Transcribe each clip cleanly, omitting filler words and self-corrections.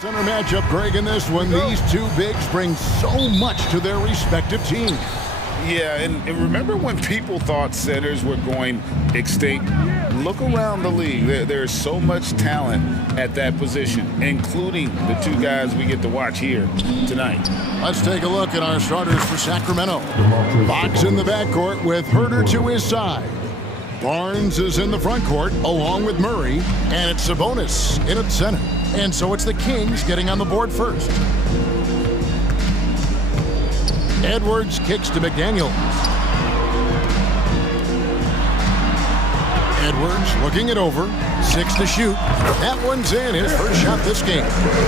Center matchup, Greg, in this one. These two bigs bring so much to their respective teams. Yeah, and remember when people thought centers were going extinct? Look around the league. There's so much talent at that position, including the two guys we get to watch here tonight. Let's take a look at our starters for Sacramento. Fox in the backcourt with Herter to his side. Barnes is in the front court along with Murray, and it's Sabonis in at center. And so it's the Kings getting on the board first. Edwards kicks to McDaniel. Edwards looking it over. 6 to shoot. That one's in. His first shot this game.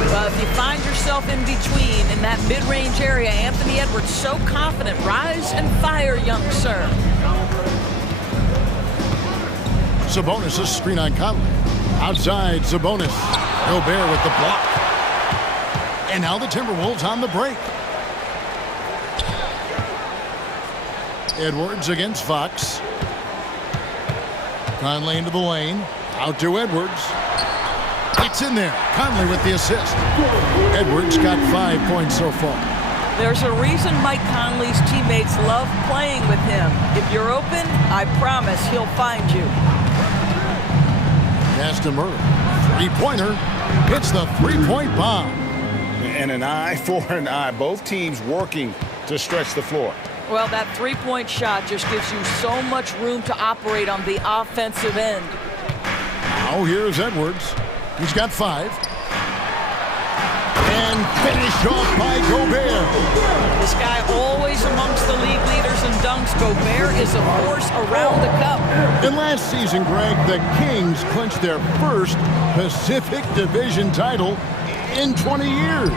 Well, if you find yourself in between in that mid-range area, Anthony Edwards so confident. Rise and fire, young sir. Sabonis, a screen on Conley. Outside, Sabonis. Gobert with the block. And now the Timberwolves on the break. Edwards against Fox. Conley into the lane. Out to Edwards. It's in there. Conley with the assist. Edwards got 5 points so far. There's a reason Mike Conley's teammates love playing with him. If you're open, I promise he'll find you. Pass to Murray. Three-pointer. Hits the three-point bomb. And an eye for an eye. Both teams working to stretch the floor. Well, that three-point shot just gives you so much room to operate on the offensive end. Now here's Edwards. He's got 5. And finished off by Gobert. This guy always amongst the league leaders in dunks. Gobert is a force around the cup. And last season, Greg, the Kings clinched their first Pacific Division title in 20 years.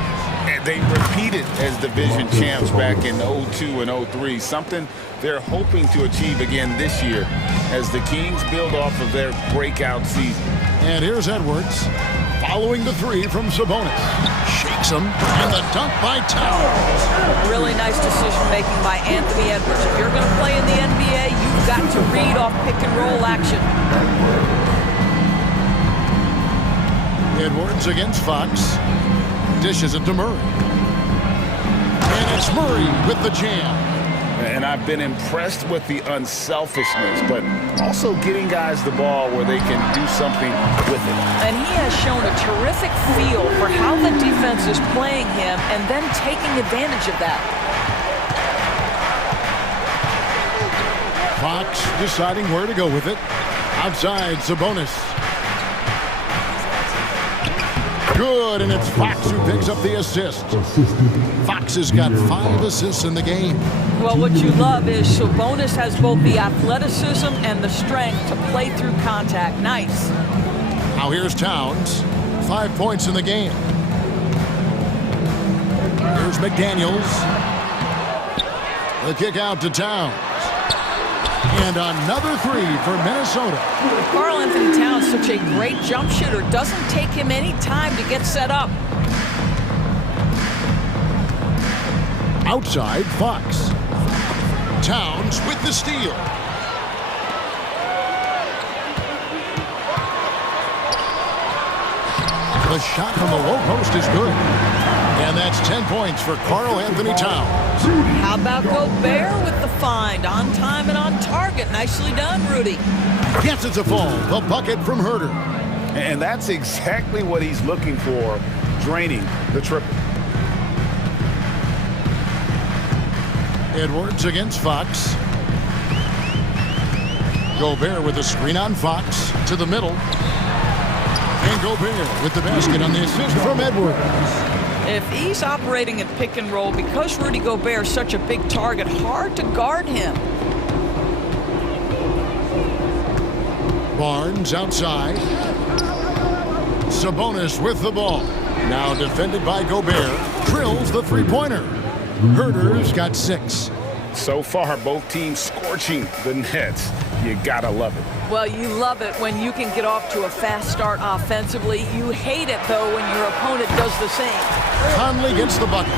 And they repeated as division champs back in 02 and 03, something they're hoping to achieve again this year as the Kings build off of their breakout season. And here's Edwards following the three from Sabonis. Shakes him, and the dunk by Towns. Really nice decision-making by Anthony Edwards. If you're going to play in the NBA, you've got to read off pick-and-roll action. Edwards against Fox. Dishes it to Murray. And it's Murray with the jam. And I've been impressed with the unselfishness, but also getting guys the ball where they can do something with it. And he has shown a terrific feel for how the defense is playing him and then taking advantage of that. Fox deciding where to go with it. Outside, Sabonis. Good, and it's Fox who picks up the assist. Fox has got 5 assists in the game. Well, what you love is Sabonis has both the athleticism and the strength to play through contact. Nice. Now here's Towns. 5 points in the game. Here's McDaniels. The kick out to Towns. And another 3 for Minnesota. Karl Anthony Towns, such a great jump shooter. Doesn't take him any time to get set up. Outside, Fox. Towns with the steal. The shot from the low post is good. And that's 10 points for Karl Anthony Towns. How about Gobert with the find? On time and on target. Nicely done, Rudy. Yes, it's a fall. The bucket from Herter. And that's exactly what he's looking for, draining the triple. Edwards against Fox. Gobert with a screen on Fox to the middle. And Gobert with the basket on the assist from Edwards. If he's operating in pick and roll, because Rudy Gobert is such a big target, hard to guard him. Barnes outside. Sabonis with the ball. Now defended by Gobert. Drills the three-pointer. Herter's got 6. So far, both teams scorching the nets. You gotta love it. Well, you love it when you can get off to a fast start offensively. You hate it, though, when your opponent does the same. Conley gets the bucket.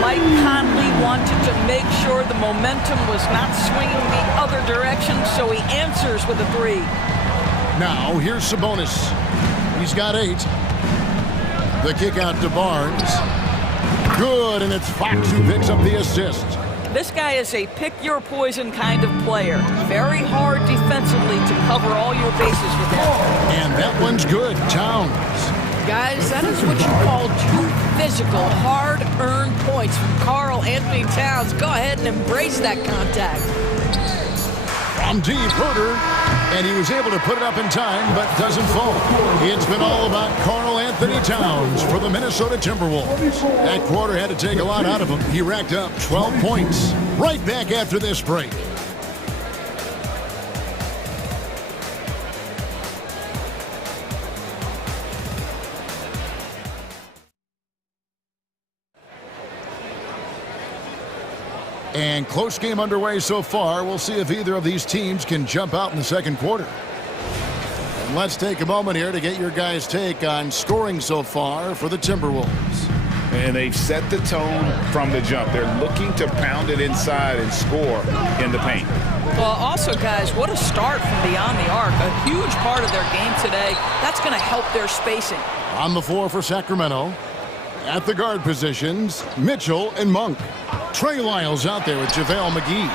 Mike Conley wanted to make sure the momentum was not swinging the other direction, so he answers with a 3. Now, here's Sabonis. He's got 8. The kick out to Barnes. Good, and it's Fox who picks up the assist. This guy is a pick-your-poison kind of player. Very hard defensively to cover all your bases with him. And that one's good. Towns. Guys, that is what you call true physical, hard-earned points from Karl Anthony Towns. Go ahead and embrace that contact. From deep, Herder, and he was able to put it up in time, but doesn't fall. It's been all about Karl Anthony Towns for the Minnesota Timberwolves. That quarter had to take a lot out of him. He racked up 12 points. Right back after this break. And close game underway so far. We'll see if either of these teams can jump out in the second quarter. And let's take a moment here to get your guys' take on scoring so far for the Timberwolves. And they've set the tone from the jump. They're looking to pound it inside and score in the paint. Well, also, guys, what a start from beyond the arc. A huge part of their game today. That's going to help their spacing. On the floor for Sacramento. At the guard positions, Mitchell and Monk. Trey Lyles out there with JaVale McGee.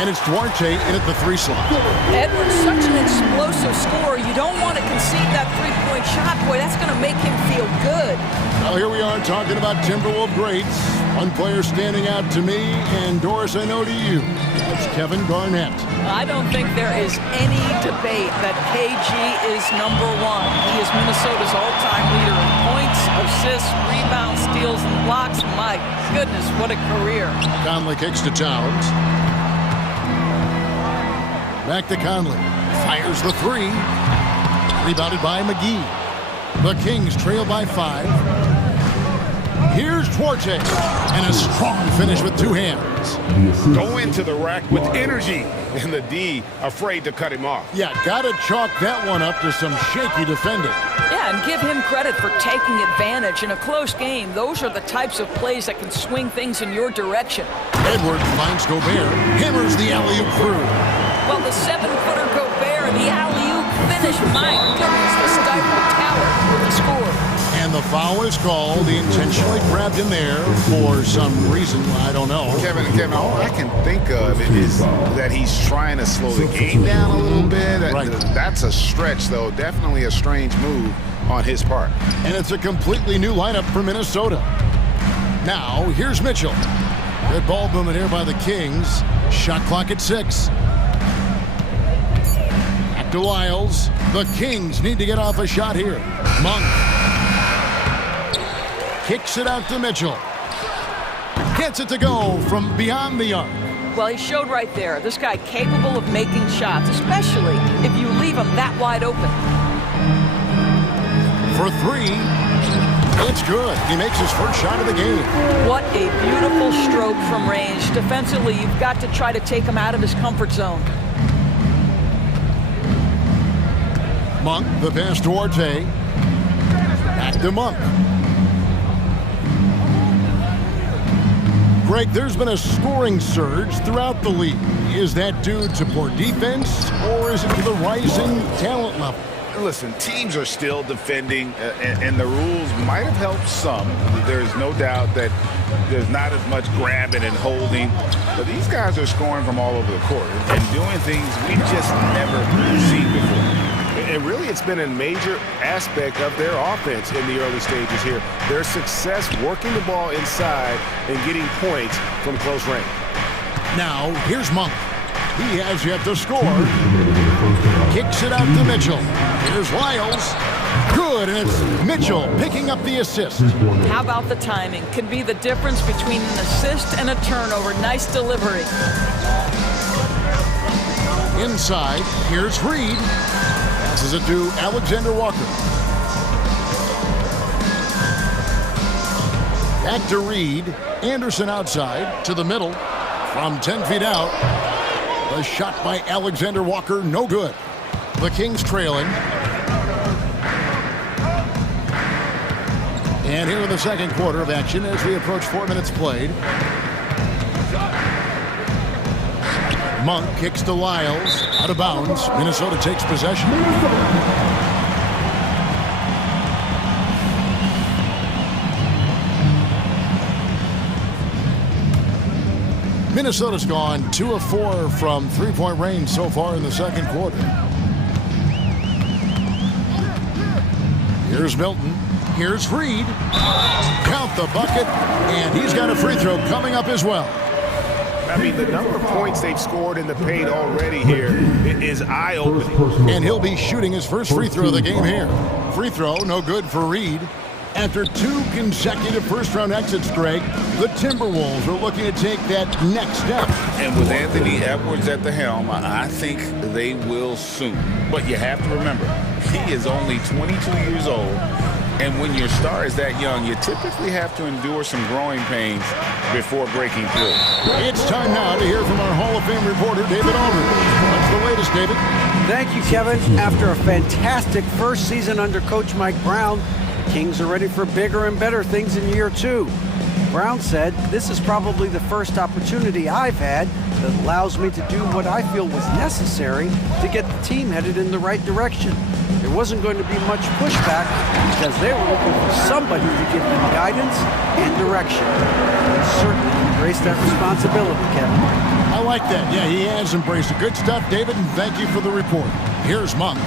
And it's Duarte in at the 3 slot. Edwards, such an explosive scorer. You don't want to concede that three-point shot. Boy, that's going to make him feel good. Well, here we are talking about Timberwolves greats. One player standing out to me, and Doris, I know to you. That's Kevin Garnett. I don't think there is any debate that KG is number one. He is Minnesota's all-time leader in points, assists, rebounds, steals, and blocks. My goodness, what a career. Conley kicks to Towns. Back to Conley. Fires the 3. Rebounded by McGee. The Kings trail by 5. Here's Duarte. And a strong finish with 2 hands. Go into the rack with energy. And the D afraid to cut him off. Yeah, gotta chalk that one up to some shaky defending. Yeah, and give him credit for taking advantage. In a close game, those are the types of plays that can swing things in your direction. Edwards finds Gobert. Hammers the alley-oop through. Well, the 7-footer Gobert, the alley-oop finish. My goodness, the Stifle Tower with the score. And the foul is called. He intentionally grabbed him there for some reason. I don't know. Kevin, all I can think of is that he's trying to slow the game down a little bit. Right. That's a stretch, though. Definitely a strange move on his part. And it's a completely new lineup for Minnesota. Now, here's Mitchell. Good ball movement here by the Kings. Shot clock at 6. Back to Lyles. The Kings need to get off a shot here. Monk. Kicks it out to Mitchell. Gets it to go from beyond the arc. Well, he showed right there. This guy capable of making shots, especially if you leave him that wide open. For 3. It's good. He makes his first shot of the game. What a beautiful stroke from range. Defensively, you've got to try to take him out of his comfort zone. Monk, the pass to Duarte. Back to Monk. Greg, there's been a scoring surge throughout the league. Is that due to poor defense, or is it to the rising talent level? Listen, teams are still defending, and the rules might have helped some. There's no doubt that there's not as much grabbing and holding. But these guys are scoring from all over the court and doing things we just never seen before. And really, it's been a major aspect of their offense in the early stages here. Their success working the ball inside and getting points from close range. Now, here's Monk. He has yet to score. Kicks it out to Mitchell. Here's Lyles. Good, and it's Mitchell picking up the assist. How about the timing? Can be the difference between an assist and a turnover. Nice delivery. Inside, here's Reed. Passes it to Alexander Walker. Back to Reed. Anderson outside to the middle. From 10 feet out. The shot by Alexander Walker, no good. The Kings trailing. And here in the second quarter of action as we approach 4 minutes played. Monk kicks to Lyles, out of bounds. Minnesota takes possession. Minnesota's gone 2 of 4 from three-point range so far in the second quarter. Here's Milton. Here's Reed. Count the bucket, and he's got a free throw coming up as well. I mean, the number of points they've scored in the paint already here is eye-opening. And he'll be shooting his first free throw of the game here. Free throw, no good for Reed. After 2 consecutive first-round exits, Greg, the Timberwolves are looking to take that next step. And with Anthony Edwards at the helm, I think they will soon. But you have to remember, he is only 22 years old. And when your star is that young, you typically have to endure some growing pains before breaking through. It's time now to hear from our Hall of Fame reporter, David Aldridge. What's the latest, David? Thank you, Kevin. After a fantastic first season under Coach Mike Brown, the Kings are ready for bigger and better things in year 2. Brown said, "This is probably the first opportunity I've had that allows me to do what I feel was necessary to get the team headed in the right direction. There wasn't going to be much pushback because they were looking for somebody to give them guidance and direction." He certainly embraced that responsibility, Kevin. I like that. Yeah, he has embraced it. Good stuff, David, and thank you for the report. Here's Monk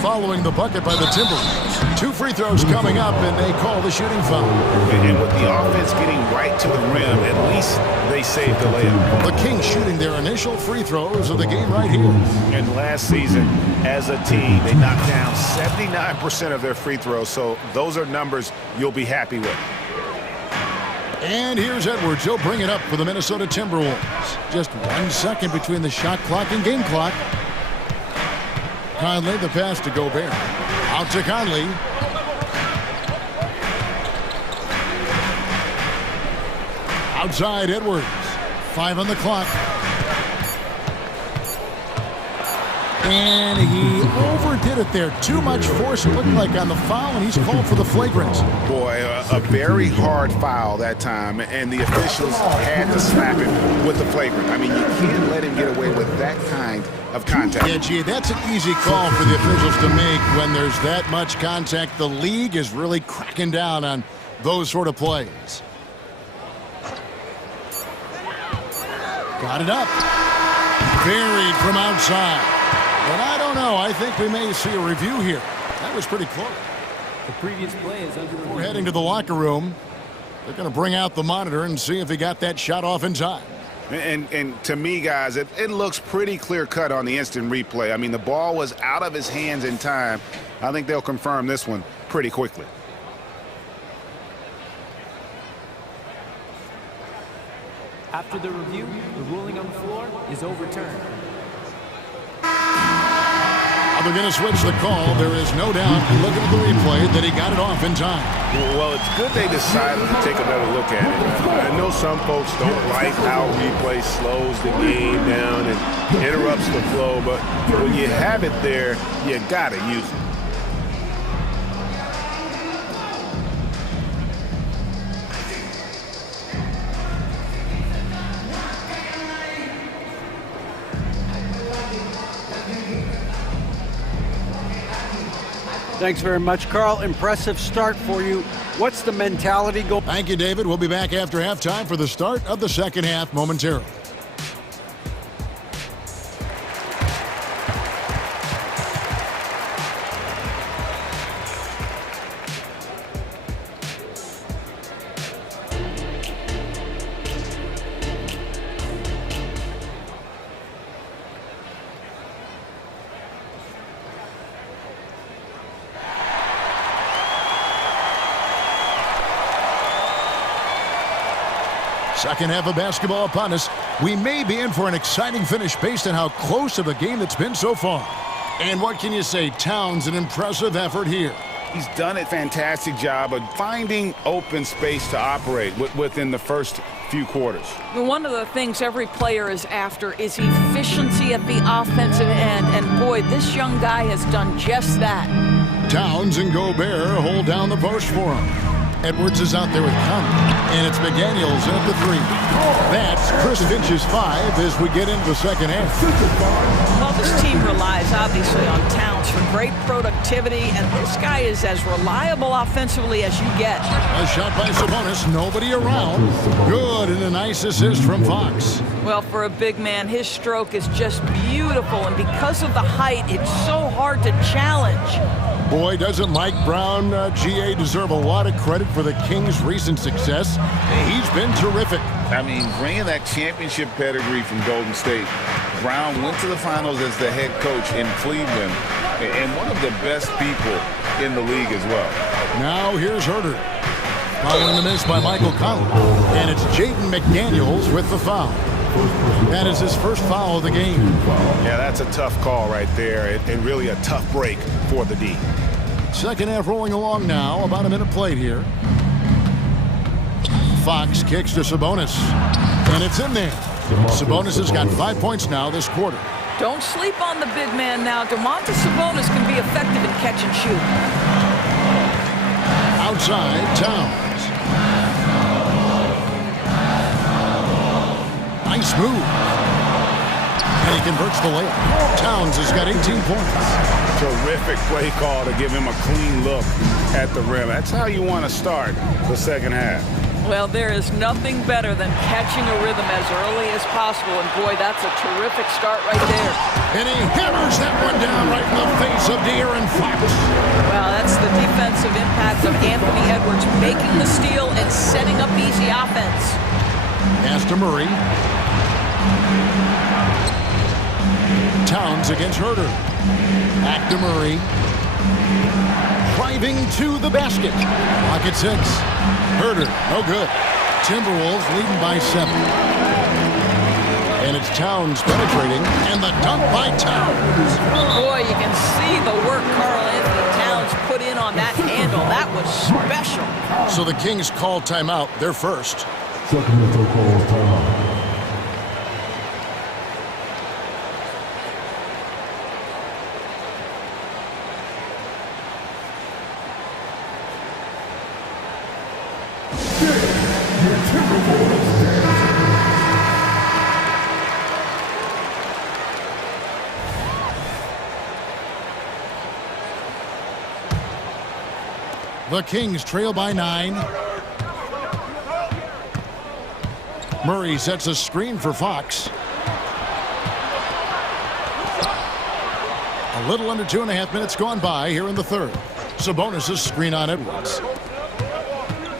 following the bucket by the Timberwolves. 2 free throws coming up, and they call the shooting foul. And with the offense getting right to the rim, at least they saved the layup. The Kings shooting their initial free throws of the game right here. And last season, as a team, they knocked down 79% of their free throws, so those are numbers you'll be happy with. And here's Edwards. He'll bring it up for the Minnesota Timberwolves. Just 1 second between the shot clock and game clock. Conley, the pass to Gobert. Out to Conley. Outside Edwards. 5 on the clock. And he overdid it there. Too much force, it looked like, on the foul, and he's called for the flagrant. Boy, a very hard foul that time, and the officials had to slap him with the flagrant. I mean, you can't let him get away with that kind of contact. Yeah, gee, that's an easy call for the officials to make when there's that much contact. The league is really cracking down on those sort of plays. Got it up. Buried from outside. But I don't know. I think we may see a review here. That was pretty close. The previous play is under review. We're heading to the locker room. They're going to bring out the monitor and see if he got that shot off in time. And to me, guys, it looks pretty clear-cut on the instant replay. I mean, the ball was out of his hands in time. I think they'll confirm this one pretty quickly. After the review, the ruling on the floor is overturned. They're going to switch the call. There is no doubt, looking at the replay, that he got it off in time. Well, it's good they decided to take another look at it. I know some folks don't like how replay slows the game down and interrupts the flow, but when you have it there, you got to use it. Thanks very much, Carl. Impressive start for you. What's the mentality going? Thank you, David. We'll be back after halftime for the start of the second half momentarily. Second half of basketball upon us. We may be in for an exciting finish based on how close of a game it's been so far. And what can you say? Towns, an impressive effort here. He's done a fantastic job of finding open space to operate within the first few quarters. One of the things every player is after is efficiency at the offensive end. And boy, this young guy has done just that. Towns and Gobert hold down the post for him. Edwards is out there with Conley, and it's McDaniels in at the 3. That's Chris Finch's 5 as we get into the second half. Well, this team relies obviously on Towns for great productivity, and this guy is as reliable offensively as you get. A shot by Sabonis, nobody around. Good, and a nice assist from Fox. Well, for a big man, his stroke is just beautiful, and because of the height, it's so hard to challenge. Boy, doesn't Mike Brown, GA, deserve a lot of credit for the Kings' recent success. He's been terrific. I mean, bringing that championship pedigree from Golden State, Brown went to the finals as the head coach in Cleveland, and one of the best people in the league as well. Now here's Herter. Following the miss by Michael Conley. And it's Jaden McDaniels with the foul. That is his first foul of the game. Yeah, that's a tough call right there, and really a tough break for the D. Second half rolling along now. About a minute played here. Fox kicks to Sabonis. And it's in there. Sabonis has got 5 points now this quarter. Don't sleep on the big man now. Domantas Sabonis can be effective in catch and shoot. Outside, Towns. Nice move. And he converts the layup. Towns has got 18 points. Terrific play call to give him a clean look at the rim. That's how you want to start the second half. Well, there is nothing better than catching a rhythm as early as possible, and boy, that's a terrific start right there. And he hammers that one down right in the face of De'Aaron Fox. Well, that's the defensive impact of Anthony Edwards, making the steal and setting up easy offense. Pass to Murray. Towns against Herter. Back to Murray. Driving to the basket. Pocket 6. Herter, no good. Timberwolves leading by 7. And it's Towns penetrating, and the dunk by Towns. Boy, you can see the work Karl Anthony Towns put in on that handle. That was special. So the Kings call timeout. They're first. Sacramento calls timeout. The Kings trail by 9. Murray sets a screen for Fox. A little under 2.5 minutes gone by here in the third. Sabonis' screen on Edwards.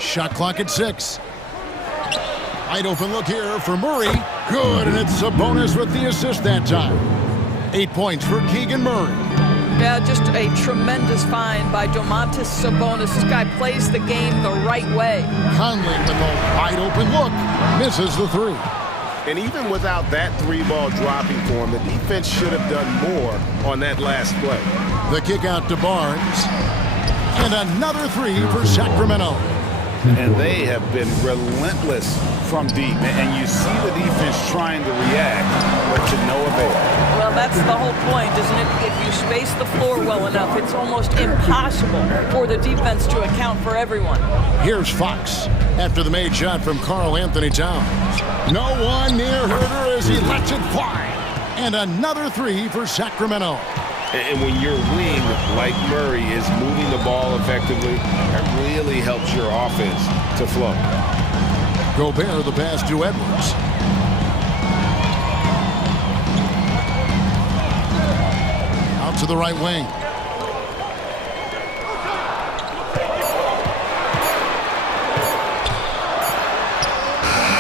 Shot clock at 6. Wide open look here for Murray. Good, and it's Sabonis with the assist that time. 8 points for Keegan Murray. Yeah, just a tremendous find by Domantas Sabonis. This guy plays the game the right way. Conley with a wide open look. Misses the 3. And even without that 3-ball dropping for him, the defense should have done more on that last play. The kick out to Barnes. And another 3 for Sacramento. And they have been relentless from deep. And you see the defense trying to react, but to no avail. Well, that's the whole point, isn't it? If you space the floor well enough, it's almost impossible for the defense to account for everyone. Here's Fox after the made shot from Karl Anthony Towns. No one near Herter as he lets it fly. And another 3 for Sacramento. And when your wing, like Murray, is moving the ball effectively, that really helps your offense to flow. Gobert the pass to Edwards. Out to the right wing.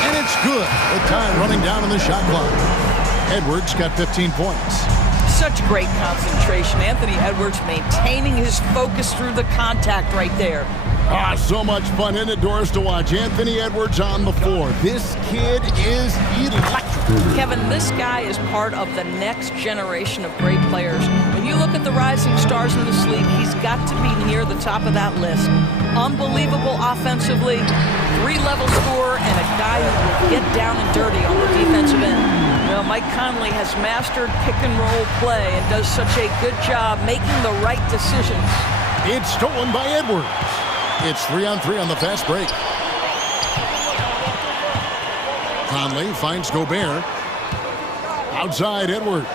And it's good. The time running down on the shot clock. Edwards got 15 points. Such great concentration. Anthony Edwards maintaining his focus through the contact right there. Ah, so much fun in the doors to watch. Anthony Edwards on the floor. This kid is electric. Kevin, this guy is part of the next generation of great players. When you look at the rising stars in this league, he's got to be near the top of that list. Unbelievable offensively, 3-level scorer, and a guy who will get down and dirty on the defensive end. Well, Mike Conley has mastered pick-and-roll play and does such a good job making the right decisions. It's stolen by Edwards. It's 3-on-3 on the fast break. Conley finds Gobert. Outside Edwards.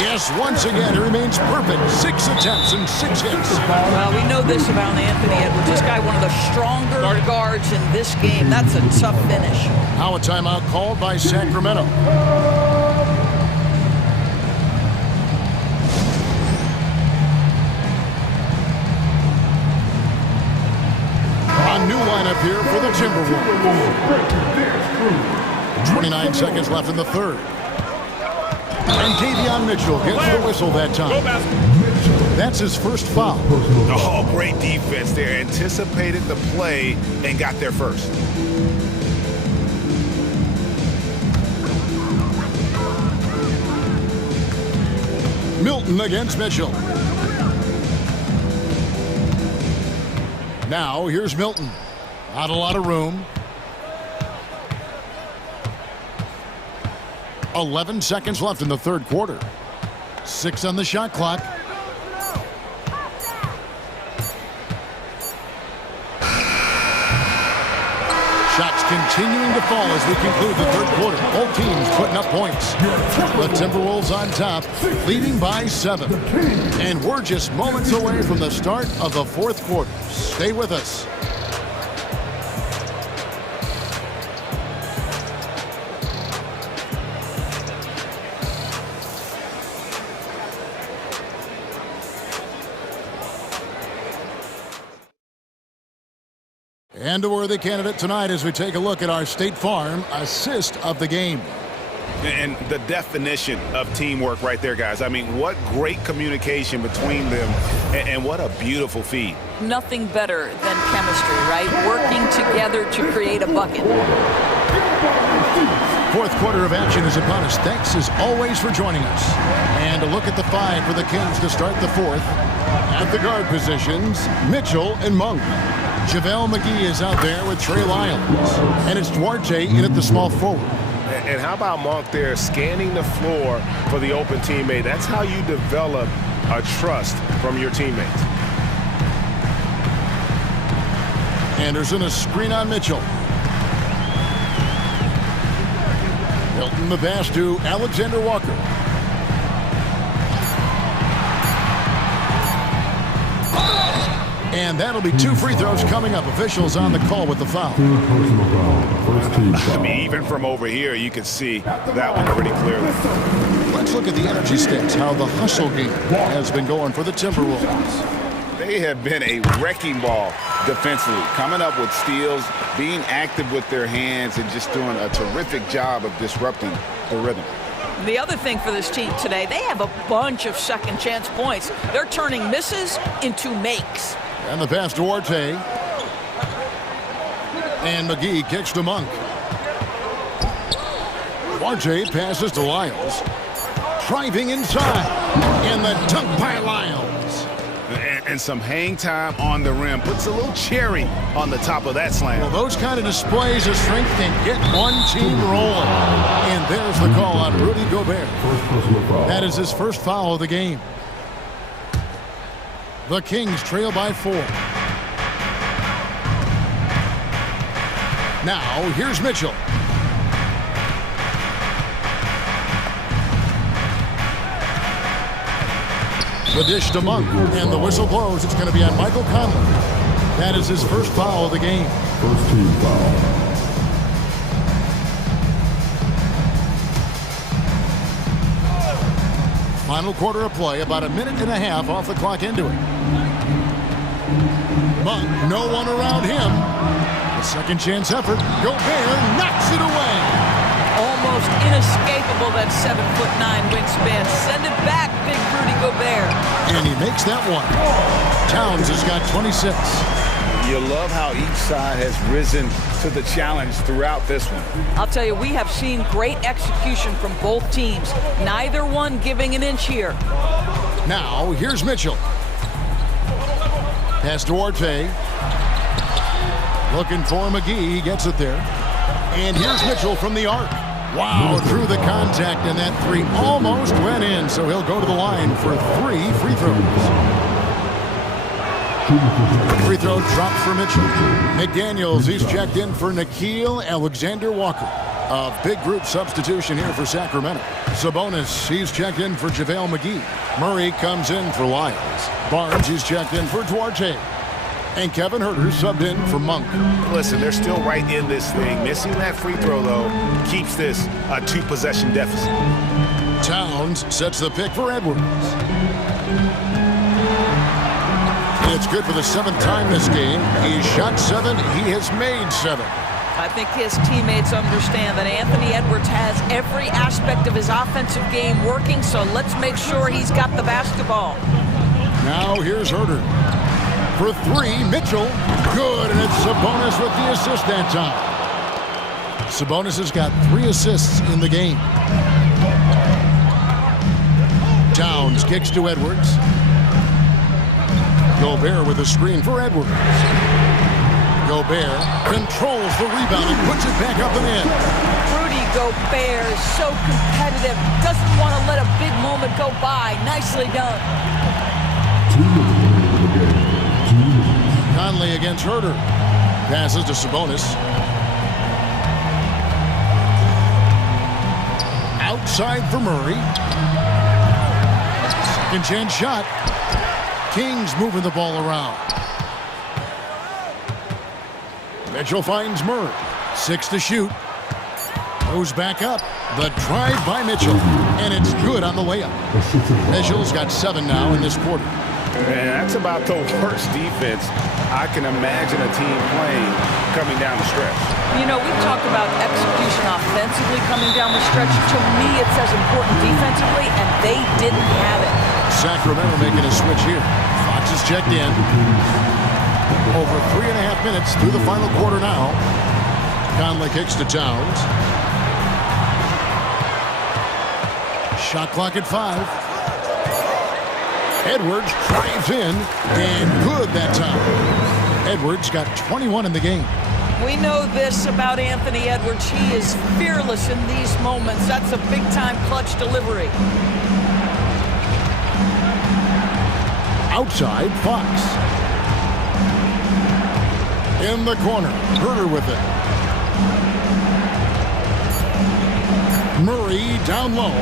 Yes, once again, he remains perfect. 6 attempts and 6 hits. Well, we know this about Anthony Edwards. This guy, one of the stronger guards in this game. That's a tough finish. Now a timeout called by Sacramento. A new lineup here for the Timberwolves. 29 seconds left in the third. And Davion Mitchell gets the whistle that time. That's his first foul. Oh, great defense there. Anticipated the play and got there first. Milton against Mitchell. Now here's Milton. Not a lot of room. 11 seconds left in the third quarter. 6 on the shot clock. Shots continuing to fall as we conclude the third quarter. Both teams putting up points. The Timberwolves on top, leading by 7. And we're just moments away from the start of the fourth quarter. Stay with us. And a worthy candidate tonight as we take a look at our State Farm assist of the game. And the definition of teamwork right there, guys. I mean, what great communication between them, and what a beautiful feed. Nothing better than chemistry, right? Working together to create a bucket. Fourth quarter of action is upon us. Thanks as always for joining us. And a look at the 5 for the Kings to start the fourth. At the guard positions, Mitchell and Monk. JaVale McGee is out there with Trey Lyles. And it's Duarte in at the small forward. And how about Monk there scanning the floor for the open teammate? That's how you develop a trust from your teammates. Anderson a screen on Mitchell. Hilton the pass to Alexander Walker. And that'll be 2 free throws coming up. Officials on the call with the foul. I mean, even from over here, you can see that one pretty clearly. Let's look at the energy stats, how the hustle game has been going for the Timberwolves. They have been a wrecking ball defensively, coming up with steals, being active with their hands, and just doing a terrific job of disrupting the rhythm. The other thing for this team today, they have a bunch of second chance points. They're turning misses into makes. And the pass to Duarte. And McGee kicks to Monk. Duarte passes to Lyles. Driving inside. And the dunk by Lyles. And some hang time on the rim. Puts a little cherry on the top of that slam. Well, those kind of displays of strength can get one team rolling. And there's the call on Rudy Gobert. That is his first foul of the game. The Kings trail by 4. Now, here's Mitchell. The dish to Monk, and the whistle blows. It's going to be on Michael Conley. That is his first foul of the game. First team foul. Final quarter of play, about a minute and a half off the clock into it. Monk, no one around him. The second chance effort. Gobert knocks it away. Almost inescapable, that 7'9" wingspan. Send it back, big Rudy Gobert. And he makes that one. Towns has got 26. You love how each side has risen to the challenge throughout this one. I'll tell you, we have seen great execution from both teams. Neither one giving an inch here. Now, here's Mitchell. Pass to Duarte. Looking for McGee. He gets it there. And here's Mitchell from the arc. Wow, through the contact, and that 3 almost went in, so he'll go to the line for 3 free throws. Free throw dropped for Mitchell. McDaniels, he's checked in for Nikhil Alexander-Walker. A big group substitution here for Sacramento. Sabonis, he's checked in for JaVale McGee. Murray comes in for Lyles. Barnes, he's checked in for Duarte. And Kevin Huerter subbed in for Monk. Listen, they're still right in this thing. Missing that free throw, though, keeps this a 2-possession deficit. Towns sets the pick for Edwards. It's good for the 7th time this game. He shot 7. He has made 7. I think his teammates understand that Anthony Edwards has every aspect of his offensive game working, so let's make sure he's got the basketball. Now here's Huerter. For 3, Mitchell. Good, and it's Sabonis with the assist that time. Sabonis has got 3 assists in the game. Towns kicks to Edwards. Gobert with a screen for Edwards. Gobert controls the rebound and puts it back up and in. Rudy Gobert is so competitive. Doesn't want to let a big moment go by. Nicely done. 2 minutes in the game. 2 minutes. Conley against Huerter. Passes to Sabonis. Outside for Murray. Second chance shot. Kings moving the ball around. Mitchell finds Murray. 6 to shoot. Goes back up. The drive by Mitchell. And it's good on the layup. Mitchell's got 7 now in this quarter. Man, that's about the worst defense I can imagine a team playing coming down the stretch. You know, we've talked about execution offensively coming down the stretch. To me, it's as important defensively, and they didn't have it. Sacramento making a switch here. Fox is checked in. Over 3.5 minutes through the final quarter now. Conley kicks to Towns. Shot clock at 5. Edwards drives in, and good that time. Edwards got 21 in the game. We know this about Anthony Edwards. He is fearless in these moments. That's a big-time clutch delivery. Outside, Fox. In the corner, Huerter with it. Murray down low.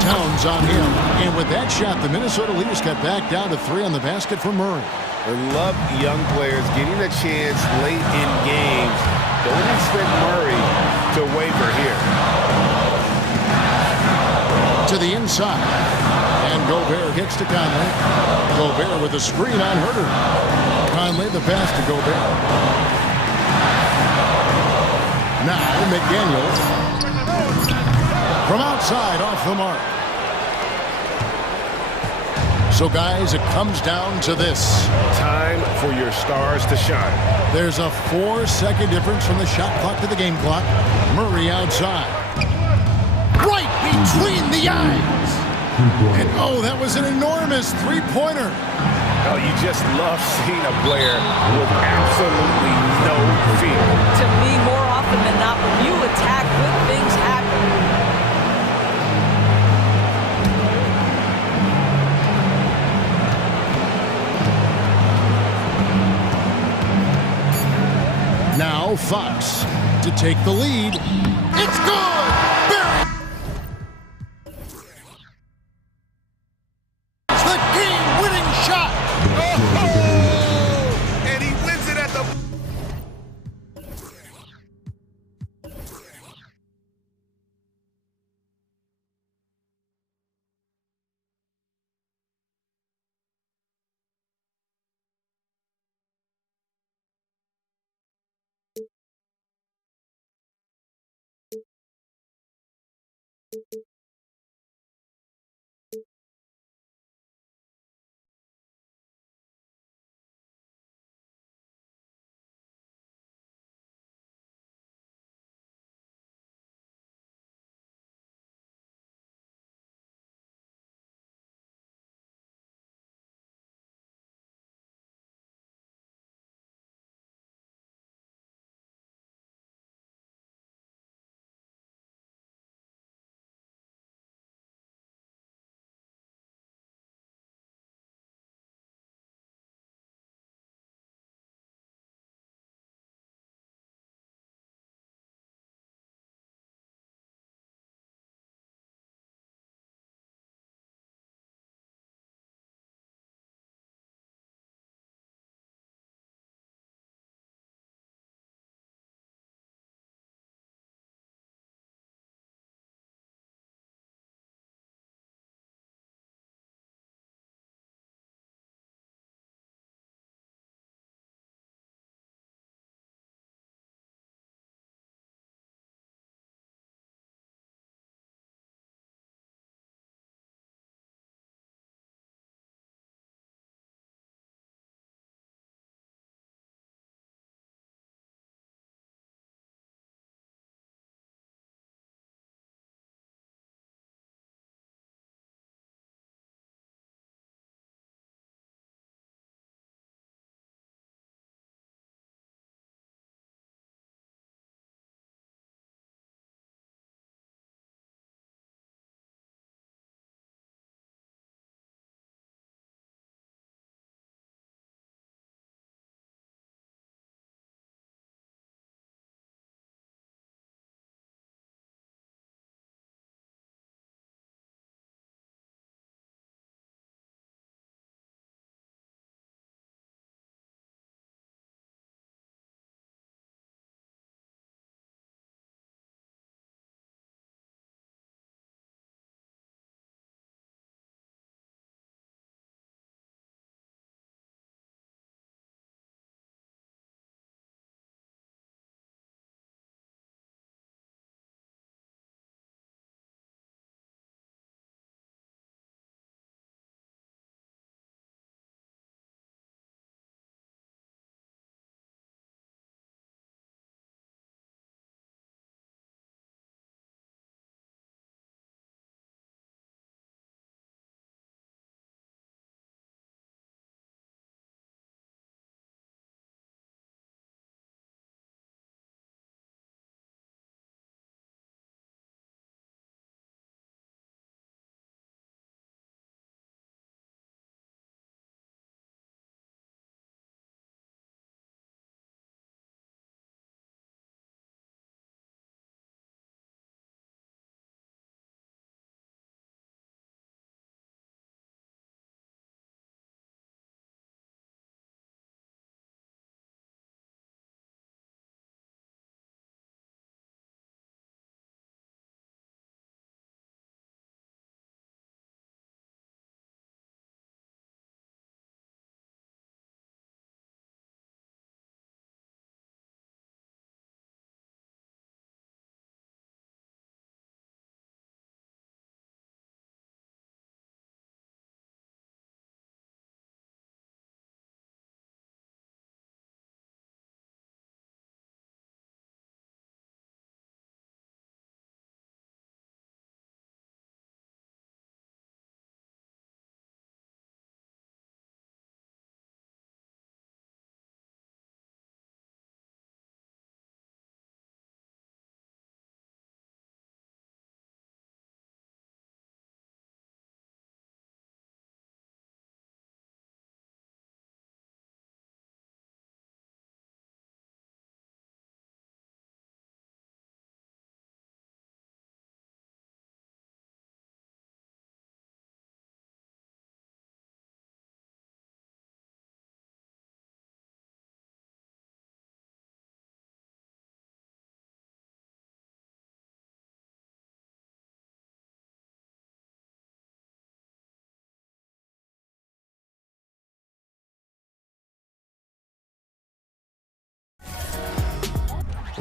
Towns on him. And with that shot, the Minnesota Leafs got back down to 3 on the basket for Murray. I love young players getting a chance late in games. Don't expect Murray to waver here. To the inside. And Gobert kicks to Conley. Gobert with a screen on Huerter. Conley the pass to Gobert. Now McDaniels. From outside, off the mark. So, guys, it comes down to this. Time for your stars to shine. There's a 4-second difference from the shot clock to the game clock. Murray outside. Right between the eyes. And, oh, that was an enormous three-pointer. Oh, you just love seeing a player with absolutely no fear. To me, more often than not, when you attack, good things happen. Now Fox to take the lead. It's good! Barry! It's the game-winning shot! Oh! And he wins it at the...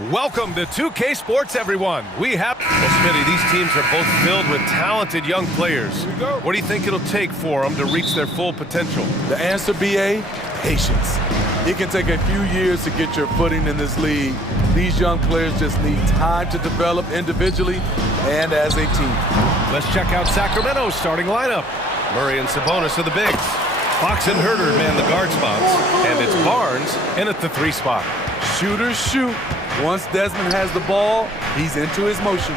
Welcome to 2K Sports, everyone. We have... Well, Smitty, these teams are both filled with talented young players. What do you think it'll take for them to reach their full potential? The answer, BA, patience. It can take a few years to get your footing in this league. These young players just need time to develop individually and as a team. Let's check out Sacramento's starting lineup. Murray and Sabonis are the bigs. Fox and Herter man the guard spots. And it's Barnes in at the 3 spot. Shooters shoot. Once Desmond has the ball, he's into his motion.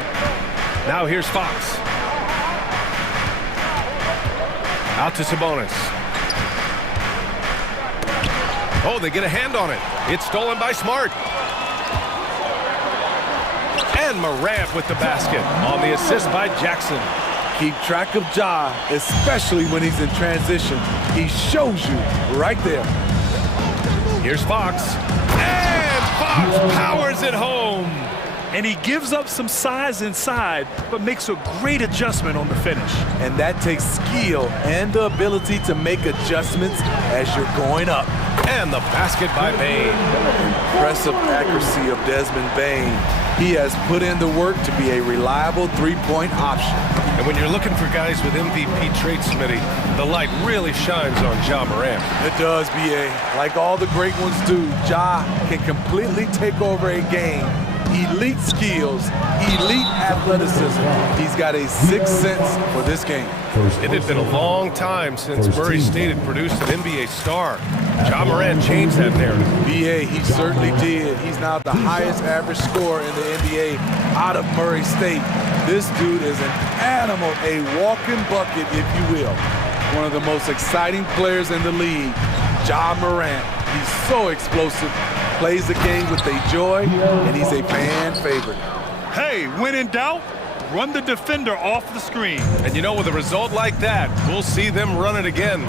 Now here's Fox. Out to Sabonis. Oh, they get a hand on it. It's stolen by Smart. And Morant with the basket on the assist by Jackson. Keep track of Ja, especially when he's in transition. He shows you right there. Here's Fox. And Fox powers it home. And he gives up some size inside, but makes a great adjustment on the finish. And that takes skill and the ability to make adjustments as you're going up. And the basket by Bane. Impressive accuracy of Desmond Bane. He has put in the work to be a reliable three-point option. And when you're looking for guys with MVP traits, Smitty, the light really shines on Ja Morant. It does, BA. Like all the great ones do, Ja can completely take over a game. Elite skills, elite athleticism. He's got a sixth sense for this game. It had been a long time since Murray State had produced an NBA star. Ja Morant changed that narrative. BA, he certainly did. He's now the highest average scorer in the NBA out of Murray State. This dude is an animal, a walking bucket, if you will. One of the most exciting players in the league, Ja Morant. He's so explosive, plays the game with a joy, and he's a fan favorite. Hey, when in doubt, run the defender off the screen. And you know, with a result like that, we'll see them run it again.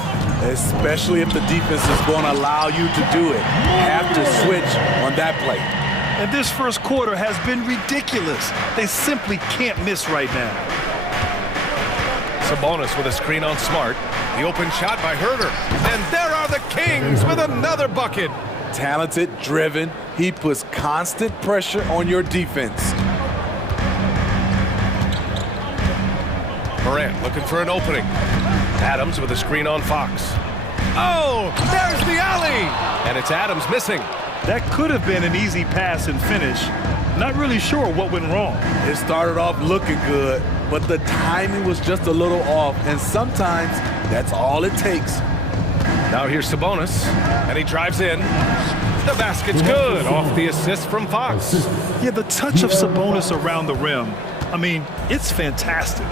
Especially if the defense is going to allow you to do it. Have to switch on that play. And this first quarter has been ridiculous. They simply can't miss right now. Sabonis with a screen on Smart. The open shot by Herter. And there are the Kings with another bucket. Talented, driven. He puts constant pressure on your defense. Morant looking for an opening. Adams with a screen on Fox. Oh, there's the alley! And it's Adams missing. That could have been an easy pass and finish. Not really sure what went wrong. It started off looking good, but the timing was just a little off, and sometimes that's all it takes. Now here's Sabonis, and he drives in. The basket's good off the assist from Fox. Yeah, the touch of Sabonis around the rim, I mean, it's fantastic.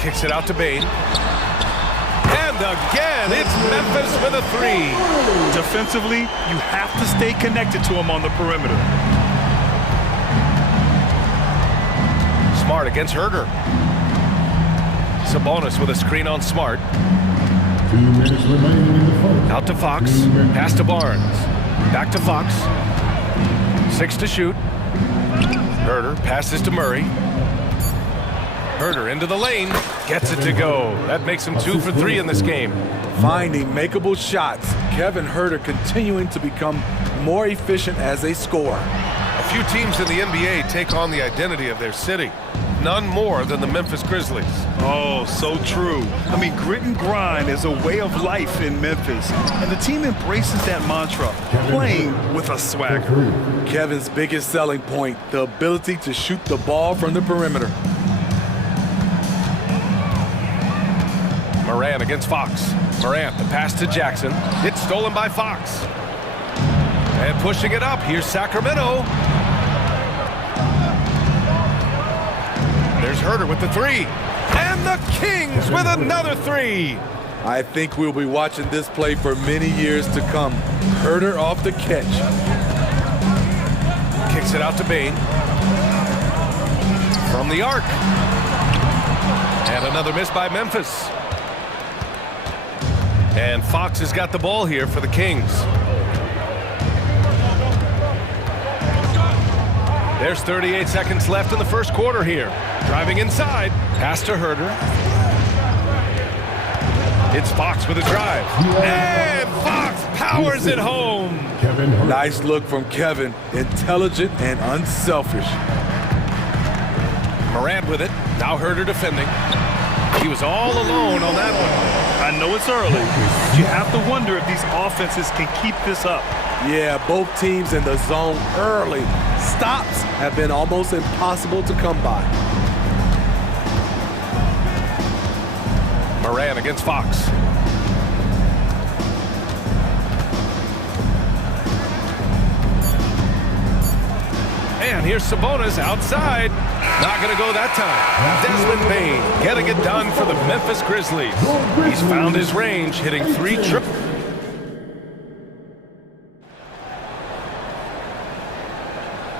Kicks it out to Bane. And again, it's Memphis with a 3. Defensively, you have to stay connected to him on the perimeter. Smart against Herter. Sabonis with a screen on Smart. 2 minutes remaining in the fourth. Out to Fox. Pass to Barnes. Back to Fox. 6 to shoot. Herter passes to Murray. Herter into the lane. Gets it to go. That makes him 2 for 3 in this game. Finding makeable shots. Kevin Herter continuing to become more efficient as a scorer. A few teams in the NBA take on the identity of their city. None more than the Memphis Grizzlies. Oh, so true. I mean, grit and grind is a way of life in Memphis, and the team embraces that mantra, playing with a swagger. Kevin's biggest selling point, the ability to shoot the ball from the perimeter. Morant against Fox. Morant, the pass to Jackson. It's stolen by Fox. And pushing it up, here's Sacramento. There's Herter with the 3. And the Kings with another 3. I think we'll be watching this play for many years to come. Herter off the catch. Kicks it out to Bane. From the arc. And another miss by Memphis. And Fox has got the ball here for the Kings. There's 38 seconds left in the first quarter here. Driving inside. Pass to Herter. It's Fox with a drive. And Fox powers it home. Nice look from Kevin. Intelligent and unselfish. Morant with it. Now Herder defending. He was all alone on that one. I know it's early, but you have to wonder if these offenses can keep this up. Yeah, both teams in the zone early. Stops have been almost impossible to come by. Morant against Fox. And here's Sabonis outside. Not going to go that time. Desmond Bane getting it done for the Memphis Grizzlies. He's found his range, hitting 3 triples.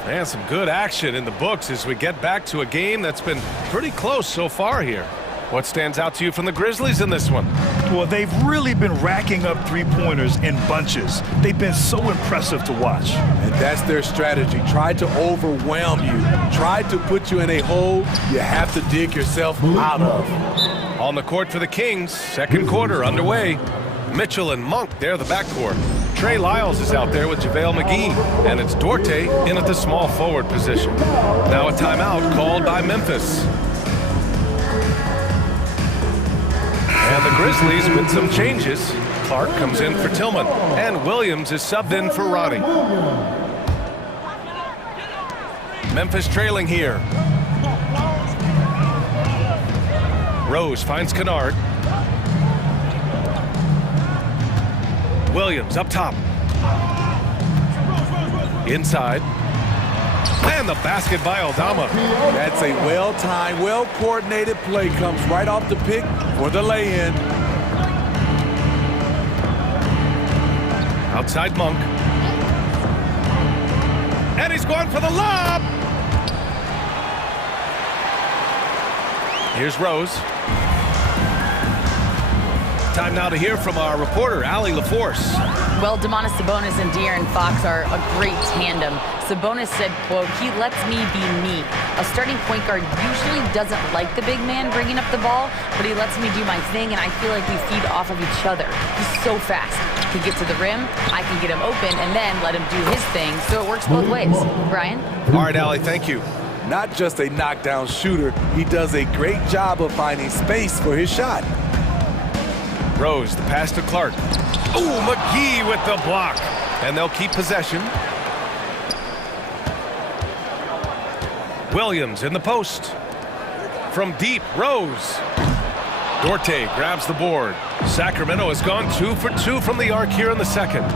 And some good action in the books as we get back to a game that's been pretty close so far here. What stands out to you from the Grizzlies in this one? Well, they've really been racking up three-pointers in bunches. They've been so impressive to watch. And that's their strategy. Try to overwhelm you. Try to put you in a hole you have to dig yourself out of. On the court for the Kings, second quarter underway. Mitchell and Monk, they're the backcourt. Trey Lyles is out there with JaVale McGee, and it's Dorte in at the small forward position. Now a timeout called by Memphis. And the Grizzlies with some changes. Clark comes in for Tillman, and Williams is subbed in for Roddy. Memphis trailing here. Rose finds Kennard. Williams up top. Inside. And the basket by Aldama. That's a well-timed, well-coordinated play. Comes right off the pick for the lay-in. Outside Monk. And he's going for the lob. Here's Rose. Time now to hear from our reporter, Allie LaForce. Well, Domantas Sabonis and De'Aaron Fox are a great tandem. Sabonis said, quote, "He lets me be me." A starting point guard usually doesn't like the big man bringing up the ball, but he lets me do my thing, and I feel like we feed off of each other. He's so fast. He gets to the rim, I can get him open, and then let him do his thing, so it works both ways. Brian? All right, Allie, thank you. Not just a knockdown shooter, he does a great job of finding space for his shot. Rose, the pass to Clark. Ooh, McGee with the block. And they'll keep possession. Williams in the post. From deep, Rose. Dorte grabs the board. Sacramento has gone 2 for 2 from the arc here in the second.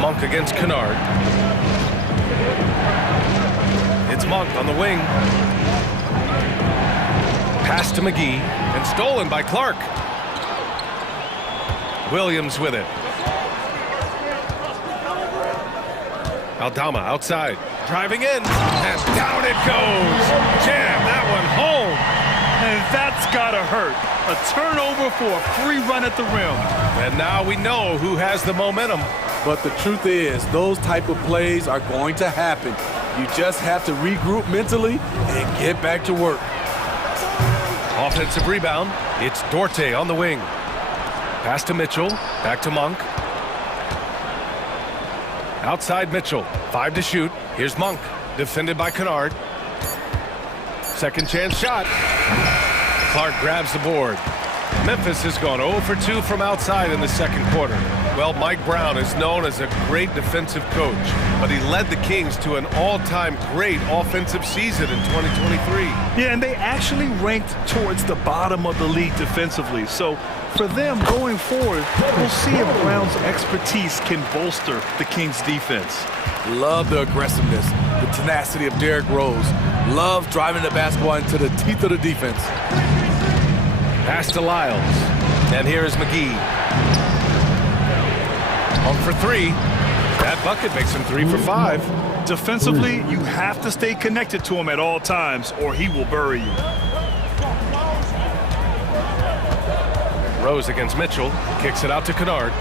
Monk against Kennard. It's Monk on the wing. Pass to McGee, and stolen by Clark. Williams with it. Aldama outside, driving in, and down it goes. Jam that one home. And that's gotta hurt. A turnover for a free run at the rim. And now we know who has the momentum. But the truth is, those type of plays are going to happen. You just have to regroup mentally and get back to work. Offensive rebound. It's Dorte on the wing. Pass to Mitchell. Back to Monk. Outside Mitchell. 5 to shoot. Here's Monk. Defended by Kennard. Second chance shot. Clark grabs the board. Memphis has gone 0 for 2 from outside in the second quarter. Well, Mike Brown is known as a great defensive coach, but he led the Kings to an all-time great offensive season in 2023. Yeah, and they actually ranked towards the bottom of the league defensively. So for them going forward, we'll see if Brown's expertise can bolster the Kings' defense. Love the aggressiveness, the tenacity of Derrick Rose. Love driving the basketball into the teeth of the defense. Pass to Lyles. And here's McGee. Home for 3. That bucket makes him 3 for 5. Defensively, you have to stay connected to him at all times, or he will bury you. Rose against Mitchell. Kicks it out to Kennard.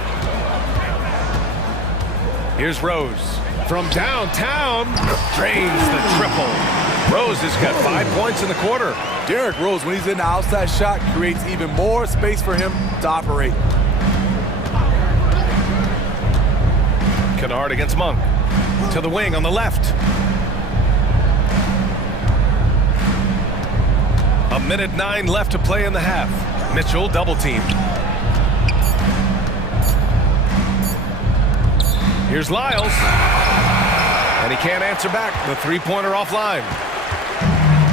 Here's Rose. From downtown. Drains the triple. Rose has got 5 points in the quarter. Derrick Rose, when he's in the outside shot, creates even more space for him to operate. Kennard against Monk. To the wing on the left. A minute 9 left to play in the half. Mitchell double team. Here's Lyles. And he can't answer back. The three-pointer offline.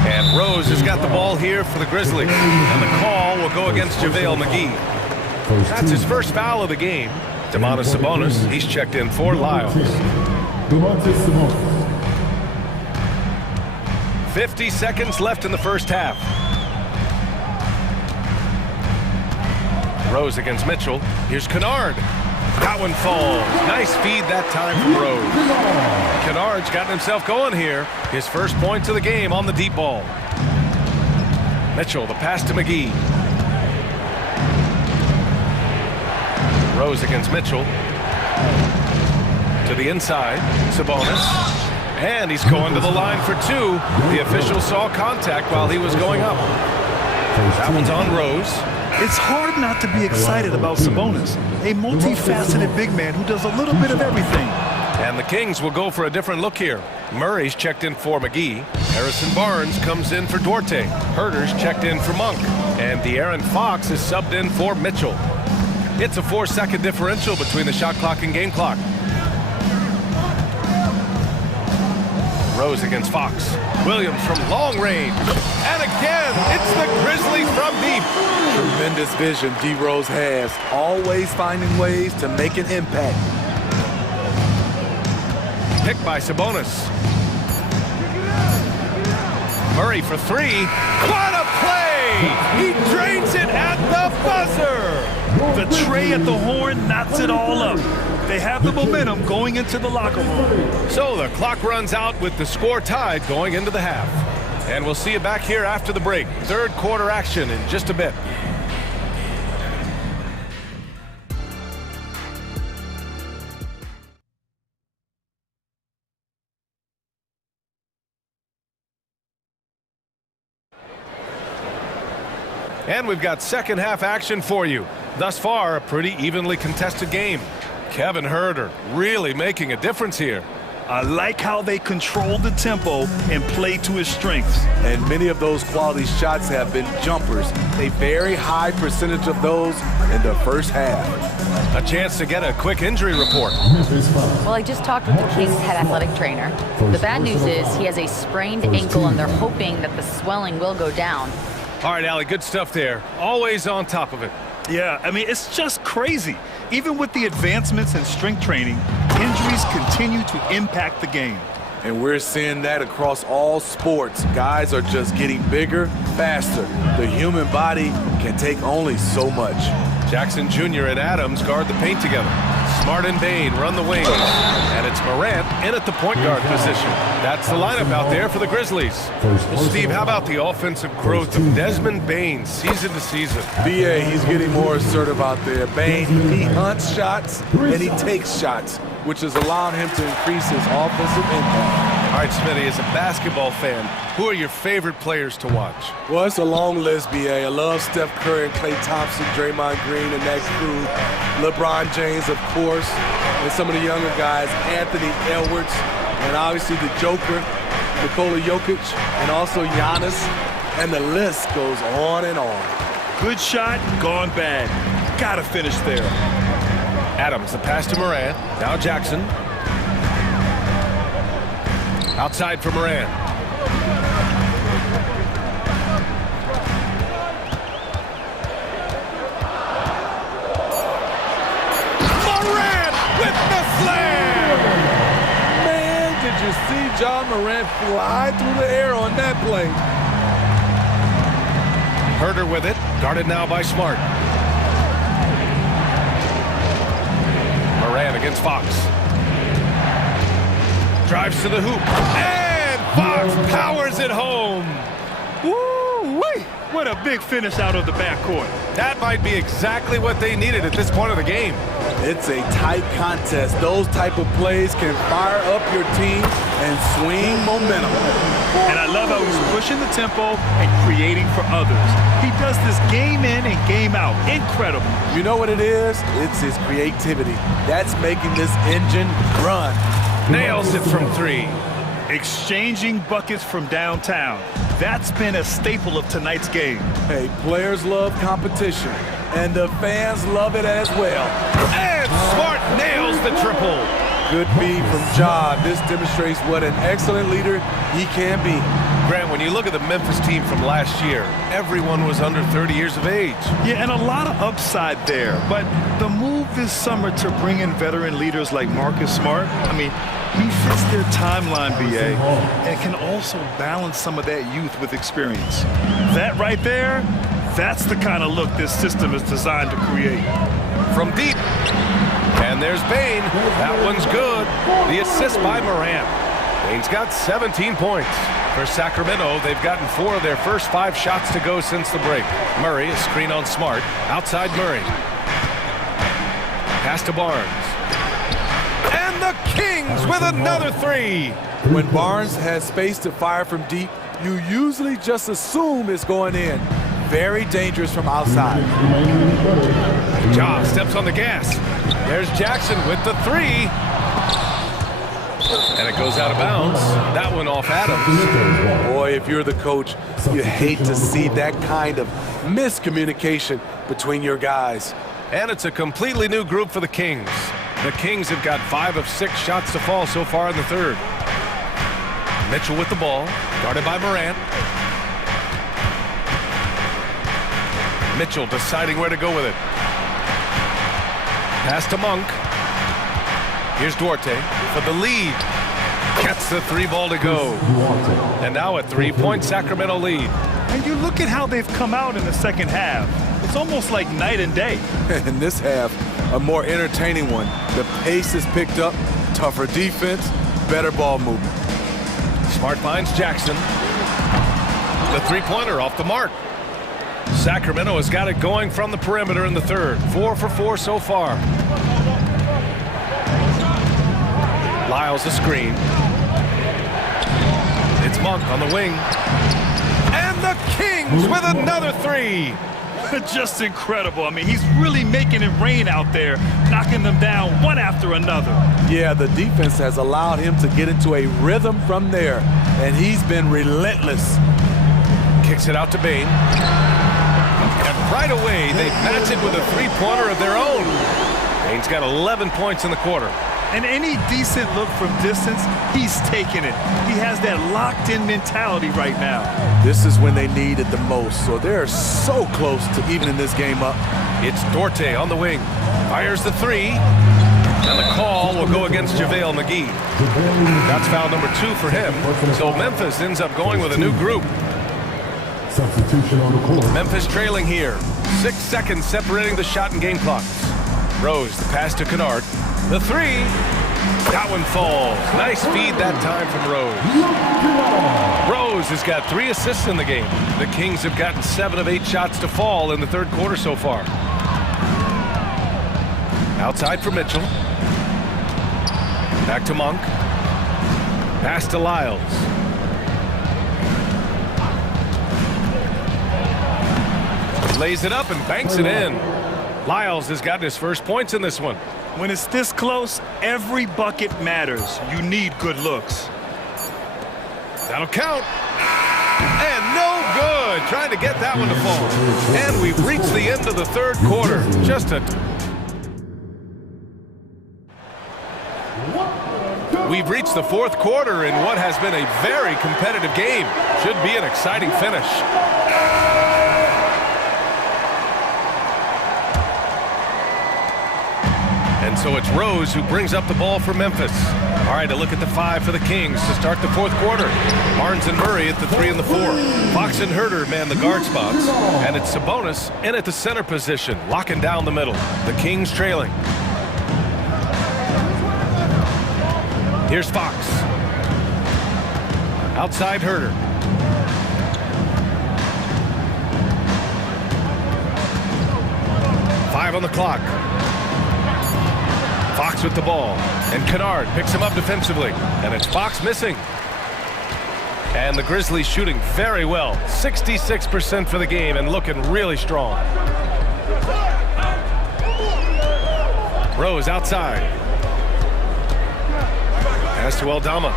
And Rose has got the ball here for the Grizzlies. And the call will go against JaVale McGee. That's his first foul of the game. Domantas Sabonis, he's checked in for Lyles. 50 seconds left in the first half. Rose against Mitchell. Here's Kennard. That one falls. Nice feed that time from Rose. Kennard's gotten himself going here. His first points of the game on the deep ball. Mitchell, the pass to McGee. Rose against Mitchell. To the inside. Sabonis. And he's going to the line for two. The official saw contact while he was going up. That one's on Rose. It's hard not to be excited about Sabonis, a multifaceted big man who does a little bit of everything. And the Kings will go for a different look here. Murray's checked in for McGee. Harrison Barnes comes in for Duarte. Herter's checked in for Monk. And De'Aaron Fox is subbed in for Mitchell. It's a 4-second differential between the shot clock and game clock. Rose against Fox. Williams from long range. And again, it's the Grizzlies from deep. Tremendous vision D. Rose has. Always finding ways to make an impact. Picked by Sabonis. Murray for three. What a play! He drains it at the buzzer! The tray at the horn knocks it all up. They have the momentum going into the locker room. So the clock runs out with the score tied going into the half. And we'll see you back here after the break. Third quarter action in just a bit. And we've got second half action for you. Thus far, a pretty evenly contested game. Kevin Huerter really making a difference here. I like how they control the tempo and play to his strengths. And many of those quality shots have been jumpers. A very high percentage of those in the first half. A chance to get a quick injury report. Well, I just talked with the Kings head athletic trainer. The bad news is he has a sprained ankle, and they're hoping that the swelling will go down. All right, Allie, good stuff there. Always on top of it. Yeah, I mean, it's just crazy. Even with the advancements in strength training, injuries continue to impact the game. And we're seeing that across all sports. Guys are just getting bigger, faster. The human body can take only so much. Jackson Jr. and Adams guard the paint together. Smart and Bain run the wings. And it's Morant in at the point guard position. That's the lineup out there for the Grizzlies. Well, Steve, how about the offensive growth of Desmond Bain season to season? BA, he's getting more assertive out there. Bain, he hunts shots and he takes shots, which has allowed him to increase his offensive impact. All right, Smitty, as a basketball fan, who are your favorite players to watch? Well, it's a long list, BA. I love Steph Curry and Klay Thompson, Draymond Green and that crew. LeBron James, of course, and some of the younger guys, Anthony Edwards, and obviously the Joker, Nikola Jokic, and also Giannis, and the list goes on and on. Good shot, gone bad. Gotta finish there. Adams, the pass to Morant. Now Jackson. Outside for Morant. Morant with the slam! Man, did you see John Morant fly through the air on that play? Huerter with it. Guarded now by Smart. Morant against Fox. Drives to the hoop. And Fox powers it home. Woo-wee! What a big finish out of the backcourt. That might be exactly what they needed at this point of the game. It's a tight contest. Those type of plays can fire up your team and swing momentum. And I love how he's pushing the tempo and creating for others. He does this game in and game out. Incredible. You know what it is? It's his creativity. That's making this engine run. Nails it from three. Exchanging buckets from downtown. That's been a staple of tonight's game. Hey, players love competition, and the fans love it as well. And Smart nails the triple. Good feed from Ja. This demonstrates what an excellent leader he can be. Grant, when you look at the Memphis team from last year, everyone was under 30 years of age. Yeah, and a lot of upside there. But the move this summer to bring in veteran leaders like Marcus Smart, I mean, he fits their timeline, BA, and can also balance some of that youth with experience. That right there, that's the kind of look this system is designed to create. From deep. And there's Bane. That one's good. The assist by Morant. Bane's got 17 points. For Sacramento, they've gotten 4 of their first 5 shots to go since the break. Murray, a screen on Smart. Outside Murray. Pass to Barnes. And the Kings with another 3. When Barnes has space to fire from deep, you usually just assume it's going in. Very dangerous from outside. Ja steps on the gas. There's Jackson with the 3. And it goes out of bounds. That one off Adams. Boy, if you're the coach, you hate to see that kind of miscommunication between your guys. And it's a completely new group for the Kings. The Kings have got 5 of 6 shots to fall so far in the third. Mitchell with the ball, guarded by Morant. Mitchell deciding where to go with it. Pass to Monk. Here's Duarte for the lead. Gets the 3 ball to go. And now a 3-point Sacramento lead. And you look at how they've come out in the second half. It's almost like night and day. In this half, a more entertaining one. The pace is picked up, tougher defense, better ball movement. Smart finds Jackson. The 3-pointer off the mark. Sacramento has got it going from the perimeter in the third. 4 for 4 so far. Lyles a screen. It's Monk on the wing. And the Kings with another 3. Just incredible. I mean, he's really making it rain out there, knocking them down one after another. Yeah, the defense has allowed him to get into a rhythm from there, and he's been relentless. Kicks it out to Bane. And right away, they match it with a 3-pointer of their own. Bane's got 11 points in the quarter. And any decent look from distance, he's taking it. He has that locked-in mentality right now. This is when they need it the most, so they're so close to evening this game up. It's Duarte on the wing. Fires the 3. And the call will go against JaVale McGee. That's foul number 2 for him. So Memphis ends up going with a new group. Substitution on the court. Memphis trailing here. 6 seconds separating the shot and game clocks. Rose, the pass to Kennard. The 3. That one falls. Nice feed that time from Rose. Rose has got 3 assists in the game. The Kings have gotten 7 of 8 shots to fall in the third quarter so far. Outside for Mitchell. Back to Monk. Pass to Lyles. Lays it up and banks it in. Lyles has gotten his first points in this one. When it's this close, every bucket matters. You need good looks. That'll count. And no good. Trying to get that one to fall. And we've reached the end of the third quarter. We've reached the fourth quarter in what has been a very competitive game. Should be an exciting finish. And so it's Rose who brings up the ball for Memphis. All right, a look at the 5 for the Kings to start the fourth quarter. Barnes and Murray at the 3 and the 4. Fox and Herter man the guard spots. And it's Sabonis in at the center position, locking down the middle. The Kings trailing. Here's Fox. Outside Herter. 5 on the clock. Fox with the ball. And Kennard picks him up defensively. And it's Fox missing. And the Grizzlies shooting very well. 66% for the game and looking really strong. Rose outside. Pass to Aldama.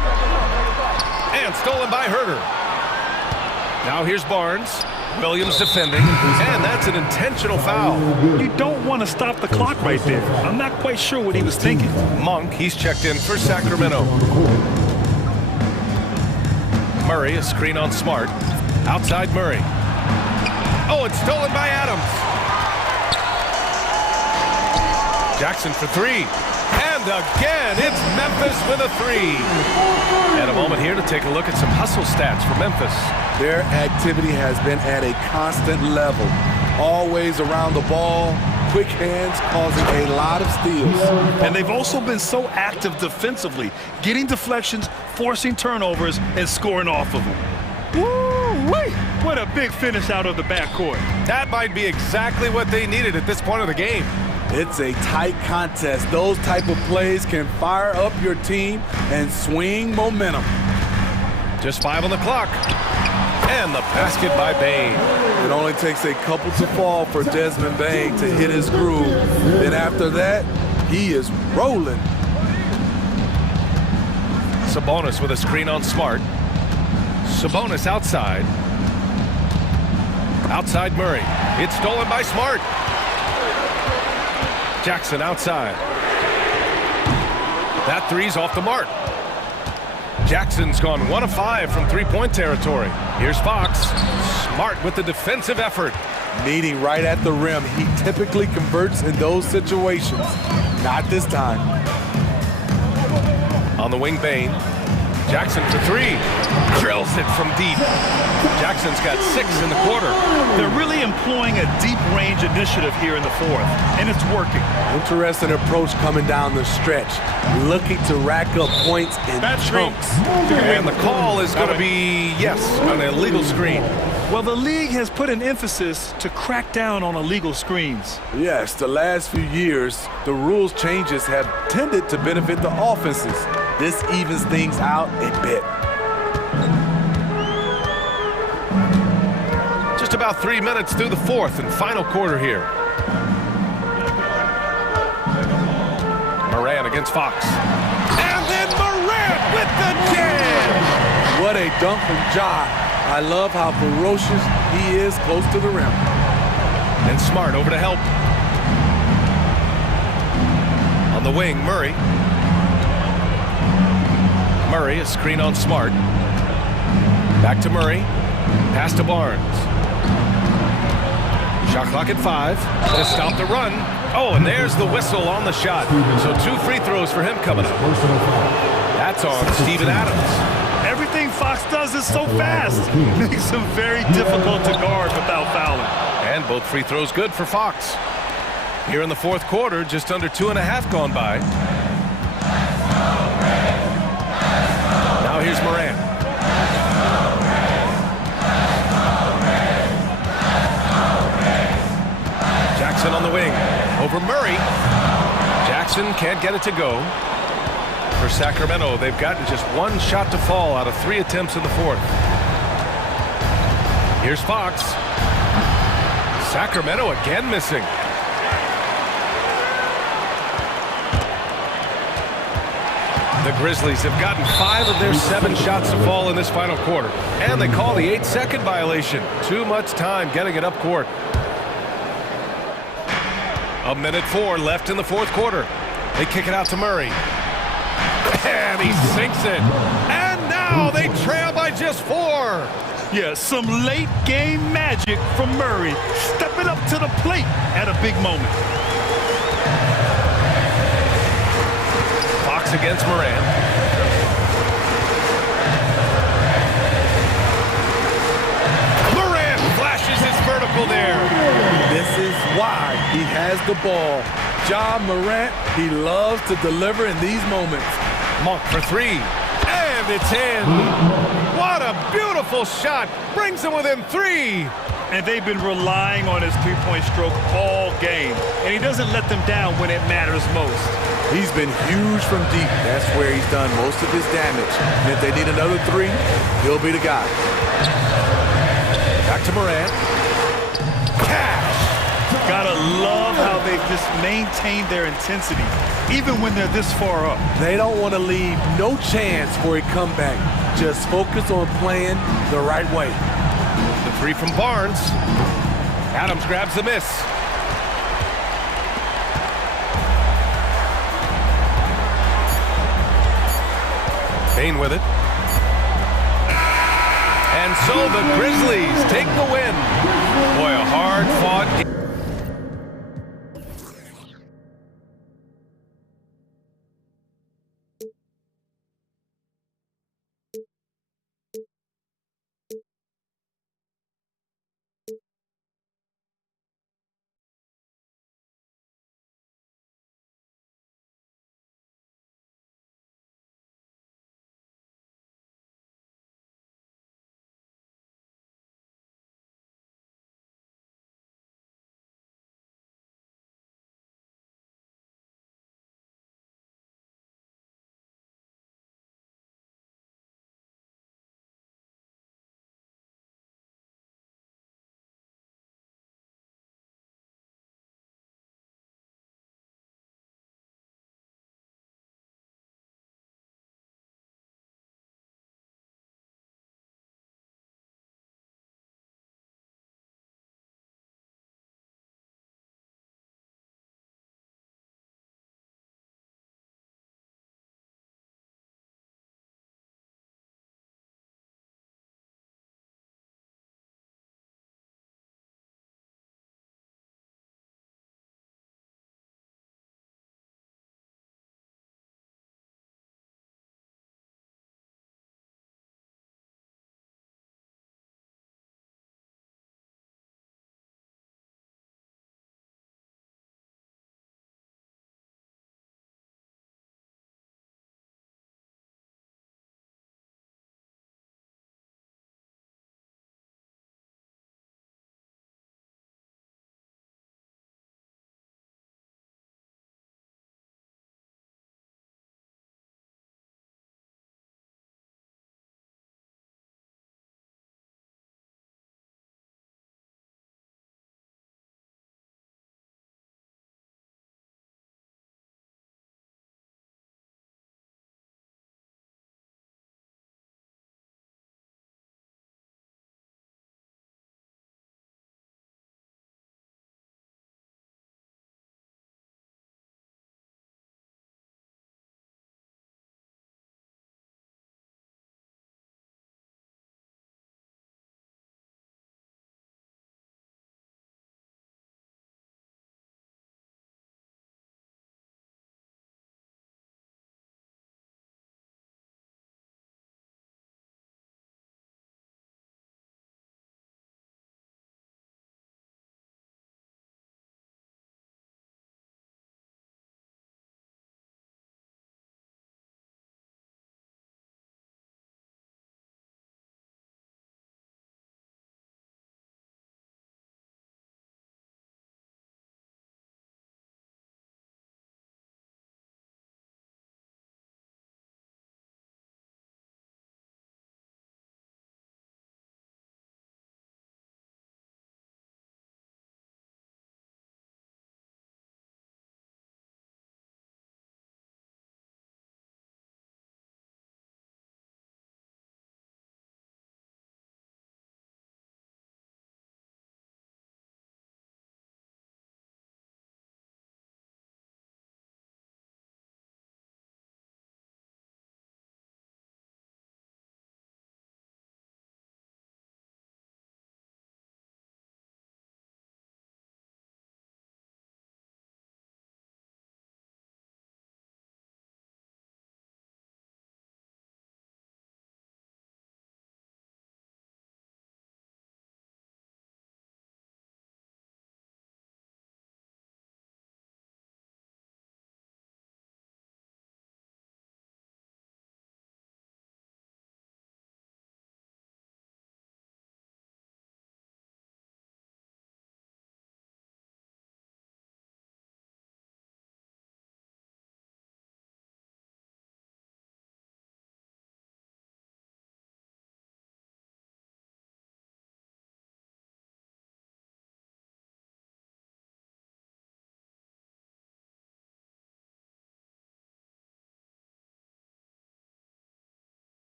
And stolen by Herder. Now here's Barnes. Williams defending. And that's an intentional foul. You don't want to stop the clock right there. I'm not quite sure what he was thinking. Monk, he's checked in for Sacramento. Murray, a screen on Smart. Outside Murray. Oh, it's stolen by Adams. Jackson for three. And again, it's Memphis with a three. And a moment here to take a look at some hustle stats for Memphis. Their activity has been at a constant level. Always around the ball, quick hands causing a lot of steals. And they've also been so active defensively, getting deflections, forcing turnovers, and scoring off of them. Woo-wee! What a big finish out of the backcourt. That might be exactly what they needed at this point of the game. It's a tight contest. Those type of plays can fire up your team and swing momentum. Just 5 on the clock. And the basket by Bain. It only takes a couple to fall for Desmond Bain to hit his groove. Then after that, he is rolling. Sabonis with a screen on Smart. Sabonis outside. Outside Murray. It's stolen by Smart. Jackson outside. That three's off the mark. Jackson's gone 1 of 5 from three-point territory. Here's Fox. Smart with the defensive effort. Meeting right at the rim. He typically converts in those situations. Not this time. On the wing, Bain. Jackson for three. Drills it from deep. Jackson's got 6 in the quarter. They're really employing a deep range initiative here in the fourth, and it's working. Interesting approach coming down the stretch. Looking to rack up points in chunks. And the call is going to be, yes, an illegal screen. Well, the league has put an emphasis to crack down on illegal screens. Yes, the last few years, the rules changes have tended to benefit the offenses. This evens things out a bit. Just about 3 minutes through the fourth and final quarter here. Moran against Fox. And then Moran with the jam! What a dunk from Ja. I love how ferocious he is close to the rim. And Smart over to help. On the wing, Murray. Murray, a screen on Smart. Back to Murray. Pass to Barnes. Shot clock at 5 to stop the run. Oh, and there's the whistle on the shot. So 2 free throws for him coming up. That's on Steven Adams. Everything Fox does is so fast. Makes him very difficult to guard without fouling. And both free throws good for Fox. Here in the fourth quarter, just under 2.5 gone by. Now here's Moran. Jackson on the wing. Over Murray. Jackson can't get it to go. For Sacramento, they've gotten just 1 shot to fall out of 3 attempts in the fourth. Here's Fox. Sacramento again missing. The Grizzlies have gotten 5 of their 7 shots to fall in this final quarter. And they call the 8-second violation. Too much time getting it up court. 1:04 left in the fourth quarter. They kick it out to Murray. And he sinks it. And now they trail by just 4. Yeah, some late game magic from Murray. Stepping up to the plate at a big moment. Fox against Moran. Moran flashes his vertical there. This is why he has the ball. Ja Morant, he loves to deliver in these moments. Monk for 3. And it's in. What a beautiful shot. Brings him within 3. and they've been relying on his three-point stroke all game, and he doesn't let them down when it matters most. He's been huge from deep. That's where he's done most of his damage. And if they need another three, he'll be the guy. Back to Morant. Cash. Gotta love how they've just maintained their intensity, even when they're this far up. They don't want to leave no chance for a comeback. Just focus on playing the right way. The three from Barnes. Adams grabs the miss. Payne with it. And so the Grizzlies take the win. Boy, a hard-fought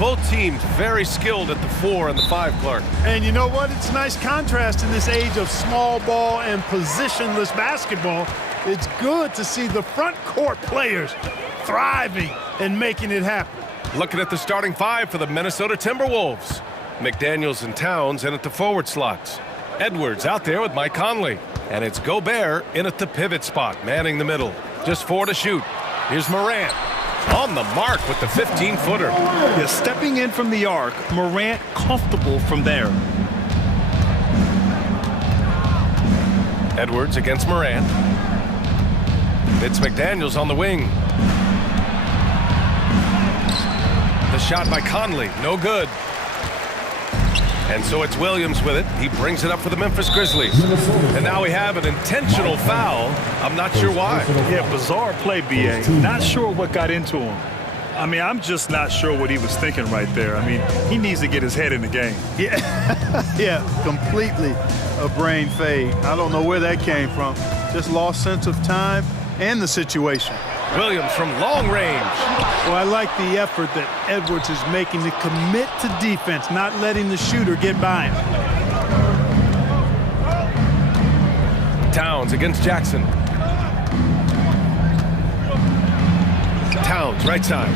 Both teams very skilled at the 4 and the 5, Clark. And you know what? It's a nice contrast in this age of small ball and positionless basketball. It's good to see the front court players thriving and making it happen. Looking at the starting 5 for the Minnesota Timberwolves. McDaniels and Towns in at the forward slots. Edwards out there with Mike Conley. And it's Gobert in at the pivot spot, manning the middle. Just 4 to shoot. Here's Morant. On the mark with the 15-footer. Yeah, stepping in from the arc, Morant comfortable from there. Edwards against Morant. It's McDaniels on the wing. The shot by Conley, no good. And so it's Williams with it. He brings it up for the Memphis Grizzlies. And now we have an intentional foul. I'm not sure why. Yeah, bizarre play, B.A. Not sure what got into him. I mean, I'm just not sure what he was thinking right there. I mean, he needs to get his head in the game. Yeah, completely a brain fade. I don't know where that came from. Just lost sense of time and the situation. Williams from long range. Well, I like the effort that Edwards is making to commit to defense, not letting the shooter get by him. Towns against Jackson. Towns, right side.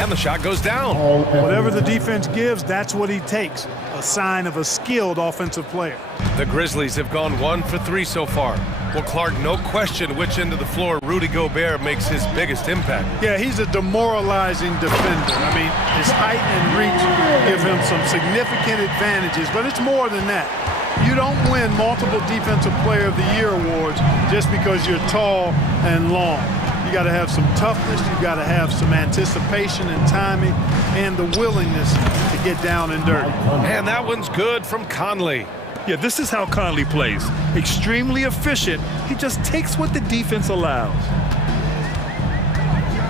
And the shot goes down. Whatever the defense gives, that's what he takes. A sign of a skilled offensive player. The Grizzlies have gone 1 for 3 so far. Well, Clark, no question which end of the floor Rudy Gobert makes his biggest impact. Yeah, he's a demoralizing defender. I mean, his height and reach give him some significant advantages, but it's more than that. You don't win multiple Defensive Player of the Year awards just because you're tall and long. You got to have some toughness, you got to have some anticipation and timing, and the willingness to get down and dirty. And that one's good from Conley. Yeah, this is how Conley plays. Extremely efficient. He just takes what the defense allows.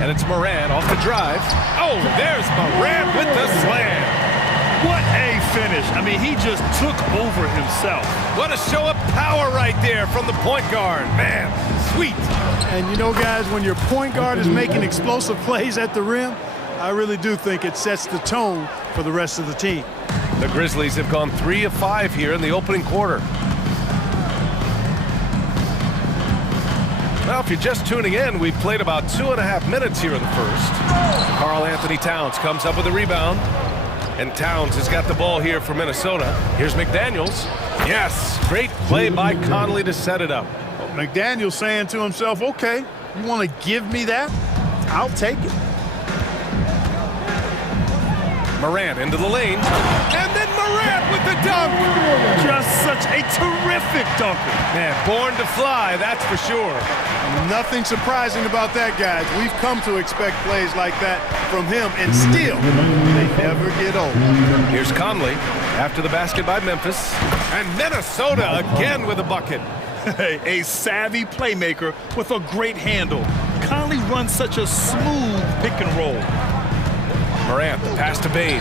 And it's Morant off the drive. Oh, there's Morant with the slam. What a finish. I mean, he just took over himself. What a show of power right there from the point guard. Man, sweet. And you know, guys, when your point guard is making explosive plays at the rim, I really do think it sets the tone for the rest of the team. The Grizzlies have gone 3 of 5 here in the opening quarter. Well, if you're just tuning in, we've played about 2.5 minutes here in the first. Karl Anthony Towns comes up with a rebound. And Towns has got the ball here for Minnesota. Here's McDaniels. Yes, great play by Conley to set it up. Well, McDaniels saying to himself, okay, you want to give me that? I'll take it. Morant into the lane, and then Morant with the dunk. Just such a terrific dunker. Man, born to fly, that's for sure. Nothing surprising about that, guys. We've come to expect plays like that from him, and still, they never get old. Here's Conley after the basket by Memphis, and Minnesota again with a bucket. A savvy playmaker with a great handle. Conley runs such a smooth pick and roll. Morant, the pass to Bane.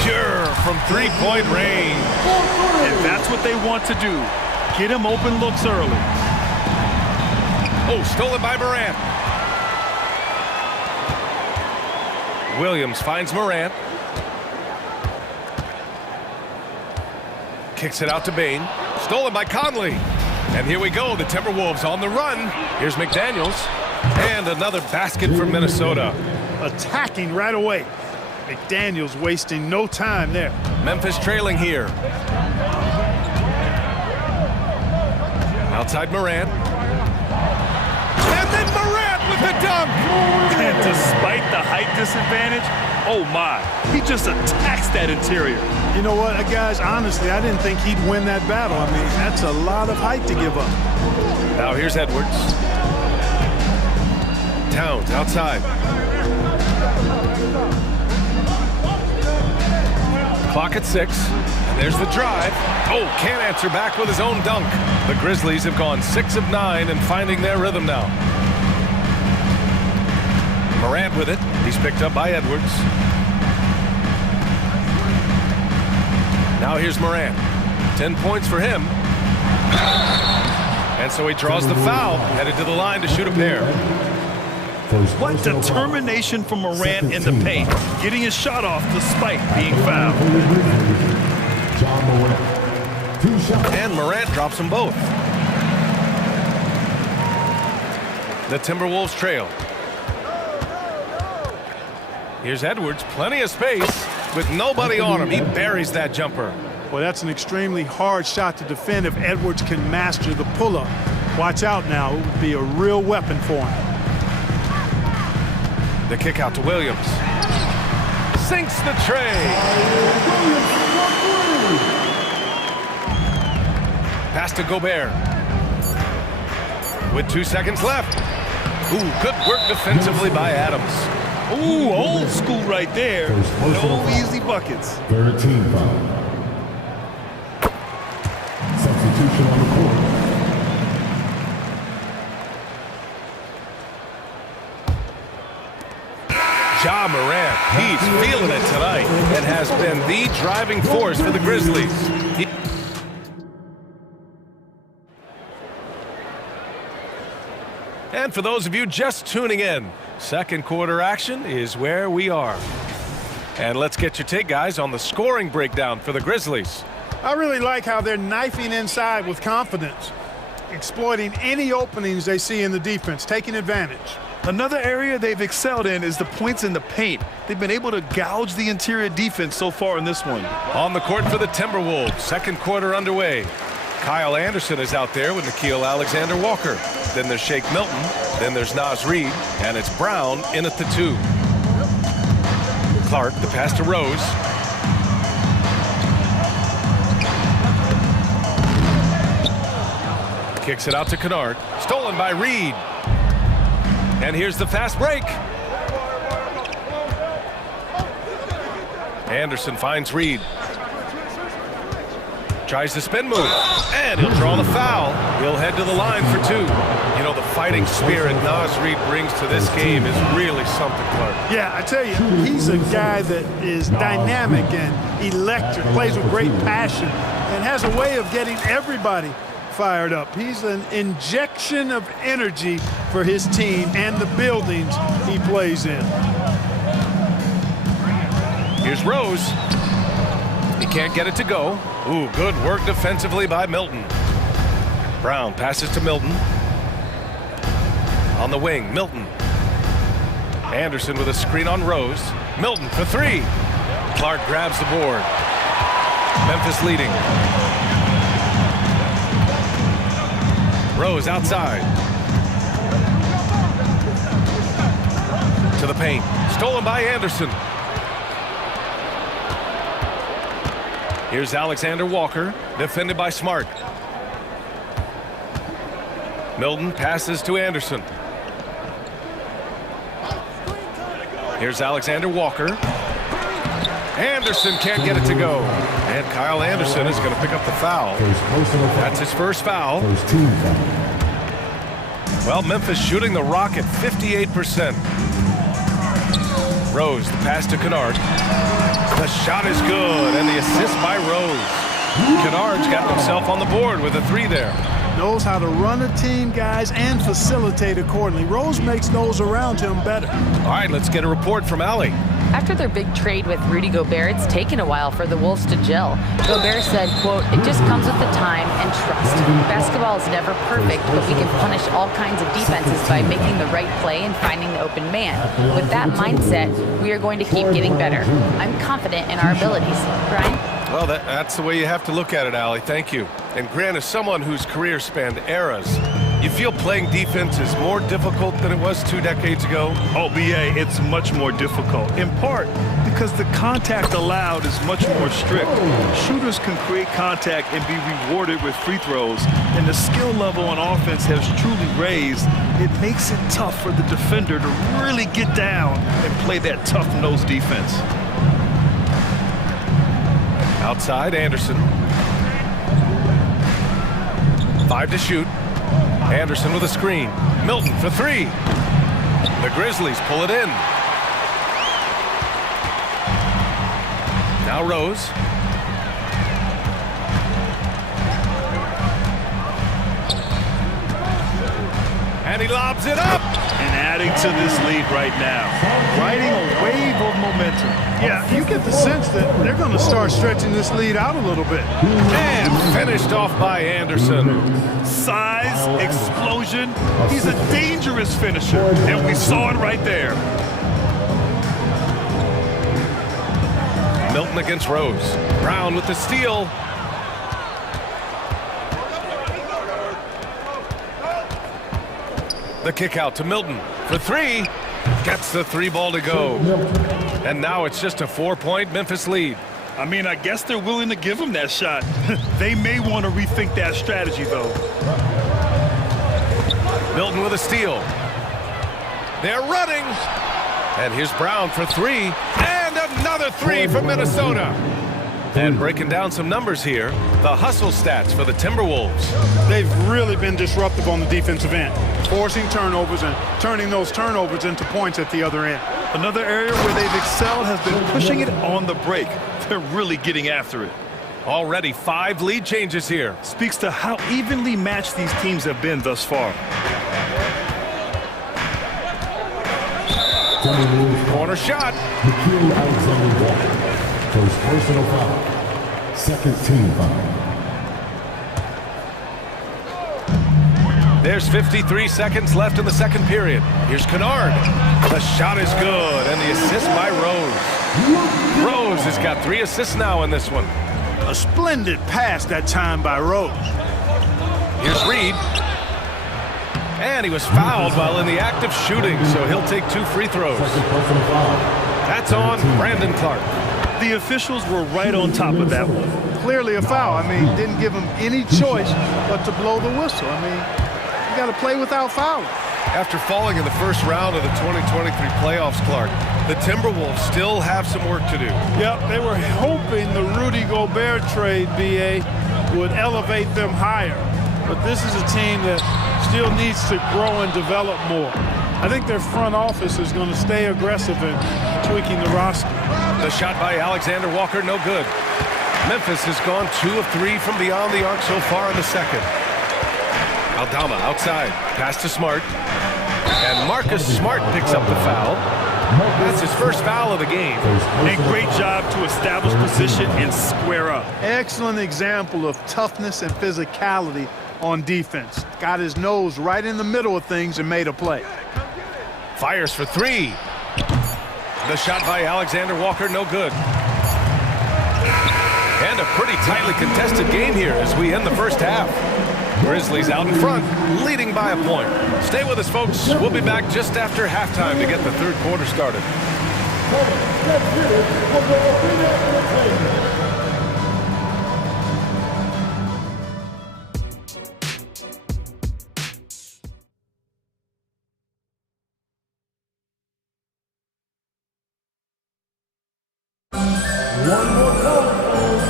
Pure from three-point range. And that's what they want to do. Get him open looks early. Oh, stolen by Morant. Williams finds Morant. Kicks it out to Bane. Stolen by Conley. And here we go, the Timberwolves on the run. Here's McDaniels. And another basket for Minnesota. Attacking right away. McDaniels wasting no time there. Memphis trailing here. Outside Morant. And then Morant with the dunk. And despite the height disadvantage, oh my, he just attacks that interior. You know what, guys, honestly, I didn't think he'd win that battle. I mean, that's a lot of height to give up. Now here's Edwards. Towns outside. Clock at 6. And there's the drive. Oh, can't answer back with his own dunk. The Grizzlies have gone 6 of 9 and finding their rhythm now. Morant with it. He's picked up by Edwards. Now here's Morant. 10 points for him. And so he draws the foul, headed to the line to shoot a pair. What determination from Morant in the paint, getting his shot off despite being fouled. And Morant drops them both. The Timberwolves trail. Here's Edwards, plenty of space with nobody on him. He buries that jumper. Well, that's an extremely hard shot to defend if Edwards can master the pull-up. Watch out now. It would be a real weapon for him. The kick out to Williams. Sinks the tray. Pass to Gobert. With 2 seconds left. Ooh, good work defensively by Adams. Ooh, old school right there. No easy buckets. Third team foul. Substitution on the court. Ja Morant, he's feeling it tonight and has been the driving force for the Grizzlies. And for those of you just tuning in, second quarter action is where we are. And let's get your take, guys, on the scoring breakdown for the Grizzlies. I really like how they're knifing inside with confidence, exploiting any openings they see in the defense, taking advantage. Another area they've excelled in is the points in the paint. They've been able to gouge the interior defense so far in this one. On the court for the Timberwolves, second quarter underway. Kyle Anderson is out there with Nickeil Alexander-Walker. Then there's Shake Milton. Then there's Naz Reid. And it's Brown in at the 2. Clark, the pass to Rose. Kicks it out to Kennard. Stolen by Reid. And here's the fast break. Anderson finds Reid. Tries the spin move. And he'll draw the foul. He'll head to the line for 2. You know, the fighting spirit Naz Reid brings to this game is really something, Clark. Yeah, I tell you, he's a guy that is dynamic and electric, plays with great passion, and has a way of getting everybody fired up. He's an injection of energy for his team and the buildings he plays in. Here's Rose. He can't get it to go. Ooh, good work defensively by Milton. Brown passes to Milton. On the wing, Milton. Anderson with a screen on Rose. Milton for 3. Clark grabs the board. Memphis leading. Rose outside. To the paint. Stolen by Anderson. Here's Alexander Walker, defended by Smart. Milton passes to Anderson. Here's Alexander Walker. Anderson can't get it to go. And Kyle Anderson is going to pick up the foul. That's his first foul. Well, Memphis shooting the rock at 58%. Rose, the pass to Kennard. The shot is good, and the assist by Rose. Kennard's got himself on the board with a 3 there. Knows how to run a team, guys, and facilitate accordingly. Rose makes those around him better. All right, let's get a report from Allie. After their big trade with Rudy Gobert, it's taken a while for the Wolves to gel. Gobert said, quote, "It just comes with the time and trust. Basketball is never perfect, but we can punish all kinds of defenses by making the right play and finding the open man. With that mindset, we are going to keep getting better. I'm confident in our abilities." Brian? Well, that's the way you have to look at it, Allie. Thank you. And Grant, as someone whose career spanned eras, you feel playing defense is more difficult than it was 2 decades ago? Oh, BA, it's much more difficult, in part because the contact allowed is much more strict. Shooters can create contact and be rewarded with free throws, and the skill level on offense has truly raised. It makes it tough for the defender to really get down and play that tough-nosed defense. Outside, Anderson. 5 to shoot. Anderson with a screen. Milton for 3. The Grizzlies pull it in. Now Rose. And he lobs it up. And adding to this lead right now. Riding a wave of momentum. Yeah, you get the sense that they're going to start stretching this lead out a little bit. And finished off by Anderson. Size, explosion. He's a dangerous finisher. And we saw it right there. Milton against Rose. Brown with the steal. The kick out to Milton for three. Gets the three ball to go. And now it's just a 4-point Memphis lead. I mean, I guess they're willing to give him that shot. They may want to rethink that strategy, though. Milton with a steal. They're running. And here's Brown for three. And another three from Minnesota. And breaking down some numbers here, the hustle stats for the Timberwolves. They've really been disruptive on the defensive end, forcing turnovers and turning those turnovers into points at the other end. Another area where they've excelled has been pushing it on the break. They're really getting after it. Already 5 lead changes here. Speaks to how evenly matched these teams have been thus far. Corner shot. First personal foul. Second team foul. There's 53 seconds left in the second period. Here's Kennard. The shot is good, and the assist by Rose. Rose has got 3 assists now in this one. A splendid pass that time by Rose. Here's Reed. And he was fouled while in the act of shooting, so he'll take 2 free throws. That's on Brandon Clark. The officials were right on top of that one. Clearly a foul. I mean, didn't give him any choice but to blow the whistle. I mean, you got to play without fouling. After falling in the first round of the 2023 playoffs, Clark, the Timberwolves still have some work to do. Yep, they were hoping the Rudy Gobert trade, BA, would elevate them higher. But this is a team that still needs to grow and develop more. I think their front office is going to stay aggressive in tweaking the roster. The shot by Alexander Walker, no good. Memphis has gone 2 of 3 from beyond the arc so far in the second. Aldama outside, pass to Smart. And Marcus Smart picks up the foul. That's his first foul of the game. A great job to establish position and square up. Excellent example of toughness and physicality on defense. Got his nose right in the middle of things and made a play. Fires for 3. The shot by Alexander Walker, no good. And a pretty tightly contested game here as we end the first half. Grizzlies out in front, leading by a point. Stay with us, folks. We'll be back just after halftime to get the third quarter started.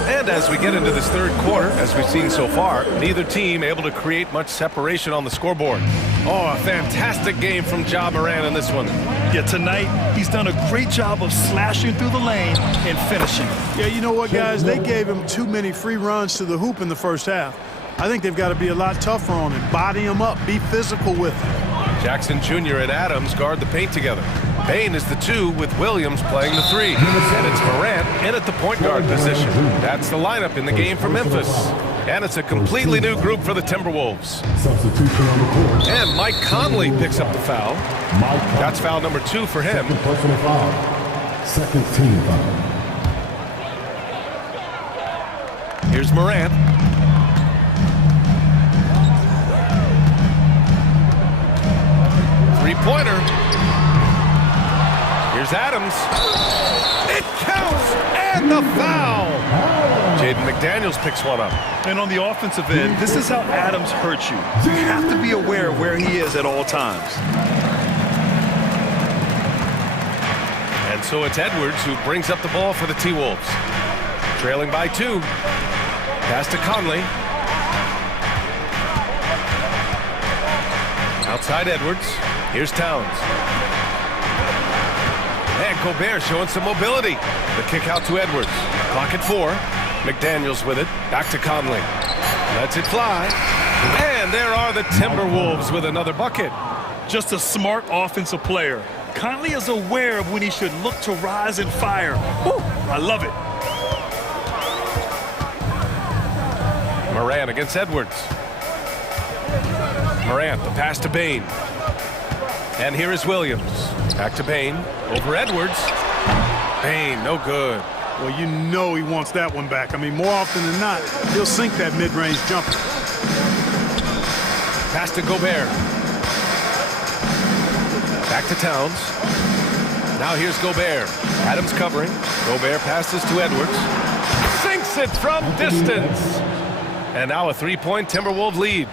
And as we get into this third quarter, as we've seen so far, neither team able to create much separation on the scoreboard. Oh, a fantastic game from Ja Morant in this one. Yeah, tonight, he's done a great job of slashing through the lane and finishing. Yeah, you know what, guys? They gave him too many free runs to the hoop in the first half. I think they've got to be a lot tougher on him. Body him up. Be physical with him. Jackson Jr. and Adams guard the paint together. Payne is the 2 with Williams playing the 3. And it's Morant in at the point guard position. That's the lineup in the game for Memphis. And it's a completely new group for the Timberwolves. And Mike Conley picks up the foul. That's foul number 2 for him. Personal foul. Second team foul. Here's Morant. Three-pointer. Here's Adams. It counts, and the foul. Jaden McDaniels picks one up. And on the offensive end, this is how Adams hurts you. You have to be aware of where he is at all times. And so it's Edwards who brings up the ball for the T-Wolves. Trailing by 2. Pass to Conley. Outside Edwards. Here's Towns. And Gobert showing some mobility. The kick out to Edwards. Clock at 4. McDaniels with it. Back to Conley. Lets it fly. And there are the Timberwolves with another bucket. Just a smart offensive player. Conley is aware of when he should look to rise and fire. Woo, I love it. Morant against Edwards. Morant, the pass to Bain. And here is Williams. Back to Bain. Over Edwards. Bain, no good. Well, you know he wants that one back. I mean, more often than not, he'll sink that mid-range jumper. Pass to Gobert. Back to Towns. Now here's Gobert. Adams covering. Gobert passes to Edwards. Sinks it from distance. And now a three-point Timberwolves lead.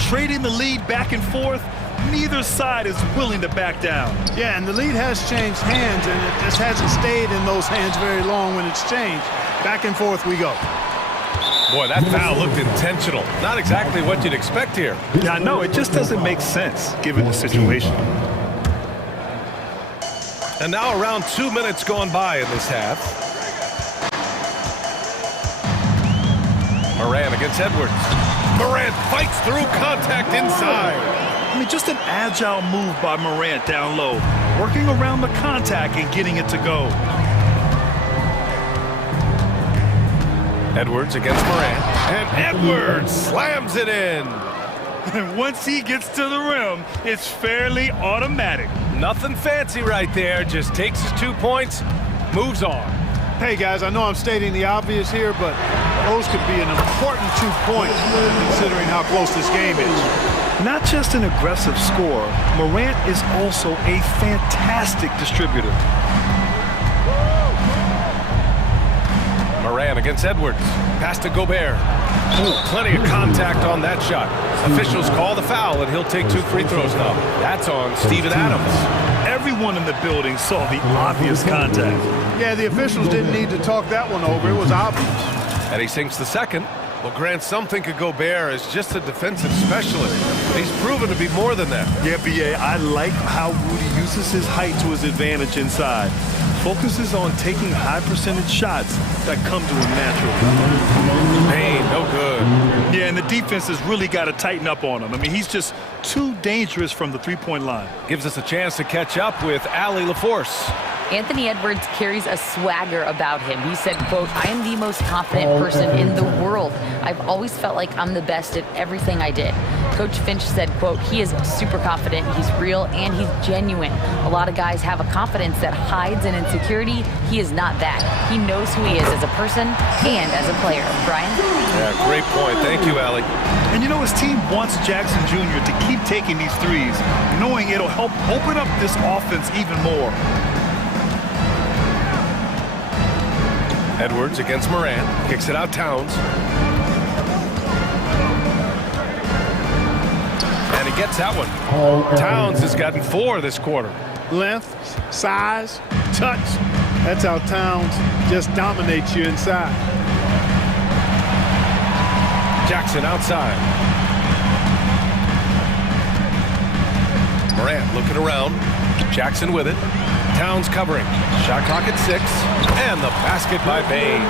Trading the lead back and forth, neither side is willing to back down. Yeah, and the lead has changed hands, and it just hasn't stayed in those hands very long when it's changed. Back and forth we go. Boy, that foul looked intentional. Not exactly what you'd expect here. Yeah, no, it just doesn't make sense given the situation. And now around 2 minutes gone by in this half. Morant against Edwards. Morant fights through contact inside. I mean, just an agile move by Morant down low, working around the contact and getting it to go. Edwards against Morant. And Edwards slams it in. And once he gets to the rim, it's fairly automatic. Nothing fancy right there. Just takes his 2 points, moves on. Hey, guys, I know I'm stating the obvious here, but those could be an important 2 points considering how close this game is. Not just an aggressive scorer, Morant is also a fantastic distributor. Morant against Edwards. Pass to Gobert. Ooh, plenty of contact on that shot. Officials call the foul, and he'll take 2 free throws now. That's on Steven Adams. Everyone in the building saw the obvious contact. Yeah, the officials didn't need to talk that one over. It was obvious. And he sinks the second. Well, Grant, some think of Gobert as just a defensive specialist. He's proven to be more than that. Yeah, B.A., I like how Rudy uses his height to his advantage inside. Focuses on taking high-percentage shots that come to him naturally. Bain, no good. Yeah, and the defense has really got to tighten up on him. I mean, he's just too dangerous from the three-point line. Gives us a chance to catch up with Allie LaForce. Anthony Edwards carries a swagger about him. He said, quote, "I am the most confident person in the world. I've always felt like I'm the best at everything I did." Coach Finch said, quote, "He is super confident, he's real, and he's genuine. A lot of guys have a confidence that hides an insecurity. He is not that. He knows who he is as a person and as a player." Brian? Yeah, great point. Thank you, Allie. And you know, his team wants Jackson Jr. to keep taking these threes, knowing it'll help open up this offense even more. Edwards against Morant. Kicks it out Towns. And he gets that one. Towns has gotten 4 this quarter. Length, size, touch. That's how Towns just dominates you inside. Jackson outside. Morant looking around. Jackson with it. Towns covering. Shot clock at 6. And the basket by Bain.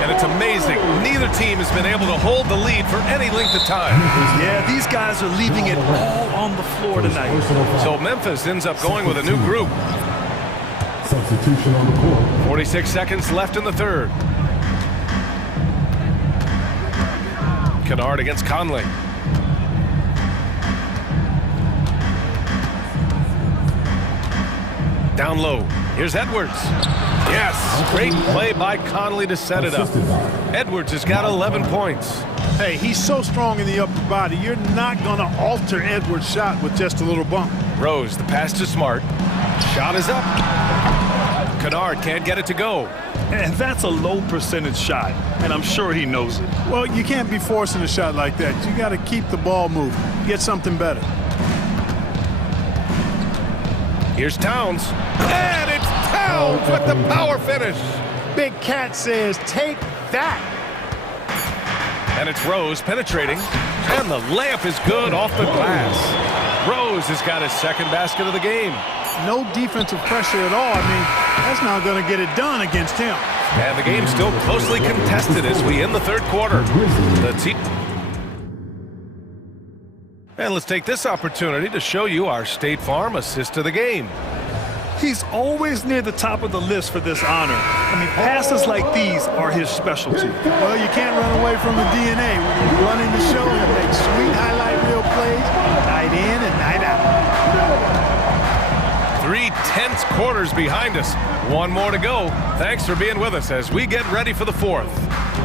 And it's amazing. Neither team has been able to hold the lead for any length of time. Yeah, these guys are leaving it all on the floor tonight. So Memphis ends up going with a new group. Substitution on the court. 46 seconds left in the third. Kennard against Conley. Down low. Here's Edwards. Yes, great play by Conley to set it up. Edwards has got 11 points. Hey, he's so strong in the upper body. You're not going to alter Edwards' shot with just a little bump. Rose, the pass to Smart. Shot is up. Kennard can't get it to go. And that's a low percentage shot, and I'm sure he knows it. Well, you can't be forcing a shot like that. You got to keep the ball moving. Get something better. Here's Towns. And it's Towns with the power finish. Big Cat says, take that. And it's Rose penetrating. And the layup is good off the glass. Rose has got his second basket of the game. No defensive pressure at all. I mean, that's not going to get it done against him. And the game's still closely contested as we end the third quarter. The team. And let's take this opportunity to show you our State Farm assist of the game. He's always near the top of the list for this honor. I mean, passes like these are his specialty. Well, you can't run away from the DNA. When he's running the show, he makes sweet highlight reel plays night in and night out. 3 tense quarters behind us. One more to go. Thanks for being with us as we get ready for the fourth.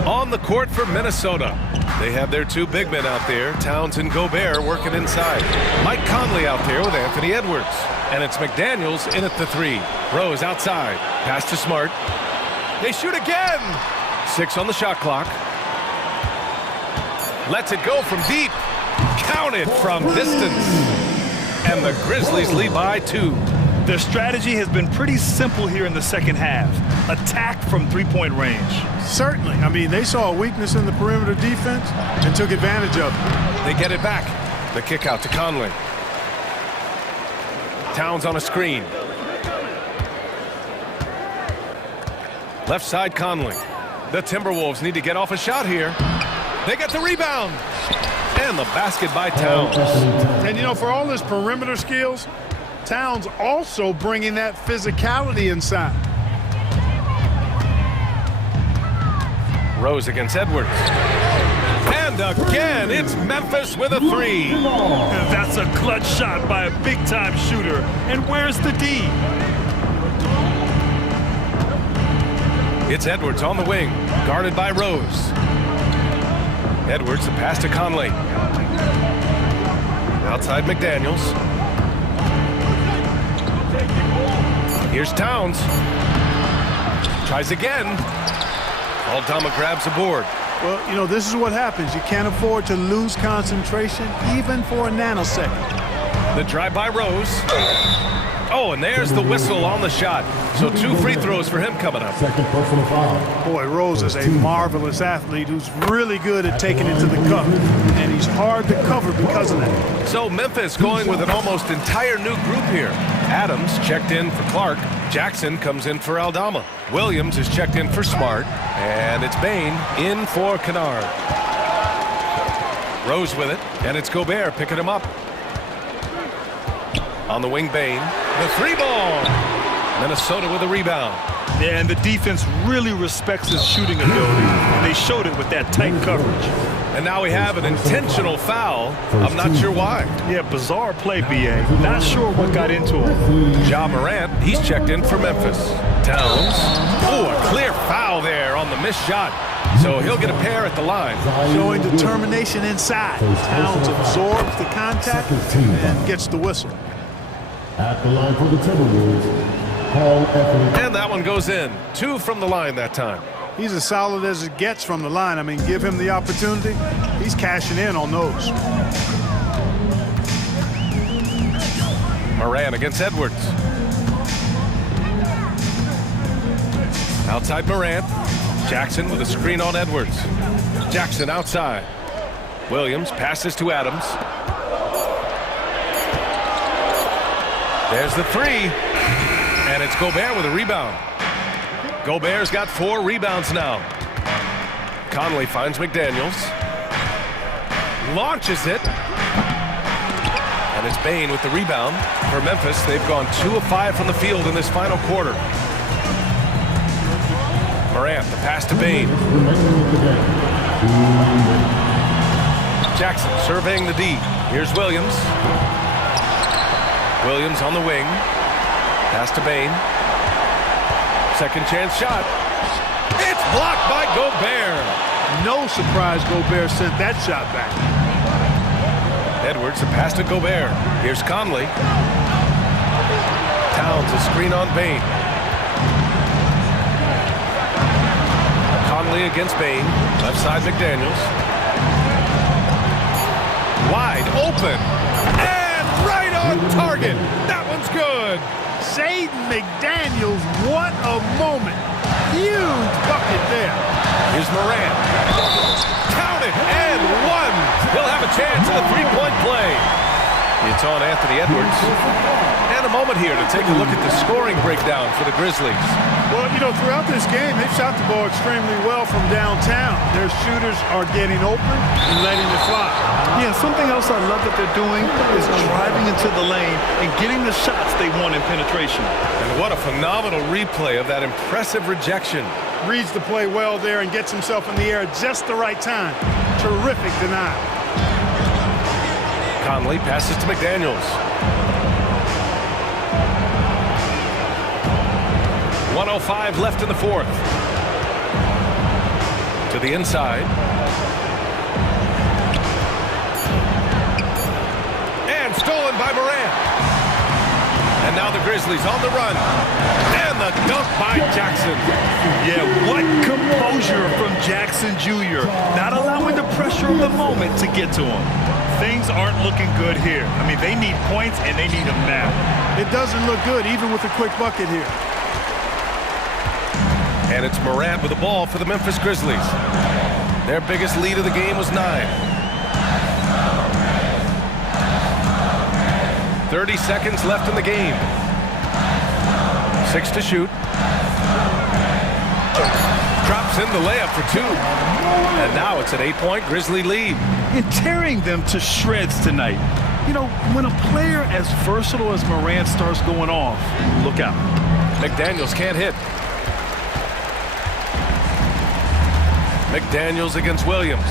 On the court for Minnesota. They have their 2 big men out there, Towns and Gobert, working inside. Mike Conley out there with Anthony Edwards. And it's McDaniels in at the 3. Rose outside. Pass to Smart. They shoot again! 6 on the shot clock. Lets it go from deep. Counted from distance. And the Grizzlies lead by 2. Their strategy has been pretty simple here in the second half. Attack from three-point range. Certainly. I mean, they saw a weakness in the perimeter defense and took advantage of it. They get it back. The kick out to Conley. Towns on a screen. Left side Conley. The Timberwolves need to get off a shot here. They get the rebound. And the basket by Towns. And, you know, for all his perimeter skills, Towns also bringing that physicality inside. Rose against Edwards. And again, it's Memphis with a 3. And that's a clutch shot by a big-time shooter. And where's the D? It's Edwards on the wing, guarded by Rose. Edwards, the pass to Conley. Outside McDaniels. Here's Towns. Tries again. Aldama grabs the board. Well, you know, this is what happens. You can't afford to lose concentration, even for a nanosecond. The drive by Rose. Oh, and there's the whistle on the shot. So 2 free throws for him coming up. Second personal foul. Boy, Rose is a marvelous athlete who's really good at taking it to the cup. And he's hard to cover because of that. So Memphis going with an almost entire new group here. Adams checked in for Clark. Jackson comes in for Aldama. Williams is checked in for Smart. And it's Bain in for Kennard. Rose with it. And it's Gobert picking him up. On the wing, Bain. The 3-ball. Minnesota with a rebound. Yeah, and the defense really respects his shooting ability. And they showed it with that tight coverage. And now we have an intentional foul. I'm not sure why. Yeah, bizarre play, B.A. Not sure what got into him. Ja Morant, he's checked in for Memphis. Towns. Oh, a clear foul there on the missed shot. So he'll get a pair at the line. Showing determination inside. Towns absorbs the contact and gets the whistle. At the line for the Timberwolves, Paul Anthony. And that one goes in. 2 from the line that time. He's as solid as it gets from the line. I mean, give him the opportunity. He's cashing in on those. Moran against Edwards. Outside Morant. Jackson with a screen on Edwards. Jackson outside. Williams passes to Adams. There's the 3. And it's Gobert with a rebound. Gobert's got 4 rebounds now. Conley finds McDaniels. Launches it. And it's Bain with the rebound. For Memphis, they've gone 2 of 5 from the field in this final quarter. Morant, the pass to Bain. Jackson surveying the D. Here's Williams. Williams on the wing. Pass to Bain. Second chance shot. It's blocked by Gobert. No surprise Gobert sent that shot back. Edwards, the pass to Gobert. Here's Conley. Towns, a screen on Bain. Conley against Bain. Left side McDaniels. Wide open. And right on target. That one's good. Jaden McDaniels, what a moment. Huge bucket there. Here's Morant. Count it, and 1. He'll have a chance at a 3-point play. It's on Anthony Edwards. And a moment here to take a look at the scoring breakdown for the Grizzlies. Well, you know, throughout this game, they've shot the ball extremely well from downtown. Their shooters are getting open and letting it fly. Yeah, something else I love that they're doing is driving into the lane and getting the shots they want in penetration. And what a phenomenal replay of that impressive rejection. Reads the play well there and gets himself in the air at just the right time. Terrific denial. Conley passes to McDaniels. 1:05 left in the fourth. To the inside. And stolen by Morant. And now the Grizzlies on the run. And the dunk by Jackson. Yeah, what composure from Jackson Jr. Not allowing the pressure of the moment to get to him. Things aren't looking good here. I mean, they need points and they need them now. It doesn't look good, even with a quick bucket here. And it's Morant with the ball for the Memphis Grizzlies. Their biggest lead of the game was 9. 30 seconds left in the game. 6 to shoot. Drops in the layup for 2. And now it's an 8-point Grizzly lead. And tearing them to shreds tonight. You know, when a player as versatile as Morant starts going off, look out. McDaniels can't hit. McDaniels against Williams.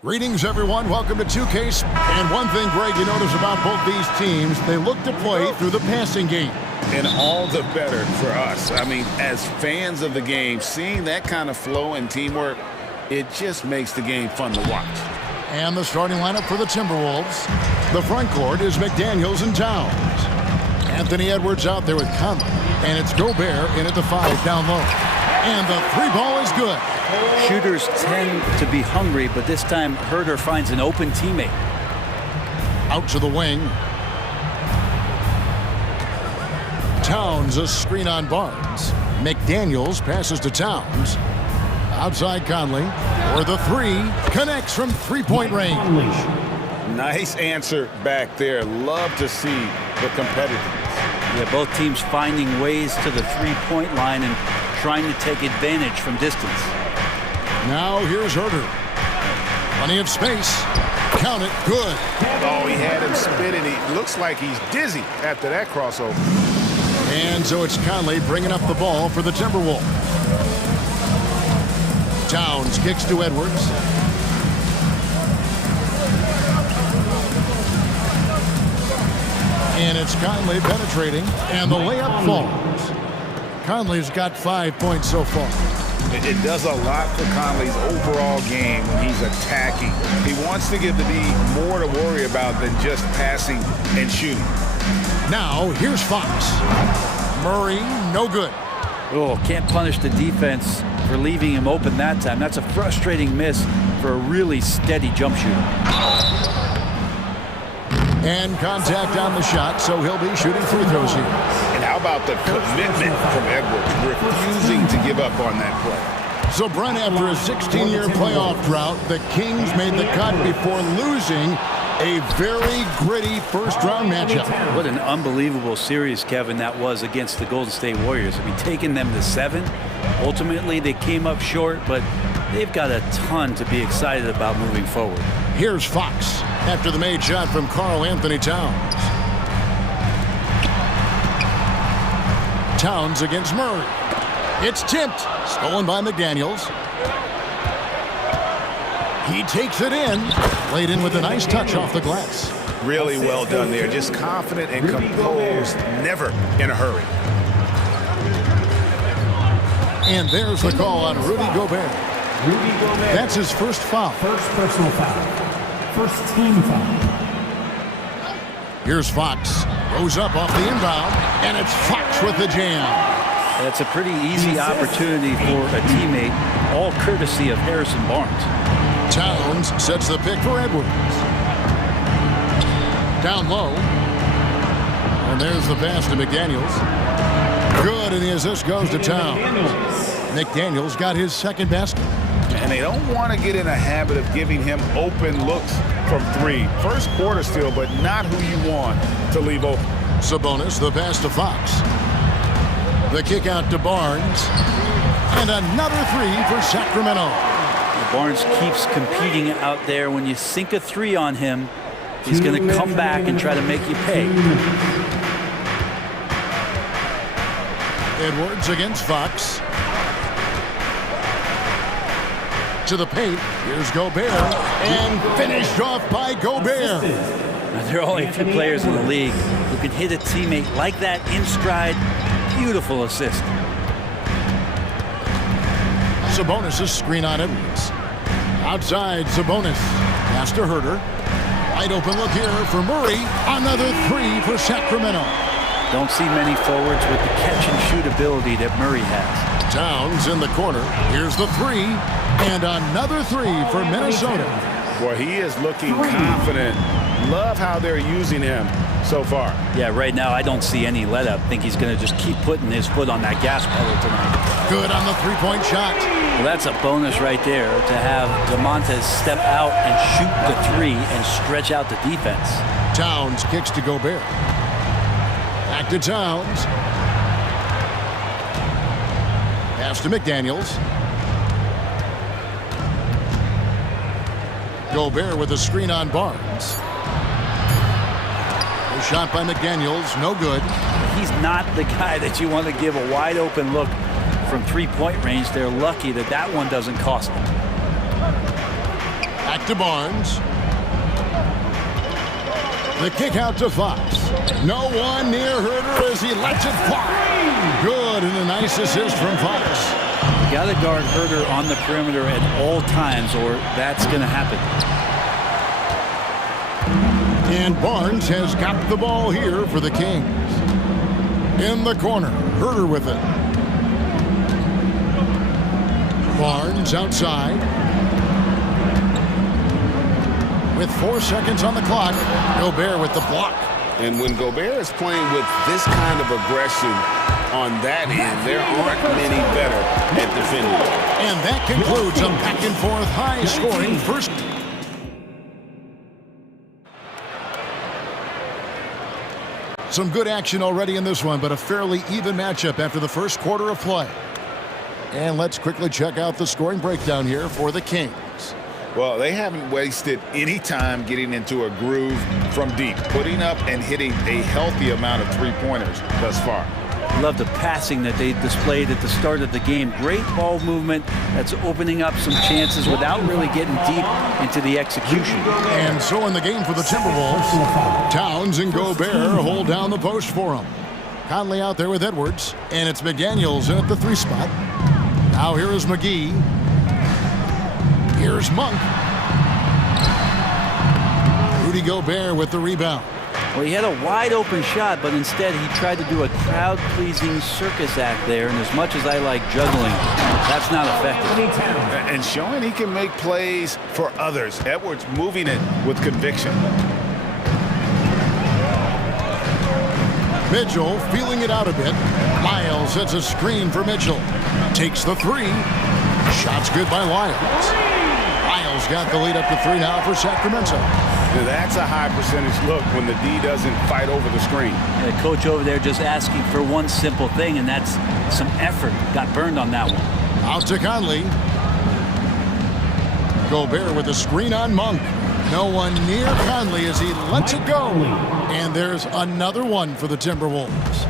Greetings, everyone. Welcome to 2K. And one thing, Greg, you notice about both these teams, they look to play through the passing game. And all the better for us. I mean, as fans of the game, seeing that kind of flow and teamwork, it just makes the game fun to watch. And the starting lineup for the Timberwolves. The front court is McDaniels and Towns. Anthony Edwards out there with Conley. And it's Gobert in at the 5 down low. And the 3 ball is good. Shooters tend to be hungry, but this time Herder finds an open teammate. Out to the wing. Towns a screen on Barnes. McDaniels passes to Towns. Outside Conley. For the 3. Connects from 3-point range. Nice answer back there. Love to see the competitiveness. Yeah, both teams finding ways to the 3-point line and trying to take advantage from distance. Now here's Herder. Plenty of space. Count it. Good. Oh, he had him spinning. He looks like he's dizzy after that crossover. And so it's Conley bringing up the ball for the Timberwolves. Towns kicks to Edwards. And it's Conley penetrating, and the layup falls. Conley's got 5 points so far. It does a lot for Conley's overall game when he's attacking. He wants to give the D more to worry about than just passing and shooting. Now, here's Fox. Murray, no good. Oh, can't punish the defense for leaving him open that time. That's a frustrating miss for a really steady jump shooter. And contact on the shot, so he'll be shooting free throws here. And how about the commitment from Edwards, refusing to give up on that play? So, Brent, after a 16-year playoff drought, the Kings made the cut before losing a very gritty first-round matchup. What an unbelievable series, Kevin, that was against the Golden State Warriors. I mean, taking them to 7. Ultimately, they came up short, but they've got a ton to be excited about moving forward. Here's Fox after the made shot from Karl Anthony Towns. Towns against Murray. It's tipped. Stolen by McDaniels. He takes it in. Laid in with a nice touch off the glass. Really well done there. Just confident and composed. Never in a hurry. And there's the call on Rudy Gobert. That's his first foul. First personal foul. First team foul. Here's Fox. Goes up off the inbound. And it's Fox with the jam. That's a pretty easy opportunity for a teammate, all courtesy of Harrison Barnes. Towns sets the pick for Edwards. Down low. And there's the pass to McDaniels. Good, and the assist goes to Towns. McDaniels got his second basket. And they don't want to get in a habit of giving him open looks from 3. First quarter still, but not who you want to leave open. Sabonis, the pass to Fox. The kick out to Barnes. And another 3 for Sacramento. Barnes keeps competing out there. When you sink a 3 on him, he's going to come back and try to make you pay. Edwards against Fox. To the paint. Here's Gobert. And finished off by Gobert. There are only a few players in the league who can hit a teammate like that in stride. Beautiful assist. Sabonis' screen on Edwards. Outside, Sabonis. Pass to Herder. Wide open look here for Murray. Another 3 for Sacramento. Don't see many forwards with the catch-and-shoot ability that Murray has. Towns in the corner. Here's the 3. And another 3 for Minnesota. Boy, he is looking confident. Love how they're using him so far. Yeah, right now I don't see any let-up. I think he's going to just keep putting his foot on that gas pedal tonight. Good on the 3-point shot. Well, that's a bonus right there to have DeMontes step out and shoot the 3 and stretch out the defense. Towns kicks to Gobert. Back to Towns. Pass to McDaniels. Gobert with a screen on Barnes. A shot by McDaniels, no good. He's not the guy that you want to give a wide open look from 3-point range. They're lucky that that one doesn't cost them. Back to Barnes. The kick out to Fox. No one near Herder as he lets it fly. Good, and a nice assist from Fox. You got to guard Herder on the perimeter at all times, or that's going to happen. And Barnes has got the ball here for the Kings. In the corner, Herder with it. Barnes outside. With 4 seconds on the clock, Gobert with the block. And when Gobert is playing with this kind of aggression on that end, there aren't many better at defending. And that concludes a back-and-forth high-scoring first. Some good action already in this one, but a fairly even matchup after the first quarter of play. And let's quickly check out the scoring breakdown here for the Kings. Well, they haven't wasted any time getting into a groove from deep, putting up and hitting a healthy amount of three-pointers thus far. Love the passing that they displayed at the start of the game. Great ball movement that's opening up some chances without really getting deep into the execution. And so in the game for the Timberwolves, Towns and Gobert hold down the post for them. Conley out there with Edwards, and it's McDaniels in at the 3 spot. Now here is McGee. Here's Monk. Rudy Gobert with the rebound. Well, he had a wide open shot, but instead he tried to do a crowd-pleasing circus act there, and as much as I like juggling, that's not effective. And showing he can make plays for others. Edwards moving it with conviction. Mitchell feeling it out a bit. Lyles sets a screen for Mitchell. Takes the 3. Shot's good by Lyles. Lyles got the lead up to 3 now for Sacramento. Now that's a high percentage look when the D doesn't fight over the screen. The coach over there just asking for one simple thing, and that's some effort. Got burned on that one. Out to Conley. Gobert with a screen on Monk. No one near Conley as he lets it go. And there's another one for the Timberwolves.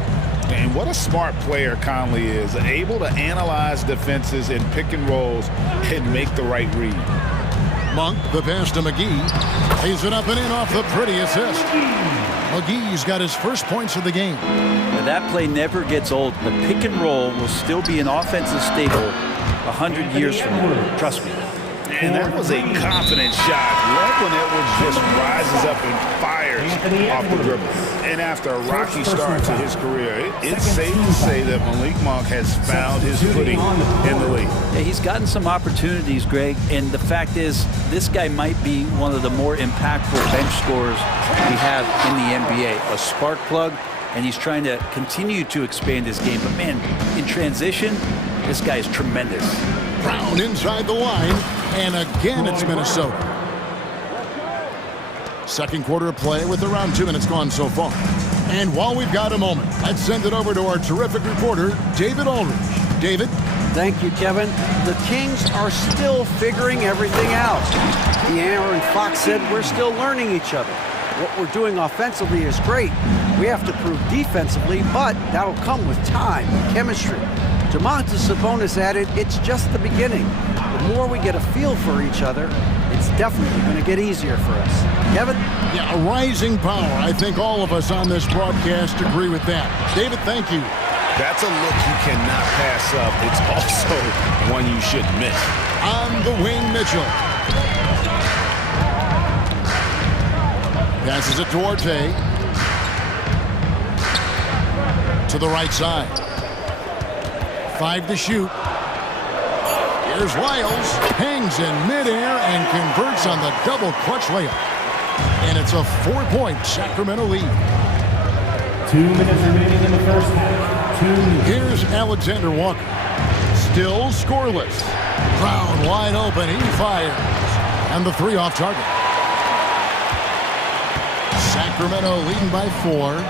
And what a smart player Conley is, able to analyze defenses in pick and rolls and make the right read. Monk, the pass to McGee. Lays it up and in off the pretty assist. McGee's got his first points of the game. Now that play never gets old. The pick and roll will still be an offensive staple 100 years from now. Trust me. And that was a confident shot. Love when Edwards just rises up and fires off the dribble. And after a rocky start to his career, it's safe to say that Malik Monk has found his footing in the league. Yeah, he's gotten some opportunities, Greg, and the fact is this guy might be one of the more impactful bench scorers we have in the NBA. A spark plug, and he's trying to continue to expand his game. But, man, in transition, this guy is tremendous. Brown inside the line, and again it's Minnesota. Second quarter of play with around 2 minutes gone so far. And while we've got a moment, let's send it over to our terrific reporter, David Aldridge. David? Thank you, Kevin. The Kings are still figuring everything out. De'Aaron and Fox said we're still learning each other. What we're doing offensively is great. We have to prove defensively, but that'll come with time and chemistry. Domantas Sabonis added, it's just the beginning. The more we get a feel for each other, it's definitely going to get easier for us. Kevin? Yeah, a rising power. I think all of us on this broadcast agree with that. David, thank you. That's a look you cannot pass up. It's also one you shouldn't miss. On the wing, Mitchell. Passes it to Orte. To the right side. 5 to shoot. Here's Lyles. Hangs in midair and converts on the double clutch layup. And it's a 4-point Sacramento lead. 2 minutes remaining in the first half. 2 minutes. Here's Alexander Walker. Still scoreless. Brown wide open. He fires. And the 3 off target. Sacramento leading by 4.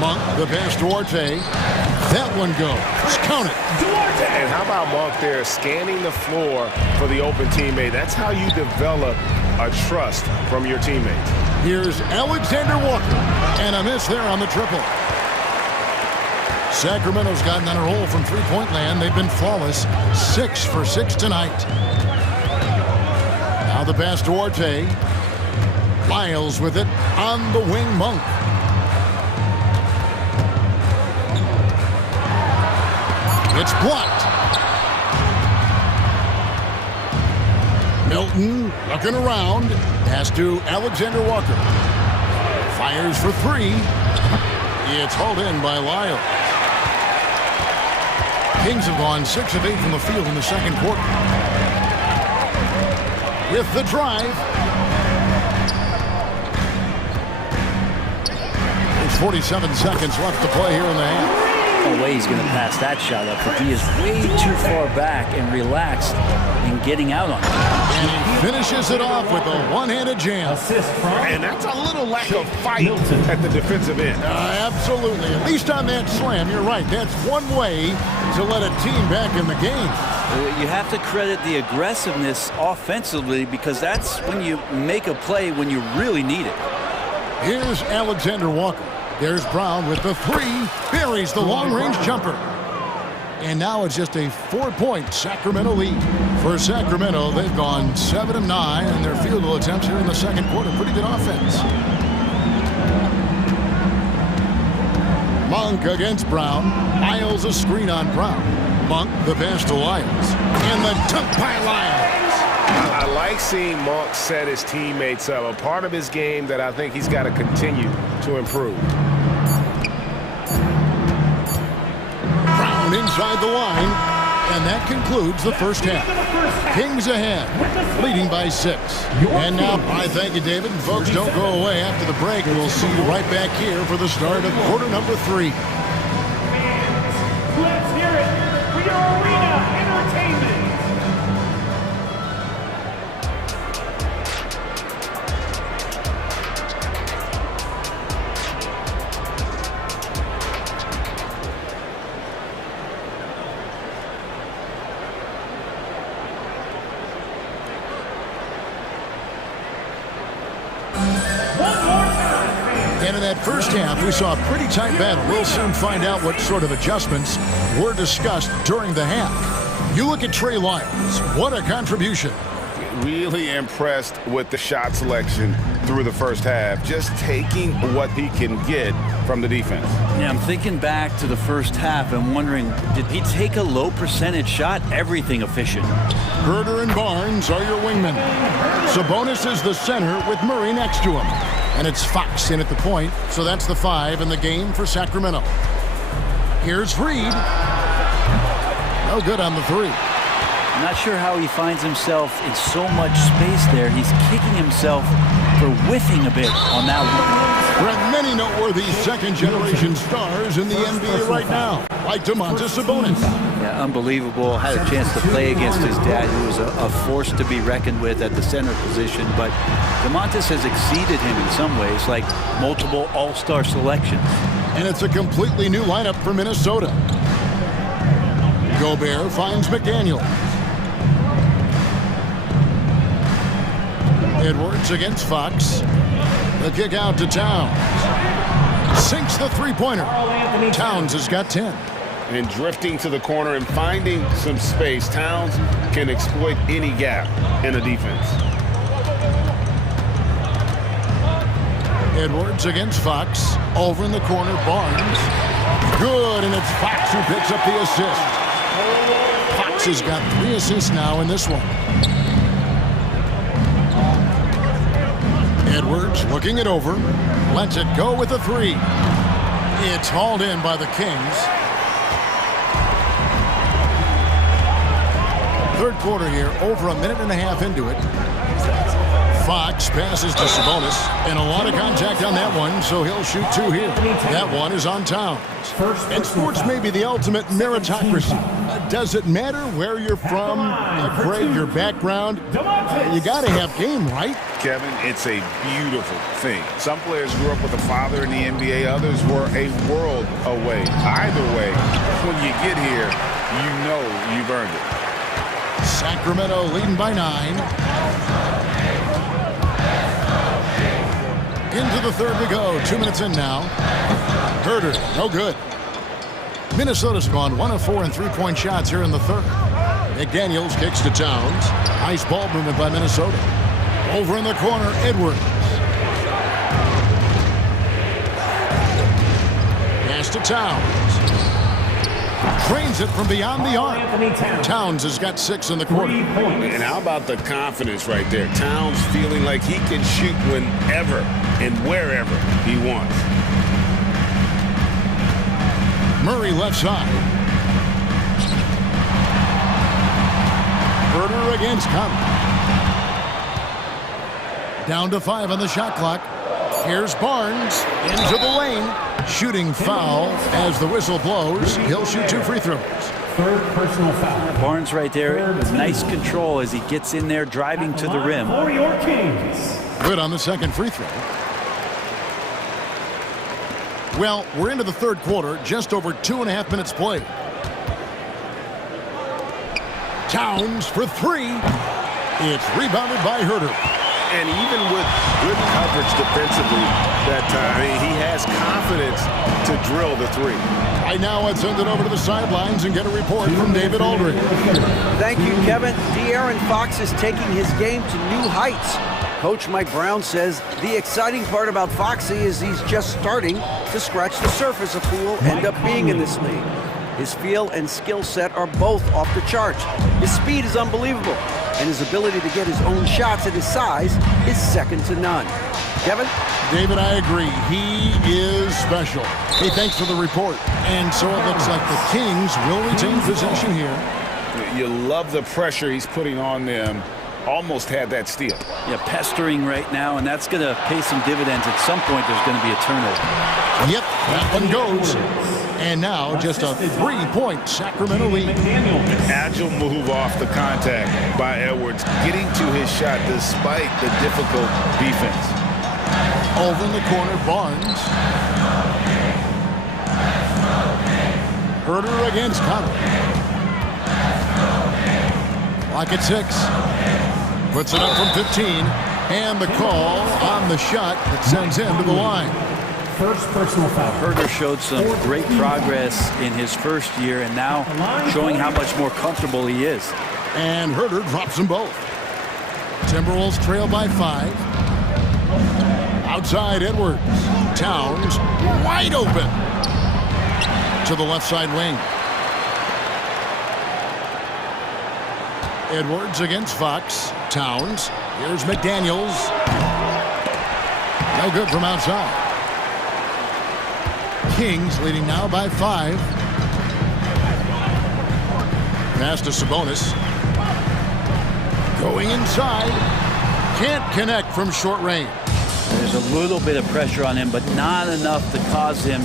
Monk, the pass to Orte. That one goes. Count it. And how about Monk there scanning the floor for the open teammate? That's how you develop a trust from your teammates. Here's Alexander Walker. And a miss there on the triple. Sacramento's gotten on a roll from three-point land. They've been flawless. 6 for 6 tonight. Now the pass to Orte. Lyles with it on the wing. Monk. It's blocked. Milton looking around. Pass to Alexander Walker. Fires for three. It's hauled in by Lyles. Kings have gone 6 of 8 from the field in the second quarter. With the drive. There's 47 seconds left to play here in the half. No way he's going to pass that shot up, but he is way too far back and relaxed in getting out on it. And he finishes it off with a one-handed jam. And that's a little lack of fight at the defensive end. Absolutely. At least on that slam, you're right. That's one way to let a team back in the game. You have to credit the aggressiveness offensively because that's when you make a play when you really need it. Here's Alexander Walker. There's Brown with the three. Buries the long-range jumper. And now it's just a 4-point Sacramento lead. For Sacramento, they've gone 7 of 9 in their field goal attempts here in the second quarter. Pretty good offense. Monk against Brown. Lyles a screen on Brown. Monk the pass to Lyles. And the dunk by Lyles. I like seeing Monk set his teammates up. A part of his game that I think he's got to continue to improve. Brown inside the line. And that concludes the first half. Kings ahead, leading by 6. And now, I thank you, David. And folks, don't go away after the break. We'll see you right back here for the start of quarter number 3. Let's hear it for your arena entertainment. And in that first half, we saw a pretty tight battle. We'll soon find out what sort of adjustments were discussed during the half. You look at Trey Lyles. What a contribution. Really impressed with the shot selection through the first half. Just taking what he can get from the defense. Yeah, I'm thinking back to the first half and wondering, did he take a low percentage shot? Everything efficient. Herder and Barnes are your wingmen. Sabonis is the center with Murray next to him. And it's Fox in at the point, so that's the 5 in the game for Sacramento. Here's Reed. No good on the 3. I'm not sure how he finds himself in so much space there. He's kicking himself for whiffing a bit on that one. There are many noteworthy second-generation stars in the NBA right now, like Domantas Sabonis. Yeah, unbelievable. Had a chance to play against his dad, who was a force to be reckoned with at the center position. But Domantas has exceeded him in some ways, like multiple all-star selections. And it's a completely new lineup for Minnesota. Gobert finds McDaniel. Edwards against Fox. The kick out to Towns. Sinks the three-pointer. Towns has got 10. And drifting to the corner and finding some space, Towns can exploit any gap in a defense. Edwards against Fox. Over in the corner, Barnes. Good, and it's Fox who picks up the assist. Fox has got 3 assists now in this one. Edwards looking it over. Lets it go with a 3. It's hauled in by the Kings. Third quarter here, over a minute and a half into it. Fox passes to Sabonis, and a lot of contact on that one, so he'll shoot 2 here. That one is on Towns. And sports may be the ultimate meritocracy. Does it matter where you're from, your grade, your background? You got to have game, right? Kevin, it's a beautiful thing. Some players grew up with a father in the NBA. Others were a world away. Either way, when you get here, you know you've earned it. Sacramento leading by 9. Into the third we go. 2 minutes in now. Herder, no good. Minnesota's gone 1 of 4 in three-point shots here in the third. McDaniels kicks to Towns. Nice ball movement by Minnesota. Over in the corner, Edwards. Pass to Towns. Trains it from beyond the arc. Towns has got 6 in the quarter. And how about the confidence right there? Towns feeling like he can shoot whenever and wherever he wants. Murray left side. Herder against Conley. Down to 5 on the shot clock. Here's Barnes into the lane. Shooting foul as the whistle blows. He'll shoot 2 free throws. Third personal foul. Barnes right there. Nice control as he gets in there, driving to the rim. For your Kings. Good on the second free throw. Well, we're into the third quarter, just over 2.5 minutes played. Towns for 3. It's rebounded by Herder. And even with good coverage defensively that time, he has confidence to drill the 3. Right now, let's send it over to the sidelines and get a report from David Aldridge. Thank you, Kevin. De'Aaron Fox is taking his game to new heights. Coach Mike Brown says the exciting part about Foxy is he's just starting to scratch the surface of who will end up being in this league. His feel and skill set are both off the charts. His speed is unbelievable, and his ability to get his own shots at his size is second to none. Kevin? David, I agree. He is special. Hey, thanks for the report. And so it looks like the Kings will retain possession here. You love the pressure he's putting on them. Almost had that steal. Yeah, pestering right now, and that's going to pay some dividends. At some point, there's going to be a turnover. Yep, that one goes. And now just a 3-point Sacramento lead. Agile move off the contact by Edwards, getting to his shot despite the difficult defense. Over in the corner, Barnes. Herder against Conley. Clock at 6. Puts it up from 15. And the call on the shot that sends him to the line. First personal foul. Herder showed some great progress in his first year and now showing how much more comfortable he is. And Herder drops them both. Timberwolves trail by 5. Outside Edwards. Towns wide open. To the left side wing. Edwards against Fox. Towns. Here's McDaniels. No good from outside. Kings leading now by 5. Pass to Sabonis. Going inside. Can't connect from short range. There's a little bit of pressure on him, but not enough to cause him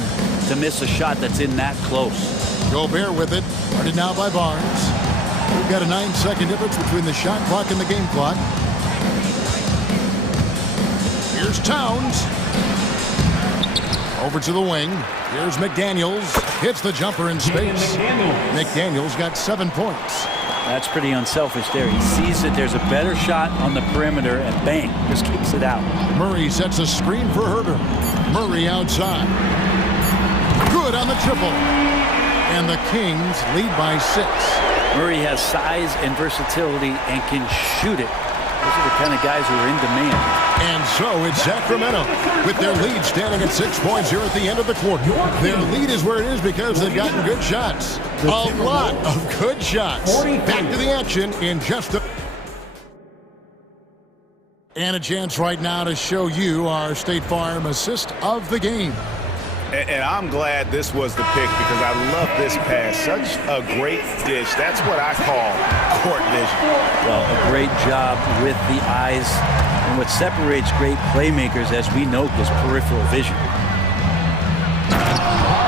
to miss a shot that's in that close. Gobert with it. Guarded now by Barnes. We've got a 9-second difference between the shot clock and the game clock. Here's Towns. Over to the wing. Here's McDaniels. Hits the jumper in space. McDaniels got 7 points. That's pretty unselfish there. He sees that there's a better shot on the perimeter and bang, just kicks it out. Murray sets a screen for Herder. Murray outside. Good on the triple. And the Kings lead by 6. Murray has size and versatility and can shoot it. Those are the kind of guys who are in demand. And so it's Sacramento with their lead standing at 6 points here at the end of the quarter. Their lead is where it is because they've gotten good shots. A lot of good shots. Back to the action in just a... And a chance right now to show you our State Farm assist of the game. And I'm glad this was the pick because I love this pass. Such a great dish. That's what I call court vision. Well, a great job with the eyes. And what separates great playmakers, as we know, is peripheral vision.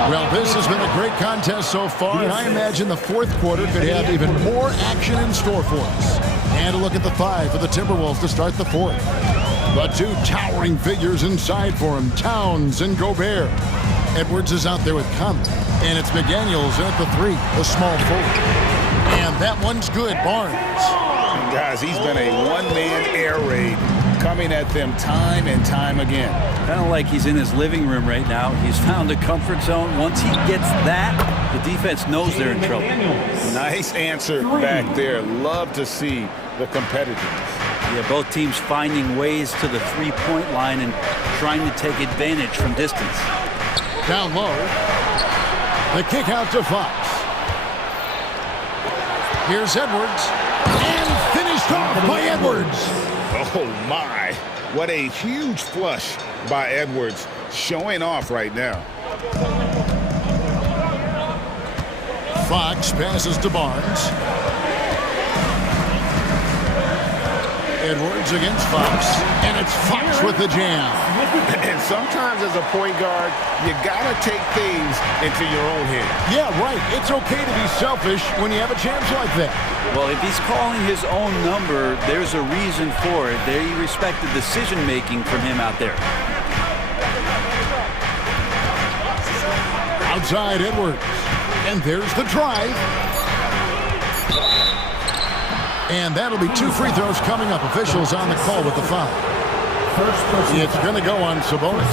Well, this has been a great contest so far, and I imagine the fourth quarter could have even more action in store for us. And a look at the 5 for the Timberwolves to start the fourth. The 2 towering figures inside for him, Towns and Gobert. Edwards is out there with Conley, and it's McDaniels at the 3, the small forward. And that one's good, Barnes. And guys, he's been a one-man air raid coming at them time and time again. Kind of like he's in his living room right now. He's found a comfort zone. Once he gets that, the defense knows they're in trouble. Nice answer back there. Love to see the competitiveness. Yeah, both teams finding ways to the three-point line and trying to take advantage from distance. Down low. The kick out to Fox. Here's Edwards. And finished off by Edwards. Oh, my. What a huge flush by Edwards. Showing off right now. Fox passes to Barnes. Edwards against Fox, and it's Fox with the jam. And sometimes as a point guard, you gotta take things into your own hands. Yeah, right. It's okay to be selfish when you have a chance like that. Well, if he's calling his own number, there's a reason for it. They respect the decision-making from him out there. Outside Edwards, and there's the drive. And that'll be 2 free throws coming up. Officials on the call with the foul. It's going to go on Sabonis.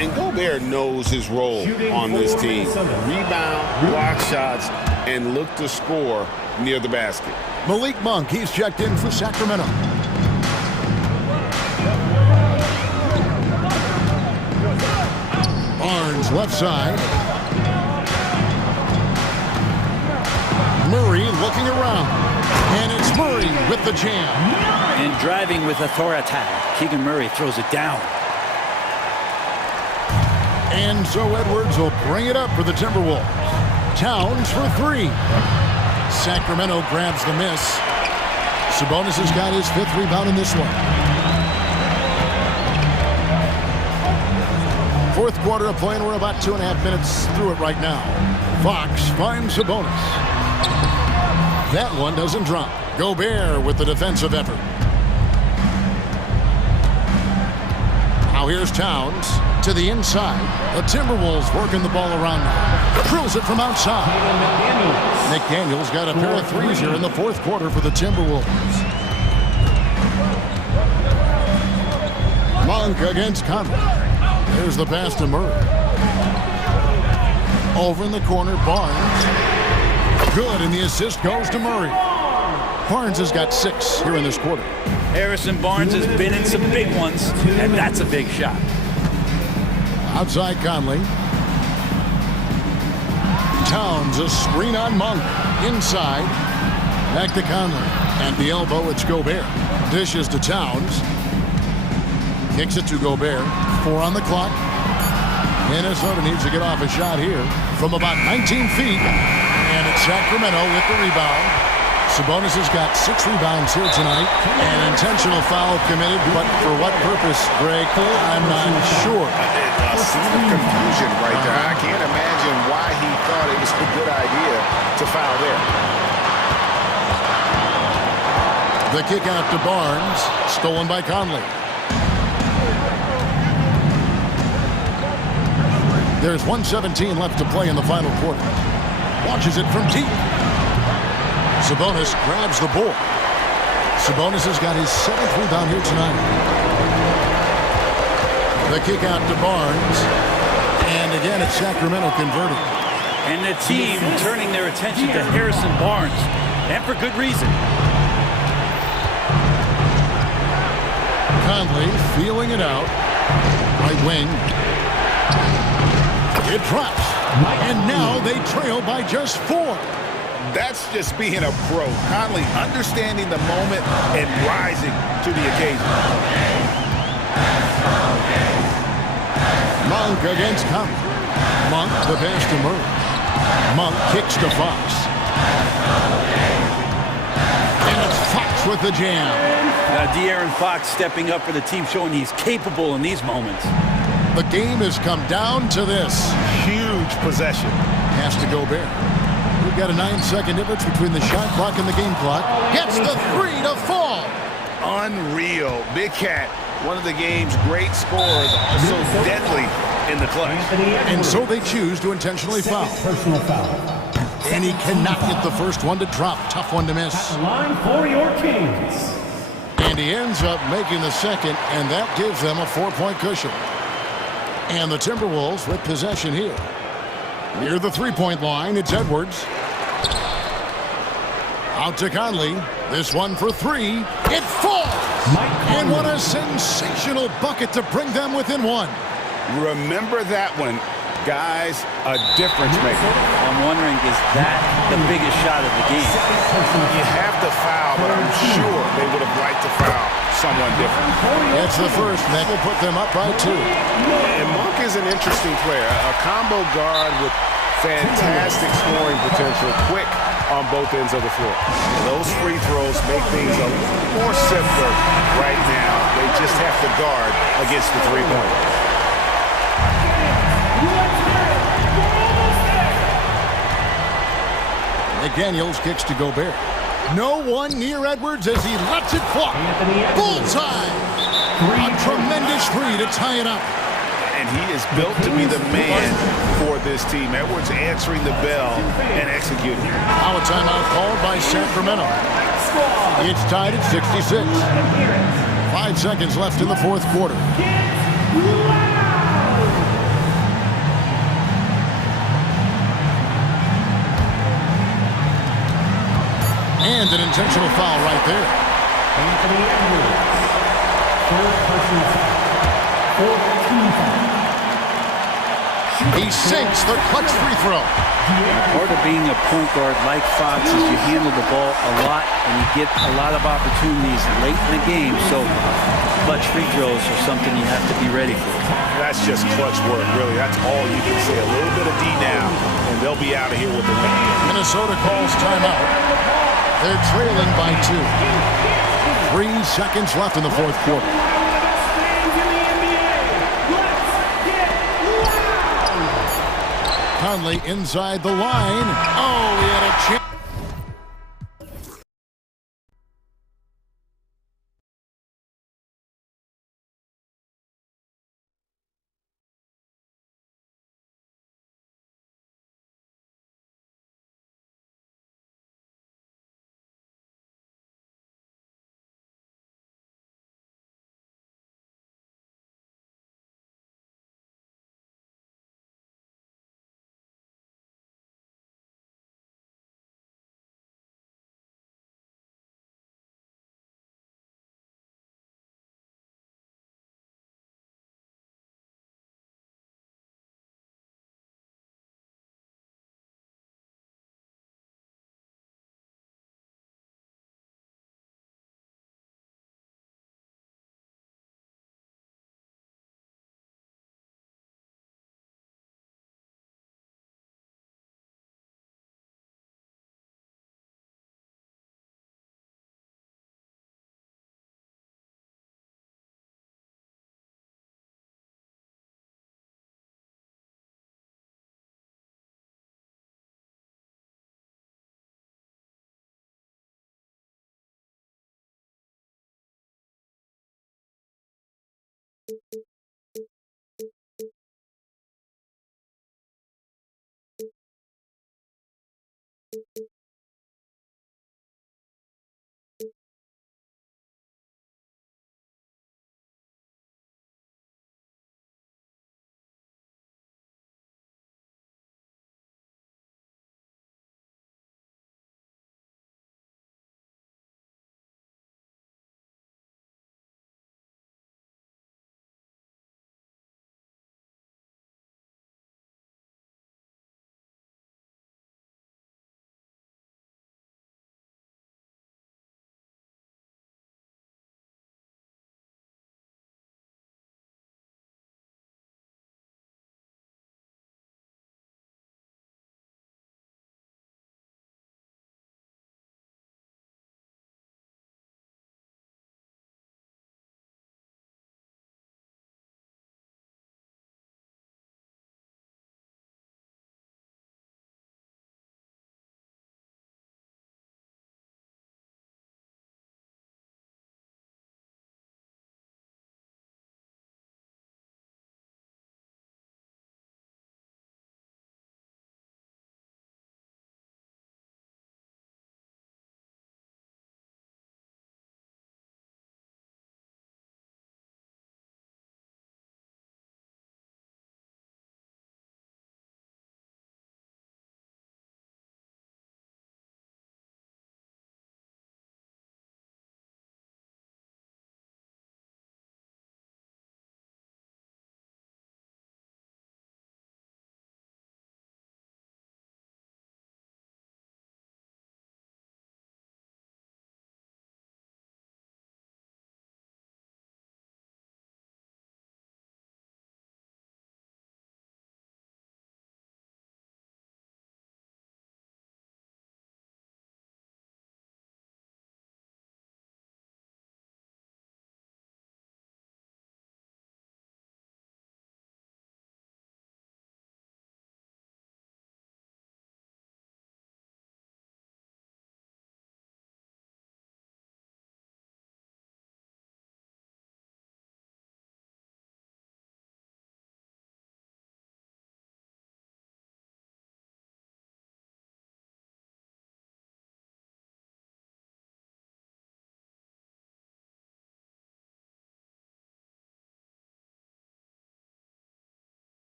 And Gobert knows his role on this team. Rebound, block shots, and look to score near the basket. Malik Monk, he's checked in for Sacramento. Barnes left side. Murray looking around. And it's Murray with the jam. And driving with authority. Keegan Murray throws it down. And so Edwards will bring it up for the Timberwolves. Towns for 3. Sacramento grabs the miss. Sabonis has got his 5th rebound in this one. 4th quarter of play, and we're about 2.5 minutes through it right now. Fox finds Sabonis. That one doesn't drop. Gobert with the defensive effort. Now here's Towns to the inside. The Timberwolves working the ball around now. Drills it from outside. McDaniel's got a pair of threes here in the 4th quarter for the Timberwolves. Monk against Conley. There's the pass to Murray. Over in the corner, Barnes. Good, and the assist goes to Murray. Barnes has got 6 here in this quarter. Harrison Barnes has been in some big ones, and that's a big shot. Outside Conley. Towns, a screen on Monk. Inside. Back to Conley. At the elbow, it's Gobert. Dishes to Towns. Kicks it to Gobert. 4 on the clock. Minnesota needs to get off a shot here from about 19 feet. And it's Sacramento with the rebound. Sabonis has got 6 rebounds here tonight. An intentional foul committed, but for what purpose, Greg? I'm not sure. A scene of confusion right there. I can't imagine why he thought it was a good idea to foul there. The kick out to Barnes, stolen by Conley. There's 1:17 left to play in the final quarter. Launches it from deep. Sabonis grabs the board. Sabonis has got his 7th rebound here tonight. The kick out to Barnes. And again, it's Sacramento converting. And the team turning their attention to Harrison Barnes. And for good reason. Conley feeling it out. Right wing. It drops. And now they trail by just 4. That's just being a pro. Conley understanding the moment and rising to the occasion. Monk against Conley. Monk, the pass to Murray. Monk kicks to Fox. And it's Fox with the jam. Now De'Aaron Fox stepping up for the team, showing he's capable in these moments. The game has come down to this. Huge possession. Pass to Gobert. We've got a 9-second difference between the shot clock and the game clock. Gets the 3 to fall. Unreal. Big Cat, one of the game's great scorers, also deadly in the clutch. And so they choose to intentionally foul. Personal foul. And he cannot get the first one to drop. Tough one to miss. Line for your Kings. And he ends up making the second, and that gives them a 4-point cushion. And the Timberwolves with possession here. Near the 3-point line, it's Edwards. Out to Conley. This one for three. It falls! And what a sensational bucket to bring them within one. Remember that one. Guys, a difference maker. I'm wondering, is that the biggest shot of the game? You have to foul, but I'm sure they would have liked to foul someone different. It's the first, and that will put them up by 2. And Monk is an interesting player, a combo guard with fantastic scoring potential, quick on both ends of the floor. And those free throws make things a little more simpler right now. They just have to guard against the three-pointer. McDaniels kicks to Gobert. No one near Edwards as he lets it fly. Bullseye! A tremendous three to tie it up. And he is built to be the man for this team. Edwards answering the bell and executing. Now a timeout called by Sacramento. It's tied at 66. 5 seconds left in the fourth quarter. And an intentional foul right there. Anthony Edwards. First personal foul. 14 foul. He sinks the clutch free throw. Part of being a point guard like Fox is you handle the ball a lot and you get a lot of opportunities late in the game. So clutch free throws are something you have to be ready for. That's just clutch work, really. That's all you can say. A little bit of D now, and they'll be out of here with the win. Minnesota calls timeout. They're trailing by 2. 3 seconds left in the fourth quarter. Conley inside the line. Oh, he had a chance.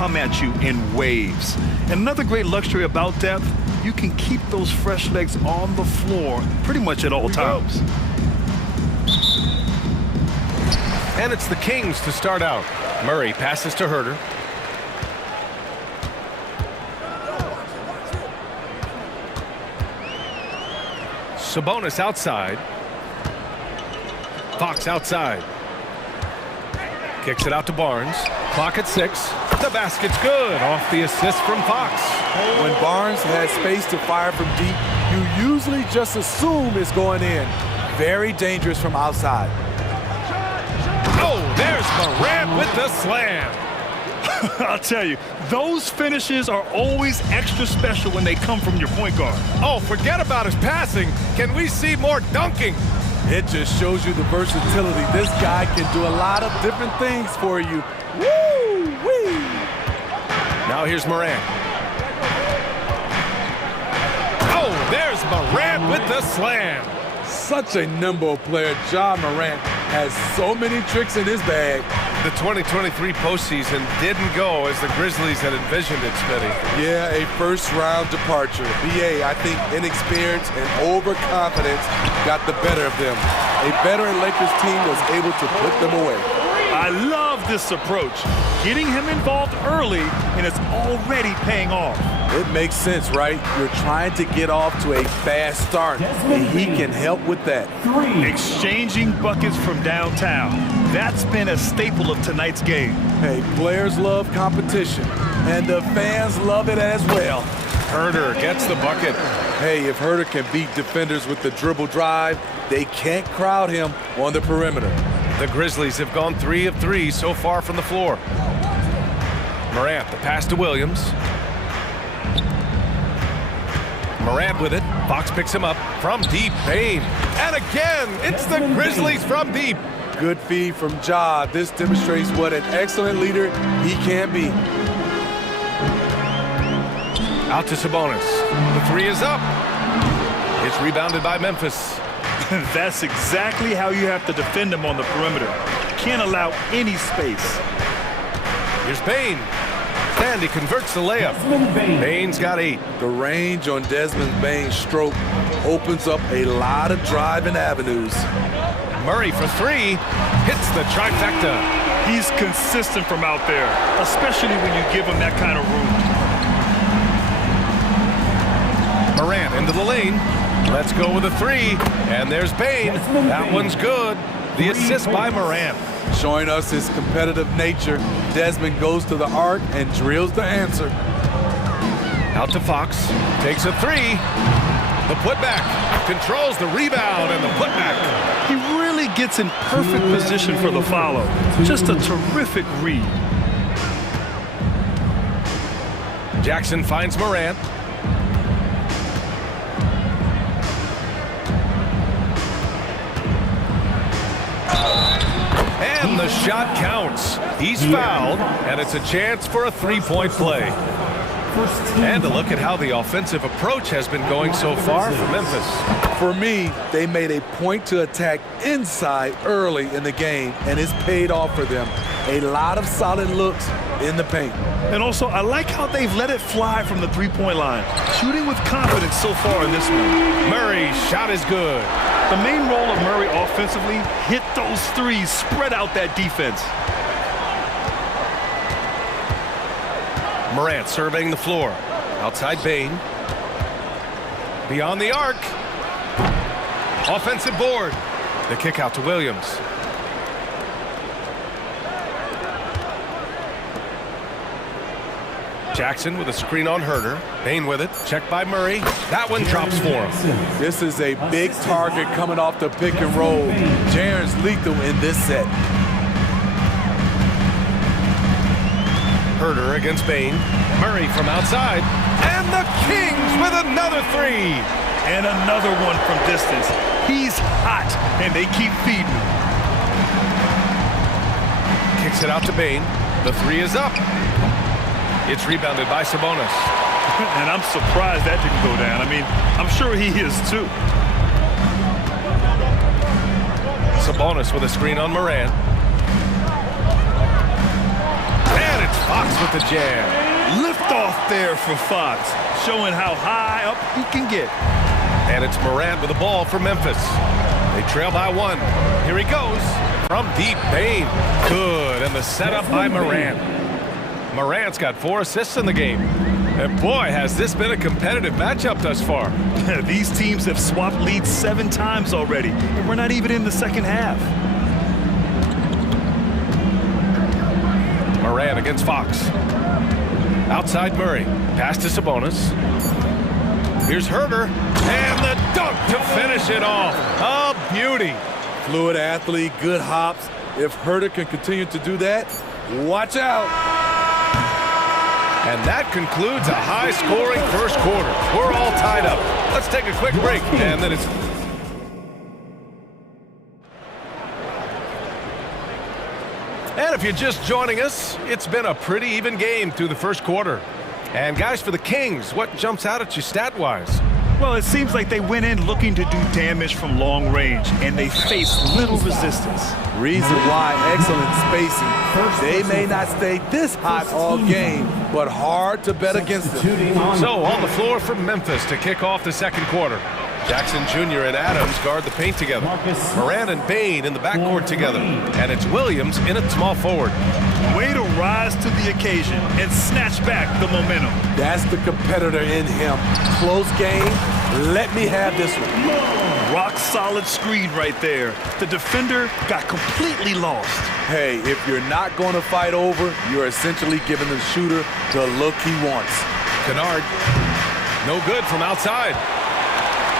come at you in waves. And another great luxury about depth, you can keep those fresh legs on the floor pretty much at all times. And it's the Kings to start out. Murray passes to Herder. Sabonis outside. Fox outside. Kicks it out to Barnes. Clock at 6. The basket's good. Off the assist from Fox. When Barnes has space to fire from deep, you usually just assume it's going in. Very dangerous from outside. Oh, there's Morant with the slam. I'll tell you, those finishes are always extra special when they come from your point guard. Oh, forget about his passing. Can we see more dunking? It just shows you the versatility. This guy can do a lot of different things for you. Woo-wee! Now here's Morant. Oh, there's Morant with the slam. Such a nimble player. John Morant has so many tricks in his bag. The 2023 postseason didn't go as the Grizzlies had envisioned it, Smitty. Yeah, a first-round departure. BA, I think inexperience and overconfidence got the better of them. A veteran Lakers team was able to put them away. I love this approach. Getting him involved early, and it's already paying off. It makes sense, right? You're trying to get off to a fast start, and he can help with that. Exchanging buckets from downtown. That's been a staple of tonight's game. Hey, players love competition, and the fans love it as well. Herder gets the bucket. Hey, if Herder can beat defenders with the dribble drive, they can't crowd him on the perimeter. The Grizzlies have gone 3 of 3 so far from the floor. Morant, the pass to Williams. Morant with it. Fox picks him up from deep. Payne. And again, it's the Grizzlies from deep. Good feed from Ja. This demonstrates what an excellent leader he can be. Out to Sabonis. The 3 is up. It's rebounded by Memphis. That's exactly how you have to defend him on the perimeter. Can't allow any space. Here's Payne. And he converts the layup. Payne's got 8. The range on Desmond Bane's stroke opens up a lot of driving avenues. Murray for 3. Hits the trifecta. He's consistent from out there, especially when you give him that kind of room. Morant into the lane. Let's go with a 3. And there's Payne. That one's good. The assist by Morant. Showing us his competitive nature, Desmond goes to the arc and drills the answer. Out to Fox. Takes a 3. The putback. Controls the rebound and the putback. He really gets in perfect position for the follow. Just a terrific read. Jackson finds Morant. And the shot counts. He's fouled, and it's a chance for a 3-point play. And a look at how the offensive approach has been going so far for Memphis. For me, they made a point to attack inside early in the game, and it's paid off for them. A lot of solid looks in the paint. And also, I like how they've let it fly from the three-point line. Shooting with confidence so far in this one. Murray's shot is good. The main role of Murray offensively, hit those threes, spread out that defense. Morant surveying the floor. Outside Bane. Beyond the arc. Offensive board. The kick out to Williams. Jackson with a screen on Herder. Bane with it. Checked by Murray. That one drops for him. This is a big target coming off the pick and roll. Jaren's lethal in this set. Herder against Bane. Murray from outside. And the Kings with another 3. And another one from distance. He's hot, and they keep feeding him. Kicks it out to Bane. The 3 is up. It's rebounded by Sabonis. And I'm surprised that didn't go down. I mean, I'm sure he is too. Sabonis with a screen on Morant. And it's Fox with with the jam. Lift off there for Fox, showing how high up he can get. And it's Morant with the ball for Memphis. They trail by 1. Here he goes from deep. Bain. Good. And the setup by Morant. Morant's got 4 assists in the game. And boy, has this been a competitive matchup thus far. These teams have swapped leads 7 times already, and we're not even in the second half. Morant against Fox. Outside Murray. Pass to Sabonis. Here's Herder. And the dunk to finish it off. A beauty. Fluid athlete, good hops. If Herder can continue to do that, watch out. And that concludes a high-scoring first quarter. We're all tied up. Let's take a quick break, and then it's... And if you're just joining us, it's been a pretty even game through the first quarter. And guys, for the Kings, what jumps out at you stat-wise? Well, it seems like they went in looking to do damage from long range, and they faced little resistance. Reason why, excellent spacing. They may not stay this hot all game, but hard to bet against them. So on the floor for Memphis to kick off the second quarter. Jackson Jr. and Adams guard the paint together. Morant and Bain in the backcourt together. And it's Williams in at small forward. Way to rise to the occasion and snatch back the momentum. That's the competitor in him. Close game. Let me have this one. Rock solid screen right there. The defender got completely lost. Hey, if you're not going to fight over, you're essentially giving the shooter the look he wants. Kennard, no good from outside.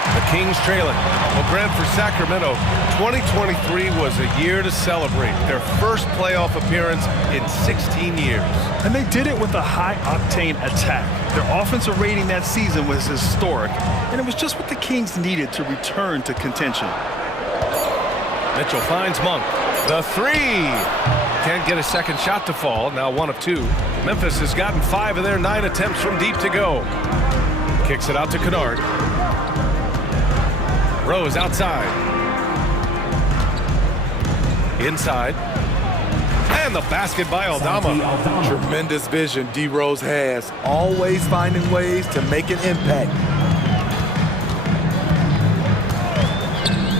The Kings trailing. Well, Grant, for Sacramento, 2023 was a year to celebrate. Their first playoff appearance in 16 years. And they did it with a high-octane attack. Their offensive rating that season was historic, and it was just what the Kings needed to return to contention. Mitchell finds Monk. The 3. Can't get a second shot to fall. Now 1 of 2. Memphis has gotten 5 of their 9 attempts from deep to go. Kicks it out to Kennard. Rose outside. Inside. And the basket by Aldama. Tremendous vision D. Rose has. Always finding ways to make an impact.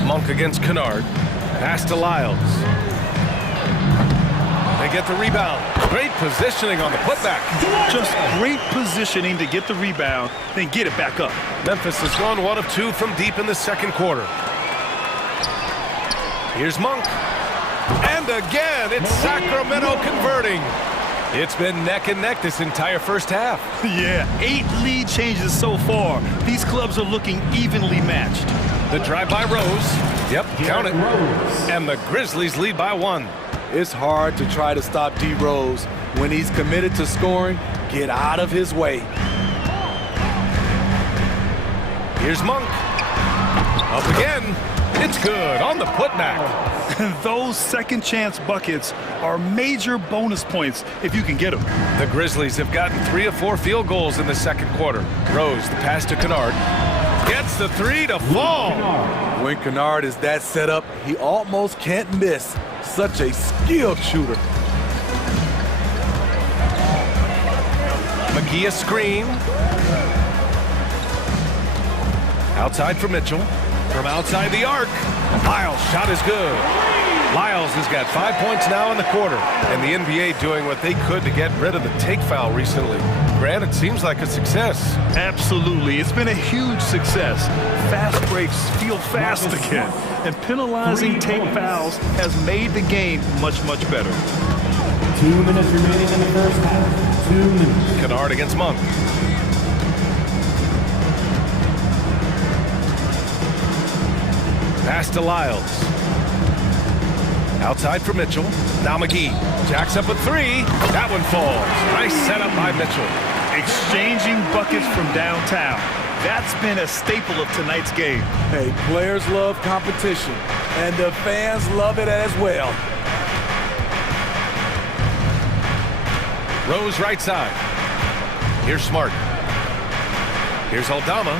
Monk against Kennard. Pass to Lyles. They get the rebound. Great positioning on the putback. Just great positioning to get the rebound, then get it back up. Memphis has gone 1 of 2 from deep in the second quarter. Here's Monk. And again, it's Sacramento converting. It's been neck and neck this entire first half. Yeah, 8 lead changes so far. These clubs are looking evenly matched. The drive by Rose. Yep, count it. And the Grizzlies lead by 1. It's hard to try to stop D. Rose. When he's committed to scoring, get out of his way. Here's Monk. Up again. It's good on the putback. Those second chance buckets are major bonus points if you can get them. The Grizzlies have gotten 3 of 4 field goals in the second quarter. Rose, the pass to Kennard. Gets the 3 to fall. When Kennard is that set up, he almost can't miss. Such a skilled shooter. McGee a screen. Outside for Mitchell. From outside the arc. Lyles' shot is good. Lyles has got 5 points now in the quarter. And the NBA doing what they could to get rid of the take foul recently. Grant, it seems like a success. Absolutely. It's been a huge success. Fast breaks feel fast again. And penalizing take fouls has made the game much, much better. 2 minutes remaining in the first half. 2 minutes. Kennard against Monk. Pass to Lyles. Outside for Mitchell. Now McGee. Jacks up a 3. That one falls. Nice setup by Mitchell. Exchanging buckets from downtown. That's been a staple of tonight's game. Hey, players love competition, and the fans love it as well. Rose right side. Here's Smart. Here's Aldama.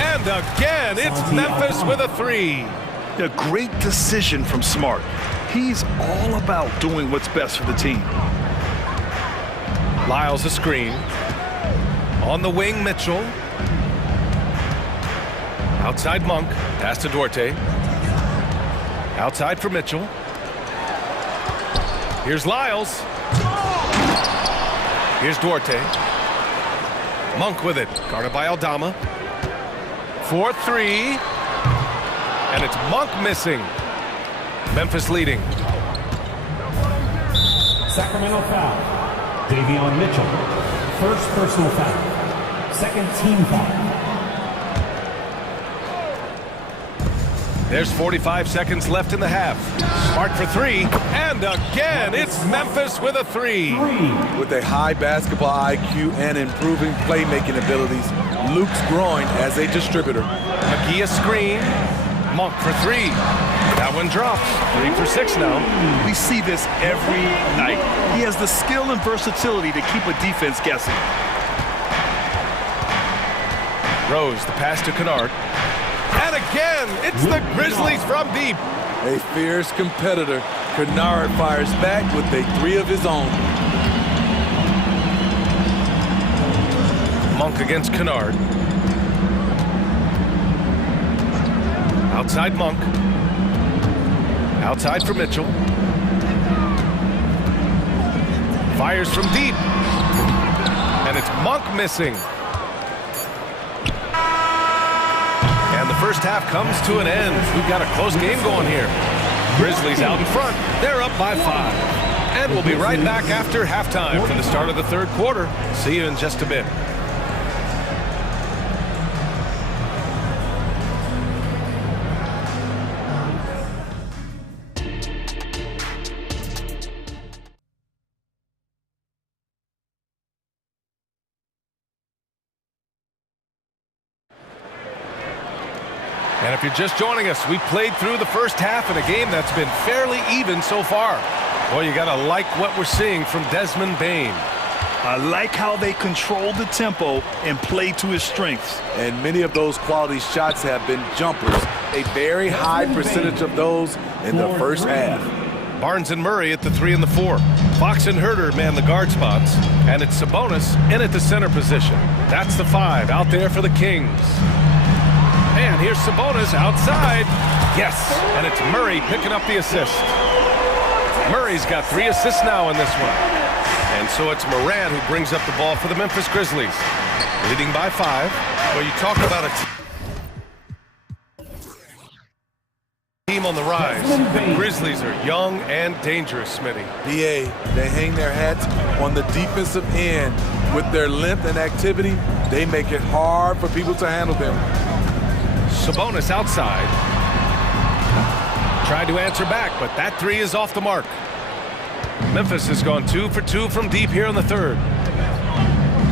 And again, it's Memphis with a 3. A great decision from Smart. He's all about doing what's best for the team. Lyles a screen. On the wing, Mitchell. Outside Monk. Pass to Duarte. Outside for Mitchell. Here's Lyles. Here's Duarte. Monk with it. Guarded by Aldama. 4-3. And it's Monk missing. Memphis leading. Sacramento foul. Davion Mitchell. First personal foul. Second team foul. There's 45 seconds left in the half. Smart for three. And again, it's Memphis with a three. With a high basketball IQ and improving playmaking abilities, Luke's growing as a distributor. McGee a screen. Monk for three. That one drops. 3 for 6 now. We see this every night. He has the skill and versatility to keep a defense guessing. Rose, the pass to Kennard. And again, it's the Grizzlies from deep. A fierce competitor, Kennard fires back with a three of his own. Monk against Kennard. Outside Monk. Outside for Mitchell. Fires from deep. And it's Monk missing. And the first half comes to an end. We've got a close game going here. Grizzlies out in front. They're up by 5. And we'll be right back after halftime for the start of the third quarter. See you in just a bit. And if you're just joining us, we played through the first half in a game that's been fairly even so far. Well, you gotta like what we're seeing from Desmond Bane. I like how they control the tempo and play to his strengths. And many of those quality shots have been jumpers. A very high percentage of those in the first half. Barnes and Murray at the 3 and the 4. Fox and Herter man the guard spots. And it's Sabonis in at the center position. That's the 5 out there for the Kings. And here's Sabonis outside. Yes, and it's Murray picking up the assist. Murray's got 3 assists now in this one. And so it's Moran who brings up the ball for the Memphis Grizzlies. Leading by 5. Well, you talk about a team on the rise. The Grizzlies are young and dangerous, Smitty. BA, they hang their hats on the defensive end. With their length and activity, they make it hard for people to handle them. Sabonis outside. Tried to answer back, but that 3 is off the mark. Memphis has gone 2 for 2 from deep here in the third.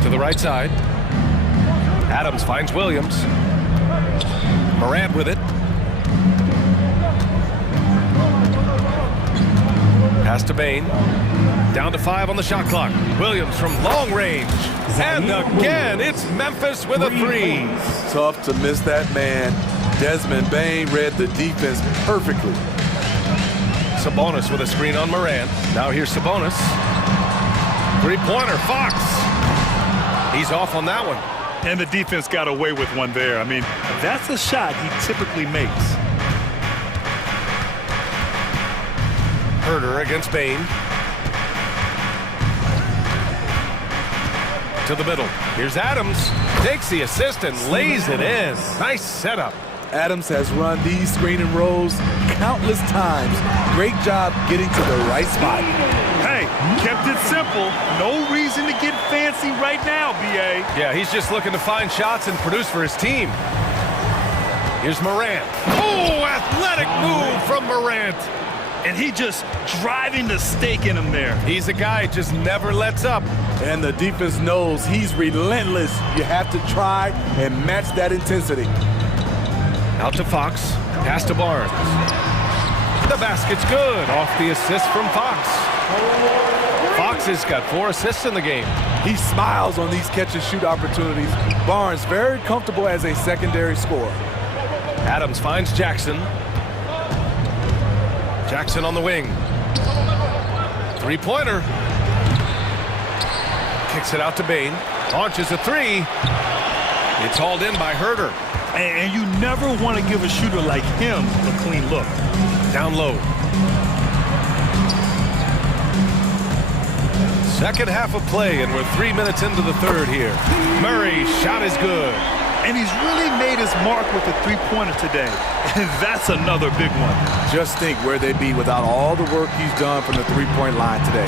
To the right side. Adams finds Williams. Morant with it. Pass to Bane. Down to 5 on the shot clock. Williams from long range. And again, it's Memphis with a 3. Tough to miss that man. Desmond Bane read the defense perfectly. Sabonis with a screen on Morant. Now here's Sabonis. 3-pointer, Fox. He's off on that one. And the defense got away with one there. I mean, that's a shot he typically makes. Herter against Bane. To the middle. Here's Adams. Takes the assist and lays it in. Nice setup. Adams has run these screen and rolls countless times. Great job getting to the right spot. Hey, kept it simple. No reason to get fancy right now, BA. Yeah, he's just looking to find shots and produce for his team. Here's Morant. Oh, athletic move from Morant. And he just driving the stake in him there. He's a guy who just never lets up. And the defense knows he's relentless. You have to try and match that intensity. Out to Fox. Pass to Barnes. The basket's good. Off the assist from Fox. Fox has got 4 assists in the game. He smiles on these catch-and-shoot opportunities. Barnes very comfortable as a secondary scorer. Adams finds Jackson. Jackson on the wing. 3-pointer. Kicks it out to Bain. Launches a three. It's hauled in by Herder. And you never want to give a shooter like him a clean look. Down low. Second half of play, and we're 3 minutes into the third here. Murray's shot is good. And he's really made his mark with a three-pointer today. And that's another big one. Just think where they'd be without all the work he's done from the three-point line today.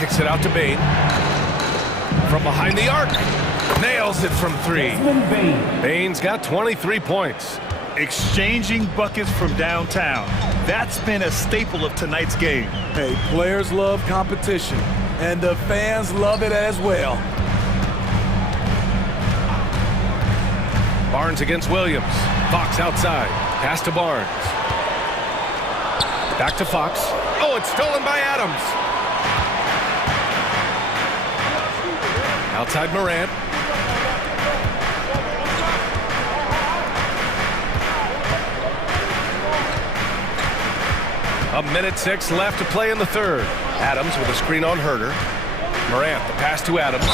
Kicks it out to Bain. From behind the arc. Nails it from three. Bain's got 23 points. Exchanging buckets from downtown. That's been a staple of tonight's game. Hey, players love competition, and the fans love it as well. Barnes against Williams. Fox outside. Pass to Barnes. Back to Fox. Oh, it's stolen by Adams. Outside Morant. A minute 6 left to play in the third. Adams with a screen on Herder. Morant, the pass to Adams.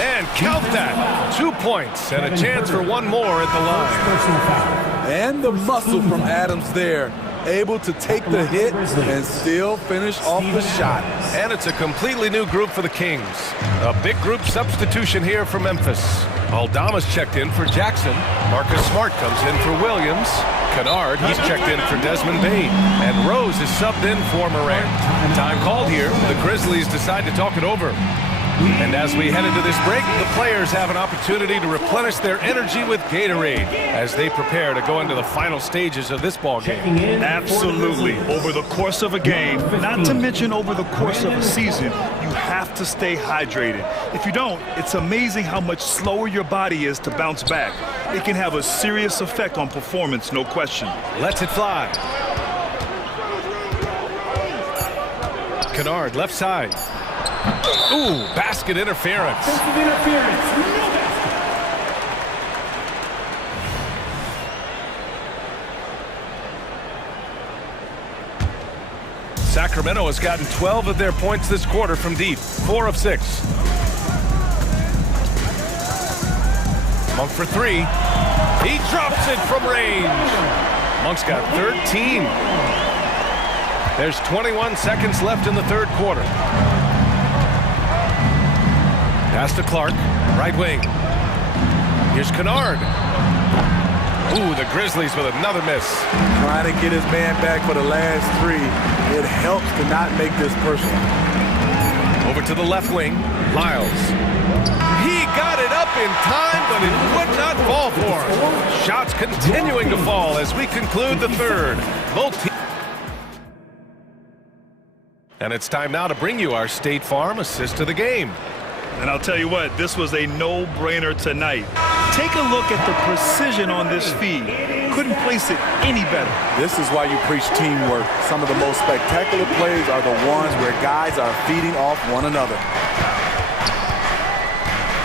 And count that. 2 points and a chance for one more at the line. And the muscle from Adams there. Able to take the hit and still finish off the shot. And it's a completely new group for the Kings. A big group substitution here for Memphis. Aldama's checked in for Jackson. Marcus Smart comes in for Williams. Kennard, he's checked in for Desmond Bain. And Rose is subbed in for Morant. Time called here. The Grizzlies decide to talk it over. And as we head into this break, the players have an opportunity to replenish their energy with Gatorade as they prepare to go into the final stages of this ball game. Absolutely. Over the course of a game, not to mention over the course of a season, you have to stay hydrated. If you don't, it's amazing how much slower your body is to bounce back. It can have a serious effect on performance, no question. Lets it fly. Kennard, left side. Ooh, basket interference. Sacramento has gotten 12 of their points this quarter from deep, 4 of 6. Monk for 3. He drops it from range. Monk's got 13. There's 21 seconds left in the third quarter. Pass to Clark, right wing. Here's Kennard. Ooh, the Grizzlies with another miss. Trying to get his man back for the last 3. It helps to not make this personal. Over to the left wing, Lyles. He got it up in time, but it would not fall for him. Shots continuing to fall as we conclude the third. Both teams. And it's time now to bring you our State Farm assist of the game. And I'll tell you what, this was a no-brainer tonight. Take a look at the precision on this feed. Couldn't place it any better. This is why you preach teamwork. Some of the most spectacular plays are the ones where guys are feeding off one another.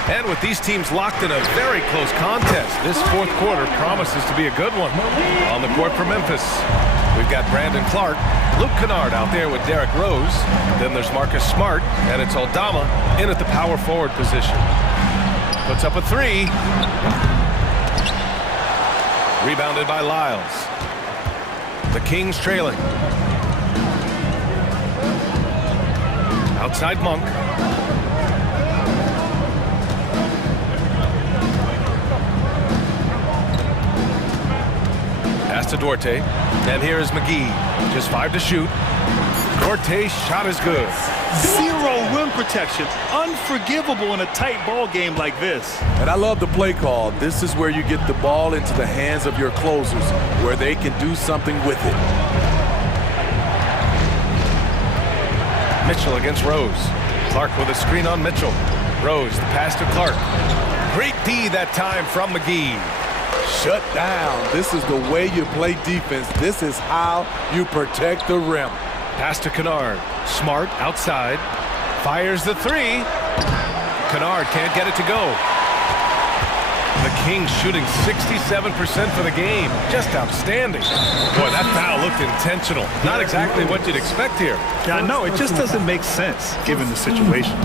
And with these teams locked in a very close contest, this fourth quarter promises to be a good one. On the court for Memphis, we've got Brandon Clark, Luke Kennard out there with Derrick Rose. Then there's Marcus Smart, and it's Aldama in at the power forward position. Puts up a 3. Rebounded by Lyles. The Kings trailing. Outside Monk. Pass to Duarte. And here is McGee. Just 5 to shoot. Duarte's shot is good. 0 rim protection. Unforgivable in a tight ball game like this. And I love the play call. This is where you get the ball into the hands of your closers, where they can do something with it. Mitchell against Rose. Clark with a screen on Mitchell. Rose, the pass to Clark. Great D that time from McGee. Shut down. This is the way you play defense. This is how you protect the rim. Pass to Kennard. Smart outside. Fires the 3. Kennard can't get it to go. The Kings shooting 67% for the game. Just outstanding. Boy, that foul looked intentional. Not exactly what you'd expect here. Yeah, I know. It just doesn't make sense, given the situation.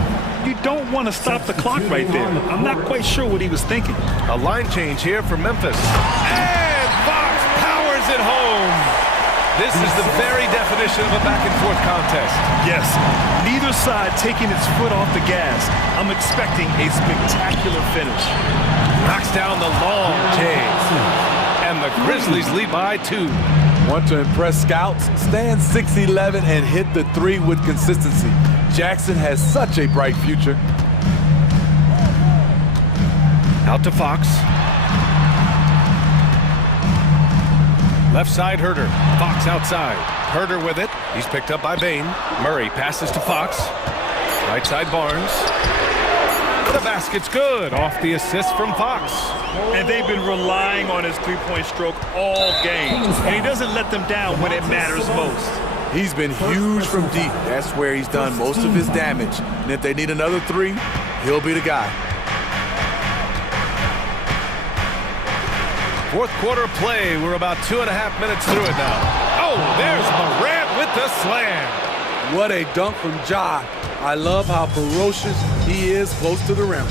You don't want to stop the clock right there. I'm not quite sure what he was thinking. A line change here for Memphis. And Fox powers it home. This is the very definition of a back-and-forth contest. Yes, neither side taking its foot off the gas. I'm expecting a spectacular finish. Knocks down the long chase. And the Grizzlies lead by 2. Want to impress scouts? Stand 6'11" and hit the three with consistency. Jackson has such a bright future. Out to Fox. Left side, Herder. Fox outside. Herder with it. He's picked up by Bain. Murray passes to Fox. Right side, Barnes. The basket's good. Off the assist from Fox. And they've been relying on his three-point stroke all game. And he doesn't let them down when it matters most. He's been huge from deep. That's where he's done most of his damage. And if they need another three, he'll be the guy. Fourth quarter play. We're about 2.5 minutes through it now. Oh, there's Morant with the slam. What a dunk from Ja. I love how ferocious he is close to the rim.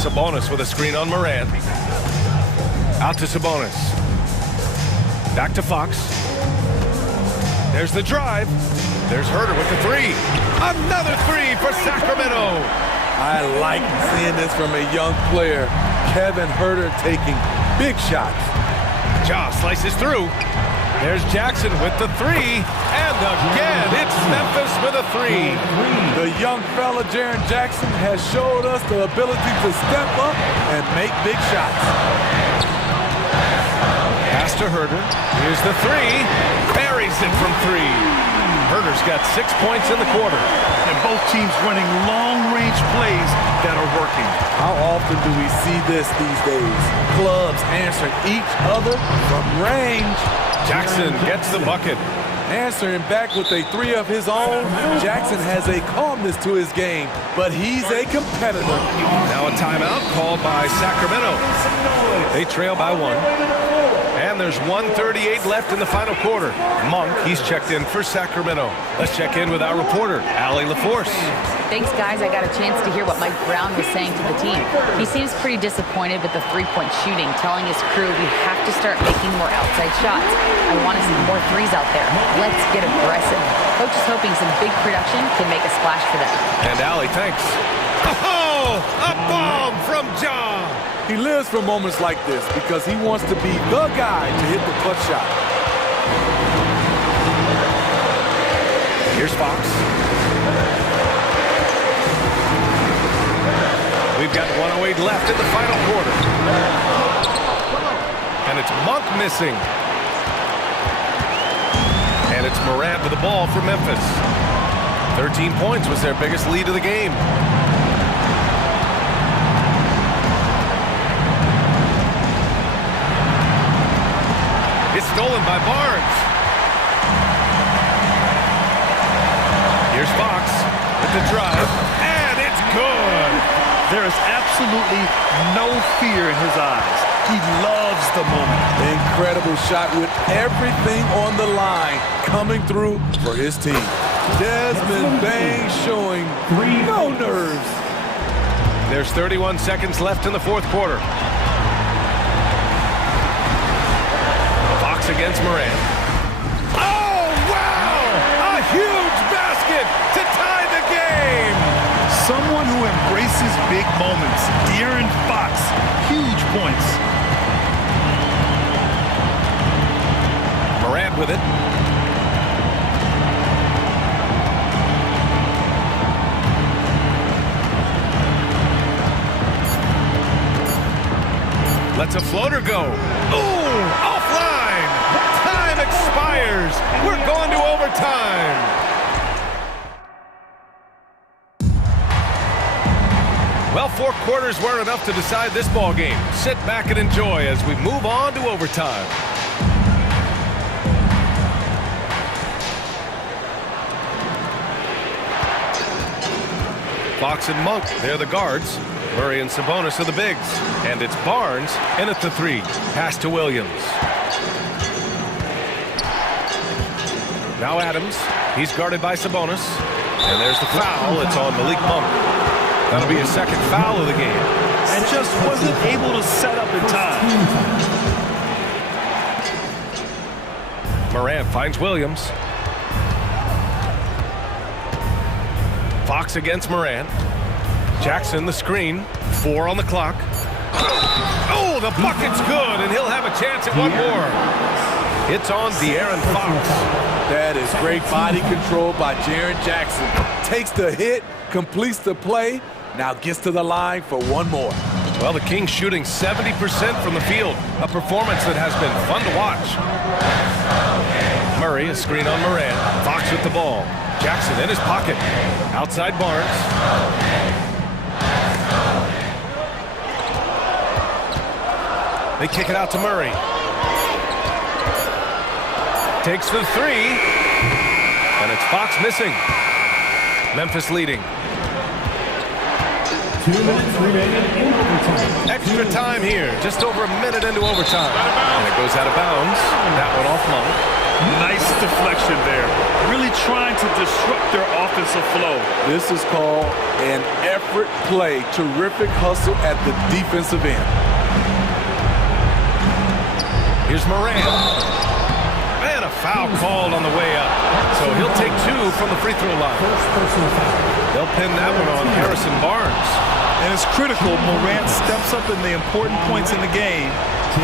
Sabonis with a screen on Morant. Out to Sabonis. Back to Fox. There's the drive. There's Herder with the three. Another three for Sacramento. I like seeing this from a young player. Kevin Herder taking big shots. Ja slices through. There's Jackson with the three. And again, it's Memphis with a three. The young fella, Jaren Jackson, has showed us the ability to step up and make big shots. Pass to Herder. Here's the three. Buries it from three. Herder's got 6 points in the quarter. And both teams running long-range plays that are working. How often do we see this these days? Clubs answering each other from range. Jackson gets the bucket. Answering back with a three of his own. Jackson has a calmness to his game, but he's a competitor. Now a timeout called by Sacramento. They trail by 1. And there's 1:38 left in the final quarter. Monk, he's checked in for Sacramento. Let's check in with our reporter, Allie LaForce. Thanks, guys. I got a chance to hear what Mike Brown was saying to the team. He seems pretty disappointed with the three-point shooting, telling his crew we have to start making more outside shots. I want to see more threes out there. Let's get aggressive. Coach is hoping some big production can make a splash for them. And Allie, thanks. Oh, a bomb from John. He lives for moments like this because he wants to be the guy to hit the clutch shot. Here's Fox. We've got 1:08 left in the final quarter. And it's Monk missing. And it's Morant with the ball for Memphis. 13 points was their biggest lead of the game. It's stolen by Barnes. Here's Fox with the drive. And it's good. There is absolutely no fear in his eyes. He loves the moment. Incredible shot with everything on the line coming through for his team. Desmond Bain showing no nerves. There's 31 seconds left in the fourth quarter. Fox against Morant. Oh, wow! A huge basket to tie the game! Someone who embraces big moments. De'Aaron Fox, huge points. Morant with it. Lets a floater go. Ooh, offline! Time expires. We're going to overtime. Well, 4 quarters weren't enough to decide this ball game. Sit back and enjoy as we move on to overtime. Fox and Monk, they're the guards. Murray and Sabonis are the bigs. And it's Barnes in at the three. Pass to Williams. Now Adams. He's guarded by Sabonis. And there's the foul. It's on Malik Monk. That'll be his second foul of the game. And just wasn't able to set up in time. Morant finds Williams. Fox against Morant. Jackson the screen. 4 on the clock. Oh, the bucket's good, and he'll have a chance at one more. It's on De'Aaron Fox. That is great body control by Jaren Jackson. Takes the hit, completes the play, now gets to the line for one more. Well, the Kings shooting 70% from the field, a performance that has been fun to watch. Murray, a screen on Morant. Fox with the ball. Jackson in his pocket. Outside Barnes. They kick it out to Murray. Takes the three. And it's Fox missing. Memphis leading. 2 minutes remaining in overtime. Extra time here. Just over a minute into overtime. And it goes out of bounds. That one off Monk. Nice deflection there. Really trying to disrupt their offensive flow. This is called an effort play. Terrific hustle at the defensive end. Here's Morant. And a foul called on the way up. So he'll take 2 from the free throw line. They'll pin that one on Harrison Barnes. And it's critical. Morant steps up in the important points in the game.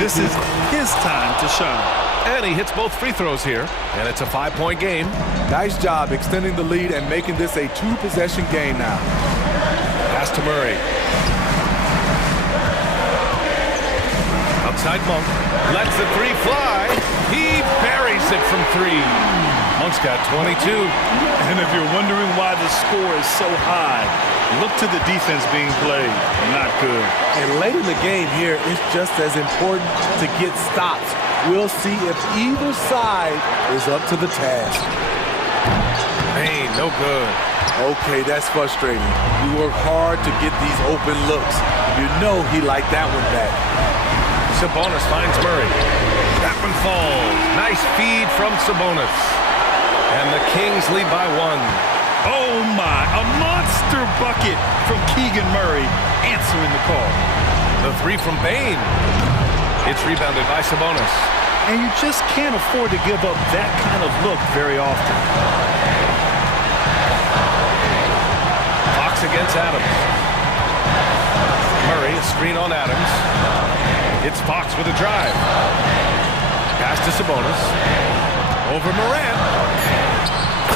This is his time to shine. And he hits both free throws here. And it's a 5-point game. Nice job extending the lead and making this a 2-possession game now. Pass to Murray. Outside Monk. Lets the three fly. He buries it from 3. Monk's got 22. And if you're wondering why the score is so high, look to the defense being played. Not good. And late in the game here, it's just as important to get stops. We'll see if either side is up to the task. Hey, no good. Okay, that's frustrating. We work hard to get these open looks. You know he liked that one back. Sabonis finds Murray. That one falls. Nice feed from Sabonis. And the Kings lead by 1. Oh my, a monster bucket from Keegan Murray answering the call. The 3 from Bane. It's rebounded by Sabonis. And you just can't afford to give up that kind of look very often. Fox against Adams. Murray, a screen on Adams. It's Fox with a drive. Pass to Sabonis. Over Morant.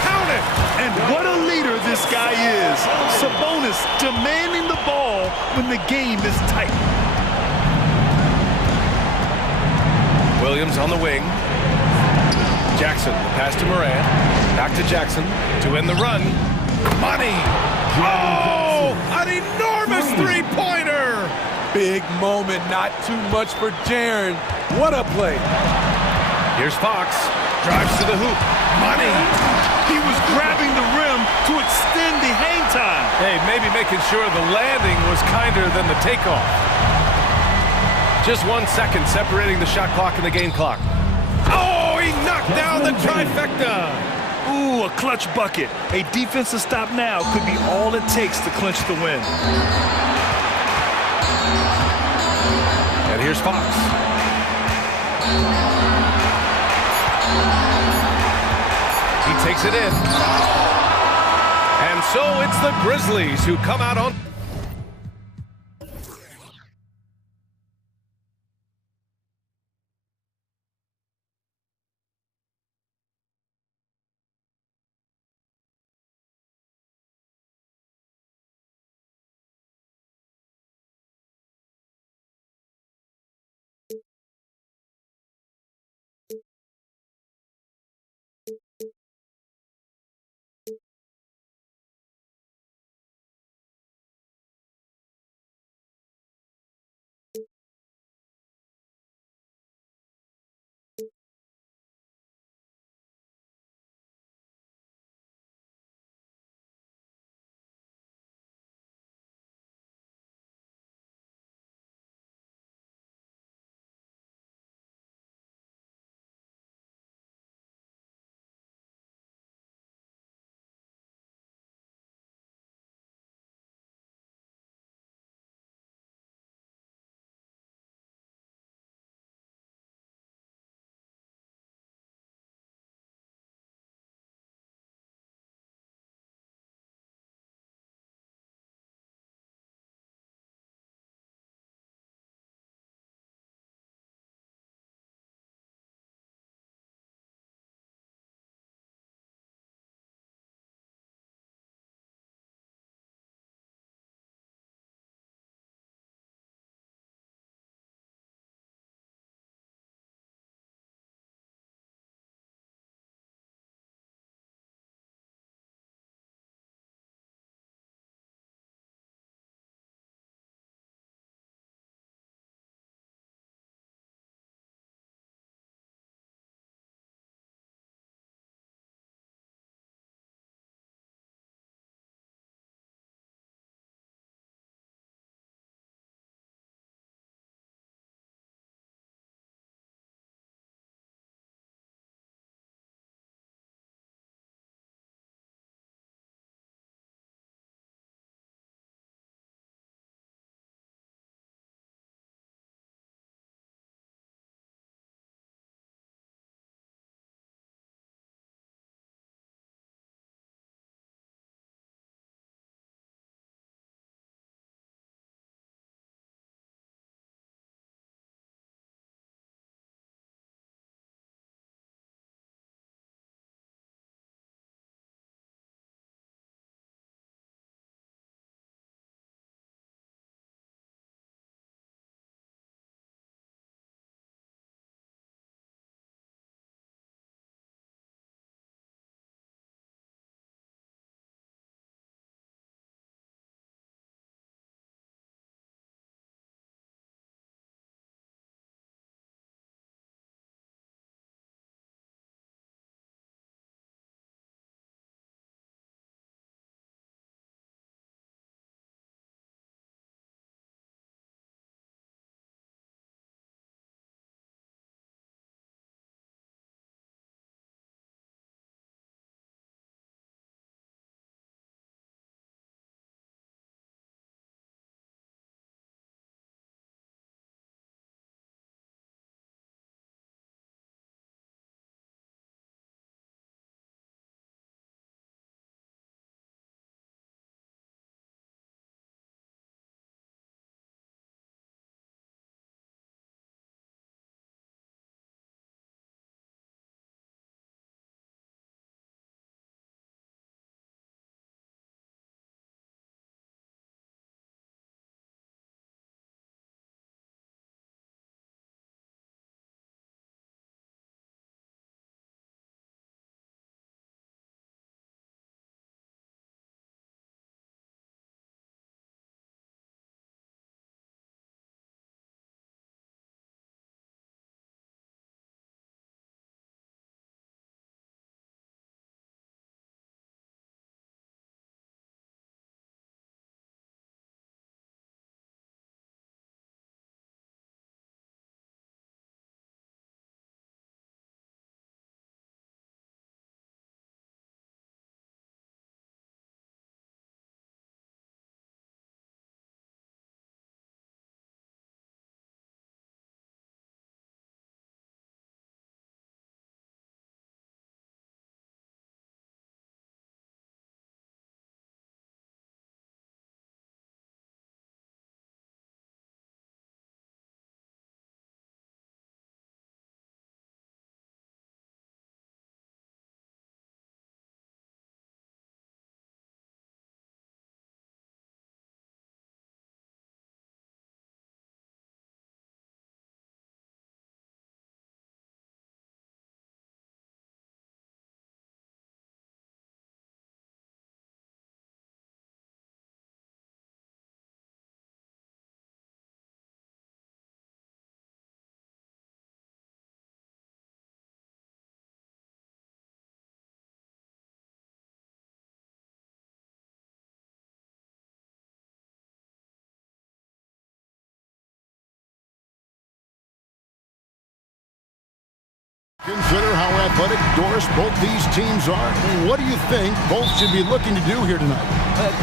Count it! And what a leader this guy is. Sabonis demanding the ball when the game is tight. Williams on the wing. Jackson, the pass to Morant. Back to Jackson to end the run. Money! Oh! An enormous three-pointer! Big moment, not too much for Jaren. What a play. Here's Fox. Drives to the hoop. Money! He was grabbing the rim to extend the hang time. Hey, maybe making sure the landing was kinder than the takeoff. Just 1 second separating the shot clock and the game clock. Oh, he knocked down the trifecta. Ooh, a clutch bucket. A defensive stop now could be all it takes to clinch the win. And here's Fox. He takes it in. And so it's the Grizzlies who come out on Consider how athletic Doris both these teams are. What do you think both should be looking to do here tonight?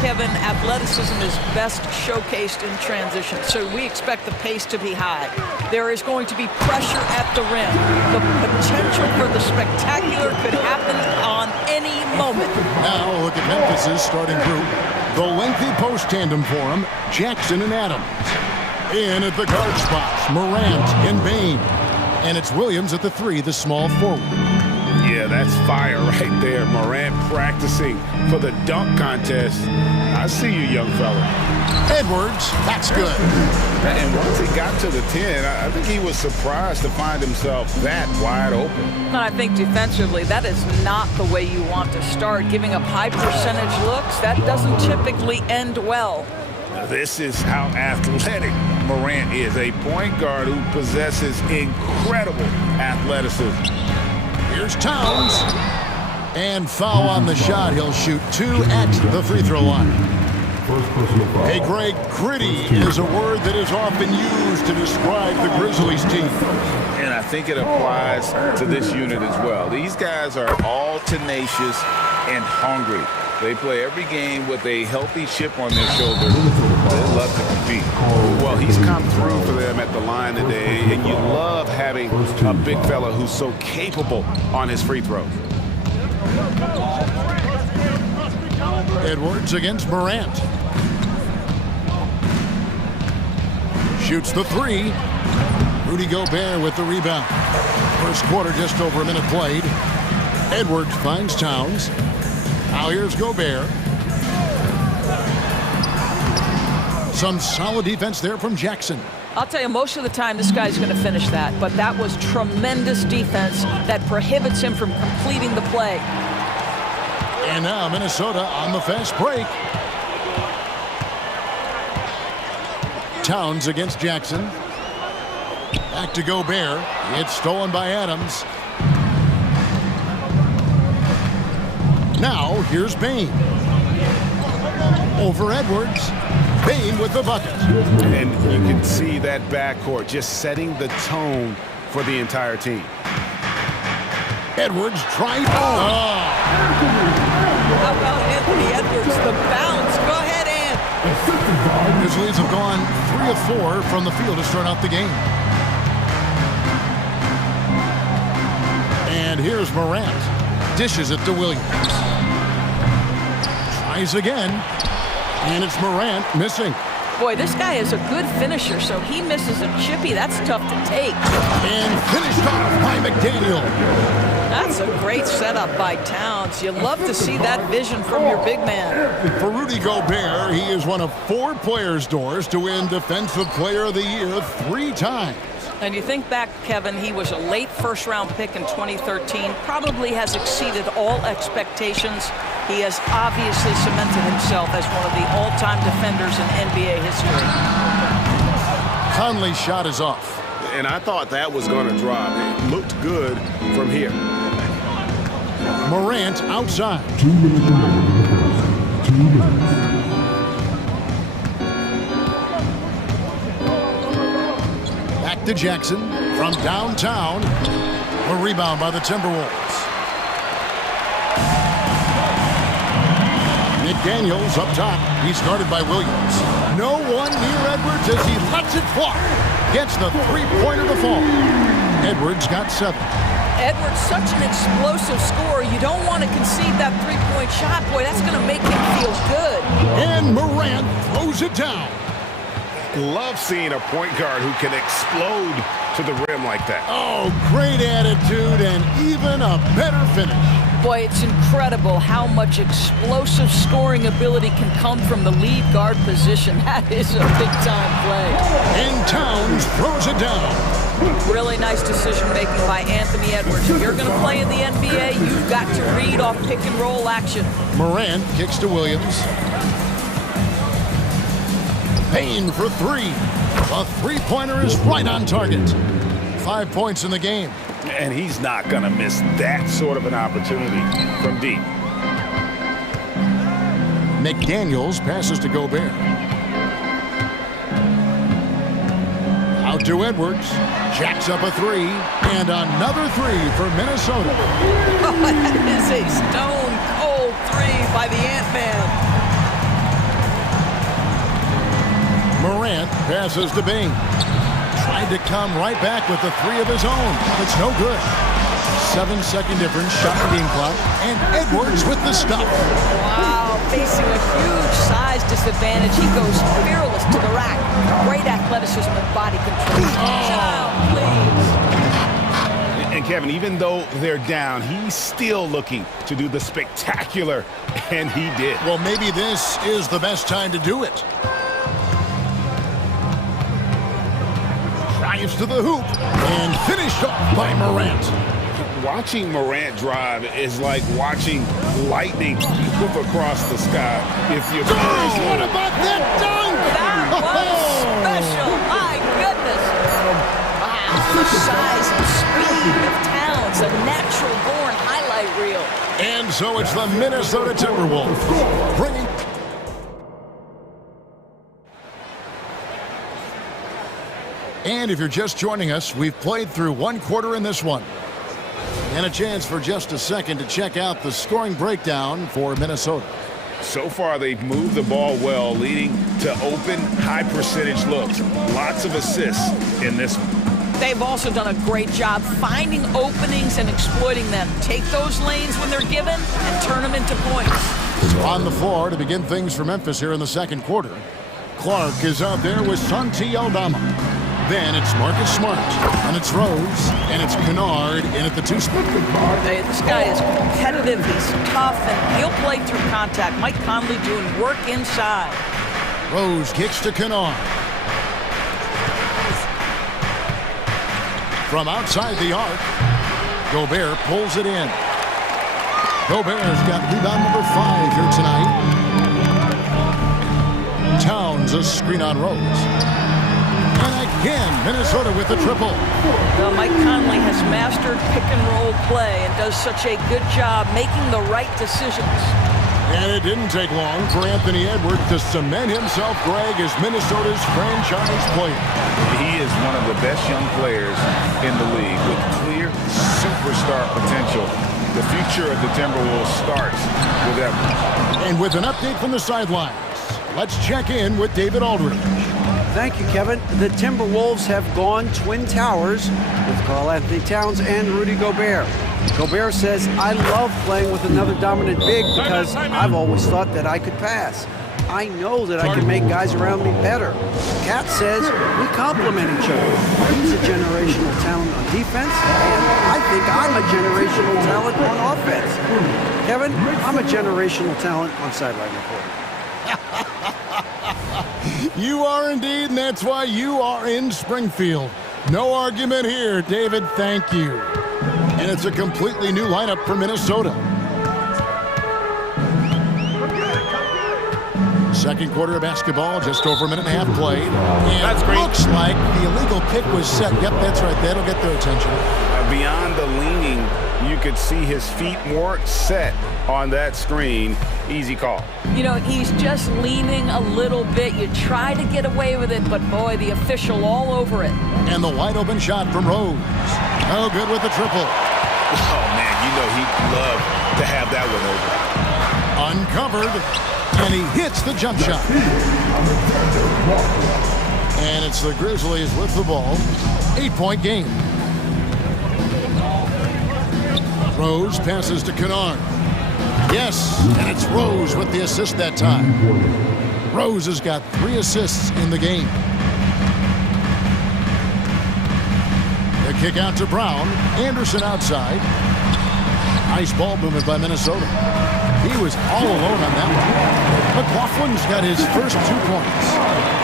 Kevin, athleticism is best showcased in transition, so we expect the pace to be high. There is going to be pressure at the rim. The potential for the spectacular could happen on any moment. Now look at Memphis's starting group. The lengthy post tandem for him, Jackson and Adams. In at the guard spots, Morant and Bain. And it's Williams at the 3, the small forward. Yeah, that's fire right there. Morant practicing for the dunk contest. I see you, young fella. Edwards, that's good. And once he got to the 10, I think he was surprised to find himself that wide open. And I think defensively, that is not the way you want to start. Giving up high percentage looks, that doesn't typically end well. This is how athletic Morant is, a point guard who possesses incredible athleticism. Here's Towns. And foul on the shot. He'll shoot 2 at the free throw line. Hey, Greg, gritty is a word that is often used to describe the Grizzlies team. And I think it applies to this unit as well. These guys are all tenacious and hungry. They play every game with a healthy chip on their shoulder. They love to compete. Well, he's come through for them at the line today, and you love having a big fella who's so capable on his free throws. Edwards against Morant. Shoots the 3. Rudy Gobert with the rebound. First quarter, just over a minute played. Edwards finds Towns. Now here's Gobert. Some solid defense there from Jackson. I'll tell you, most of the time this guy's going to finish that, but that was tremendous defense that prohibits him from completing the play. And now Minnesota on the fast break. Towns against Jackson. Back to Gobert. It's stolen by Adams. Now here's Bain. Over Edwards. Bain with the bucket. And you can see that backcourt just setting the tone for the entire team. Edwards trying. How about Anthony Edwards? The bounce. Go ahead, Ant. Grizzlies have gone 3 of 4 from the field to start out the game. And here's Morant. Dishes it to Williams. Tries again. And it's Morant missing. Boy, this guy is a good finisher, so he misses a chippy. That's tough to take. And finished off by McDaniel. That's a great setup by Towns. You love to see that vision from your big man. For Rudy Gobert, he is one of 4 players, Doris, to win Defensive Player of the Year 3 times. And you think back, Kevin, he was a late first-round pick in 2013, probably has exceeded all expectations. He has obviously cemented himself as one of the all-time defenders in NBA history. Conley's shot is off. And I thought that was going to drop. It looked good from here. Morant outside. 2 minutes remaining in the first. 2 minutes. Back to Jackson from downtown. A rebound by the Timberwolves. McDaniels up top. He's guarded by Williams. No one near Edwards as he lets it fly. Gets the three-pointer to fall. Edwards got 7. Edwards, such an explosive scorer. You don't want to concede that three-point shot. Boy, that's going to make him feel good. And Morant throws it down. Love seeing a point guard who can explode to the rim like that. Oh, great attitude and even a better finish. Boy, it's incredible how much explosive scoring ability can come from the lead guard position. That is a big-time play. And Towns throws it down. Really nice decision-making by Anthony Edwards. If you're going to play in the NBA, you've got to read off pick-and-roll action. Morant kicks to Williams. Payne for 3. The three-pointer is right on target. 5 points in the game. And he's not going to miss that sort of an opportunity from deep. McDaniels passes to Gobert. Out to Edwards. Jacks up a three. And another three for Minnesota. Oh, that is a stone-cold three by the Ant-Man. Morant passes to Bing. Tried to come right back with the three of his own. It's no good. 7-second difference, shot the game clock. And Edwards with the stop. Wow, facing a huge size disadvantage. He goes fearless to the rack. Great athleticism and body control. Down, please. And Kevin, even though they're down, he's still looking to do the spectacular, and he did. Well, maybe this is the best time to do it. Drives to the hoop and finished off by Morant. Watching Morant drive is like watching lightning move across the sky. If you what about that dunk? That was special. My goodness. Wow. The size and speed of Towns, a natural-born highlight reel. And so it's the Minnesota Timberwolves bringing. And if you're just joining us, we've played through one quarter in this one. And a chance for just a second to check out the scoring breakdown for Minnesota. So far, they've moved the ball well, leading to open, high-percentage looks. Lots of assists in this one. They've also done a great job finding openings and exploiting them. Take those lanes when they're given and turn them into points. On the floor to begin things for Memphis here in the second quarter. Clark is out there with Santi Aldama. Then it's Marcus Smart, and it's Rose, and it's Kennard in at the two spot. Hey, this guy is competitive, he's tough, and he'll play through contact. Mike Conley doing work inside. Rose kicks to Kennard. From outside the arc, Gobert pulls it in. Gobert's got rebound number 5 here tonight. Towns a screen on Rose. Again, Minnesota with the triple. Well, Mike Conley has mastered pick-and-roll play and does such a good job making the right decisions. And it didn't take long for Anthony Edwards to cement himself, Greg, as Minnesota's franchise player. He is one of the best young players in the league with clear superstar potential. The future of the Timberwolves starts with Edwards. And with an update from the sidelines, let's check in with David Aldridge. Thank you, Kevin. The Timberwolves have gone Twin Towers with Karl-Anthony Towns and Rudy Gobert. Gobert says, I love playing with another dominant big because I've always thought that I could pass. I know that I can make guys around me better. Cat says, we complement each other. He's a generational talent on defense, and I think I'm a generational talent on offense. Kevin, I'm a generational talent on sideline reporting. You are indeed, and that's why you are in Springfield. No argument here, David. Thank you. And it's a completely new lineup for Minnesota. Second quarter of basketball, just over a minute and a half played. And that's great. Looks like the illegal pick was set. Yep, that's right. That'll get their attention. Beyond the leaning, you could see his feet more set on that screen. Easy call. You know, he's just leaning a little bit. You try to get away with it, but boy, the official all over it. And the wide open shot from Rose. Oh, good with the triple. Oh, man, you know he'd love to have that one over. Uncovered, and he hits the jump shot. And it's the Grizzlies with the ball. 8-point game. Rose passes to Kennard. Yes, and it's Rose with the assist that time. Rose has got 3 assists in the game. The kick out to Brown. Anderson outside. Nice ball movement by Minnesota. He was all alone on that one. McLaughlin's got his first 2 points.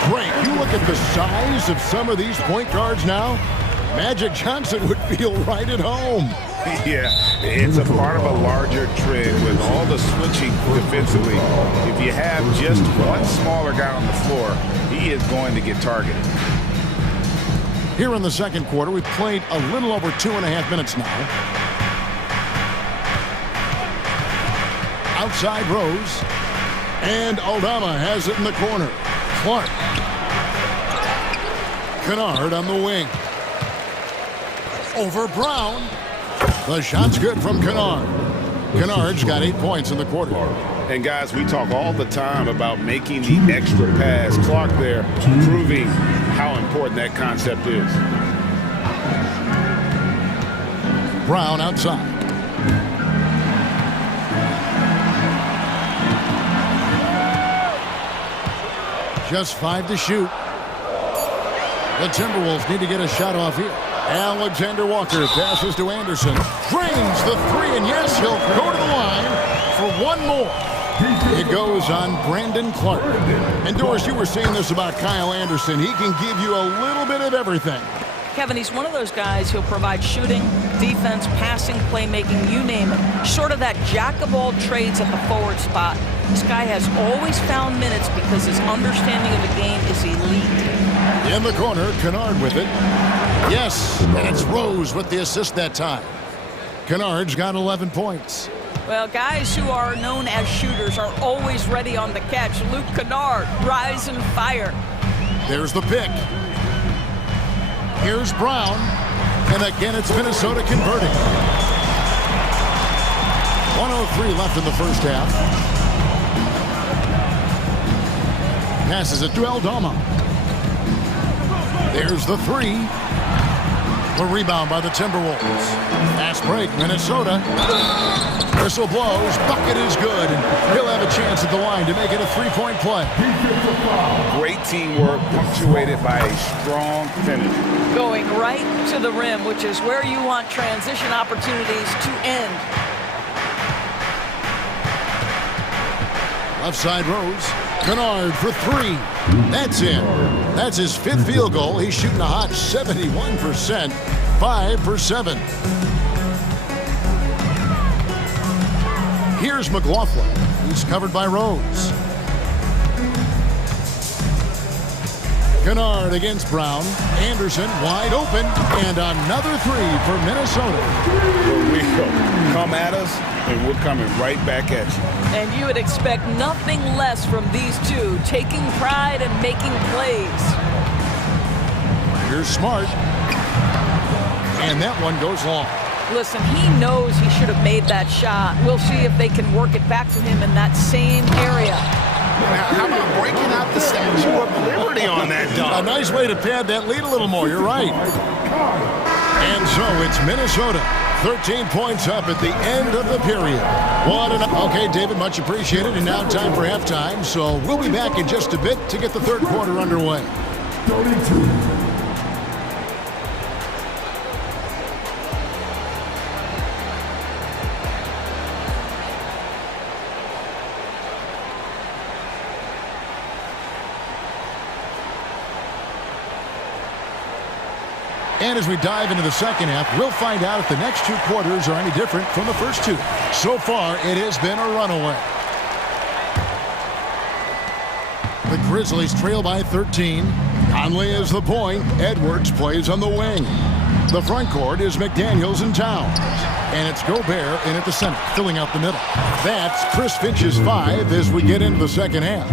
Great. You look at the size of some of these point guards now. Magic Johnson would feel right at home. Yeah, it's a part of a larger trend with all the switching defensively. If you have just one smaller guy on the floor, he is going to get targeted. Here in the second quarter, we've played a little over 2.5 minutes now. Outside Rose. And Aldama has it in the corner. Clark. Kennard on the wing. Over Brown. The shot's good from Kennard. Kennard's got 8 points in the quarter. And guys, we talk all the time about making the extra pass. Clark there proving how important that concept is. Brown outside. Just 5 to shoot. The Timberwolves need to get a shot off here. Alexander Walker passes to Anderson. Drains the 3, and yes, he'll go to the line for one more. It goes on Brandon Clark. And Doris, you were saying this about Kyle Anderson. He can give you a little bit of everything. Kevin, he's one of those guys who'll provide shooting, defense, passing, playmaking, you name it. Sort of that jack of all trades at the forward spot. This guy has always found minutes because his understanding of the game is elite. In the corner, Kennard with it. Yes, and it's Rose with the assist that time. Kennard's got 11 points. Well, guys who are known as shooters are always ready on the catch. Luke Kennard, rise and fire. There's the pick. Here's Brown, and again it's Minnesota converting. 1:03 left in the first half. Passes it to Aldama. There's the 3. The rebound by the Timberwolves. Fast break, Minnesota. Whistle blows, bucket is good, and he'll have a chance at the line to make it a 3-point play. Great teamwork punctuated by a strong finish. Going right to the rim, which is where you want transition opportunities to end. Left side Rose. Kennard for 3. That's in. That's his 5th field goal. He's shooting a hot 71%. 5 for 7. Here's McLaughlin. He's covered by Rose. Kennard against Brown. Anderson wide open. And another 3 for Minnesota. Here we go. Come at us, and we're coming right back at you. And you would expect nothing less from these two, taking pride and making plays. Here's Smart. And that one goes long. Listen, he knows he should have made that shot. We'll see if they can work it back to him in that same area. How about breaking out the Statue of Liberty on that dunk? A nice way to pad that lead a little more. You're right. And so it's Minnesota. 13 points up at the end of the period. Okay, David, much appreciated. And now time for halftime. So we'll be back in just a bit to get the third quarter underway. 32. And as we dive into the second half, we'll find out if the next 2 quarters are any different from the first 2. So far, it has been a runaway. The Grizzlies trail by 13. Conley is the point. Edwards plays on the wing. The front court is McDaniels and Towns. And it's Gobert in at the center, filling out the middle. That's Chris Finch's 5 as we get into the second half.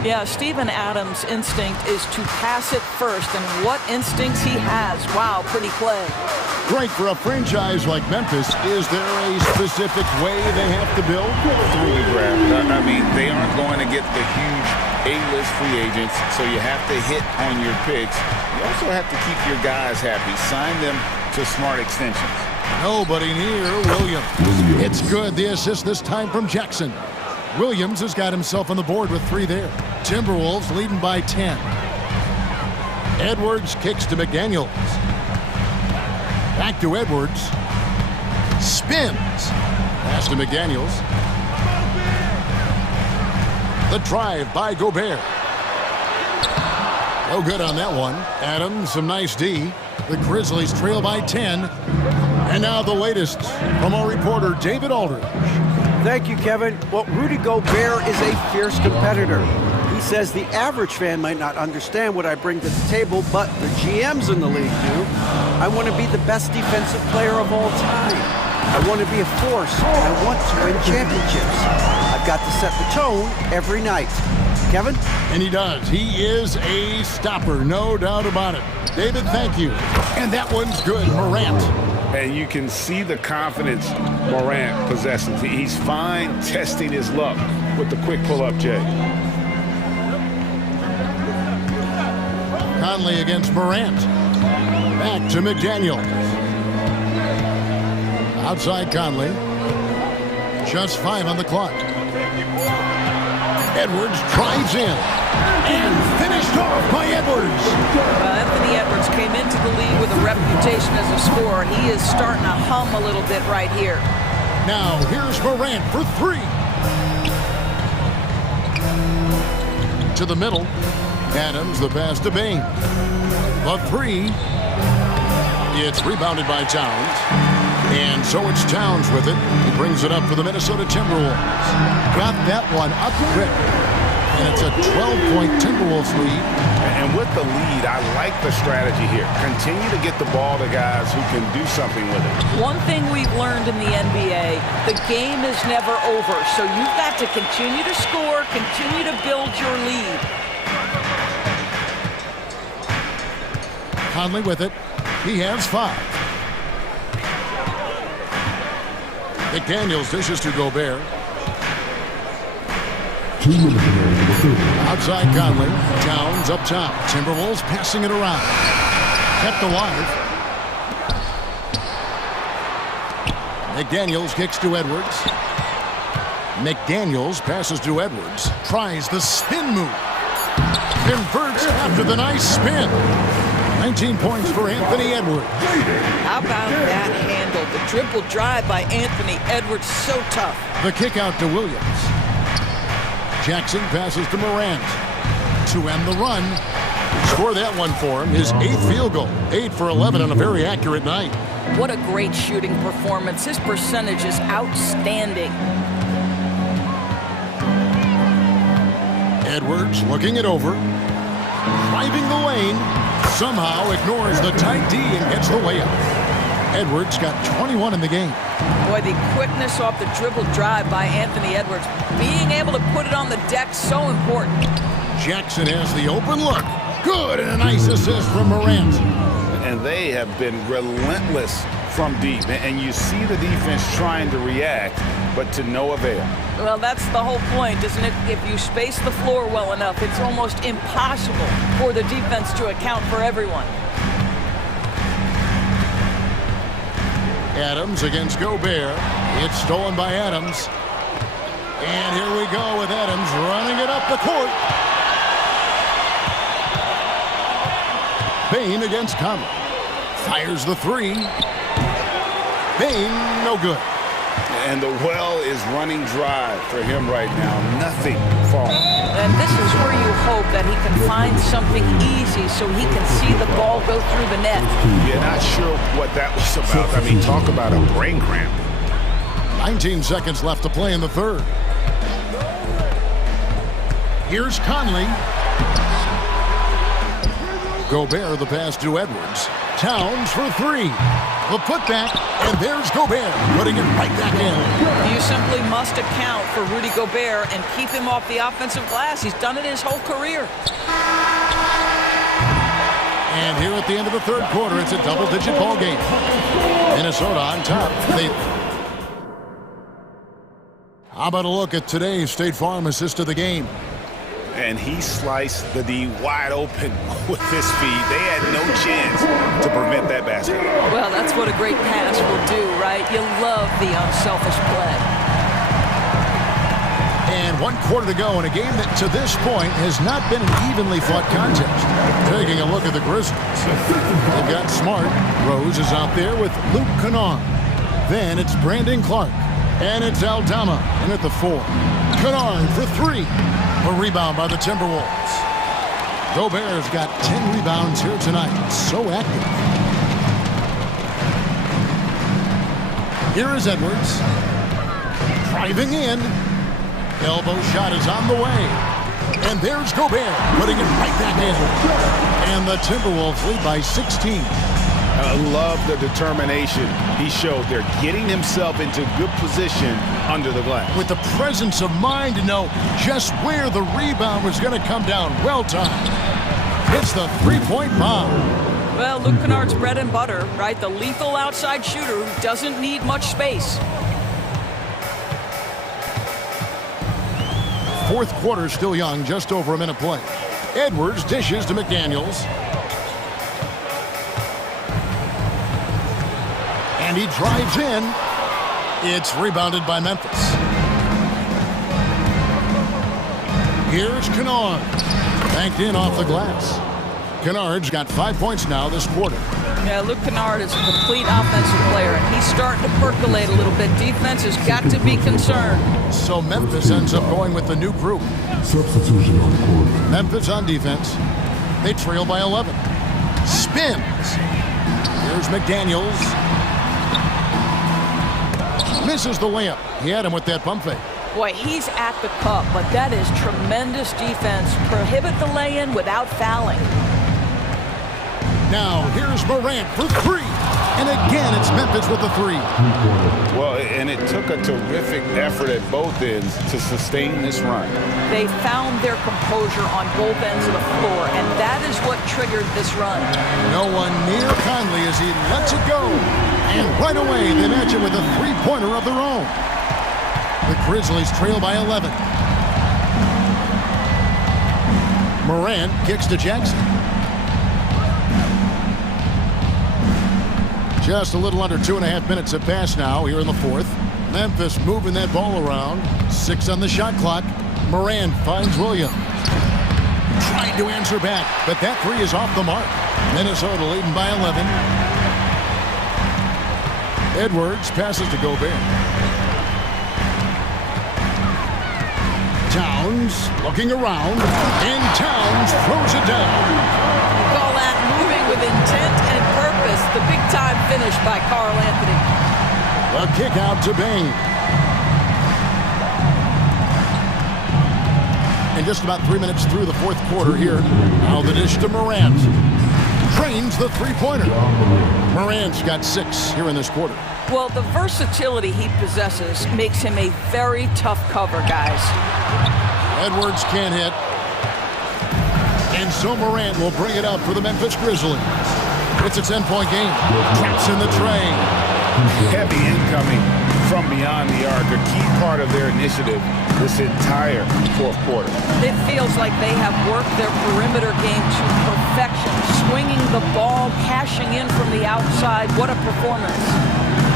Yeah, Steven Adams' instinct is to pass it first, and what instincts he has. Wow, pretty play. Great for a franchise like Memphis. Is there a specific way they have to build? Through the draft. I mean, they aren't going to get the huge A-list free agents, so you have to hit on your picks. You also have to keep your guys happy. Sign them to smart extensions. Nobody near Williams. It's good. The assist this time from Jackson. Williams has got himself on the board with 3 there. Timberwolves leading by 10. Edwards kicks to McDaniels. Back to Edwards. Spins. Pass to McDaniels. The drive by Gobert. No good on that one. Adams, some nice D. The Grizzlies trail by 10. And now the latest from our reporter, David Aldridge. Thank you, Kevin. Well, Rudy Gobert is a fierce competitor. He says the average fan might not understand what I bring to the table, but the GMs in the league do. I want to be the best defensive player of all time. I want to be a force, and I want to win championships. I've got to set the tone every night. Kevin? And he does. He is a stopper, no doubt about it. David, thank you. And that one's good. Morant. And you can see the confidence Morant possesses. He's fine testing his luck with the quick pull-up, Jay. Conley against Morant. Back to McDaniel. Outside Conley. Just 5 on the clock. Edwards drives in. And finished off by Edwards. Well, Anthony Edwards came into the league with a reputation as a scorer. He is starting to hum a little bit right here. Now, here's Morant for 3. To the middle. Adams, the pass to Bain. The 3. It's rebounded by Towns. And so it's Towns with it. He brings it up for the Minnesota Timberwolves. Got that one up quick. And it's a 12-point Timberwolves lead. And with the lead, I like the strategy here. Continue to get the ball to guys who can do something with it. One thing we've learned in the NBA, the game is never over. So you've got to continue to score, continue to build your lead. Conley with it. He has 5. McDaniels dishes to Gobert. Outside Conley. Towns up top. Timberwolves passing it around. Kept alive. McDaniels kicks to Edwards. McDaniels passes to Edwards. Tries the spin move. Converts after the nice spin. 19 points for Anthony Edwards. How about that handle? The dribble drive by Anthony Edwards, so tough. The kick out to Williams. Jackson passes to Morant. To end the run. Score that one for him. His 8th field goal. 8 for 11 on a very accurate night. What a great shooting performance. His percentage is outstanding. Edwards looking it over. Driving the lane. Somehow ignores the tight D and gets the layup. Edwards got 21 in the game. Boy, the quickness off the dribble drive by Anthony Edwards. Being able to put it on the deck, so important. Jackson has the open look. Good, and a nice assist from Morant. And they have been relentless from deep. And you see the defense trying to react, but to no avail. Well, that's the whole point, isn't it? If you space the floor well enough, it's almost impossible for the defense to account for everyone. Adams against Gobert. It's stolen by Adams. And here we go with Adams running it up the court. Bain against Conley. Fires the 3. Bain, no good. And the well is running dry for him right now. Nothing falling. And this is where you hope that he can find something easy so he can see the ball go through the net. Yeah, not sure what that was about. I mean, talk about a brain cramp. 19 seconds left to play in the third. Here's Conley. Gobert, the pass to Edwards. Towns for 3. The putback, and there's Gobert, putting it right back in. You simply must account for Rudy Gobert and keep him off the offensive glass. He's done it his whole career. And here at the end of the third quarter, it's a double-digit ball game. Minnesota on top. How about a look at today's State Farm assist of the game? And he sliced the D wide open with his feet. They had no chance to prevent that basket. Well, that's what a great pass will do, right? You love the unselfish play. And 1 quarter to go in a game that to this point has not been an evenly fought contest. Taking a look at the Grizzlies. They've got Smart. Rose is out there with Luke Kennard. Then it's Brandon Clark. And it's Aldama in at the 4. Kennard for 3. A rebound by the Timberwolves. Gobert's got 10 rebounds here tonight. So active. Here is Edwards. Driving in. Elbow shot is on the way. And there's Gobert, putting it right back in. And the Timberwolves lead by 16. I love the determination he showed there, getting himself into good position under the glass. With the presence of mind to know just where the rebound was going to come down. Well timed. Hits the three-point bomb. Well, Luke Kennard's bread and butter, right? The lethal outside shooter who doesn't need much space. Fourth quarter still young, just over a minute play. Edwards dishes to McDaniels. And he drives in. It's rebounded by Memphis. Here's Kennard. Banked in off the glass. Kennard's got 5 points now this quarter. Yeah, Luke Kennard is a complete offensive player, and he's starting to percolate a little bit. Defense has got to be concerned. So Memphis ends up going with the new group. Substitution on court. Memphis on defense. They trail by 11. Spins. Here's McDaniels. Misses the layup. He had him with that pump fake. Boy, he's at the cup, but that is tremendous defense. Prohibit the lay-in without fouling. Now, here's Morant for three. And again, it's Memphis with the three. Well, and it took a terrific effort at both ends to sustain this run. They found their composure on both ends of the floor, and that is what triggered this run. No one near Conley as he lets it go. And right away, they match it with a three-pointer of their own. The Grizzlies trail by 11. Morant kicks to Jackson. Just a little under 2.5 minutes have passed now here in the fourth. Memphis moving that ball around. 6 on the shot clock. Morant finds Williams. Tried to answer back, but that three is off the mark. Minnesota leading by 11. Edwards passes to Gobert. Towns looking around, and Towns throws it down. Call that moving with intent and purpose. The big-time finish by Karl Anthony. A kick out to Bain. And just about 3 minutes through the fourth quarter here. Now the dish to Morant. Trains the three-pointer. Morant's got 6 here in this quarter. Well, the versatility he possesses makes him a very tough cover, guys. Edwards can't hit. And so Morant will bring it up for the Memphis Grizzlies. It's a 10-point game. Traps in the tray. Heavy incoming from beyond the arc, a key part of their initiative this entire fourth quarter. It feels like they have worked their perimeter game to perfection, swinging the ball, cashing in from the outside. What a performance.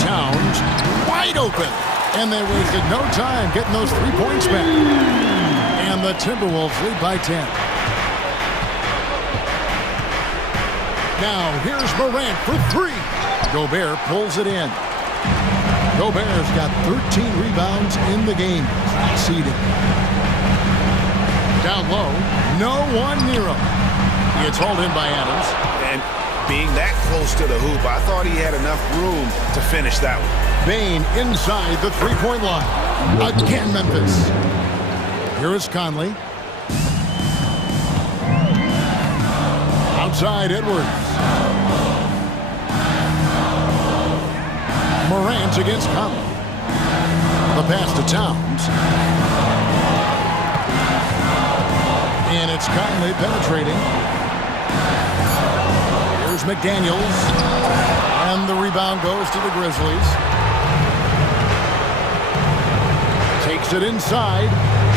Towns wide open. And they wasted no time getting those 3 points back. And the Timberwolves lead by 10. Now here's Morant for 3. Gobert pulls it in. Gobert's got 13 rebounds in the game. Seeding. Down low, no one near him. It's hauled in by Adams. And being that close to the hoop, I thought he had enough room to finish that one. Bain inside the three-point line. Again, Memphis. Here is Conley. Outside, Edwards. Morant against Conley. The pass to Towns. And it's Conley penetrating. Here's McDaniels. And the rebound goes to the Grizzlies. Takes it inside.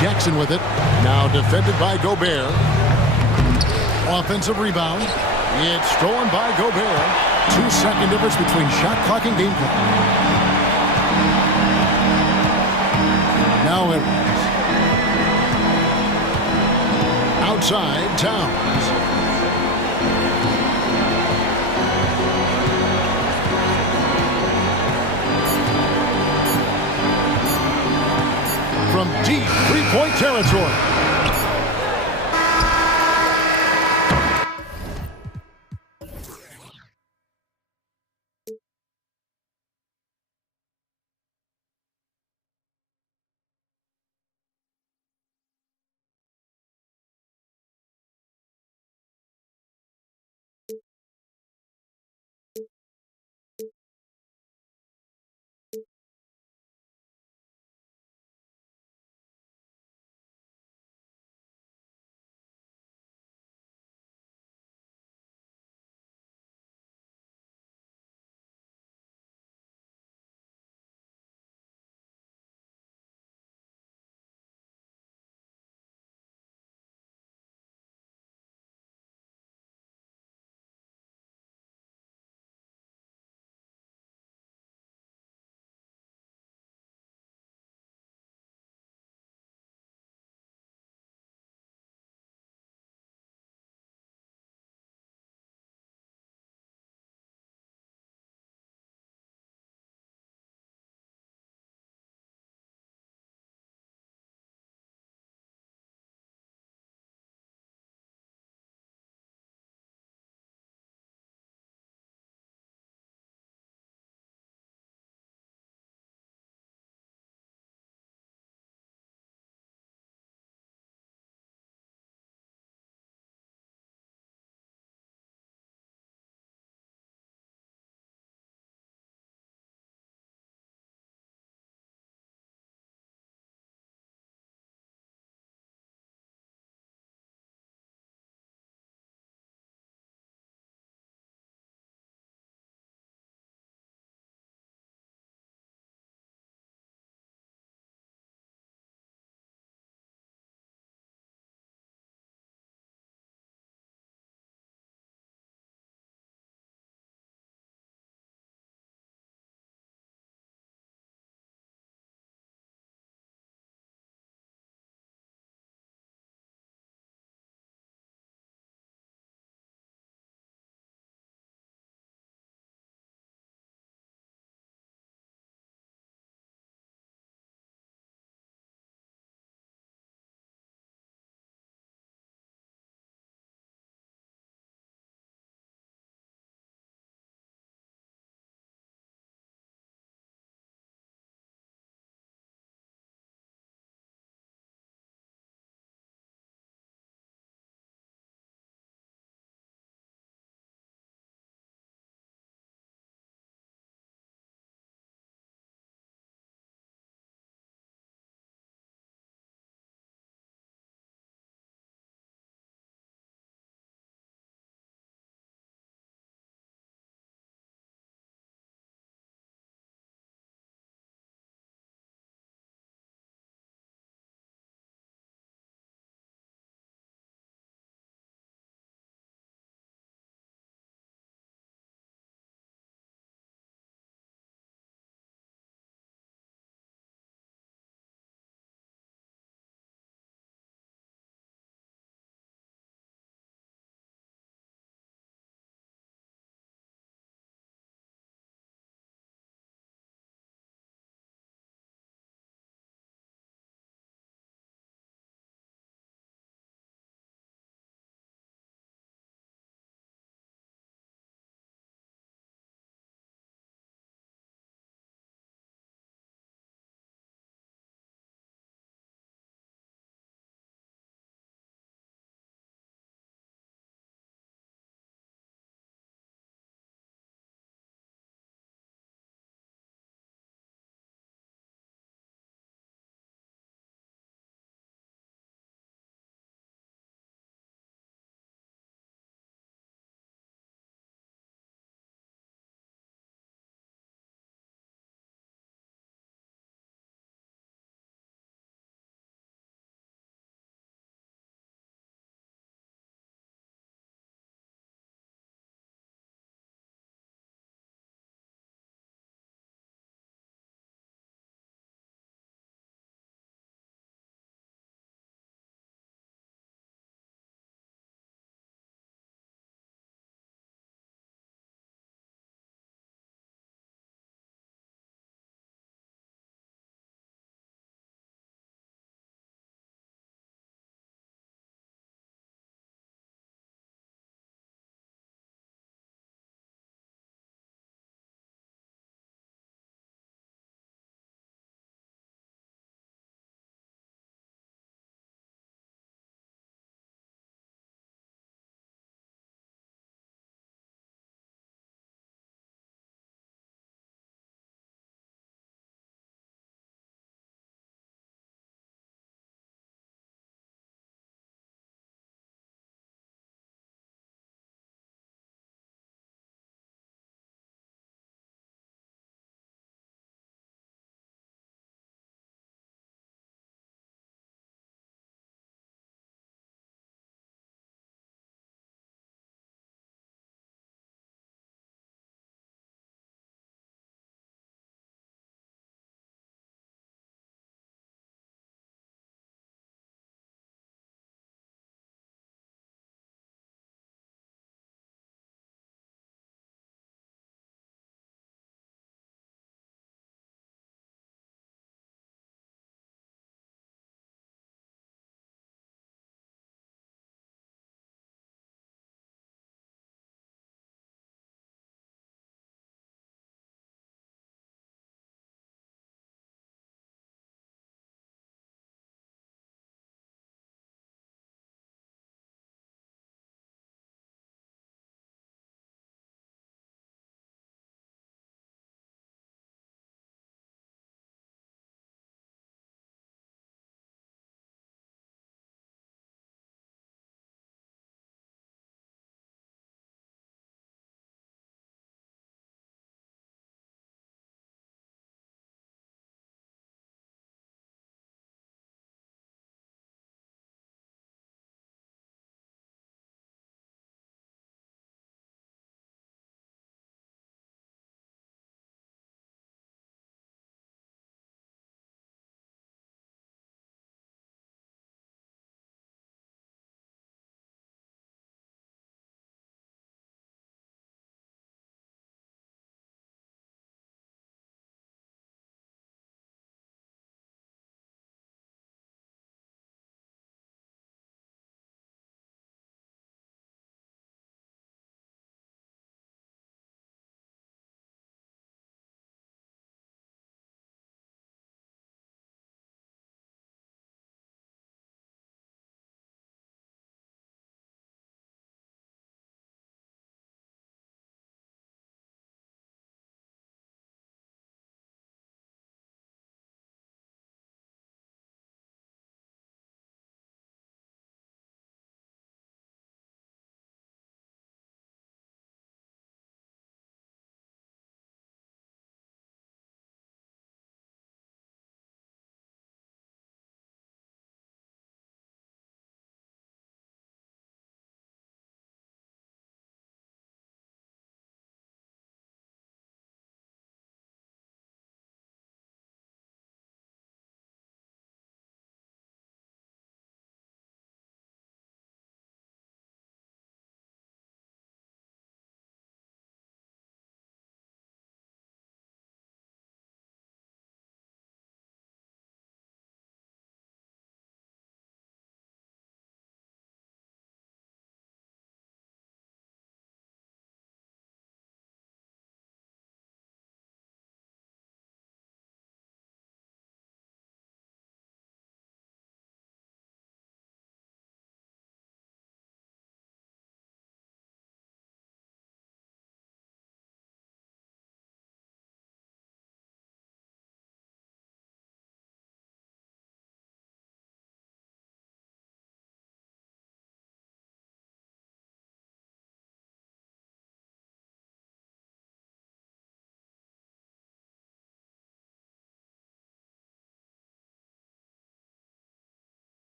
Jackson with it. Now defended by Gobert. Offensive rebound. It's stolen by Gobert. 2-second difference between shot clock and game clock. Now Edwards. Outside, Towns. From deep three-point territory.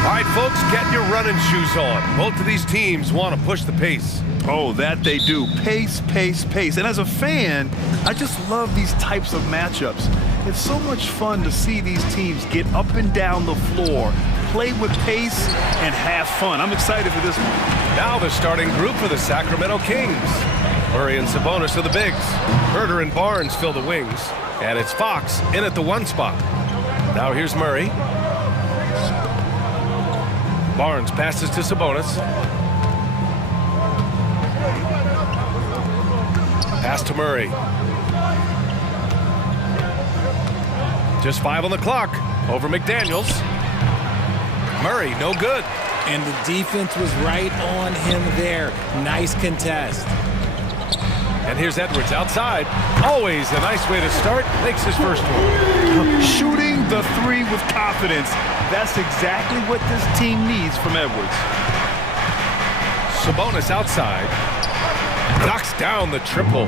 All right, folks, get your running shoes on. Both of these teams want to push the pace. Oh, that they do. Pace, pace, pace. And as a fan, I just love these types of matchups. It's so much fun to see these teams get up and down the floor, play with pace, and have fun. I'm excited for this one. Now the starting group for the Sacramento Kings. Murray and Sabonis are the bigs. Herder and Barnes fill the wings. And it's Fox in at the 1 spot. Now here's Murray. Barnes passes to Sabonis. Pass to Murray. Just 5 on the clock. Over McDaniels. Murray, no good. And the defense was right on him there. Nice contest. And here's Edwards outside. Always a nice way to start. Makes his first one. Shooting the 3 with confidence. That's exactly what this team needs from Edwards. Sabonis outside. Knocks down the triple.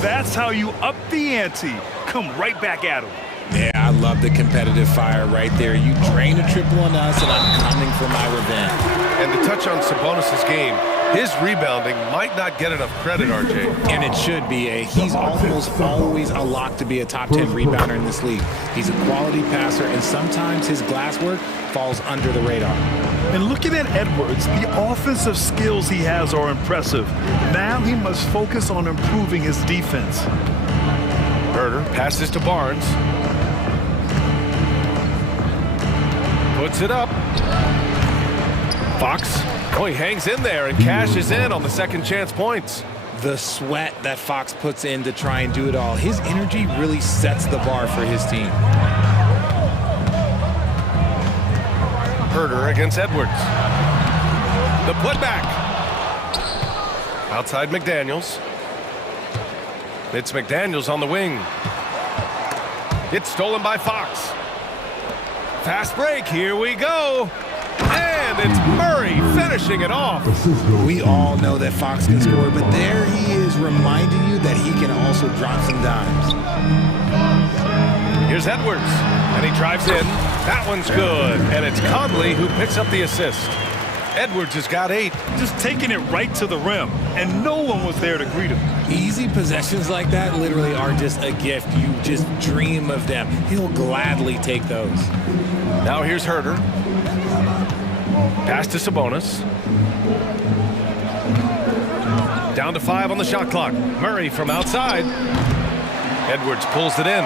That's how you up the ante. Come right back at him. Yeah, I love the competitive fire right there. You drain a triple on us, and I'm coming for my revenge. And to touch on Sabonis' game, his rebounding might not get enough credit, RJ. And it should be. He's almost always a lock to be a top 10 rebounder in this league. He's a quality passer, and sometimes his glass work falls under the radar. And looking at Edwards, the offensive skills he has are impressive. Now he must focus on improving his defense. Herder passes to Barnes. Puts it up. Fox. Oh, he hangs in there and cashes in on the second chance points. The sweat that Fox puts in to try and do it all. His energy really sets the bar for his team. Herder against Edwards. The putback. Outside McDaniels. It's McDaniels on the wing. It's stolen by Fox. Fast break, here we go. And it's Murray finishing it off. We all know that Fox can score, but there he is reminding you that he can also drop some dimes. Here's Edwards, and he drives in. That one's good, and it's Conley who picks up the assist. Edwards has got 8. Just taking it right to the rim, and no one was there to greet him. Easy possessions like that literally are just a gift. You just dream of them. He'll gladly take those. Now here's Herder. Pass to Sabonis. Down to 5 on the shot clock. Murray from outside. Edwards pulls it in.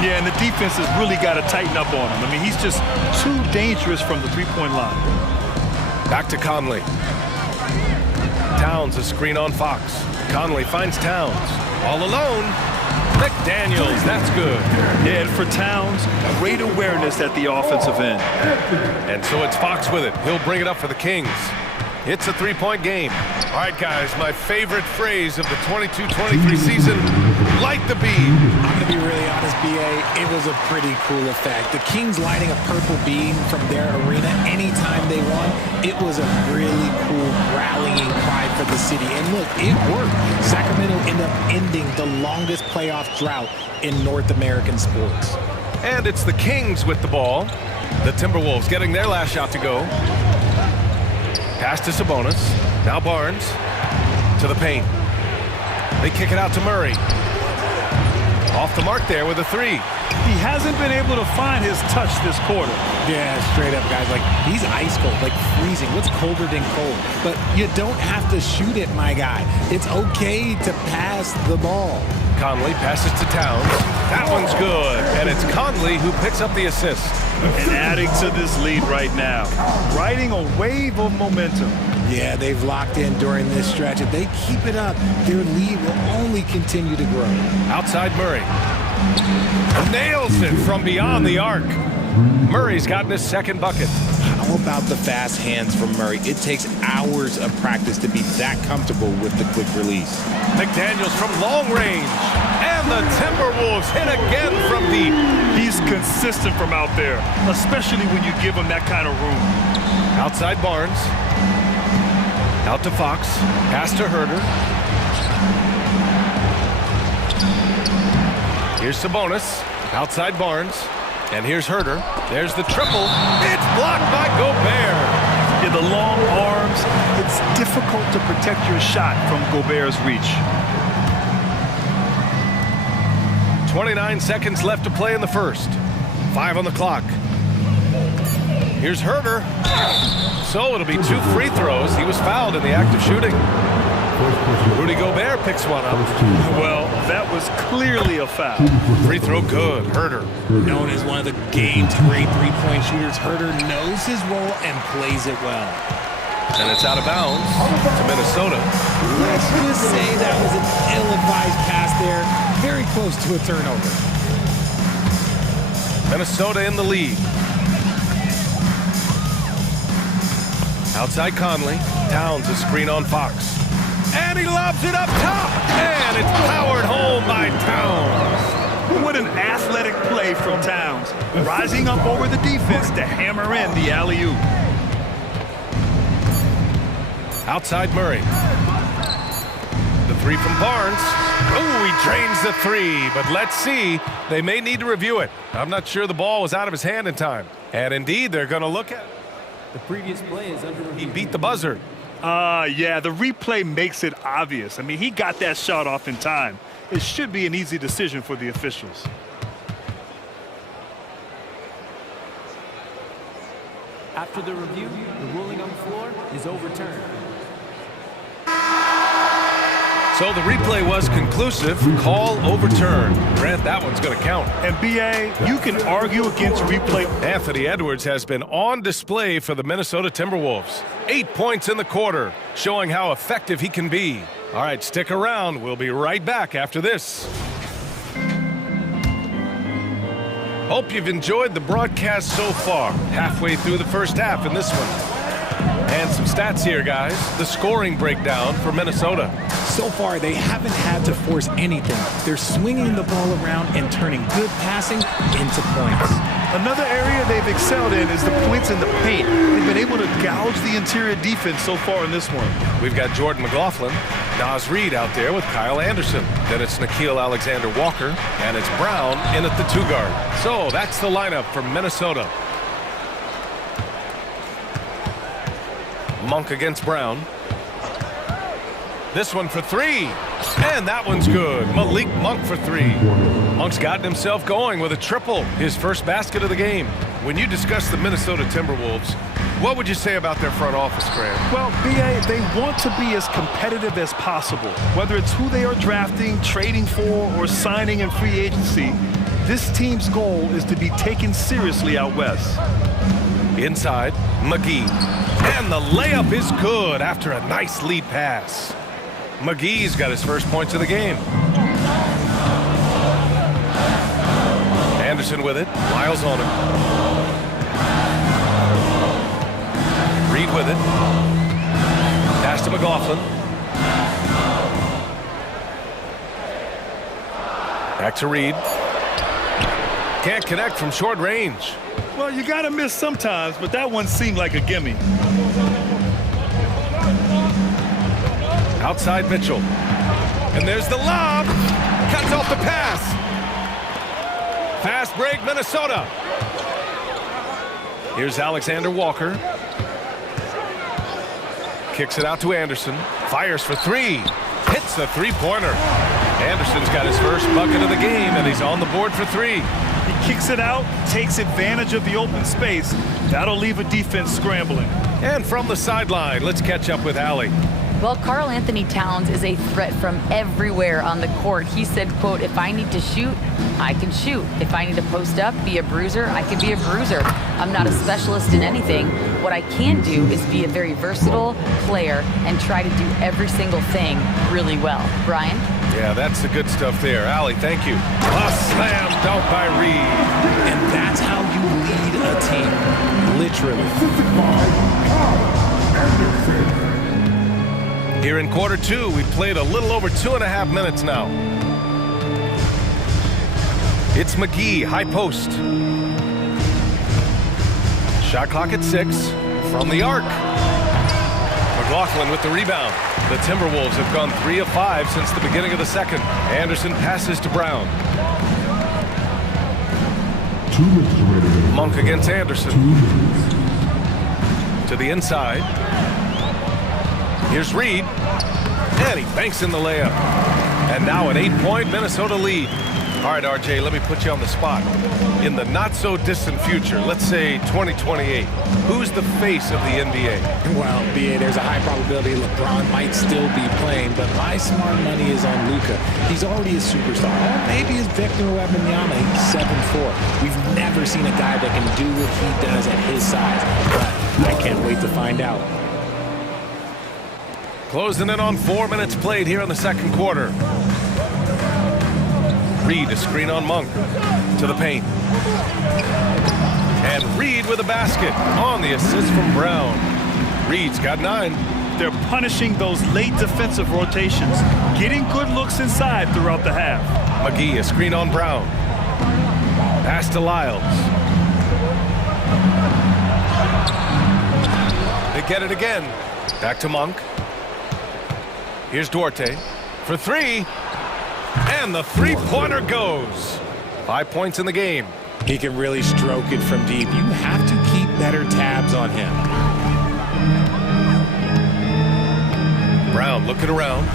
Yeah, and the defense has really got to tighten up on him. I mean, he's just too dangerous from the three-point line. Back to Conley. Towns a screen on Fox. Conley finds Towns. All alone. McDaniels, that's good. Yeah, and for Towns, great awareness at the offensive end. And so it's Fox with it. He'll bring it up for the Kings. It's a 3-point game. All right, guys, my favorite phrase of the 22-23 season, light the beam. I'm going to be really honest, B.A., it was a pretty cool effect. The Kings lighting a purple beam from their arena anytime they won, it was a really cool rallying cry for the city. And look, it worked. Sacramento ended up ending the longest playoff drought in North American sports. And it's the Kings with the ball. The Timberwolves getting their last shot to go. Pass to Sabonis. Now Barnes to the paint. They kick it out to Murray. Off the mark there with a 3. He hasn't been able to find his touch this quarter. Yeah, straight up, guys. Like, he's ice cold, like freezing. What's colder than cold? But you don't have to shoot it, my guy. It's okay to pass the ball. Conley passes to Towns. That one's good. And it's Conley who picks up the assist. And adding to this lead right now. Riding a wave of momentum. Yeah, they've locked in during this stretch. If they keep it up, their lead will only continue to grow. Outside Murray. Nails it from beyond the arc. Murray's gotten his second bucket. How about the fast hands from Murray? It takes hours of practice to be that comfortable with the quick release. McDaniels from long range. And the Timberwolves hit again from deep. He's consistent from out there, especially when you give him that kind of room. Outside Barnes. Out to Fox. Pass to Herder. Here's Sabonis. Outside Barnes. And here's Herder. There's the triple. It's blocked by Gobert. Yeah, the long arms, it's difficult to protect your shot from Gobert's reach. 29 seconds left to play in the first. 5 on the clock. Here's Herder. So it'll be 2 free throws. He was fouled in the act of shooting. Rudy Gobert picks one up. Well, that was clearly a foul. Free throw good. Herder. Known as one of the game's great three-point shooters, Herder knows his role and plays it well. And it's out of bounds to Minnesota. Let's just say that was an ill-advised pass there. Very close to a turnover. Minnesota in the lead. Outside Conley. Towns a screen on Fox. And he lobs it up top. And it's powered home by Towns. What an athletic play from Towns. Rising up over the defense to hammer in the alley-oop. Outside Murray. The three from Barnes. Oh, he drains the three, but let's see. They may need to review it. I'm not sure the ball was out of his hand in time. And indeed, they're going to look at it. The previous play is under review. He beat the buzzer. Yeah, the replay makes it obvious. I mean, he got that shot off in time. It should be an easy decision for the officials. After the review, the ruling on the floor is overturned. So the replay was conclusive. Call overturned. Grant, that one's going to count. And BA, you can argue against replay. Anthony Edwards has been on display for the Minnesota Timberwolves. 8 points in the quarter, showing how effective he can be. All right, stick around. We'll be right back after this. Hope you've enjoyed the broadcast so far. Halfway through the first half in this one. And some stats here, guys. The scoring breakdown for Minnesota. So far, they haven't had to force anything. They're swinging the ball around and turning good passing into points. Another area they've excelled in is the points in the paint. They've been able to gouge the interior defense so far in this one. We've got Jordan McLaughlin, Naz Reid out there with Kyle Anderson. Then it's Nickeil Alexander-Walker, and it's Brown in at the 2-guard. So that's the lineup for Minnesota. Monk against Brown. This one for 3. And that one's good. Malik Monk for 3. Monk's gotten himself going with a triple, his first basket of the game. When you discuss the Minnesota Timberwolves, what would you say about their front office, Graham? Well, BA, they want to be as competitive as possible. Whether it's who they are drafting, trading for, or signing in free agency, this team's goal is to be taken seriously out west. Inside, McGee. And the layup is good after a nice lead pass. McGee's got his first points of the game. Anderson with it. Lyles on him. Reid with it. Pass to McLaughlin. Back to Reid. Can't connect from short range. Well, you got to miss sometimes, but that one seemed like a gimme. Outside Mitchell. And there's the lob. Cuts off the pass. Fast break, Minnesota. Here's Alexander Walker. Kicks it out to Anderson. Fires for 3. Hits the three-pointer. Anderson's got his first bucket of the game, and he's on the board for 3. He kicks it out, takes advantage of the open space. That'll leave a defense scrambling. And from the sideline, let's catch up with Allie. Well, Karl Anthony Towns is a threat from everywhere on the court. He said, quote, if I need to shoot, I can shoot. If I need to post up, be a bruiser, I can be a bruiser. I'm not a specialist in anything. What I can do is be a very versatile player and try to do every single thing really well. Brian? Yeah, that's the good stuff there. Allie, thank you. A slam dunk by Reid. And that's how you lead a team, literally. Here in quarter 2, we've played a little over 2.5 minutes now. It's McGee, high post. Shot clock at 6 from the arc. McLaughlin with the rebound. The Timberwolves have gone 3 of 5 since the beginning of the second. Anderson passes to Brown. Monk against Anderson. To the inside. Here's Reed. And he banks in the layup. And now an 8-point Minnesota lead. All right, RJ, let me put you on the spot. In the not-so-distant future, let's say 2028, who's the face of the NBA? Well, BA, there's a high probability LeBron might still be playing, but my smart money is on Luka. He's already a superstar. Or maybe it's Victor Wembanyama. He's 7'4". We've never seen a guy that can do what he does at his size, but I can't wait to find out. Closing in on 4 minutes played here in the second quarter. Reed, a screen on Monk. To the paint. And Reed with a basket on the assist from Brown. Reed's got 9. They're punishing those late defensive rotations, getting good looks inside throughout the half. McGee, a screen on Brown. Pass to Lyles. They get it again. Back to Monk. Here's Duarte for 3. And the three-pointer goes. 5 points in the game. He can really stroke it from deep. You have to keep better tabs on him. Brown looking around.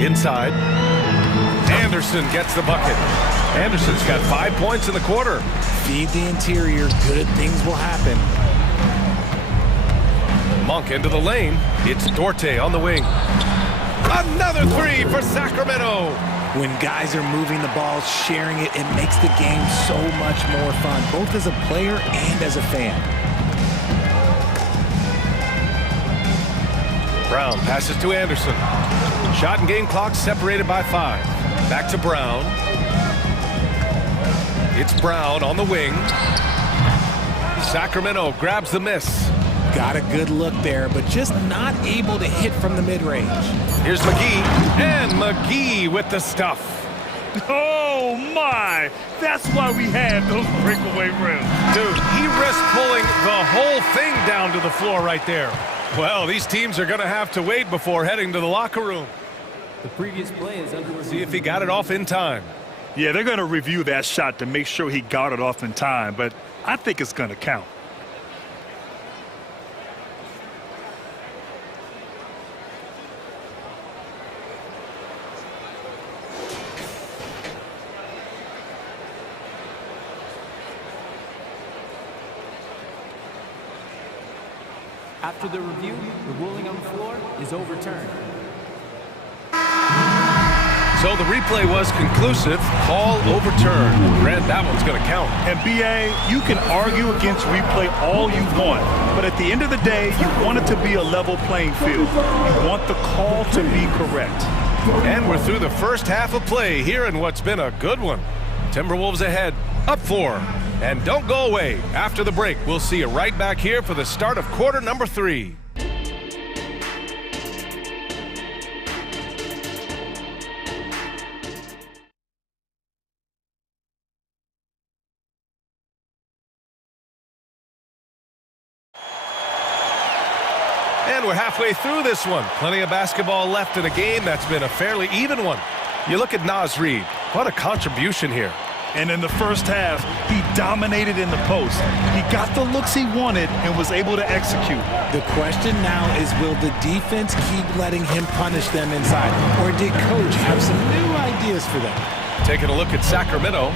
Inside. Anderson gets the bucket. Anderson's got 5 points in the quarter. Feed the interior. Good things will happen. Monk into the lane. It's Duarte on the wing. Another 3 for Sacramento. When guys are moving the ball, sharing it, it makes the game so much more fun, both as a player and as a fan. Brown passes to Anderson. Shot and game clock separated by 5. Back to Brown. It's Brown on the wing. Sacramento grabs the miss. Got a good look there, but just not able to hit from the mid-range. Here's McGee, and McGee with the stuff. Oh, my! That's why we have those breakaway rims. Dude, he risked pulling the whole thing down to the floor right there. Well, these teams are going to have to wait before heading to the locker room. The previous play is under review. See if he got it off in time. Yeah, they're going to review that shot to make sure he got it off in time, but I think it's going to count. After the review, the ruling on the floor is overturned. So the replay was conclusive. Call overturned. Grant, that one's going to count. And BA, you can argue against replay all you want, but at the end of the day, you want it to be a level playing field. You want the call to be correct. And we're through the first half of play here in what's been a good one. Timberwolves ahead, up 4. And don't go away. After the break, we'll see you right back here for the start of quarter number 3. And we're halfway through this one. Plenty of basketball left in a game that's been a fairly even one. You look at Naz Reid. What a contribution here. And in the first half, he dominated in the post. He got the looks he wanted and was able to execute. The question now is, will the defense keep letting him punish them inside? Or did coach have some new ideas for them? Taking a look at Sacramento.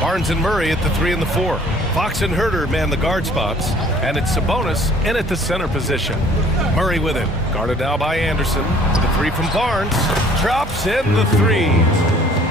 Barnes and Murray at the 3 and the 4. Fox and Herter man the guard spots. And it's Sabonis in at the center position. Murray with it. Guarded now by Anderson. The 3 from Barnes. Drops in the 3.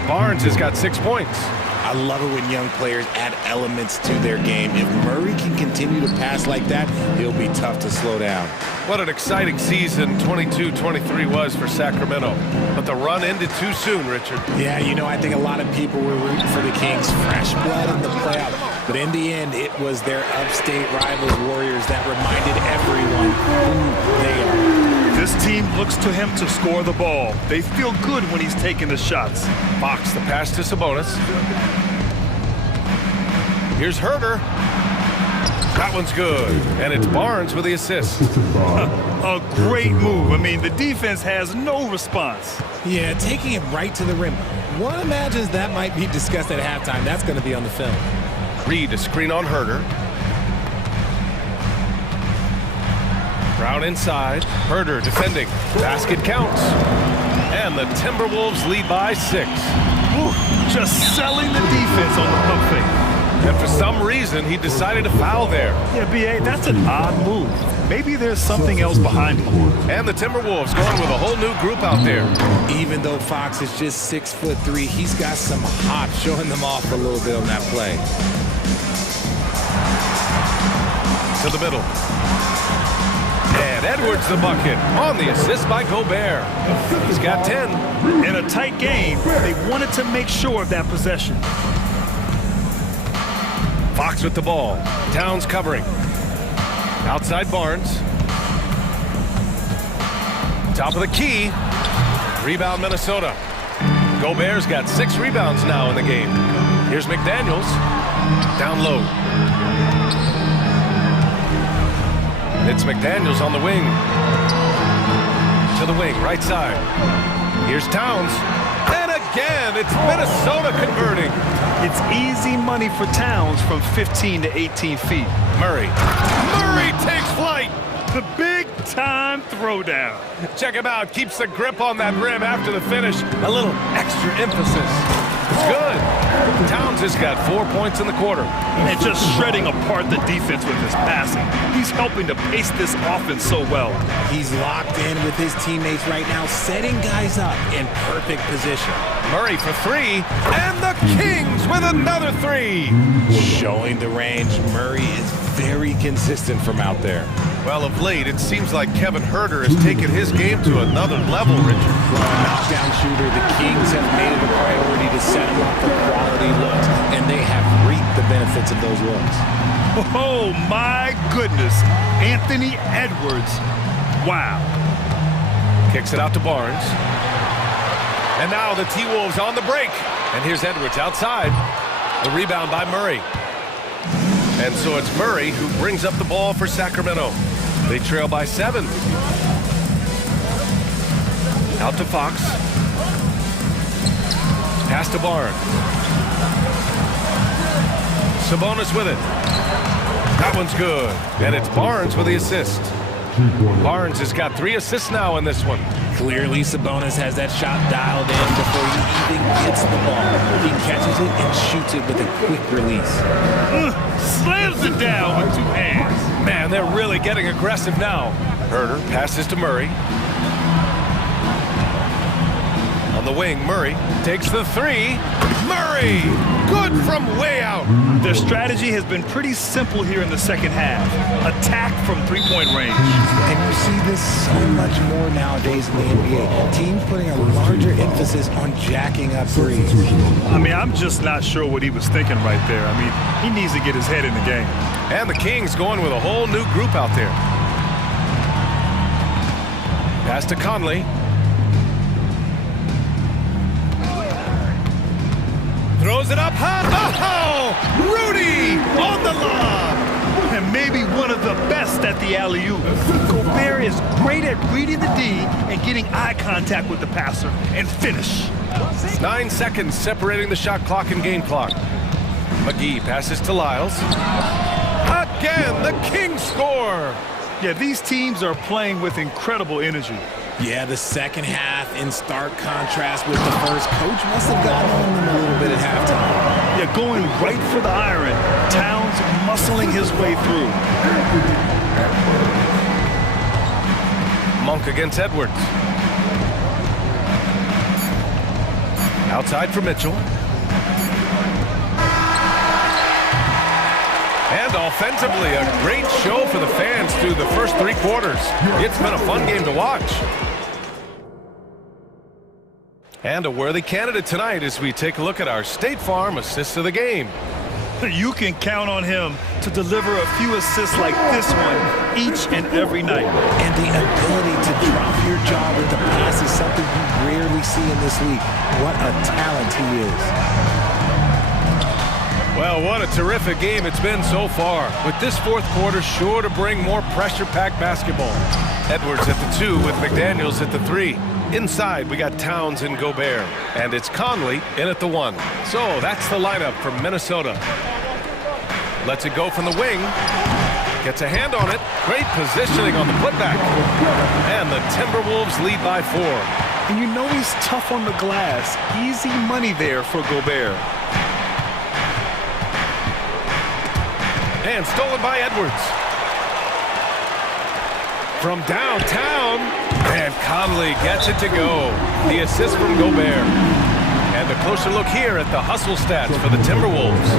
Barnes has got 6 points. I love it when young players add elements to their game. If Murray can continue to pass like that, he'll be tough to slow down. What an exciting season 22-23 was for Sacramento. But the run ended too soon, Richard. Yeah, you know, I think a lot of people were rooting for the Kings' fresh blood in the playoff. But in the end, it was their upstate rivals Warriors that reminded everyone who they are. This team looks to him to score the ball. They feel good when he's taking the shots. Fox, the pass to Sabonis. Here's Herter. That one's good. And it's Barnes with the assist. A great move. I mean, the defense has no response. Yeah, taking it right to the rim. One imagines that might be discussed at halftime. That's going to be on the film. Reed, a screen on Herder. Brown inside. Herder defending. Basket counts. And the Timberwolves lead by 6. Whew, just selling the defense on the pump fake. And for some reason, he decided to foul there. Yeah, B.A., that's an odd move. Maybe there's something else behind it. And the Timberwolves going with a whole new group out there. Even though Fox is just 6'3", he's got some hop showing them off a little bit on that play. To the middle. And Edwards the bucket on the assist by Gobert. He's got 10. In a tight game, they wanted to make sure of that possession. Fox with the ball. Towns covering. Outside Barnes. Top of the key. Rebound Minnesota. Gobert's got 6 rebounds now in the game. Here's McDaniels. Down low. It's McDaniels on the wing. To the wing, right side. Here's Towns. And again, it's Minnesota converting. It's easy money for Towns from 15 to 18 feet. Murray. Murray takes flight. The big-time throwdown. Check him out. Keeps the grip on that rim after the finish. A little extra emphasis. It's good. Towns has got 4 points in the quarter. And just shredding apart the defense with his passing. He's helping to pace this offense so well. He's locked in with his teammates right now, setting guys up in perfect position. Murray for 3, and the Kings with another 3. Showing the range, Murray is very consistent from out there. Well, of late, it seems like Kevin Herder has taken his game to another level, Richard. Knockdown shooter, the Kings have made it a priority to set him up for quality looks, and they have reaped the benefits of those looks. Oh, my goodness. Anthony Edwards. Wow. Kicks it out to Barnes. And now the T-Wolves on the break. And here's Edwards outside. The rebound by Murray. And so it's Murray who brings up the ball for Sacramento. They trail by 7. Out to Fox. Pass to Barnes. Sabonis with it. That one's good. And it's Barnes with the assist. Barnes has got 3 assists now in this one. Clearly, Sabonis has that shot dialed in before he even gets the ball. He catches it and shoots it with a quick release. Slams it down with 2 hands. Man, they're really getting aggressive now. Herder passes to Murray. On the wing, Murray takes the 3. Murray! Good from way out. Their strategy has been pretty simple here in the second half. Attack from 3-point range. And you see this so much more nowadays in the NBA. Teams putting a larger emphasis on jacking up threes. I mean, I'm just not sure what he was thinking right there. I mean, he needs to get his head in the game. And the Kings going with a whole new group out there. Pass to Conley. Throws it up high. Oh! Rudy on the lob. And maybe one of the best at the alley-oop. Gobert is great at reading the D and getting eye contact with the passer and finish. 9 seconds separating the shot clock and game clock. McGee passes to Lyles. Again, the Kings score. Yeah, these teams are playing with incredible energy. Yeah, the second half in stark contrast with the first. Coach must have gotten on them a little bit at halftime. Yeah, going right for the iron. Towns muscling his way through. Monk against Edwards. Outside for Mitchell. And offensively, a great show for the fans through the first 3 quarters. It's been a fun game to watch. And a worthy candidate tonight as we take a look at our State Farm assists of the game. You can count on him to deliver a few assists like this one each and every night. And the ability to drop your jaw with the pass is something you rarely see in this league. What a talent he is. Well, what a terrific game it's been so far. With this 4th quarter sure to bring more pressure-packed basketball. Edwards at the 2 with McDaniels at the 3. Inside, we got Towns and Gobert. And it's Conley in at the 1. So that's the lineup for Minnesota. Lets it go from the wing. Gets a hand on it. Great positioning on the putback. And the Timberwolves lead by 4. And you know he's tough on the glass. Easy money there for Gobert. And stolen by Edwards. From downtown, and Conley gets it to go. The assist from Gobert. And a closer look here at the hustle stats for the Timberwolves.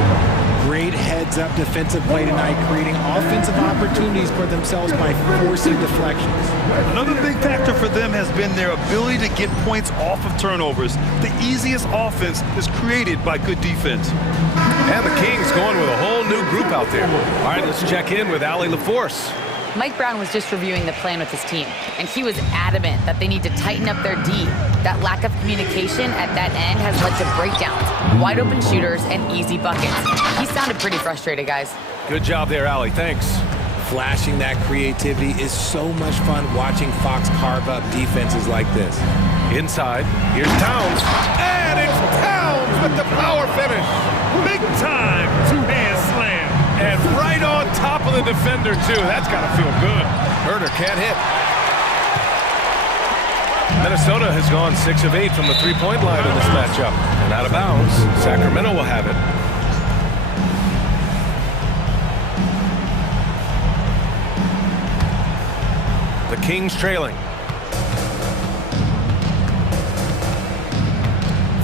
Great heads-up defensive play tonight, creating offensive opportunities for themselves by forcing deflections. Another big factor for them has been their ability to get points off of turnovers. The easiest offense is created by good defense. And the Kings going with a whole new group out there. All right, let's check in with Allie LaForce. Mike Brown was just reviewing the plan with his team, and he was adamant that they need to tighten up their D. That lack of communication at that end has led to breakdowns, wide open shooters, and easy buckets. He sounded pretty frustrated, guys. Good job there, Allie. Thanks. Flashing that creativity is so much fun watching Fox carve up defenses like this. Inside, here's Towns. And it's Towns with the power finish. Big time two-hand slam. And right on top of the defender, too. That's got to feel good. Herder can't hit. Minnesota has gone 6 of 8 from the three-point line in this matchup. And out of bounds, Sacramento will have it. The Kings trailing.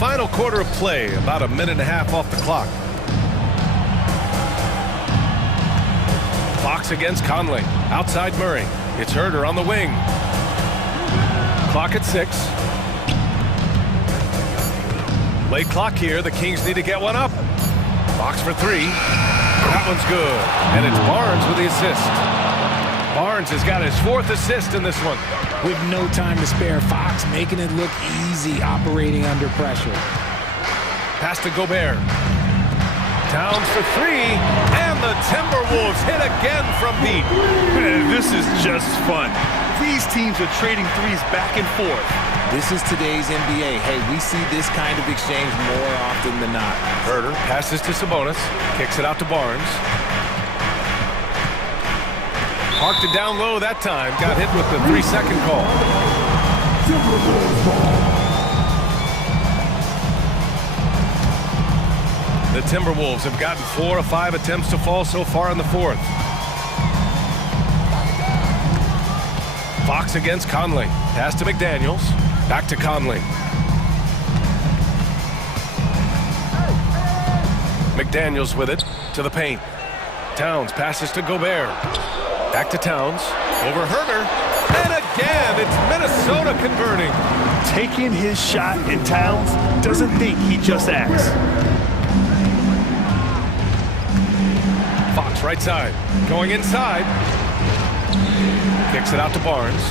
Final quarter of play, about a minute and a half off the clock. Fox against Conley. Outside Murray. It's Herder on the wing. Clock at 6. Late clock here. The Kings need to get one up. Fox for 3. That one's good. And it's Barnes with the assist. Barnes has got his 4th assist in this one. With no time to spare, Fox making it look easy operating under pressure. Pass to Gobert. Towns for 3, and the Timberwolves hit again from deep. Man, this is just fun. These teams are trading threes back and forth. This is today's NBA. Hey, we see this kind of exchange more often than not. Herder passes to Sabonis, kicks it out to Barnes. Parked it down low that time, got hit with the 3-second call. The Timberwolves have gotten 4 of 5 attempts to fall so far in the 4th. Fox against Conley. Pass to McDaniels. Back to Conley. McDaniels with it to the paint. Towns passes to Gobert. Back to Towns. Over Herder. And again, it's Minnesota converting. Taking his shot, and Towns doesn't think, he just acts. Fox right side. Going inside. Kicks it out to Barnes.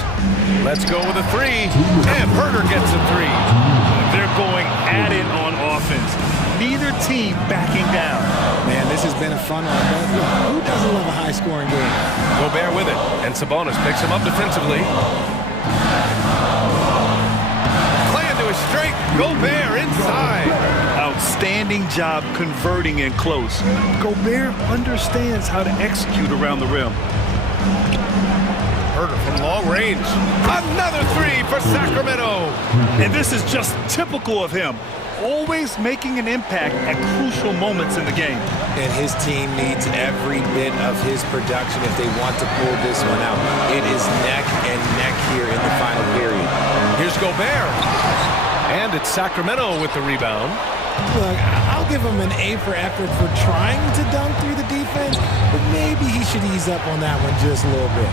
Let's go with a 3. And Herder gets a 3. They're going at it on offense. Neither team backing down. Man, this has been a fun one. But look, who doesn't love a high-scoring game? Gobert with it. And Sabonis picks him up defensively. Play into his straight. Gobert inside. Outstanding job converting in close. Gobert understands how to execute around the rim. Herder from long range. Another 3 for Sacramento. And this is just typical of him. Always making an impact at crucial moments in the game. And his team needs every bit of his production if they want to pull this one out. It is neck and neck here in the final period. Here's Gobert. And it's Sacramento with the rebound. Look, I'll give him an A for effort for trying to dunk through the defense, but maybe he should ease up on that one just a little bit.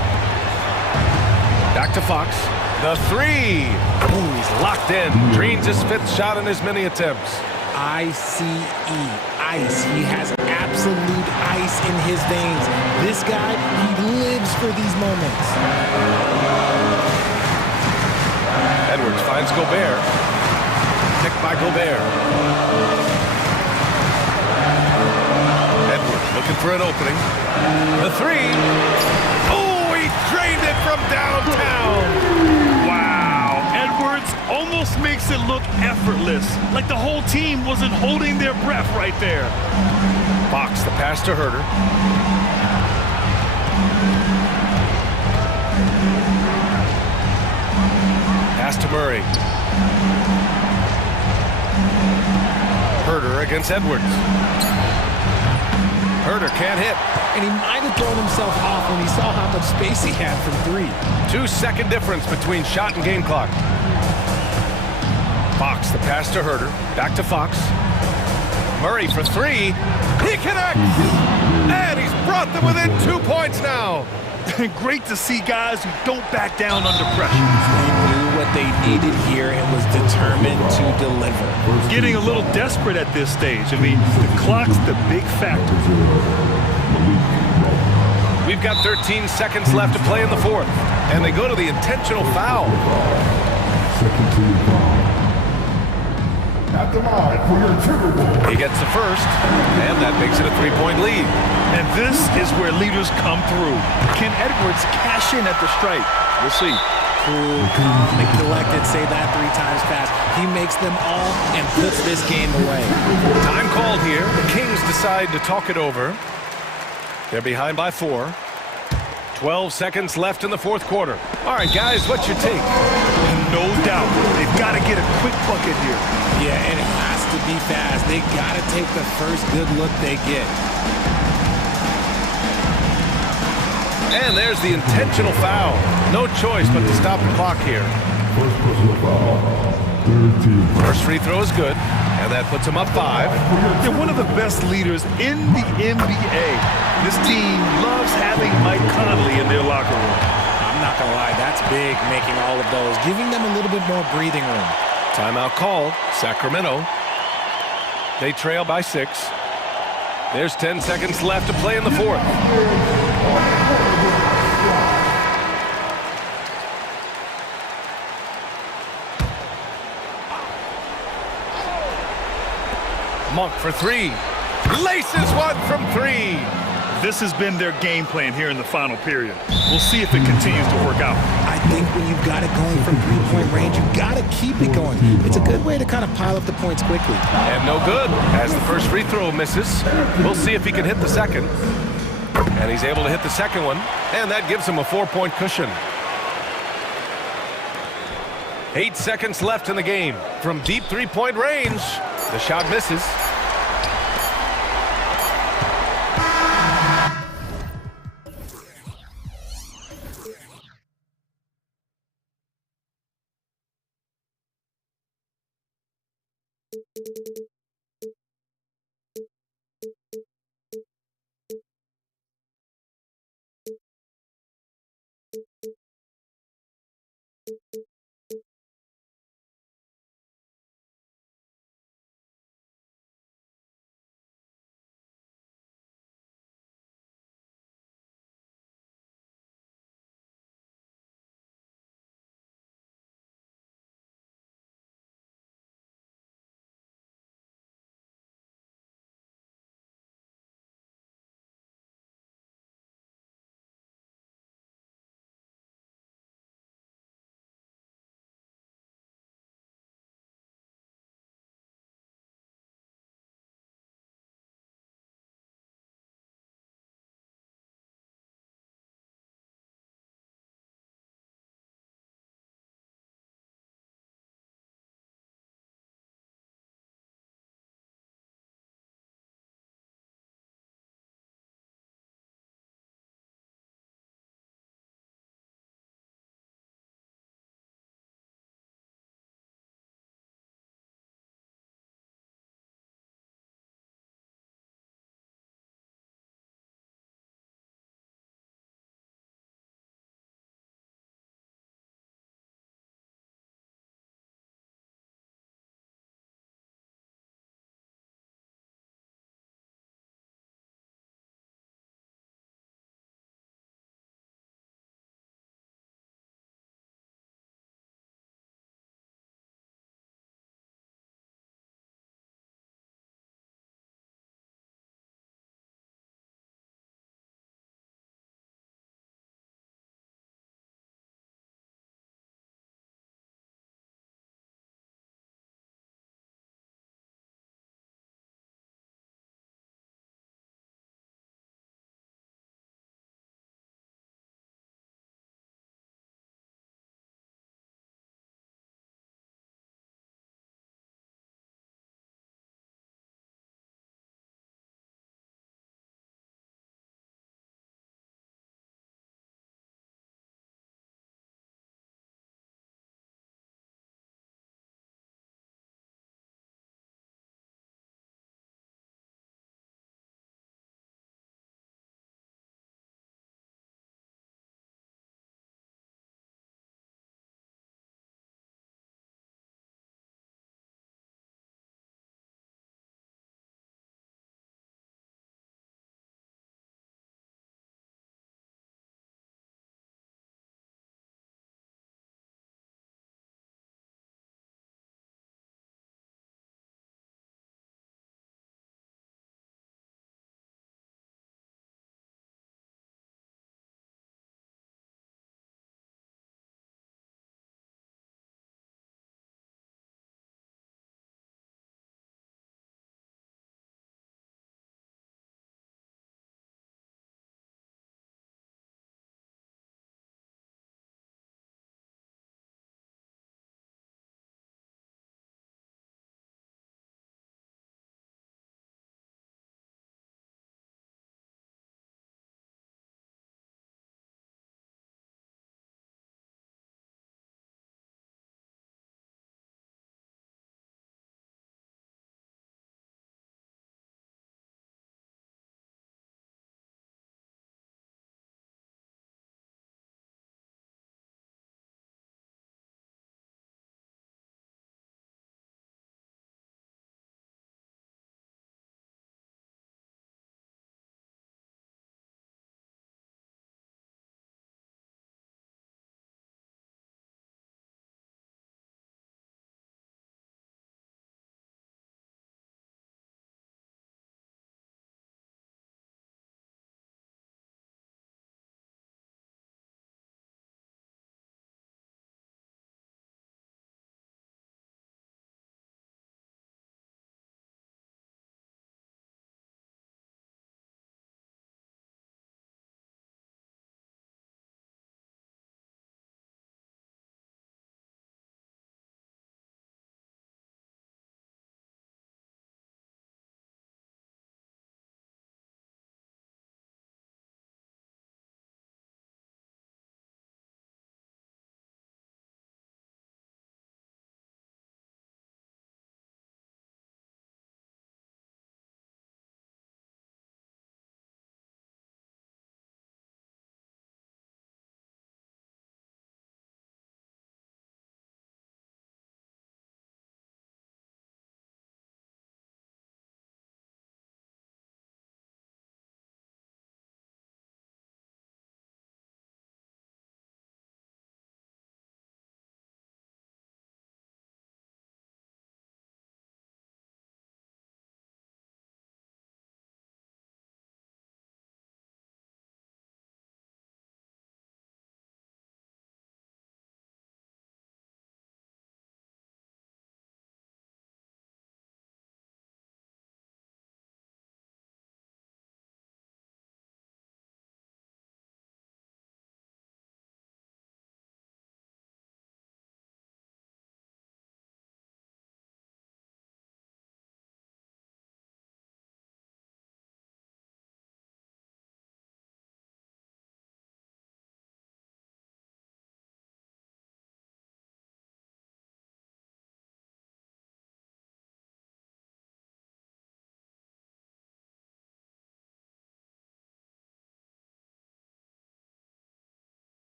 Back to Fox. The 3. Ooh, he's locked in. Drains his 5th shot in his many attempts. ICE. Ice. He has absolute ice in his veins. This guy, he lives for these moments. Edwards finds Gobert. Picked by Gobert. Edwards looking for an opening. The 3. Oh, he drained it from downtown. Wow. Edwards Edwards almost makes it look effortless, like the whole team wasn't holding their breath right there. Fox, the pass to Herder. Pass to Murray. Herder against Edwards. Herder can't hit. And he might have thrown himself off when he saw how much space he had from three. 2-second difference between shot and game clock. Fox, the pass to Herder. Back to Fox. Murray for three. He connects! And he's brought them within 2 points now. Great to see guys who don't back down under pressure. They knew what they needed here and was determined to deliver. Getting a little desperate at this stage. I mean, the clock's the big factor. We've got 13 seconds left to play in the fourth. And they go to the intentional foul. Second team foul. At the line for your trigger ball. He gets the first, and that makes it a 3-point lead. And this is where leaders come through. Can Edwards cash in at the stripe? We'll see. Cool, calm, and collected. Say that 3 times fast. He makes them all and puts this game away. Time called here. The Kings decide to talk it over. They're behind by 4. 12 seconds left in the fourth quarter. All right, guys, what's your take? No doubt. They've got to get a quick bucket here. Yeah, and it has to be fast. They got to take the first good look they get. And there's the intentional foul. No choice but to stop the clock here. First personal foul. Third team foul. First free throw is good, and that puts them up 5. They're one of the best leaders in the NBA. This team loves having Mike Conley in their locker room. I'm not going to lie, that's big, making all of those, giving them a little bit more breathing room. Timeout called. Sacramento. They trail by 6. There's 10 seconds left to play in the fourth. Monk for 3. Laces one from 3. This has been their game plan here in the final period. We'll see if it continues to work out. I think when you've got it going from 3-point range, you've got to keep it going. It's a good way to kind of pile up the points quickly. And no good as the first free throw misses. We'll see if he can hit the second. And he's able to hit the second one, and that gives him a 4-point cushion. 8 seconds left in the game. From deep 3-point range, the shot misses.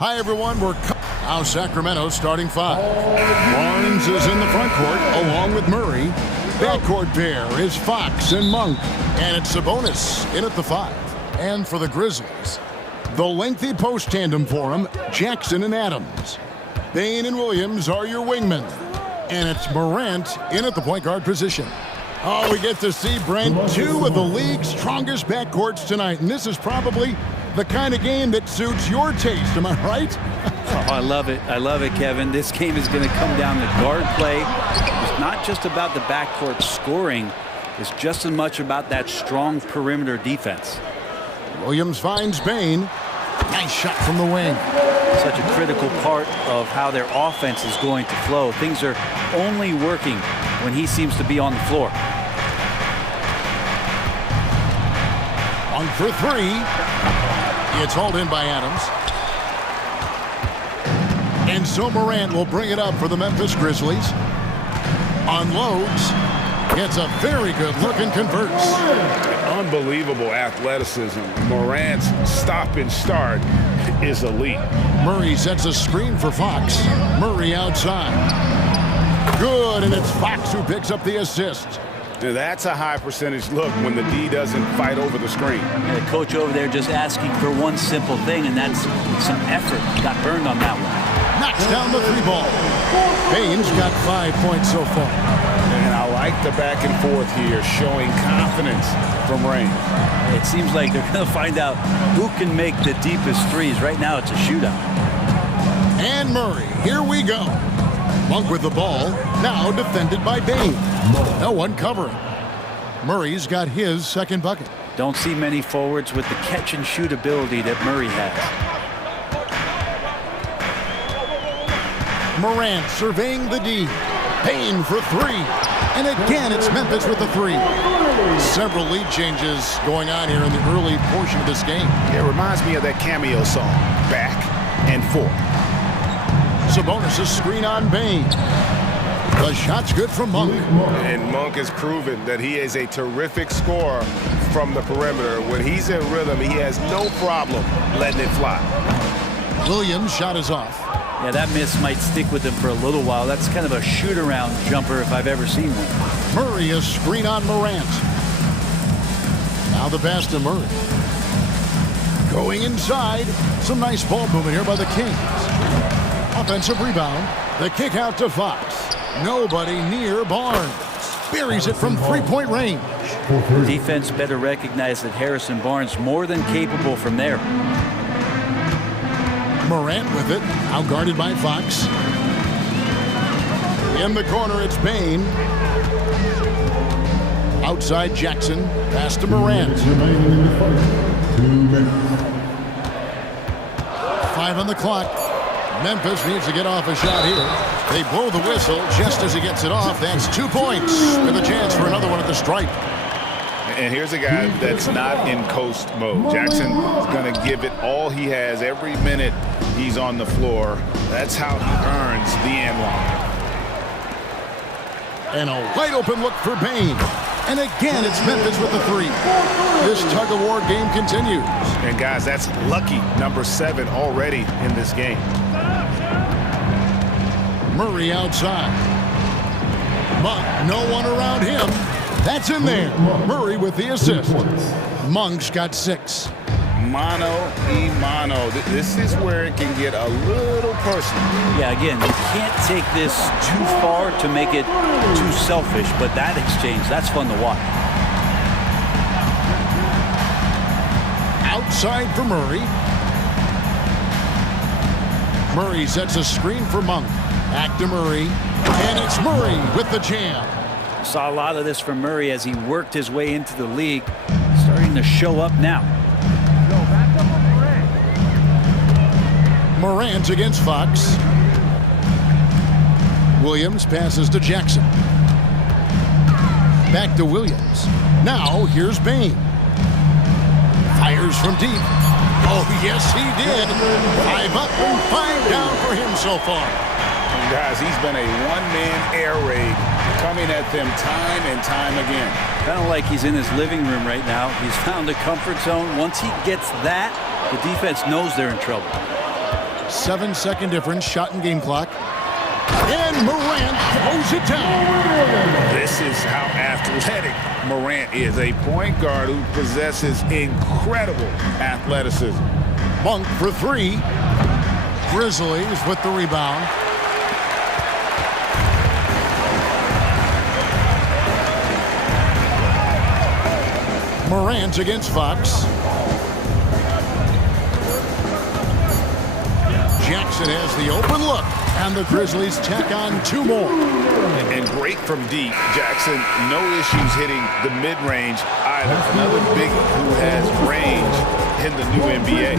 Hi, everyone. We're now Sacramento starting 5. Barnes is in the front court along with Murray. Backcourt pair is Fox and Monk. And it's Sabonis in at the 5. And for the Grizzlies, the lengthy post tandem for him, Jackson and Adams. Bain and Williams are your wingmen. And it's Morant in at the point guard position. Oh, we get to see, Brent, 2 of the league's strongest backcourts tonight. And this is probably the kind of game that suits your taste. Am I right? Oh, I love it. I love it, Kevin. This game is going to come down to guard play. It's not just about the backcourt scoring. It's just as much about that strong perimeter defense. Williams finds Bain. Nice shot from the wing. Such a critical part of how their offense is going to flow. Things are only working when he seems to be on the floor. On for 3. It's hauled in by Adams. And so Morant will bring it up for the Memphis Grizzlies. Unloads. Gets a very good look and converts. Unbelievable athleticism. Morant's stop and start is elite. Murray sets a screen for Fox. Murray outside. Good, and it's Fox who picks up the assist. That's a high percentage look when the D doesn't fight over the screen. Yeah, the coach over there just asking for one simple thing, and that's some effort. Got burned on that one. Knocks down the 3 ball. Bain's got 5 points so far. And I like the back and forth here, showing confidence from Rain. It seems like they're going to find out who can make the deepest threes. Right now, it's a shootout. And Murray, here we go. Monk with the ball, now defended by Bain. No one covering. Murray's got his second bucket. Don't see many forwards with the catch and shoot ability that Murray has. Morant surveying the D. Bain for 3. And again, it's Memphis with the 3. Several lead changes going on here in the early portion of this game. It reminds me of that cameo song, Back and Forth. Sabonis' screen on Bain. The shot's good from Monk. And Monk has proven that he is a terrific scorer from the perimeter. When he's in rhythm, he has no problem letting it fly. Williams' shot is off. Yeah, that miss might stick with him for a little while. That's kind of a shoot-around jumper if I've ever seen one. Murray a screen on Morant. Now the pass to Murray. Going inside. Some nice ball movement here by the Kings. Offensive rebound. The kick out to Fox. Nobody near Barnes. Buries it from 3-point range. Defense better recognize that Harrison Barnes more than capable from there. Morant with it, out guarded by Fox. In the corner, it's Bain. Outside Jackson, pass to Morant. 5 on the clock. Memphis needs to get off a shot here. They blow the whistle just as he gets it off. That's 2 points with a chance for another one at the stripe. And here's a guy that's not in coast mode. Jackson's going to give it all he has every minute he's on the floor. That's how he earns the and one. And a wide open look for Bain. And again, it's Memphis with the 3. This tug-of-war game continues. And guys, that's lucky number 7 already in this game. Murray outside. Monk, no one around him. That's in there. Murray with the assist. Monk's got 6. Mano y mano. This is where it can get a little personal. Yeah, again, you can't take this too far to make it too selfish, but that exchange, that's fun to watch. Outside for Murray. Murray sets a screen for Monk. Back to Murray. And it's Murray with the jam. Saw a lot of this from Murray as he worked his way into the league. Starting to show up now. Morant against Fox. Williams passes to Jackson. Back to Williams. Now here's Bain. Fires from deep. Oh, yes, he did. 5 up and 5 down for him so far. And guys, he's been a one-man air raid coming at them time and time again. Kind of like he's in his living room right now. He's found a comfort zone. Once he gets that, the defense knows they're in trouble. 7-second difference, shot and game clock. And Morant throws it down. This is how athletic Morant is, a point guard who possesses incredible athleticism. Monk for three. Grizzlies with the rebound. Morant against Fox. Jackson has the open look, and the Grizzlies tack on two more. And great from deep. Jackson, no issues hitting the mid-range either. Another big who has range in the new NBA.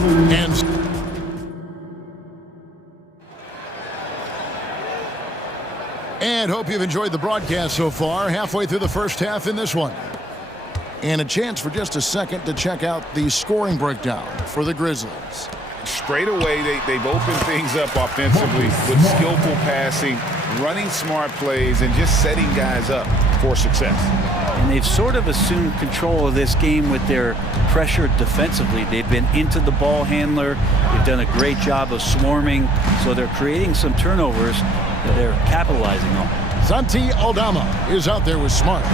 And hope you've enjoyed the broadcast so far. Halfway through the first half in this one. And a chance for just a second to check out the scoring breakdown for the Grizzlies. Straight away, they've opened things up offensively with skillful passing, running smart plays, and just setting guys up for success. And they've sort of assumed control of this game with their pressure defensively. They've been into the ball handler. They've done a great job of swarming. So they're creating some turnovers that they're capitalizing on. Santi Aldama is out there with Smart.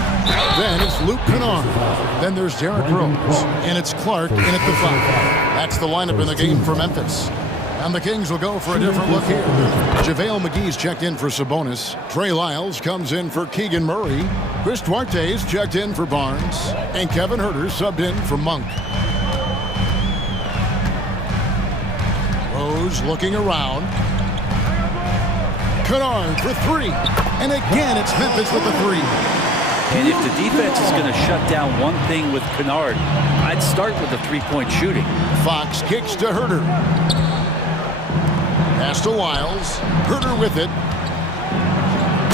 Then it's Luke Kennard. Then there's Derrick Rose. And it's Clark in at the 5. That's the lineup in the game for Memphis. And the Kings will go for a different look here. JaVale McGee's checked in for Sabonis. Trey Lyles comes in for Keegan Murray. Chris Duarte's checked in for Barnes. And Kevin Huerter subbed in for Monk. Rose looking around. Kennard for three. And again, it's Memphis with the 3. And if the defense is going to shut down one thing with Kennard, I'd start with the three-point shooting. Fox kicks to Huerter. Pass to Lyles. Huerter with it.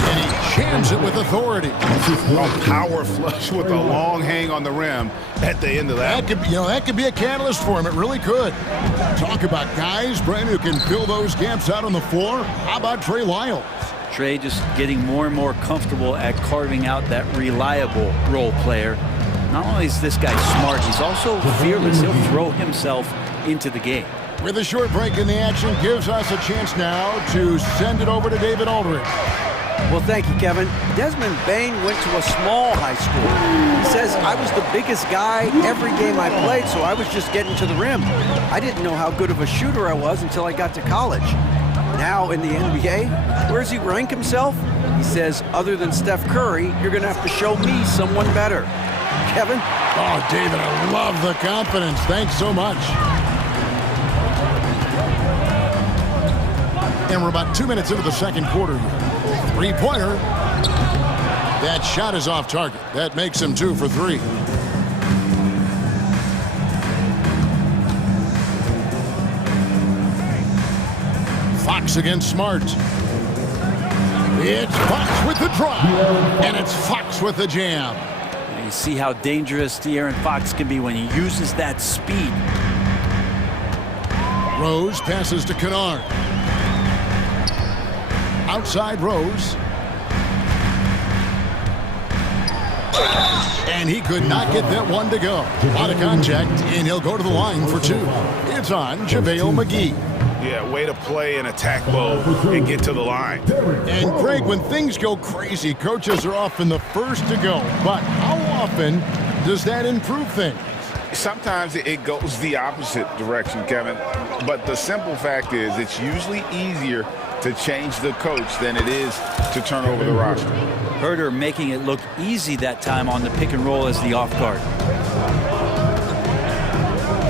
And he jams it with authority. A power flush with a long hang on the rim at the end of that. That could be a catalyst for him. It really could. Talk about guys, Brent, who can fill those gaps out on the floor. How about Trey Lyles? Trey just getting more and more comfortable at carving out that reliable role player. Not only is this guy smart, he's also fearless. He'll throw himself into the game. With a short break in the action, gives us a chance now to send it over to David Aldridge. Well, thank you, Kevin. Desmond Bain went to a small high school. He says, I was the biggest guy every game I played, so I was just getting to the rim. I didn't know how good of a shooter I was until I got to college. Now in the NBA, where does he rank himself? He says, other than Steph Curry, you're going to have to show me someone better. Kevin? Oh, David, I love the confidence. Thanks so much. And we're about 2 minutes into the second quarter. Three-pointer. That shot is off target. That makes him 2 for 3. Fox against Smart. It's Fox with the drive. And it's Fox with the jam. You see how dangerous De'Aaron Fox can be when he uses that speed. Rose passes to Kennard. Outside Rose. And he could not get that one to go. Out of contact, and he'll go to the line for 2. It's on JaVale McGee. Yeah, way to play and attack low and get to the line. And Greg, when things go crazy, coaches are often the first to go. But how often does that improve things? Sometimes it goes the opposite direction, Kevin. But the simple fact is it's usually easier to change the coach than it is to turn over the roster. Huerter making it look easy that time on the pick and roll as the off guard.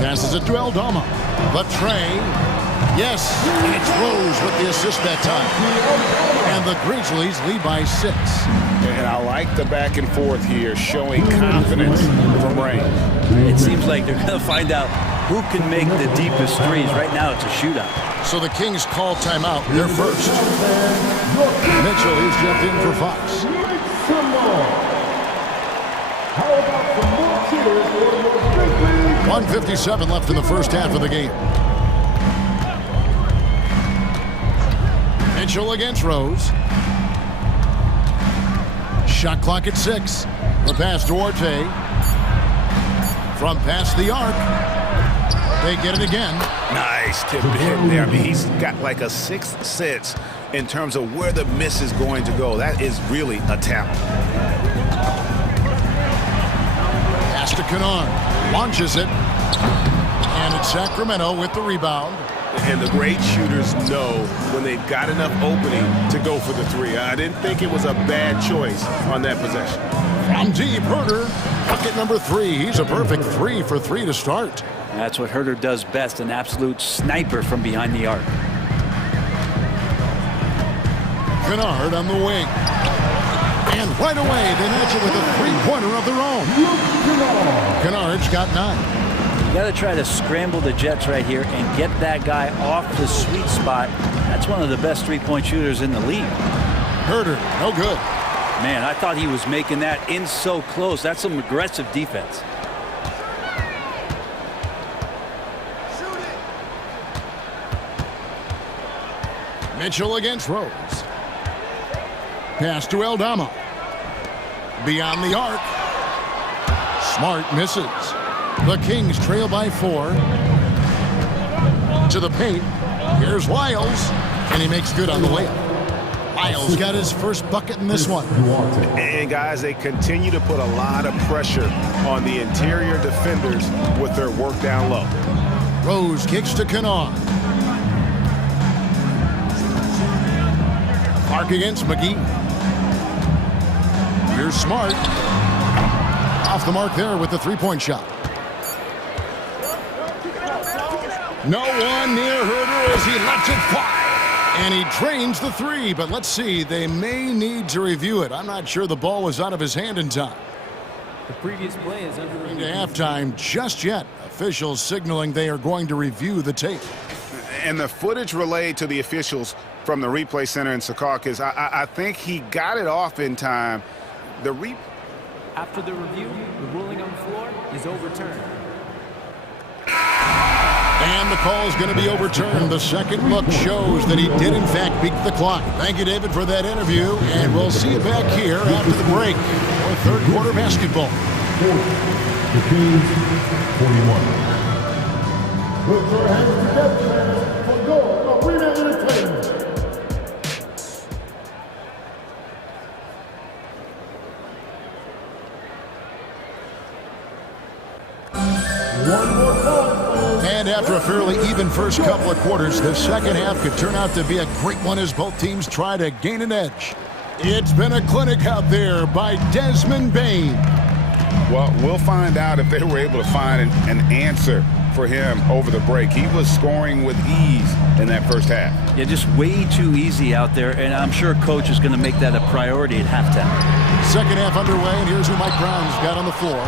Passes it to Aldama. The Trey. Yes, and it's Rose with the assist that time. And the Grizzlies lead by 6. And I like the back and forth here, showing confidence from range. It seems like they're going to find out who can make the deepest threes. Right now it's a shootout. So the Kings call timeout. They're first. Mitchell is jumped in for Fox. 1:57 left in the first half of the game. Mitchell against Rose. Shot clock at 6. The pass to Duarte. From past the arc. They get it again. Nice tip hit there. I mean, he's got like a sixth sense in terms of where the miss is going to go. That is really a talent. Pass to Kennard. Launches it. And it's Sacramento with the rebound. And the great shooters know when they've got enough opening to go for the three. I didn't think it was a bad choice on that possession. From deep, Herder, bucket number 3. He's a perfect 3 for 3 to start. That's what Herder does best, an absolute sniper from behind the arc. Kennard on the wing. And right away, they match it with a three-pointer of their own. Kennard's got 9. You got to try to scramble the Jets right here and get that guy off the sweet spot. That's one of the best three-point shooters in the league. Herder, no good. Man, I thought he was making that in so close. That's some aggressive defense. Mitchell against Rose. Pass to Aldama. Beyond the arc. Smart misses. The Kings trail by 4. To the paint. Here's Lyles. And he makes good on the layup. Lyles got his first bucket in this one. And guys, they continue to put a lot of pressure on the interior defenders with their work down low. Rose kicks to Kennard. Clark against McGee. Here's Smart. Off the mark there with the three-point shot. No one near Herder as he lets it fly. And he drains the 3, but let's see. They may need to review it. I'm not sure the ball was out of his hand in time. The previous play is under review. Into halftime just yet. Officials signaling they are going to review the tape. And the footage relayed to the officials from the replay center in Secaucus, I think he got it off in time. After the review, the ruling on the floor is overturned. And the call is going to be overturned. The second look shows that he did, in fact, beat the clock. Thank you, David, for that interview. And we'll see you back here after the break for third quarter basketball. The Kings, 41. Put your hands together for your arena entertainment. One more time. And after a fairly even first couple of quarters, the second half could turn out to be a great one as both teams try to gain an edge. It's been a clinic out there by Desmond Bane. Well, we'll find out if they were able to find an answer for him over the break. He was scoring with ease in that first half. Yeah, just way too easy out there, and I'm sure coach is going to make that a priority at halftime. Second half underway, and here's who Mike Brown's got on the floor.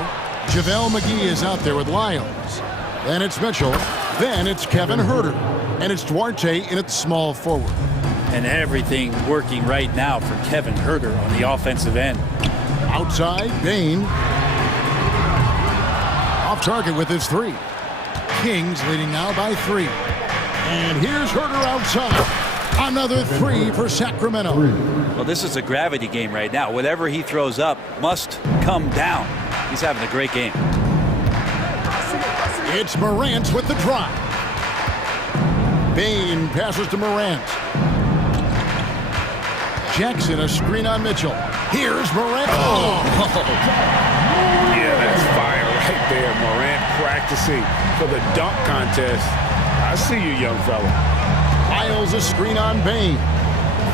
JaVale McGee is out there with Lyles. Then it's Mitchell. Then it's Kevin Herder. And it's Duarte in at small forward. And everything working right now for Kevin Herder on the offensive end. Outside, Bane. Off target with his 3. Kings leading now by 3. And here's Herder outside. Another 3 for Sacramento. Well, this is a gravity game right now. Whatever he throws up must come down. He's having a great game. It's Morant with the drive. Bane passes to Morant. Jackson, a screen on Mitchell. Here's Morant. Oh. Yeah, that's fire right there. Morant practicing for the dunk contest. I see you, young fella. Lyles, a screen on Bane.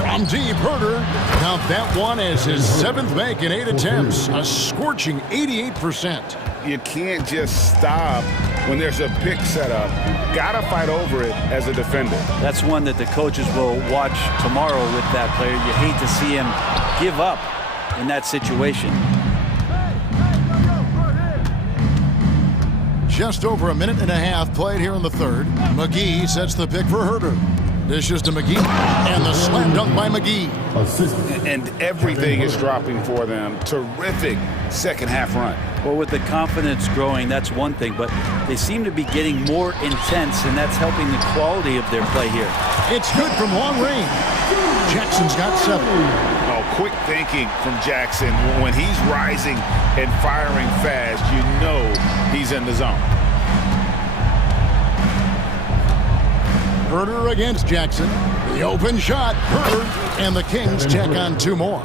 From deep, Herder. Count that one as his 7th make in 8 attempts. A scorching 88%. You can't just stop when there's a pick set up. Gotta fight over it as a defender. That's one that the coaches will watch tomorrow with that player. You hate to see him give up in that situation. Just over a minute and a half played here in the third. McGee sets the pick for Herder. Dishes to McGee, and the slam dunk by McGee. And everything is dropping for them. Terrific second half run. Well, with the confidence growing, that's one thing, but they seem to be getting more intense, and that's helping the quality of their play here. It's good from long range. Jackson's got 7. Oh, quick thinking from Jackson. When he's rising and firing fast, you know he's in the zone. Herder against Jackson. The open shot, Herder, and the Kings check on 2 more.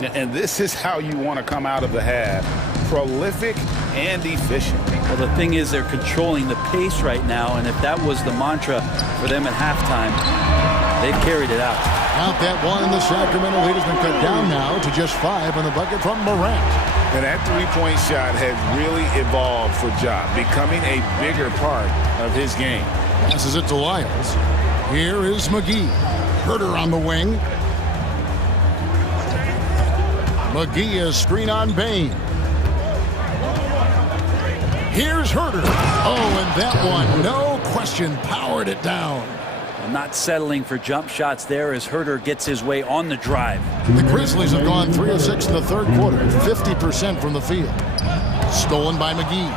And this is how you want to come out of the half. Prolific and efficient. Well, the thing is they're controlling the pace right now, and if that was the mantra for them at halftime, they've carried it out. Count that one, and the Sacramento lead has been cut down now to just 5 on the bucket from Morant. And that three-point shot has really evolved for Ja, becoming a bigger part of his game. Passes it to Lyles. Here is McGee. Herder on the wing. McGee is screen on Bain. Here's Herder. Oh, and that one, no question, powered it down. Not settling for jump shots there as Herder gets his way on the drive. The Grizzlies have gone 3 of 6 in the third quarter, 50% from the field. Stolen by McGee.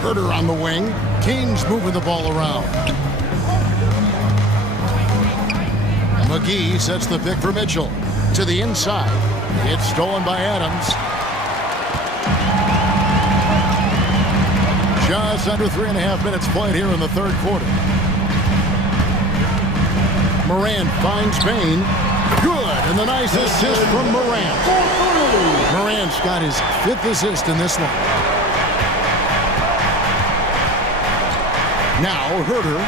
Herder on the wing. Kings moving the ball around. McGee sets the pick for Mitchell. To the inside. It's stolen by Adams. Just under 3.5 minutes played here in the third quarter. Morant finds Bain. Good, and the nice assist from Morant. Morant's got his 5th assist in this one. Now Herder,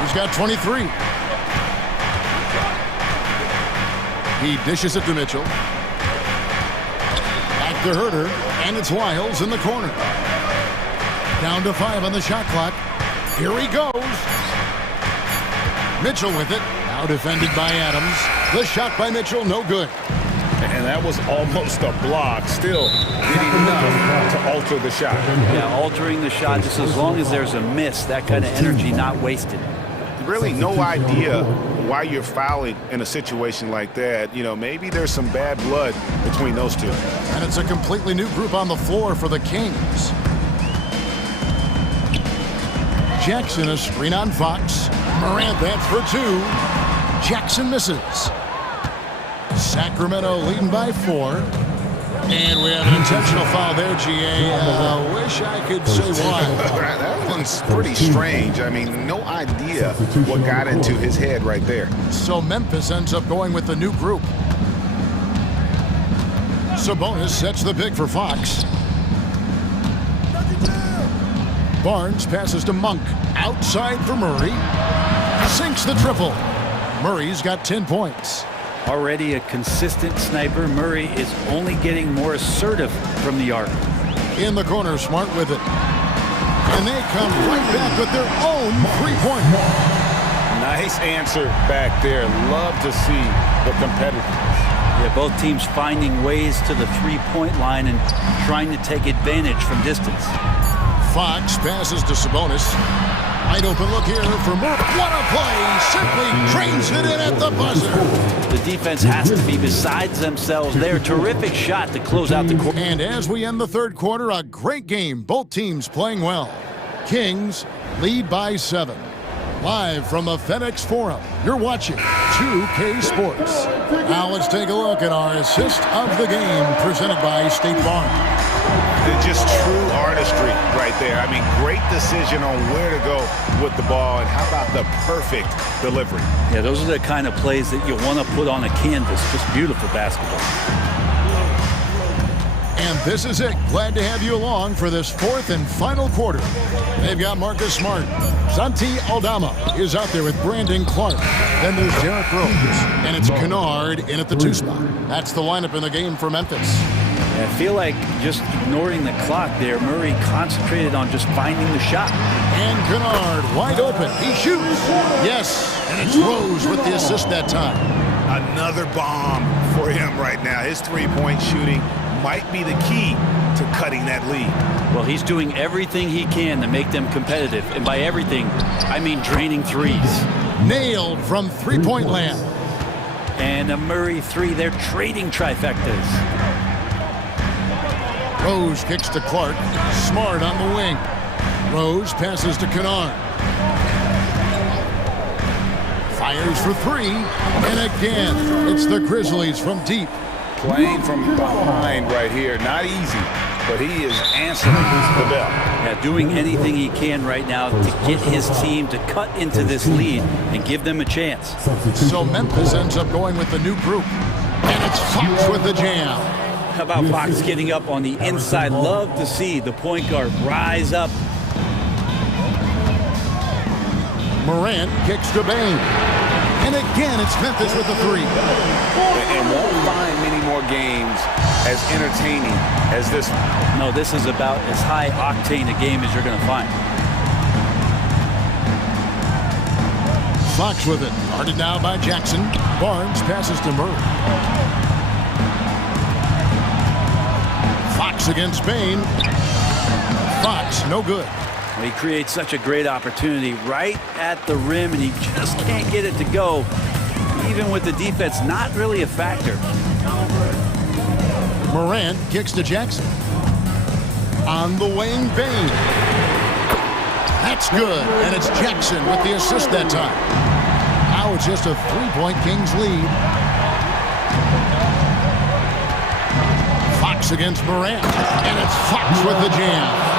he's got 23. He dishes it to Mitchell. Back to Herder, and it's Lyles in the corner. Down to 5 on the shot clock. Here he goes. Mitchell with it. Now defended by Adams. The shot by Mitchell, no good. And that was almost a block. Still getting enough to alter the shot. Yeah, altering the shot just as long as there's a miss. That kind of energy not wasted. Really no idea why you're fouling in a situation like that. You know, maybe there's some bad blood between those two. And it's a completely new group on the floor for the Kings. Jackson, a screen on Fox. Morant, that's for 2. Jackson misses. Sacramento leading by 4. And we have an intentional foul there, GA. Wish I could say why. That one's pretty strange. I mean, no idea what got into his head right there. So Memphis ends up going with the new group. Sabonis sets the pick for Fox. Barnes passes to Monk. Outside for Murray. Sinks the triple. Murray's got 10 points. Already a consistent sniper, Murray is only getting more assertive from the arc. In the corner, Smart with it. And they come right back with their own three-pointer. Nice answer back there. Love to see the competitiveness. Yeah, both teams finding ways to the three-point line and trying to take advantage from distance. Fox passes to Sabonis. Wide open look here for Murray. What a play! Simply trains it in at the buzzer. The defense has to be besides themselves. Their terrific shot to close out the quarter. And as we end the third quarter, a great game. Both teams playing well. Kings lead by 7. Live from the FedEx Forum, you're watching 2K Sports. Now let's take a look at our assist of the game presented by State Farm. Just true artistry right there. I mean, great decision on where to go with the ball, and how about the perfect delivery? Yeah, those are the kind of plays that you want to put on a canvas. Just beautiful basketball. And this is it. Glad to have you along for this 4th and final quarter. They've got Marcus Smart. Santi Aldama is out there with Brandon Clark. Then there's Derrick Rose. And it's Kennard in at the 2 spot. That's the lineup in the game for Memphis. I feel like just ignoring the clock there, Murray concentrated on just finding the shot. And Kennard wide open. He shoots. Yes, and it's Rose with the assist that time. Another bomb for him right now. His three-point shooting might be the key to cutting that lead. Well, he's doing everything he can to make them competitive. And by everything, I mean draining threes. Nailed from three-point land. And a Murray 3, they're trading trifectas. Rose kicks to Clark. Smart on the wing. Rose passes to Kennard. Fires for 3. And again, it's the Grizzlies from deep. Playing from behind right here. Not easy but he is answering the bell. Yeah, doing anything he can right now to get his team to cut into this lead and give them a chance. So Memphis ends up going with the new group. And it's Fox with the jam. How about Fox getting up on the inside? Love to see the point guard rise up. Morant kicks to Bain. And again, it's Memphis with the three. And won't find many more games as entertaining as this one. No, this is about as high octane a game as you're going to find. Fox with it. Guarded now by Jackson. Barnes passes to Murray. Fox against Bain. Fox, no good. He creates such a great opportunity right at the rim, and he just can't get it to go, even with the defense not really a factor. Morant kicks to Jackson. On the wing, Bain. That's good, and it's Jackson with the assist that time. Now it's just a three-point Kings lead. Fox against Morant, and it's Fox with the jam.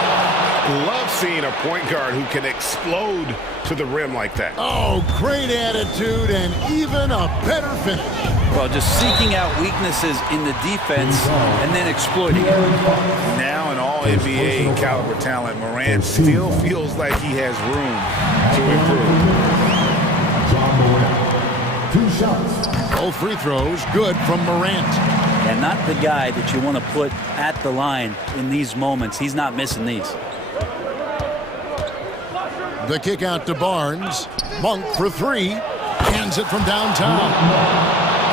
Love seeing a point guard who can explode to the rim like that. Oh, great attitude and even a better finish. Well, just seeking out weaknesses in the defense and then exploiting it. Now an all-NBA caliber talent, Morant still feels like he has room to improve. John Morant, 2 shots. Both free throws good from Morant. And not the guy that you want to put at the line in these moments. He's not missing these. The kick out to Barnes. Monk for three. Hands it from downtown.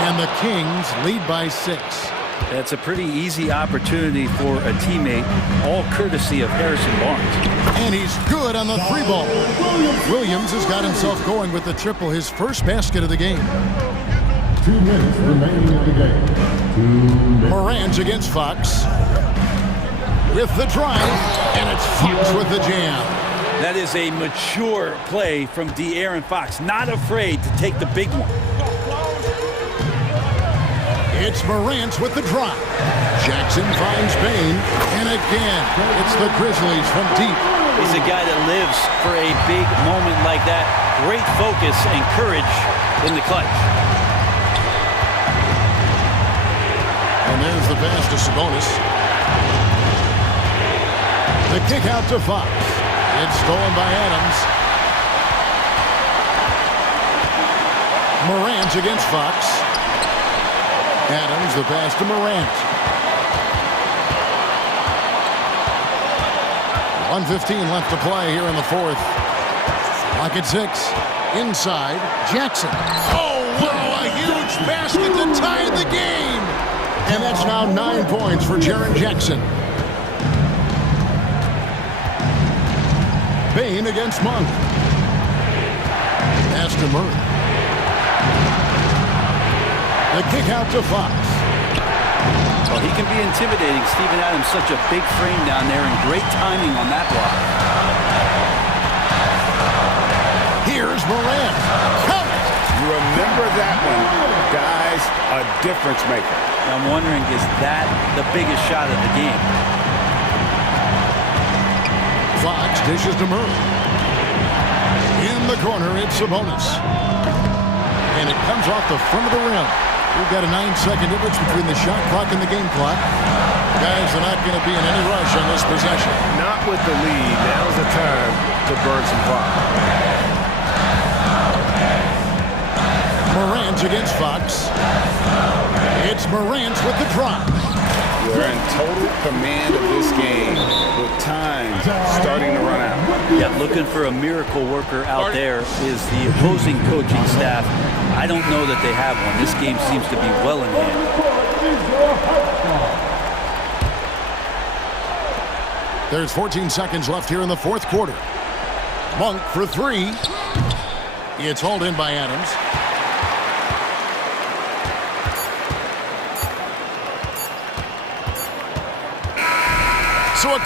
And the Kings lead by 6. That's a pretty easy opportunity for a teammate, all courtesy of Harrison Barnes. And he's good on the 3-ball. Williams has got himself going with the triple, his first basket of the game. 2 minutes remaining in the game. 2 minutes. Morant against Fox. With the drive. And it's Fox with the jam. That is a mature play from De'Aaron Fox. Not afraid to take the big one. It's Morant with the drop. Jackson finds Bain. And again, it's the Grizzlies from deep. He's a guy that lives for a big moment like that. Great focus and courage in the clutch. And there's the pass to Sabonis. The kick out to Fox. It's stolen by Adams. Morant against Fox. Adams, the pass to Morant. 1:15 left to play here in the fourth. Clock at 6. Inside, Jackson. Oh, wow, a huge basket to tie the game. And that's now 9 points for Jaren Jackson. Bain against Monk. Pass to Murray. The kick out to Fox. Well, he can be intimidating. Steven Adams, such a big frame down there, and great timing on that block. Here's Morant. Count it. Remember that one, guys, a difference maker. I'm wondering, is that the biggest shot of the game? Fox dishes to Murray. In the corner, it's Sabonis. And it comes off the front of the rim. We've got a 9-second difference between the shot clock and the game clock. Guys are not going to be in any rush on this possession. Not with the lead. Now's the time to burn some clock. Morant against Fox. It's Morant with the drop. We're in total command of this game with time starting to run out. Yeah, looking for a miracle worker out there is the opposing coaching staff. I don't know that they have one. This game seems to be well in hand. There's 14 seconds left here in the fourth quarter. Monk for three. It's hauled in by Adams. So a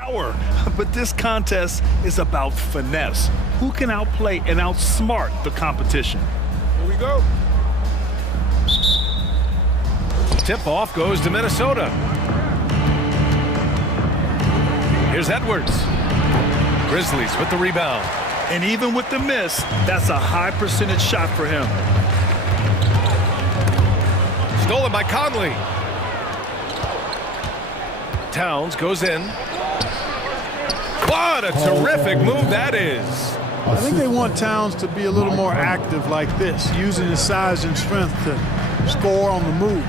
Power. But this contest is about finesse. Who can outplay and outsmart the competition? Here we go. Tip-off goes to Minnesota. Here's Edwards. Grizzlies with the rebound. And even with the miss, that's a high percentage shot for him. Stolen by Conley. Towns goes in. What a terrific move that is. I think they want Towns to be a little more active like this, using his size and strength to score on the move.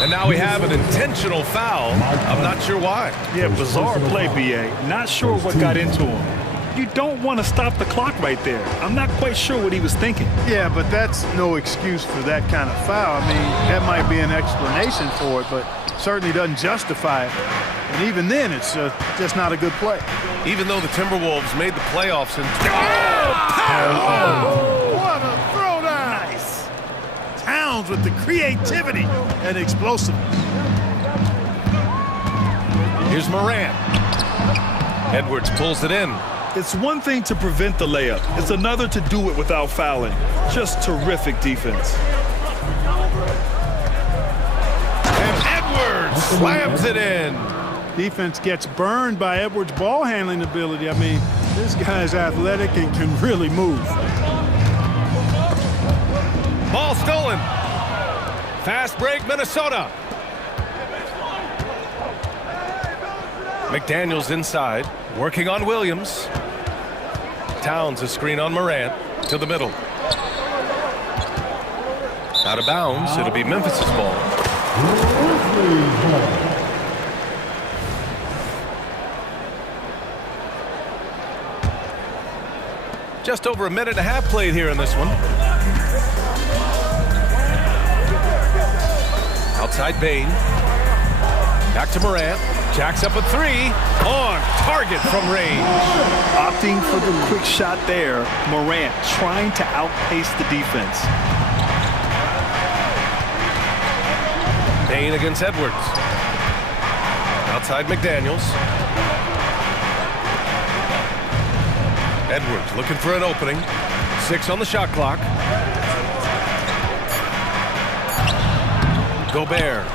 And now we have an intentional foul. I'm not sure why. Yeah, bizarre play, B.A. Not sure what got into him. You don't want to stop the clock right there. I'm not quite sure what he was thinking. Yeah, but that's no excuse for that kind of foul. I mean, that might be an explanation for it, but certainly doesn't justify it. And even then, it's just not a good play. Even though the Timberwolves made the playoffs in... What a throwdown! Nice. Towns with the creativity and explosiveness. Here's Morant. Edwards pulls it in. It's one thing to prevent the layup. It's another to do it without fouling. Just terrific defense. And Edwards slams it in. Defense gets burned by Edwards' ball handling ability. I mean, this guy's athletic and can really move. Ball stolen. Fast break, Minnesota. McDaniels inside, working on Williams. Towns a screen on Morant to the middle. Out of bounds, it'll be Memphis's ball. Just over a minute and a half played here in this one. Outside Bain. Back to Morant. Jacks up a three. On target from range. Opting for the quick shot there. Morant trying to outpace the defense. Bain against Edwards. Outside McDaniels. Edwards looking for an opening. 6 on the shot clock. Gobert.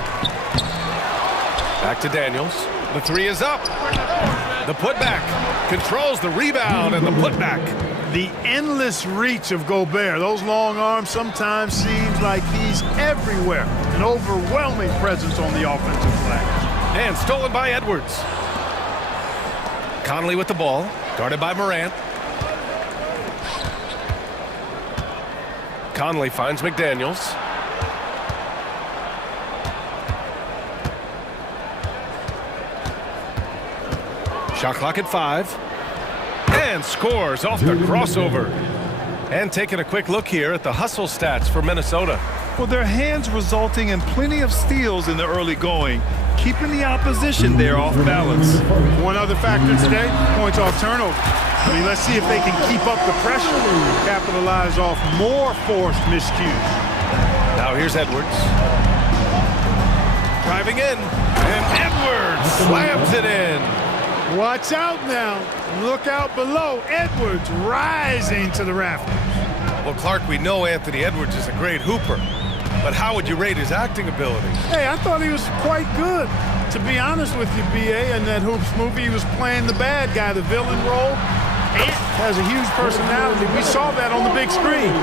Back to Daniels. The three is up. The putback. Controls the rebound and the putback. The endless reach of Gobert. Those long arms sometimes seems like he's everywhere. An overwhelming presence on the offensive glass. And stolen by Edwards. Conley with the ball. Guarded by Morant. Conley finds McDaniels. Shot clock at 5. And scores off the crossover. And taking a quick look here at the hustle stats for Minnesota. Well, their hands resulting in plenty of steals in the early going, keeping the opposition there off balance. One other factor today, points off turnover. I mean, let's see if they can keep up the pressure, capitalize off more forced miscues. Now here's Edwards. Driving in, and Edwards slams it in. Watch out now. Look out below. Edwards rising to the rafters. Well, Clark, we know Anthony Edwards is a great hooper, but how would you rate his acting ability? Hey, I thought he was quite good. To be honest with you, B.A., in that Hoops movie, he was playing the bad guy, the villain role. Ant has a huge personality. We saw that on the big screen.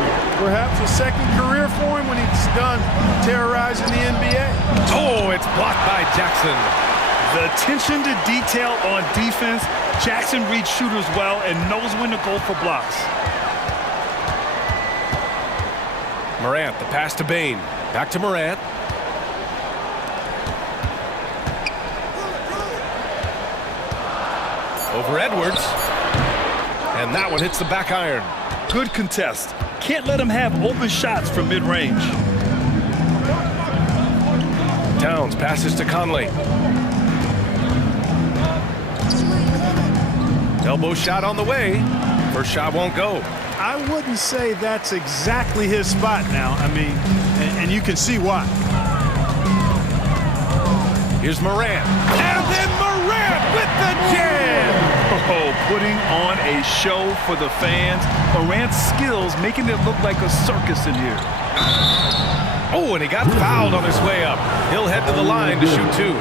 Perhaps a second career for him when he's done terrorizing the NBA. Oh, it's blocked by Jackson. The attention to detail on defense. Jackson reads shooters well and knows when to go for blocks. Morant, the pass to Bain. Back to Morant. Over Edwards. And that one hits the back iron. Good contest. Can't let him have open shots from mid-range. Towns passes to Conley. Elbow shot on the way. First shot won't go. I wouldn't say that's exactly his spot now. I mean, and you can see why. Here's Morant. And then Morant with the again! Oh, putting on a show for the fans. Morant's skills making it look like a circus in here. Oh, and he got fouled on his way up. He'll head to the line to shoot two.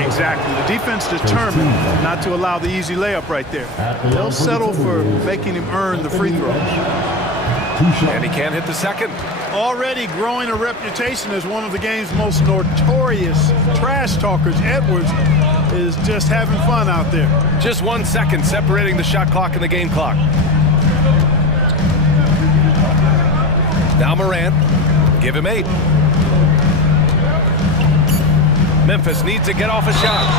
Exactly. The defense determined not to allow the easy layup right there. They'll settle for making him earn the free throws. And he can't hit the second. Already growing a reputation as one of the game's most notorious trash talkers, Edwards is just having fun out there. Just 1 second separating the shot clock and the game clock. Now Morant, give him 8. Memphis needs to get off a shot.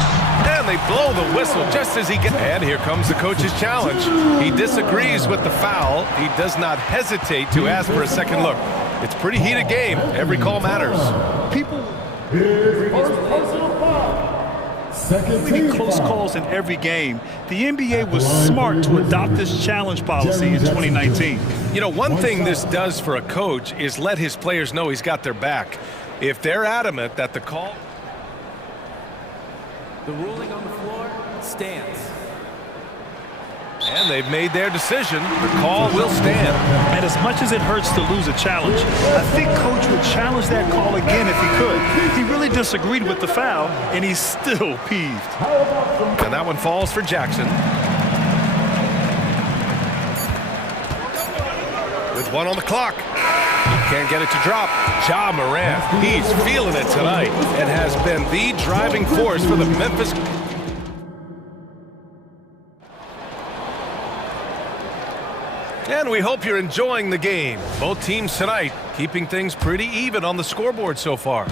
And they blow the whistle just as he gets... And here comes the coach's challenge. He disagrees with the foul. He does not hesitate to ask for a second look. It's a pretty heated game. Every call matters. People... Second Many close calls in every game. The NBA was smart to adopt this challenge policy in 2019. You know, one thing this does for a coach is let his players know he's got their back. If they're adamant that the call... The ruling on the floor stands. And they've made their decision. The call will stand. And as much as it hurts to lose a challenge, I think Coach would challenge that call again if he could. He really disagreed with the foul, and he's still peeved. And that one falls for Jackson. With 1 on the clock. Can't get it to drop. Ja Morant, he's feeling it tonight and has been the driving force for the Memphis. And we hope you're enjoying the game. Both teams tonight keeping things pretty even on the scoreboard so far.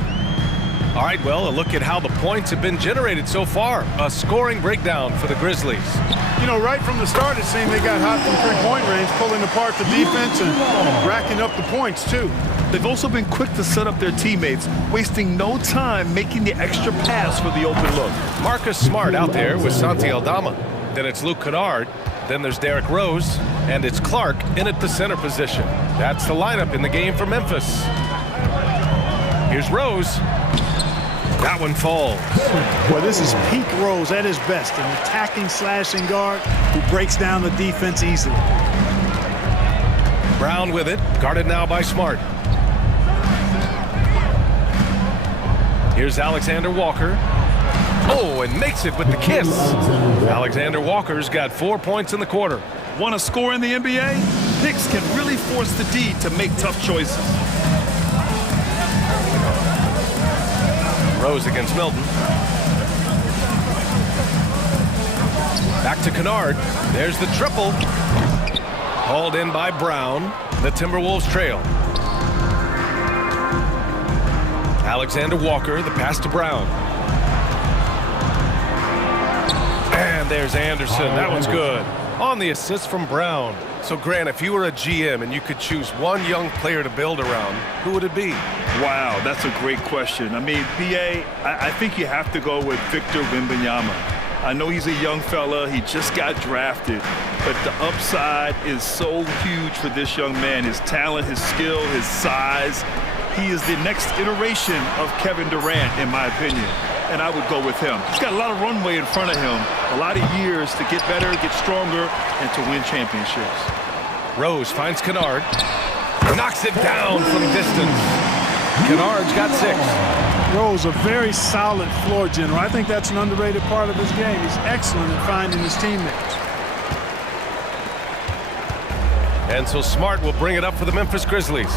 All right, well, a look at how the points have been generated so far. A scoring breakdown for the Grizzlies. You know, right from the start, it seemed they got hot from three-point range, pulling apart the defense and racking up the points, too. They've also been quick to set up their teammates, wasting no time making the extra pass for the open look. Marcus Smart out there with Santi Aldama. Then it's Luke Kennard. Then there's Derrick Rose. And it's Clark in at the center position. That's the lineup in the game for Memphis. Here's Rose. That one falls. Well, this is peak Rose at his best, an attacking, slashing guard who breaks down the defense easily. Brown with it, guarded now by Smart. Here's Alexander Walker. Oh, and makes it with the kiss. Alexander Walker's got 4 points in the quarter. Want to score in the NBA? Knicks can really force the D to make tough choices. Rose against Milton. Back to Kennard. There's the triple. Hauled in by Brown. The Timberwolves trail. Alexander Walker, the pass to Brown. And there's Anderson. That one's good. On the assist from Brown. So, Grant, if you were a GM and you could choose one young player to build around, who would it be? Wow, that's a great question. I mean, BA, I think you have to go with Victor Wembanyama. I know he's a young fella. He just got drafted. But the upside is so huge for this young man. His talent, his skill, his size. He is the next iteration of Kevin Durant, in my opinion. And I would go with him. He's got a lot of runway in front of him, a lot of years to get better, get stronger, and to win championships. Rose finds Kennard, knocks it down from distance. Kennard's got 6. Rose, a very solid floor general. I think that's an underrated part of his game. He's excellent at finding his teammates. And so Smart will bring it up for the Memphis Grizzlies.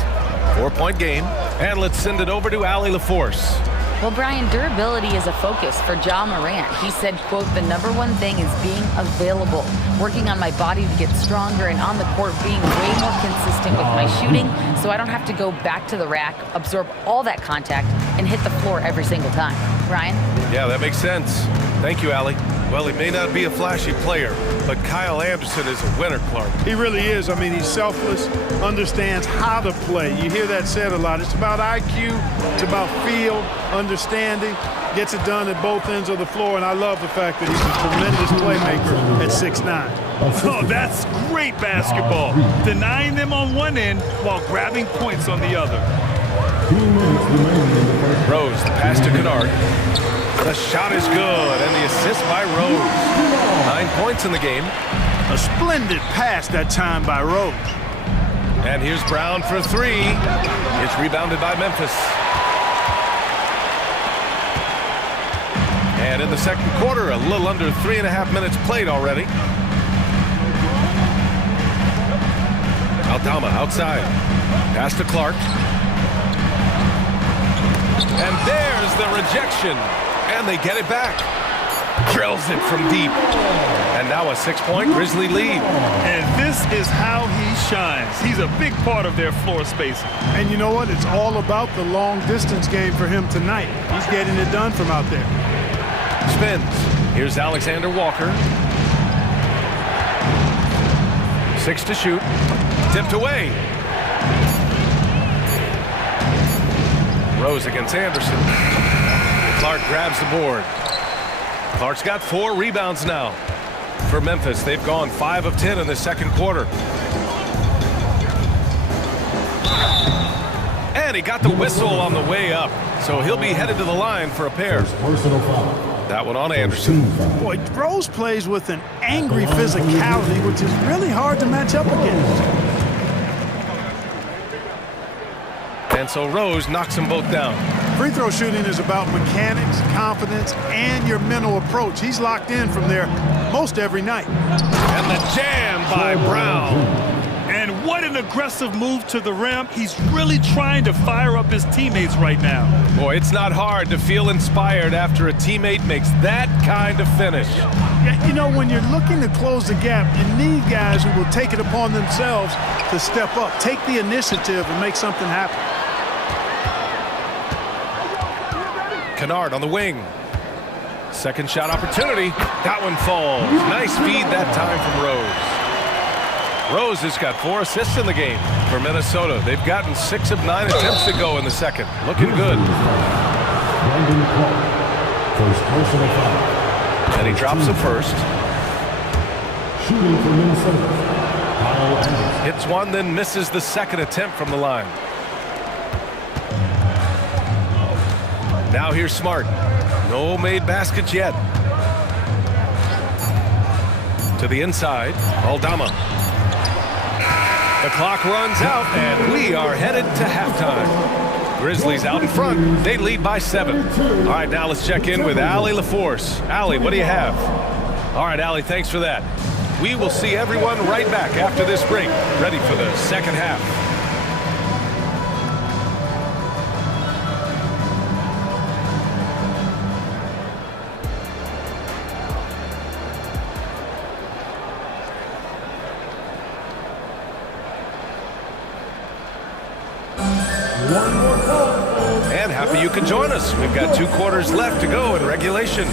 4-point game, and let's send it over to Allie LaForce. Well, Brian, durability is a focus for Ja Morant. He said, quote, the #1 thing is being available, working on my body to get stronger and on the court being way more consistent with my shooting so I don't have to go back to the rack, absorb all that contact, and hit the floor every single time. Ryan? Yeah, that makes sense. Thank you, Allie. Well, he may not be a flashy player, but Kyle Anderson is a winner, Clark. He really is. I mean, he's selfless, understands how to play. You hear that said a lot. It's about IQ, it's about feel, understanding, gets it done at both ends of the floor, and I love the fact that he's a tremendous playmaker at 6'9". Oh, that's great basketball. Denying them on one end while grabbing points on the other. Rose, the pass to Kennard. The shot is good, and the assist by Rose. 9 points in the game. A splendid pass that time by Rose. And here's Brown for three. It's rebounded by Memphis. And in the second quarter, a little under 3.5 minutes played already. Aldama outside. Pass to Clark. And there's the rejection. And they get it back. Drills it from deep. And now a 6-point Grizzly lead. And this is how he shines. He's a big part of their floor spacing. And you know what? It's all about the long distance game for him tonight. He's getting it done from out there. Spins. Here's Alexander Walker. 6 to shoot. Tipped away. Rose against Anderson. Clark grabs the board. Clark's got 4 rebounds now. For Memphis, they've gone 5 of 10 in the second quarter. And he got the whistle on the way up. So he'll be headed to the line for a pair. That one on Anderson. Boy, Rose plays with an angry physicality, which is really hard to match up against. And so Rose knocks them both down. Free throw shooting is about mechanics, confidence, and your mental approach. He's locked in from there most every night. And the jam by Brown. And what an aggressive move to the rim. He's really trying to fire up his teammates right now. Boy, it's not hard to feel inspired after a teammate makes that kind of finish. Yeah, you know, when you're looking to close the gap, you need guys who will take it upon themselves to step up, take the initiative, and make something happen. Kennard on the wing. Second shot opportunity. That one falls. Nice feed that time from Rose. Rose has got 4 assists in the game for Minnesota. They've gotten 6 of 9 attempts to go in the second. Looking good. And he drops the first. Hits one, then misses the second attempt from the line. Now here's Smart. No made baskets yet. To the inside, Aldama. The clock runs out, and we are headed to halftime. Grizzlies out in front. They lead by 7. All right, now let's check in with Allie LaForce. Allie, what do you have? All right, Allie, thanks for that. We will see everyone right back after this break, ready for the second half. And happy you could join us. We've got 2 quarters left to go in regulation.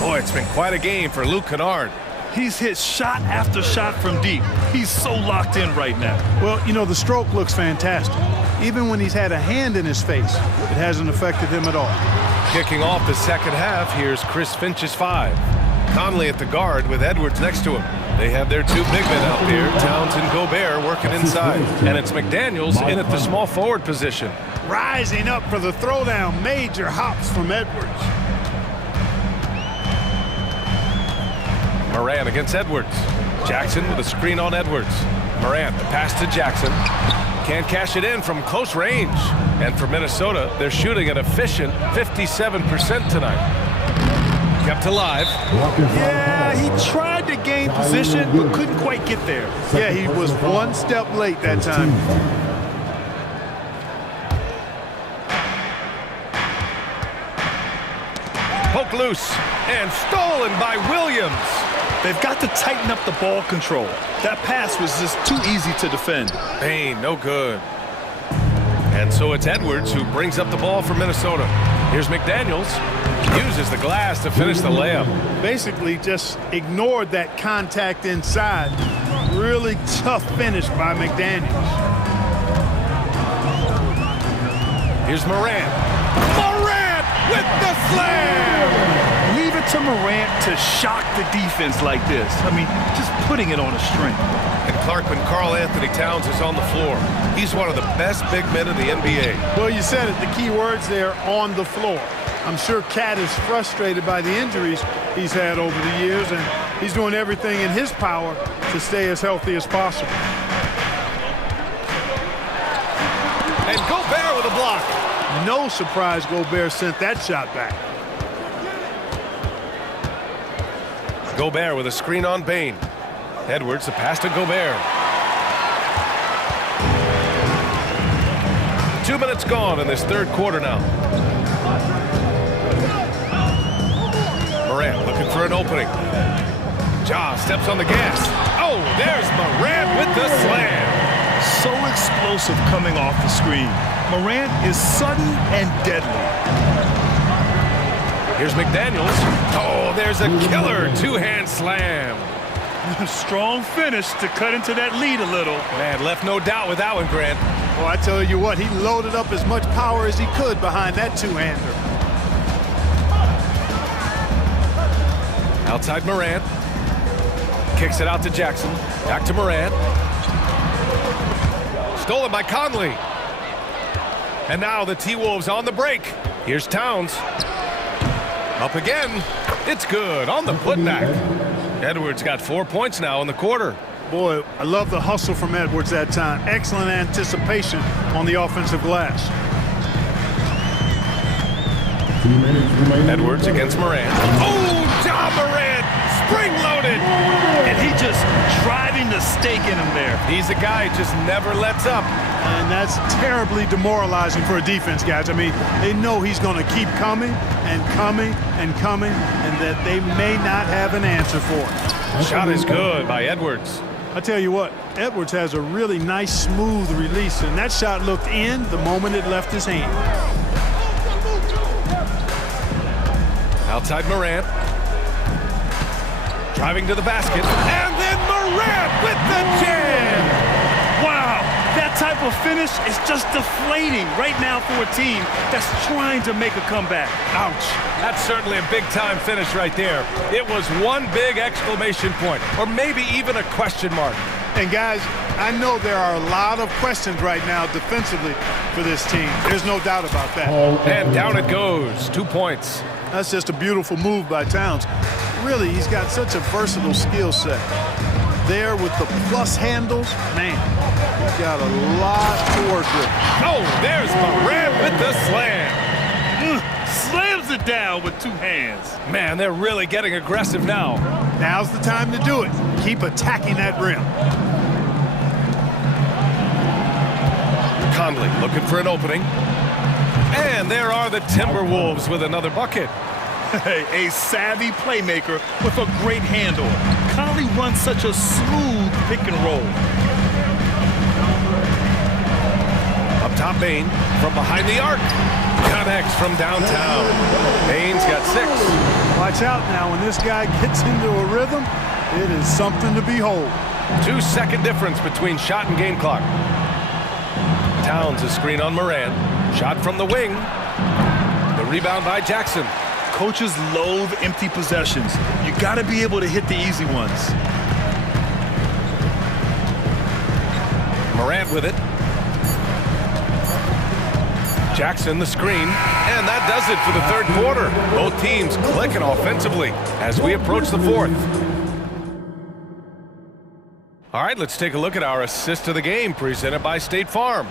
Boy, it's been quite a game for Luke Kennard. He's hit shot after shot from deep. He's so locked in right now. Well, you know, the stroke looks fantastic. Even when he's had a hand in his face, it hasn't affected him at all. Kicking off the second half, here's Chris Finch's 5. Conley at the guard with Edwards next to him. They have their 2 big men out there, Towns and Gobert, working inside. And it's McDaniels in at the small forward position. Rising up for the throwdown, major hops from Edwards. Morant against Edwards. Jackson with a screen on Edwards. Morant, the pass to Jackson. Can't cash it in from close range. And for Minnesota, they're shooting an efficient 57% tonight. Kept alive. Yeah, he tried to gain position, but couldn't quite get there. Yeah, he was 1 step late that time. Poke loose and stolen by Williams. They've got to tighten up the ball control. That pass was just too easy to defend. Bain, no good. And so it's Edwards who brings up the ball for Minnesota. Here's McDaniels. Uses the glass to finish the layup. Basically just ignored that contact inside. Really tough finish by McDaniels. Here's Morant. Morant with the slam! Leave it to Morant to shock the defense like this. I mean, just putting it on a string. And Clark, when Karl Anthony Towns is on the floor, he's one of the best big men in the NBA. Well, you said it, the key words there, on the floor. I'm sure Cat is frustrated by the injuries he's had over the years, and he's doing everything in his power to stay as healthy as possible. And Gobert with a block. No surprise Gobert sent that shot back. Gobert with a screen on Bain. Edwards, the pass to Gobert. 2 minutes gone in this third quarter now. Morant looking for an opening. Ja steps on the gas. Oh, there's Morant with the slam. So explosive coming off the screen. Morant is sudden and deadly. Here's McDaniels. Oh, there's a killer two-hand slam. Strong finish to cut into that lead a little. Man, left no doubt with that one, Grant. Well, I tell you what, he loaded up as much power as he could behind that two-hander. Outside Morant. Kicks it out to Jackson. Back to Morant. Stolen by Conley. And now the T-Wolves on the break. Here's Towns. Up again. It's good on the putback. Edwards got 4 points now in the quarter. Boy, I love the hustle from Edwards that time. Excellent anticipation on the offensive glass. Edwards against Morant. Oh, Ja Morant, spring-loaded. And he just driving the stake in him there. He's a guy who just never lets up. And that's terribly demoralizing for a defense, guys. I mean, they know he's going to keep coming and coming and coming, and that they may not have an answer for it. Shot is good by Edwards. I tell you what, Edwards has a really nice, smooth release, and that shot looked in the moment it left his hand. Outside Morant. Driving to the basket. And then Morant with the jam! Wow, that type of finish is just deflating right now for a team that's trying to make a comeback. Ouch. That's certainly a big-time finish right there. It was one big exclamation point, or maybe even a question mark. And guys, I know there are a lot of questions right now defensively for this team. There's no doubt about that. And down it goes. 2 points. That's just a beautiful move by Towns. Really, he's got such a versatile skill set. There with the plus handles, man, he's got a lot to work with. Oh, there's Morant with the slam. Slams it down with two hands. Man, they're really getting aggressive now. Now's the time to do it. Keep attacking that rim. Conley looking for an opening. And there are the Timberwolves with another bucket. A savvy playmaker with a great handle. Conley runs such a smooth pick and roll. Up top, Bain from behind the arc. Connects from downtown. Bain's got 6. Watch out now. When this guy gets into a rhythm, it is something to behold. 2-second difference between shot and game clock. Towns a screen on Morant. Shot from the wing. The rebound by Jackson. Coaches loathe empty possessions. You got to be able to hit the easy ones. Morant with it. Jackson the screen. And that does it for the third quarter. Both teams clicking offensively as we approach the fourth. All right, let's take a look at our assist of the game presented by State Farm.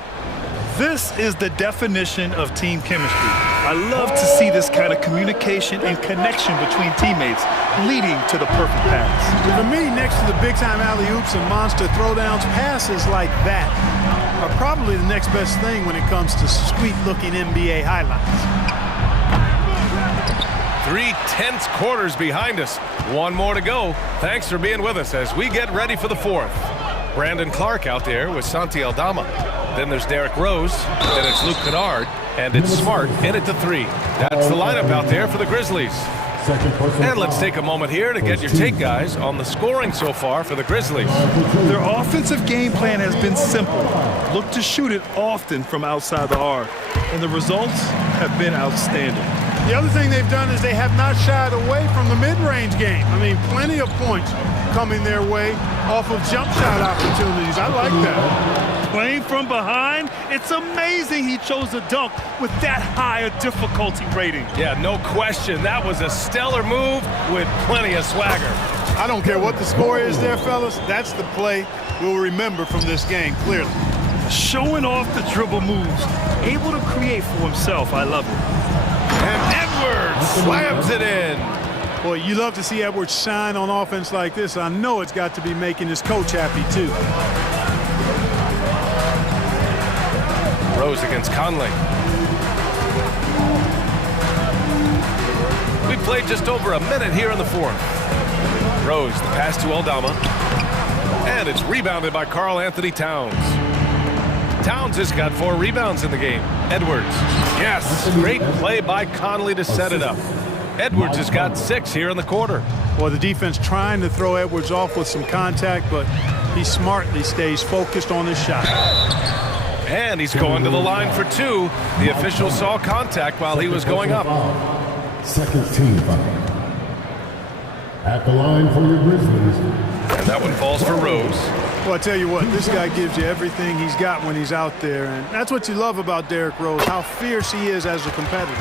This is the definition of team chemistry. I love to see this kind of communication and connection between teammates leading to the perfect pass. For me, next to the big-time alley-oops and monster throwdowns, passes like that are probably the next best thing when it comes to sweet-looking NBA highlights. 3 tense quarters behind us. One more to go. Thanks for being with us as we get ready for the fourth. Brandon Clark out there with Santi Aldama. Then there's Derrick Rose. Then it's Luke Kennard. And it's Smart in at the 3. That's the lineup out there for the Grizzlies. And let's take a moment here to get your take, guys, on the scoring so far for the Grizzlies. Their offensive game plan has been simple. Look to shoot it often from outside the arc. And the results have been outstanding. The other thing they've done is they have not shied away from the mid-range game. I mean, plenty of points coming their way off of jump shot opportunities. I like that. Playing from behind, it's amazing he chose a dunk with that high a difficulty rating. Yeah, no question. That was a stellar move with plenty of swagger. I don't care what the score is there, fellas. That's the play we'll remember from this game, clearly. Showing off the dribble moves, able to create for himself. I love it. And Edwards slams it in. Boy, you love to see Edwards shine on offense like this. I know it's got to be making his coach happy, too. Rose against Conley. We played just over a minute here in the fourth. Rose, the pass to Aldama. And it's rebounded by Karl Anthony Towns. Towns has got 4 rebounds in the game. Edwards. Yes, great play by Conley to set it up. Edwards has got 6 here in the quarter. Well, the defense trying to throw Edwards off with some contact, but he smartly stays focused on his shot. And he's going to the line for 2. The official saw contact while he was going up. Second team foul. At the line for your Grizzlies. And that one falls for Rose. Well, I tell you what, this guy gives you everything he's got when he's out there, and that's what you love about Derrick Rose, how fierce he is as a competitor.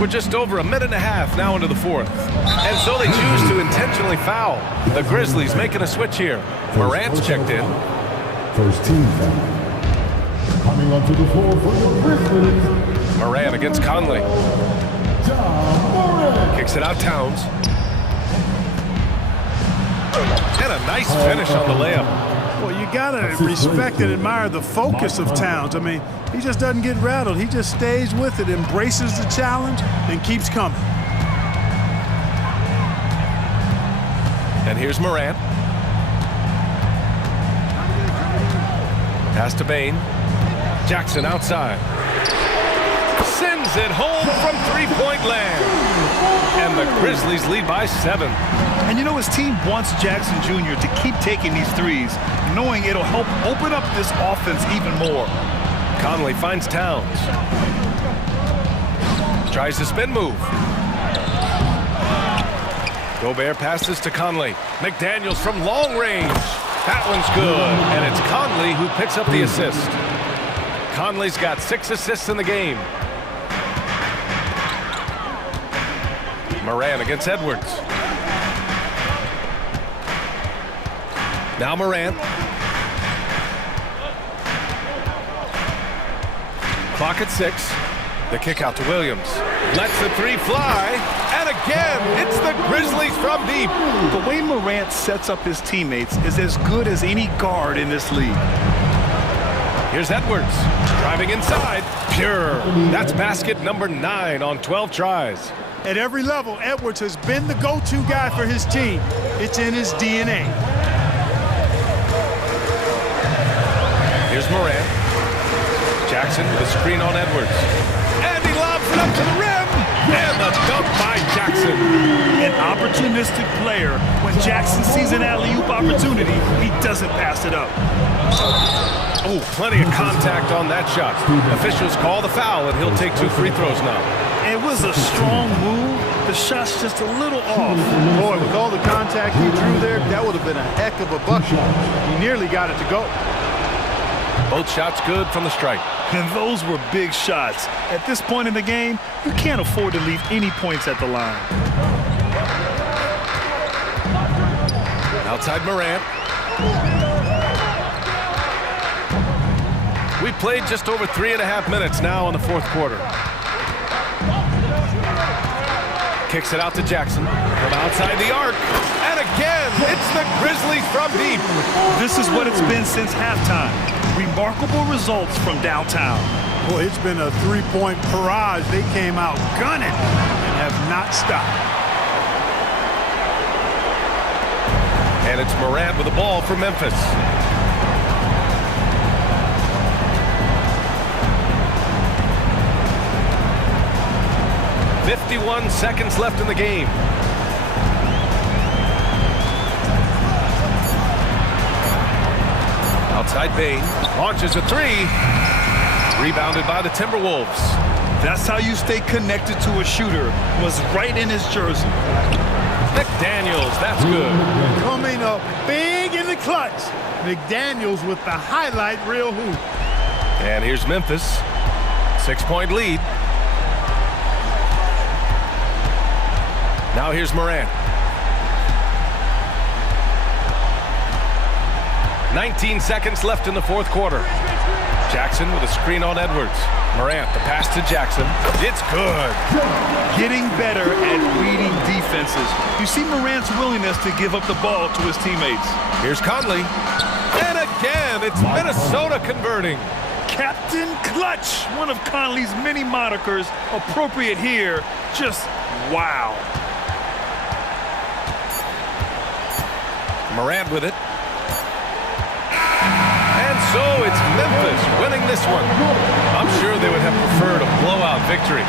We're just over a minute and a half now into the fourth. And so they choose to intentionally foul. The Grizzlies making a switch here. Morant's checked in. First team foul. Coming onto the floor for your Grizzlies. Morant against Conley. Kicks it out Towns. And a nice finish on the layup. Well, you gotta respect and admire the focus of Towns. I mean, he just doesn't get rattled. He just stays with it, embraces the challenge, and keeps coming. And here's Morant. Pass to Bain. Jackson outside. Sends it home from three-point land. And the Grizzlies lead by 7. And you know, his team wants Jackson Jr. to keep taking these threes, knowing it'll help open up this offense even more. Conley finds Towns. Tries the spin move. Gobert passes to Conley. McDaniels from long range. That one's good. And it's Conley who picks up the assist. Conley's got 6 assists in the game. Morant against Edwards. Now Morant. Clock at 6. The kick out to Williams. Lets the 3 fly. And again, it's the Grizzlies from deep. The way Morant sets up his teammates is as good as any guard in this league. Here's Edwards. Driving inside. Pure. That's basket number 9 on 12 tries. At every level, Edwards has been the go-to guy for his team. It's in his DNA. Here's Morant. Jackson with a screen on Edwards. And he lobs it up to the rim. And the dunk by Jackson. An opportunistic player. When Jackson sees an alley-oop opportunity, he doesn't pass it up. Oh, plenty of contact on that shot. Officials call the foul, and he'll take 2 free throws now. It was a strong move. The shot's just a little off. Boy, with all the contact he drew there, that would have been a heck of a bucket. He nearly got it to go. Both shots good from the stripe. And those were big shots. At this point in the game, you can't afford to leave any points at the line. Outside Morant. We played just over 3.5 minutes now in the fourth quarter. Kicks it out to Jackson from outside the arc. And again, it's the Grizzlies from deep. This is what it's been since halftime. Remarkable results from downtown. Boy, it's been a 3-point barrage. They came out gunning and have not stopped. And it's Morant with the ball for Memphis. "51 seconds left in the game. Outside Bain launches a 3. Rebounded by the Timberwolves. That's how you stay connected to a shooter. Was right in his jersey. McDaniels, that's good. Coming up big in the clutch. McDaniels with the highlight reel hoop. And here's Memphis. 6-point lead. Now here's Morant. 19 seconds left in the fourth quarter. Jackson with a screen on Edwards. Morant, the pass to Jackson. It's good. Getting better at reading defenses. You see Morant's willingness to give up the ball to his teammates. Here's Conley. And again, it's Minnesota converting. Captain Clutch, one of Conley's many monikers, appropriate here. Just wow. Morant with it. And so it's Memphis winning this one. I'm sure they would have preferred a blowout victory.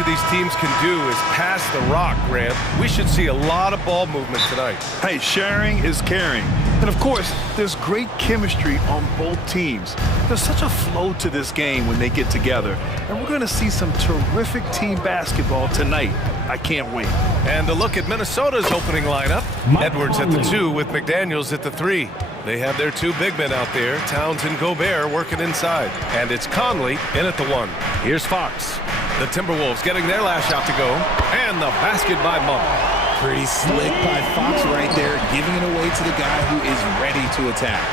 of these teams can do is pass the rock, Grant. We should see a lot of ball movement tonight. Hey, sharing is caring. And of course, there's great chemistry on both teams. There's such a flow to this game when they get together. And we're going to see some terrific team basketball tonight. I can't wait. And a look at Minnesota's opening lineup. Edwards at the 2 with McDaniels at the 3. They have their 2 big men out there, Towns and Gobert, working inside. And it's Conley in at the 1. Here's Fox. The Timberwolves getting their last shot to go. And the basket by Monk. Pretty slick by Fox right there, giving it away to the guy who is ready to attack.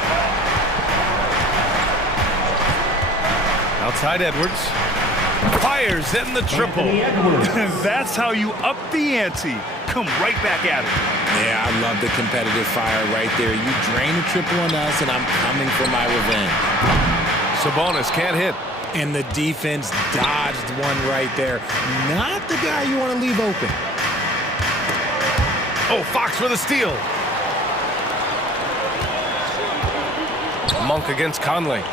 Outside Edwards. Fires in the triple. That's how you up the ante. Come right back at it. Yeah, I love the competitive fire right there. You drain a triple on us, and I'm coming for my revenge. Sabonis can't hit. And the defense dodged one right there. Not the guy you want to leave open. Oh, Fox for the steal. Monk against Conley.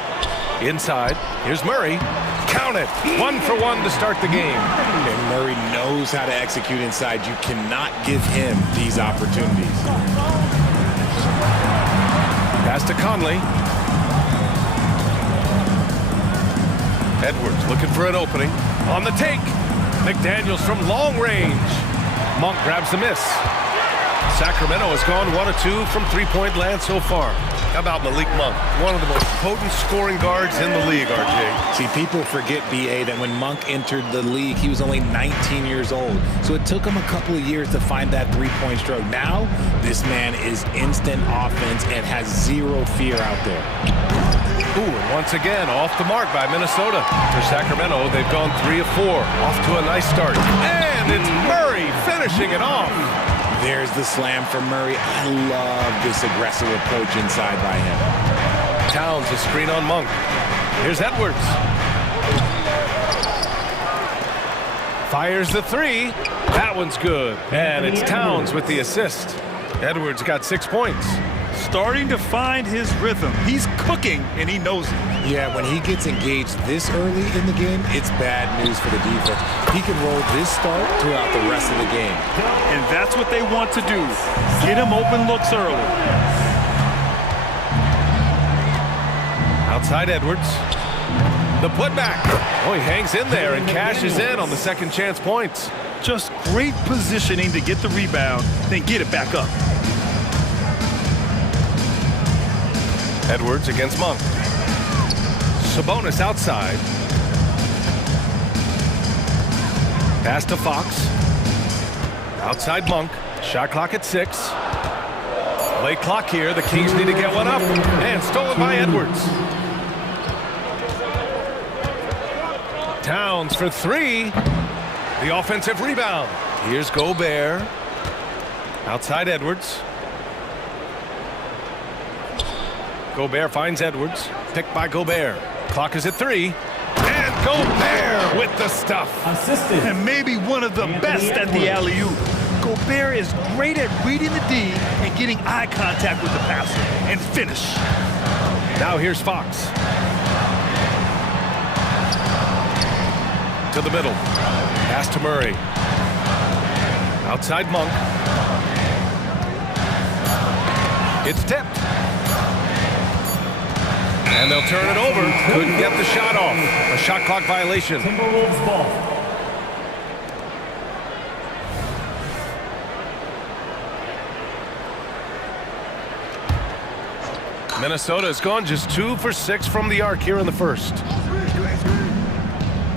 Inside. Here's Murray. Count it. 1 for 1 to start the game. And Murray knows how to execute inside. You cannot give him these opportunities. Pass to Conley. Edwards looking for an opening. On the take. McDaniels from long range. Monk grabs the miss. Sacramento has gone 1 of 2 from three-point land so far. How about Malik Monk? One of the most potent scoring guards in the league, RJ. See, people forget, BA, that when Monk entered the league, he was only 19 years old. So it took him a couple of years to find that three-point stroke. Now, this man is instant offense and has zero fear out there. Ooh, and once again, off the mark by Minnesota. For Sacramento, they've gone 3 of 4. Off to a nice start. And it's Murray finishing it off. There's the slam from Murray. I love this aggressive approach inside by him. Towns a screen on Monk. Here's Edwards. Fires the 3. That one's good. And it's Towns with the assist. Edwards got 6 points. Starting to find his rhythm. He's cooking, and he knows it. Yeah, when he gets engaged this early in the game, it's bad news for the defense. He can roll this start throughout the rest of the game. And that's what they want to do. Get him open looks early. Outside Edwards. The putback. Oh, he hangs in there and cashes in on the second chance points. Just great positioning to get the rebound, then get it back up. Edwards against Monk. Sabonis outside. Pass to Fox. Outside Monk. Shot clock at 6. Late clock here. The Kings need to get one up. And stolen by Edwards. Towns for 3. The offensive rebound. Here's Gobert. Outside Edwards. Gobert finds Edwards. Picked by Gobert. Clock is at 3. And Gobert with the stuff. Assisted. And maybe one of the best at the alley-oop. Gobert is great at reading the D and getting eye contact with the passer and finish. Now here's Fox. To the middle. Pass to Murray. Outside Monk. It's tipped. And they'll turn it over. Couldn't get the shot off. A shot clock violation. Timberwolves ball. Minnesota has gone just 2 for 6 from the arc here in the first.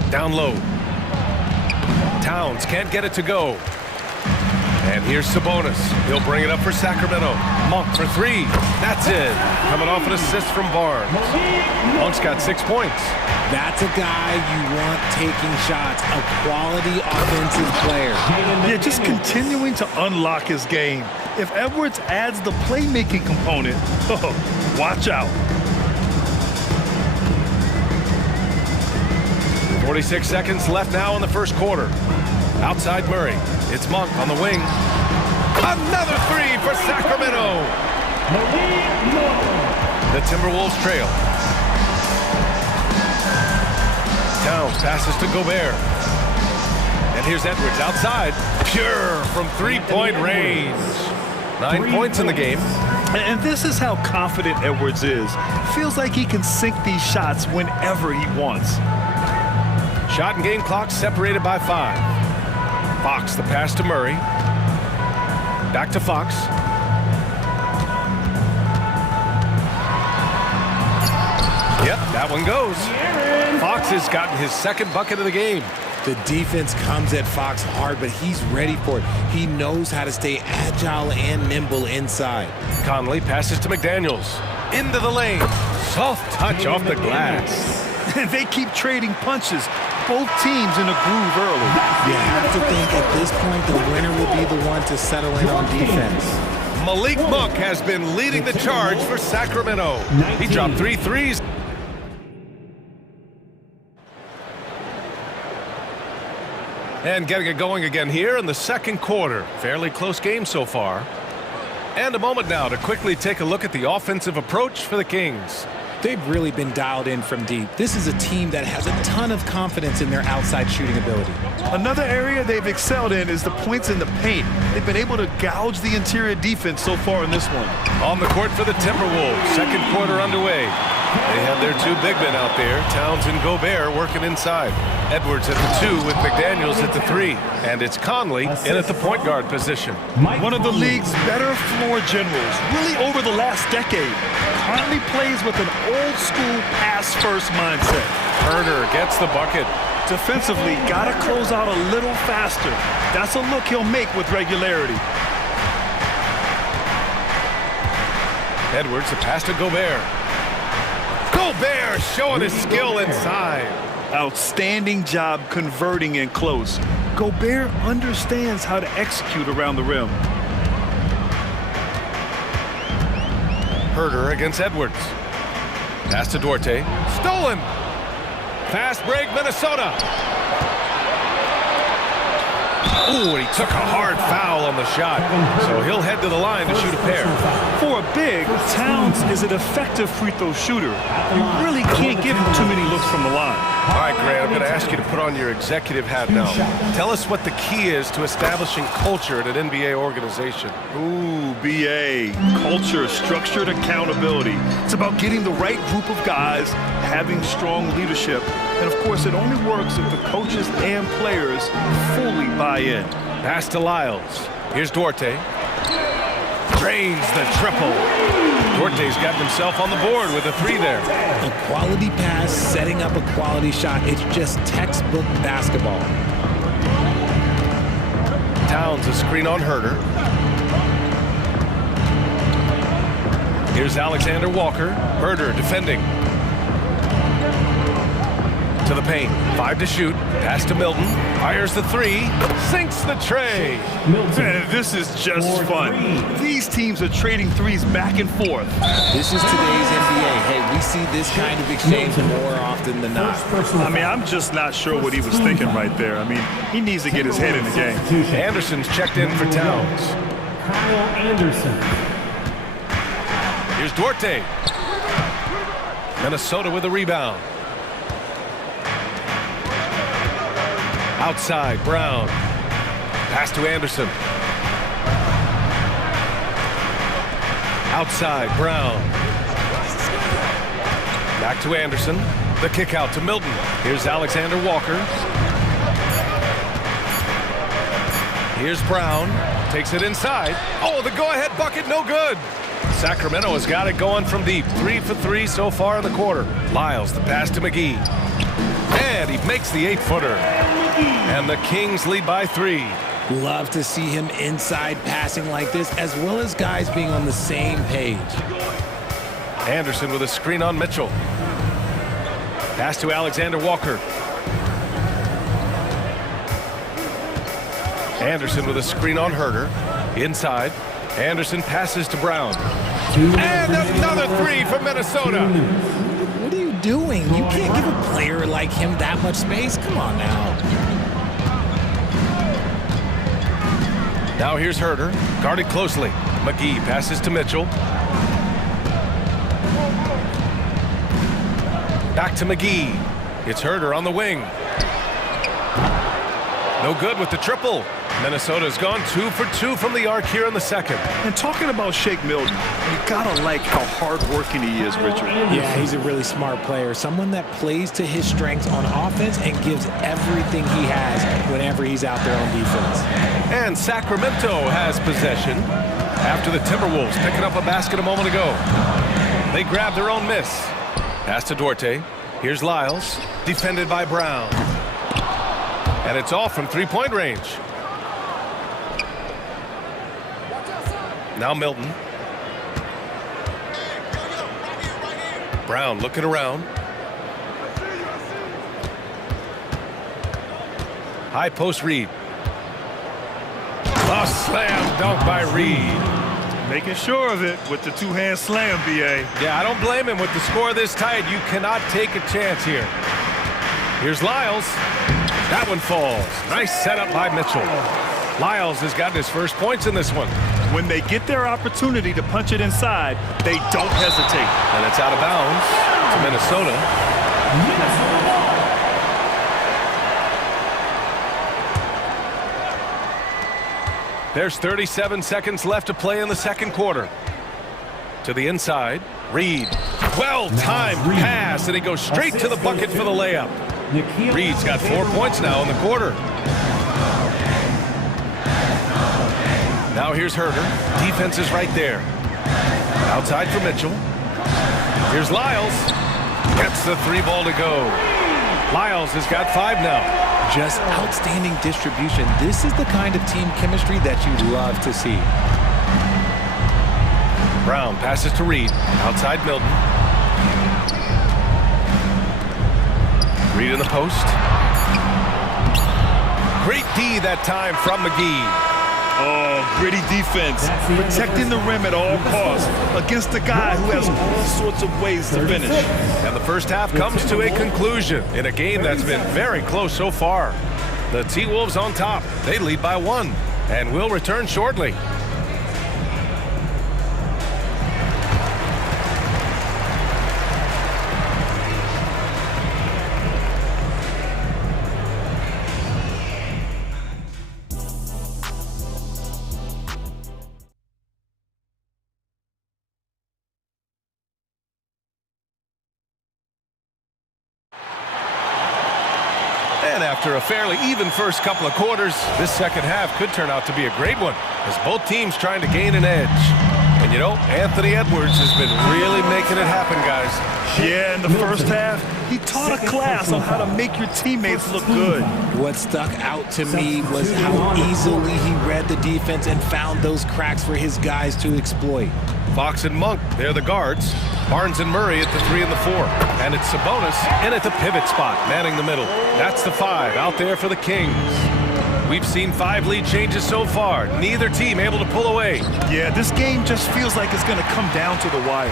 Down low. Towns can't get it to go. And here's Sabonis. He'll bring it up for Sacramento. Monk for 3. That's it. Coming off an assist from Barnes. Monk's got 6 points. That's a guy you want taking shots. A quality offensive player. Yeah, just continuing to unlock his game. If Edwards adds the playmaking component, watch out. 46 seconds left now in the first quarter. Outside Murray. It's Monk on the wing. Another 3 for Sacramento. The Timberwolves trail. Towns passes to Gobert. here's Edwards outside. Pure from three-point range. 9 points in the game. And this is how confident Edwards is. Feels like he can sink these shots whenever he wants. Shot and game clock separated by 5. Fox, the pass to Murray. Back to Fox. Yep, that one goes. Fox has gotten his second bucket of the game. The defense comes at Fox hard, but he's ready for it. He knows how to stay agile and nimble inside. Conley passes to McDaniels. Into the lane. Soft touch off the glass. They keep trading punches. Both teams in a groove early. You have to think at this point the winner will be the one to settle in on defense. Malik Monk has been leading the charge for Sacramento. He dropped 3 threes. And getting it going again here in the second quarter. Fairly close game so far. And a moment now to quickly take a look at the offensive approach for the Kings. They've really been dialed in from deep. This is a team that has a ton of confidence in their outside shooting ability. Another area they've excelled in is the points in the paint. They've been able to gouge the interior defense so far in this one. On the court for the Timberwolves. Second quarter underway. They have their 2 big men out there, Towns and Gobert, working inside. Edwards at the 2 with McDaniels at the 3. And it's Conley in at the point guard position. One of the league's better floor generals, really over the last decade. Conley plays with an old-school pass-first mindset. Herder gets the bucket. Defensively, got to close out a little faster. That's a look he'll make with regularity. Edwards, the pass to Gobert. Gobert showing his skill inside. Outstanding job converting in close. Gobert understands how to execute around the rim. Herder against Edwards. Pass to Duarte. Stolen. Fast break, Minnesota. Ooh, and he took a hard foul on the shot. So he'll head to the line to shoot a pair. For a big, Towns is an effective free throw shooter. You really can't give him too many looks from the line. All right, Grant, I'm going to ask you to put on your executive hat now. Tell us what the key is to establishing culture at an NBA organization. Ooh, BA. Culture, structured accountability. It's about getting the right group of guys, having strong leadership, and of course, it only works if the coaches and players fully buy in. Pass to Lyles. Here's Duarte. Drains the triple. Duarte's gotten himself on the board with a 3 there. A quality pass, setting up a quality shot. It's just textbook basketball. Towns a screen on Herder. Here's Alexander Walker. Herder defending. To the paint. 5 to shoot. Pass to Milton. Fires the 3. Sinks the tray. Man, this is just fun. These teams are trading threes back and forth. This is today's NBA. Hey, we see this kind of exchange more often than not. I mean, I'm just not sure what he was thinking right there. I mean, he needs to get his head in the game. Anderson's checked in for Towns. Kyle Anderson. Here's Duarte. Minnesota with a rebound. Outside, Brown. Pass to Anderson. Outside, Brown. Back to Anderson. The kick out to Milton. Here's Alexander Walker. Here's Brown. Takes it inside. Oh, the go-ahead bucket, no good. Sacramento has got it going from deep. 3 for 3 so far in the quarter. Lyles, the pass to McGee. And he makes the 8-footer. And the Kings lead by 3. Love to see him inside passing like this, as well as guys being on the same page. Anderson with a screen on Mitchell. Pass to Alexander Walker. Anderson with a screen on Herder. Inside. Anderson passes to Brown. And another 3 for Minnesota. What are you doing? You can't give a player like him that much space. Come on now. Now here's Herder, guarded closely. McGee passes to Mitchell. Back to McGee. It's Herder on the wing. No good with the triple. Minnesota's gone 2 for 2 from the arc here in the second. And talking about Shake Milton, you gotta like how hard-working he is, Richard. Yeah, he's a really smart player. Someone that plays to his strengths on offense and gives everything he has whenever he's out there on defense. And Sacramento has possession after the Timberwolves picking up a basket a moment ago. They grab their own miss. Pass to Duarte. Here's Lyles, defended by Brown. And it's off from three-point range. Now Milton. Brown looking around. High post Reed. A slam dunk by Reed. Making sure of it with the two-hand slam, B.A. Yeah, I don't blame him with the score this tight. You cannot take a chance here. Here's Lyles. That one falls. Nice setup by Mitchell. Lyles has gotten his first points in this one. When they get their opportunity to punch it inside, they don't hesitate. And it's out of bounds to Minnesota. There's 37 seconds left to play in the second quarter. To the inside, Reed. Well-timed pass, and he goes straight to the bucket for the layup. Reed's got 4 points now in the quarter. Now here's Herder. Defense is right there. Outside for Mitchell. Here's Lyles. Gets the three ball to go. Lyles has got 5 now. Just outstanding distribution. This is the kind of team chemistry that you love to see. Brown passes to Reed. Outside Milton. Reed in the post. Great D that time from McGee. Oh, gritty defense. Protecting the rim at all costs against a guy who has all sorts of ways to finish. And the first half comes to a conclusion in a game that's been very close so far. The T-Wolves on top. They lead by 1 and will return shortly. And after a fairly even first couple of quarters, this second half could turn out to be a great one as both teams trying to gain an edge. And you know, Anthony Edwards has been really making it happen, guys. Yeah, in the first half, he taught a class on how to make your teammates look good. What stuck out to me was how easily he read the defense and found those cracks for his guys to exploit. Fox and Monk, they're the guards. Barnes and Murray at the 3 and the 4. And it's Sabonis in at the pivot spot, manning the middle. That's the 5 out there for the Kings. We've seen 5 lead changes so far. Neither team able to pull away. Yeah, this game just feels like it's going to come down to the wire.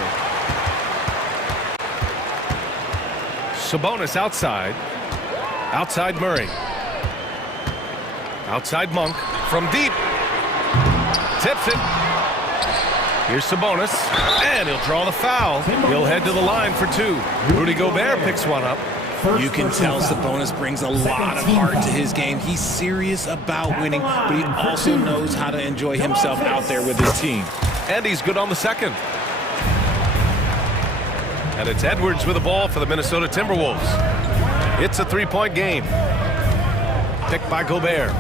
Sabonis outside. Outside Murray. Outside Monk. From deep. Tips it. Here's Sabonis. And he'll draw the foul. He'll head to the line for 2. Rudy Gobert picks one up. You can tell Sabonis brings a lot of heart to his game. He's serious about winning, but he also knows how to enjoy himself out there with his team. And he's good on the second. And it's Edwards with the ball for the Minnesota Timberwolves. It's a 3-point game. Picked by Gobert.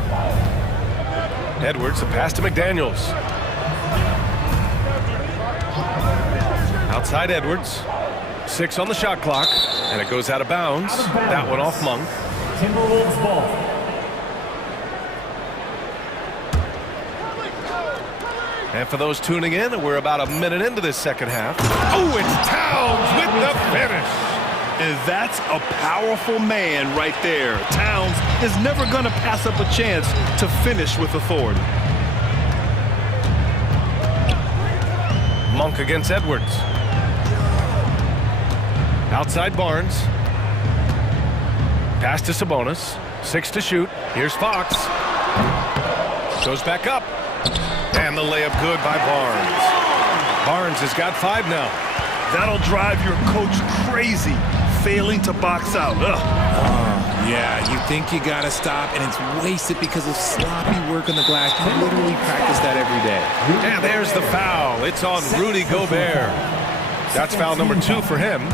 Edwards, a pass to McDaniels. Outside Edwards. 6 on the shot clock. And it goes out of bounds. That one off Monk. Timberwolves ball. And for those tuning in, we're about a minute into this second half. Oh, it's Towns with the finish. And that's a powerful man right there. Towns is never going to pass up a chance to finish with authority. Monk against Edwards. Outside Barnes. Pass to Sabonis. 6 to shoot. Here's Fox. Goes back up. And the layup good by Barnes. Barnes has got 5 now. That'll drive your coach crazy, failing to box out. Yeah, you think you got to stop, and it's wasted because of sloppy work on the glass. You literally practice that every day. And there's the foul. It's on Rudy Gobert. That's foul number 2 for him.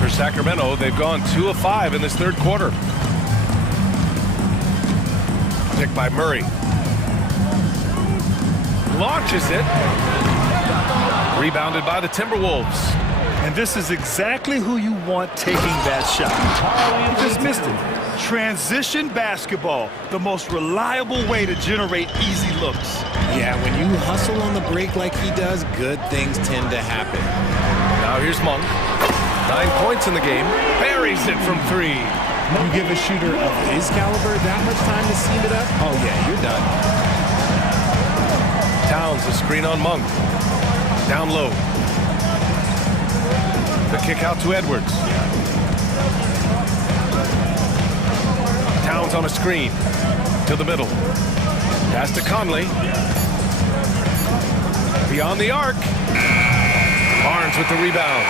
For Sacramento, they've gone 2 of 5 in this third quarter. Pick by Murray. Launches it. Rebounded by the Timberwolves. And this is exactly who you want taking that shot. He just missed it. Transition basketball, the most reliable way to generate easy looks. Yeah, when you hustle on the break like he does, good things tend to happen. Now here's Monk. 9 points in the game. Buries it from 3. You give a shooter of his caliber that much time to seam it up, oh yeah, you're done. Towns, a screen on Monk. Down low. The kick out to Edwards. Towns on a screen. To the middle. Pass to Conley. Beyond the arc. Barnes with the rebound.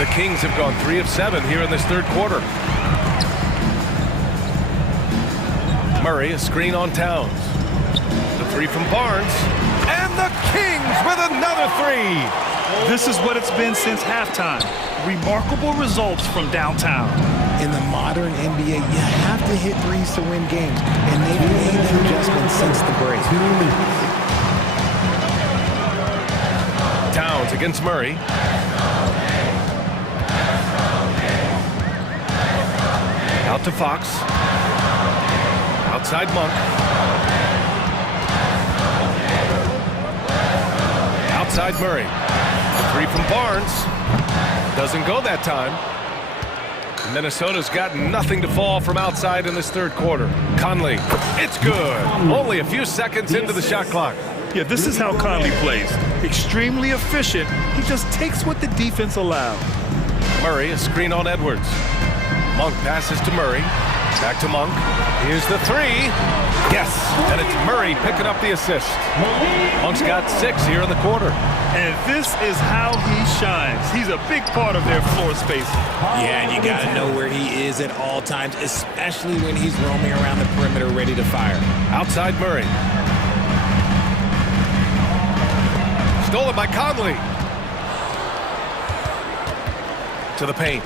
The Kings have gone 3 of 7 here in this third quarter. Murray, a screen on Towns. The 3 from Barnes. And the Kings with another 3. This is what it's been since halftime. Remarkable results from downtown. In the modern NBA, you have to hit threes to win games, and they've made that adjustment since the break. Towns against Murray. Out to Fox. Outside Monk. Outside Murray. The 3 from Barnes. Doesn't go that time. Minnesota's got nothing to fall from outside in this third quarter. Conley. It's good. Only a few seconds into the shot clock. Yeah, this is how Conley plays. Extremely efficient. He just takes what the defense allows. Murray, a screen on Edwards. Monk passes to Murray. Back to Monk. Here's the 3. Yes, and it's Murray picking up the assist. Monk's got 6 here in the quarter. And this is how he shines. He's a big part of their floor spacing. Yeah, and you got to know where he is at all times, especially when he's roaming around the perimeter ready to fire. Outside Murray. Stolen by Conley. To the paint.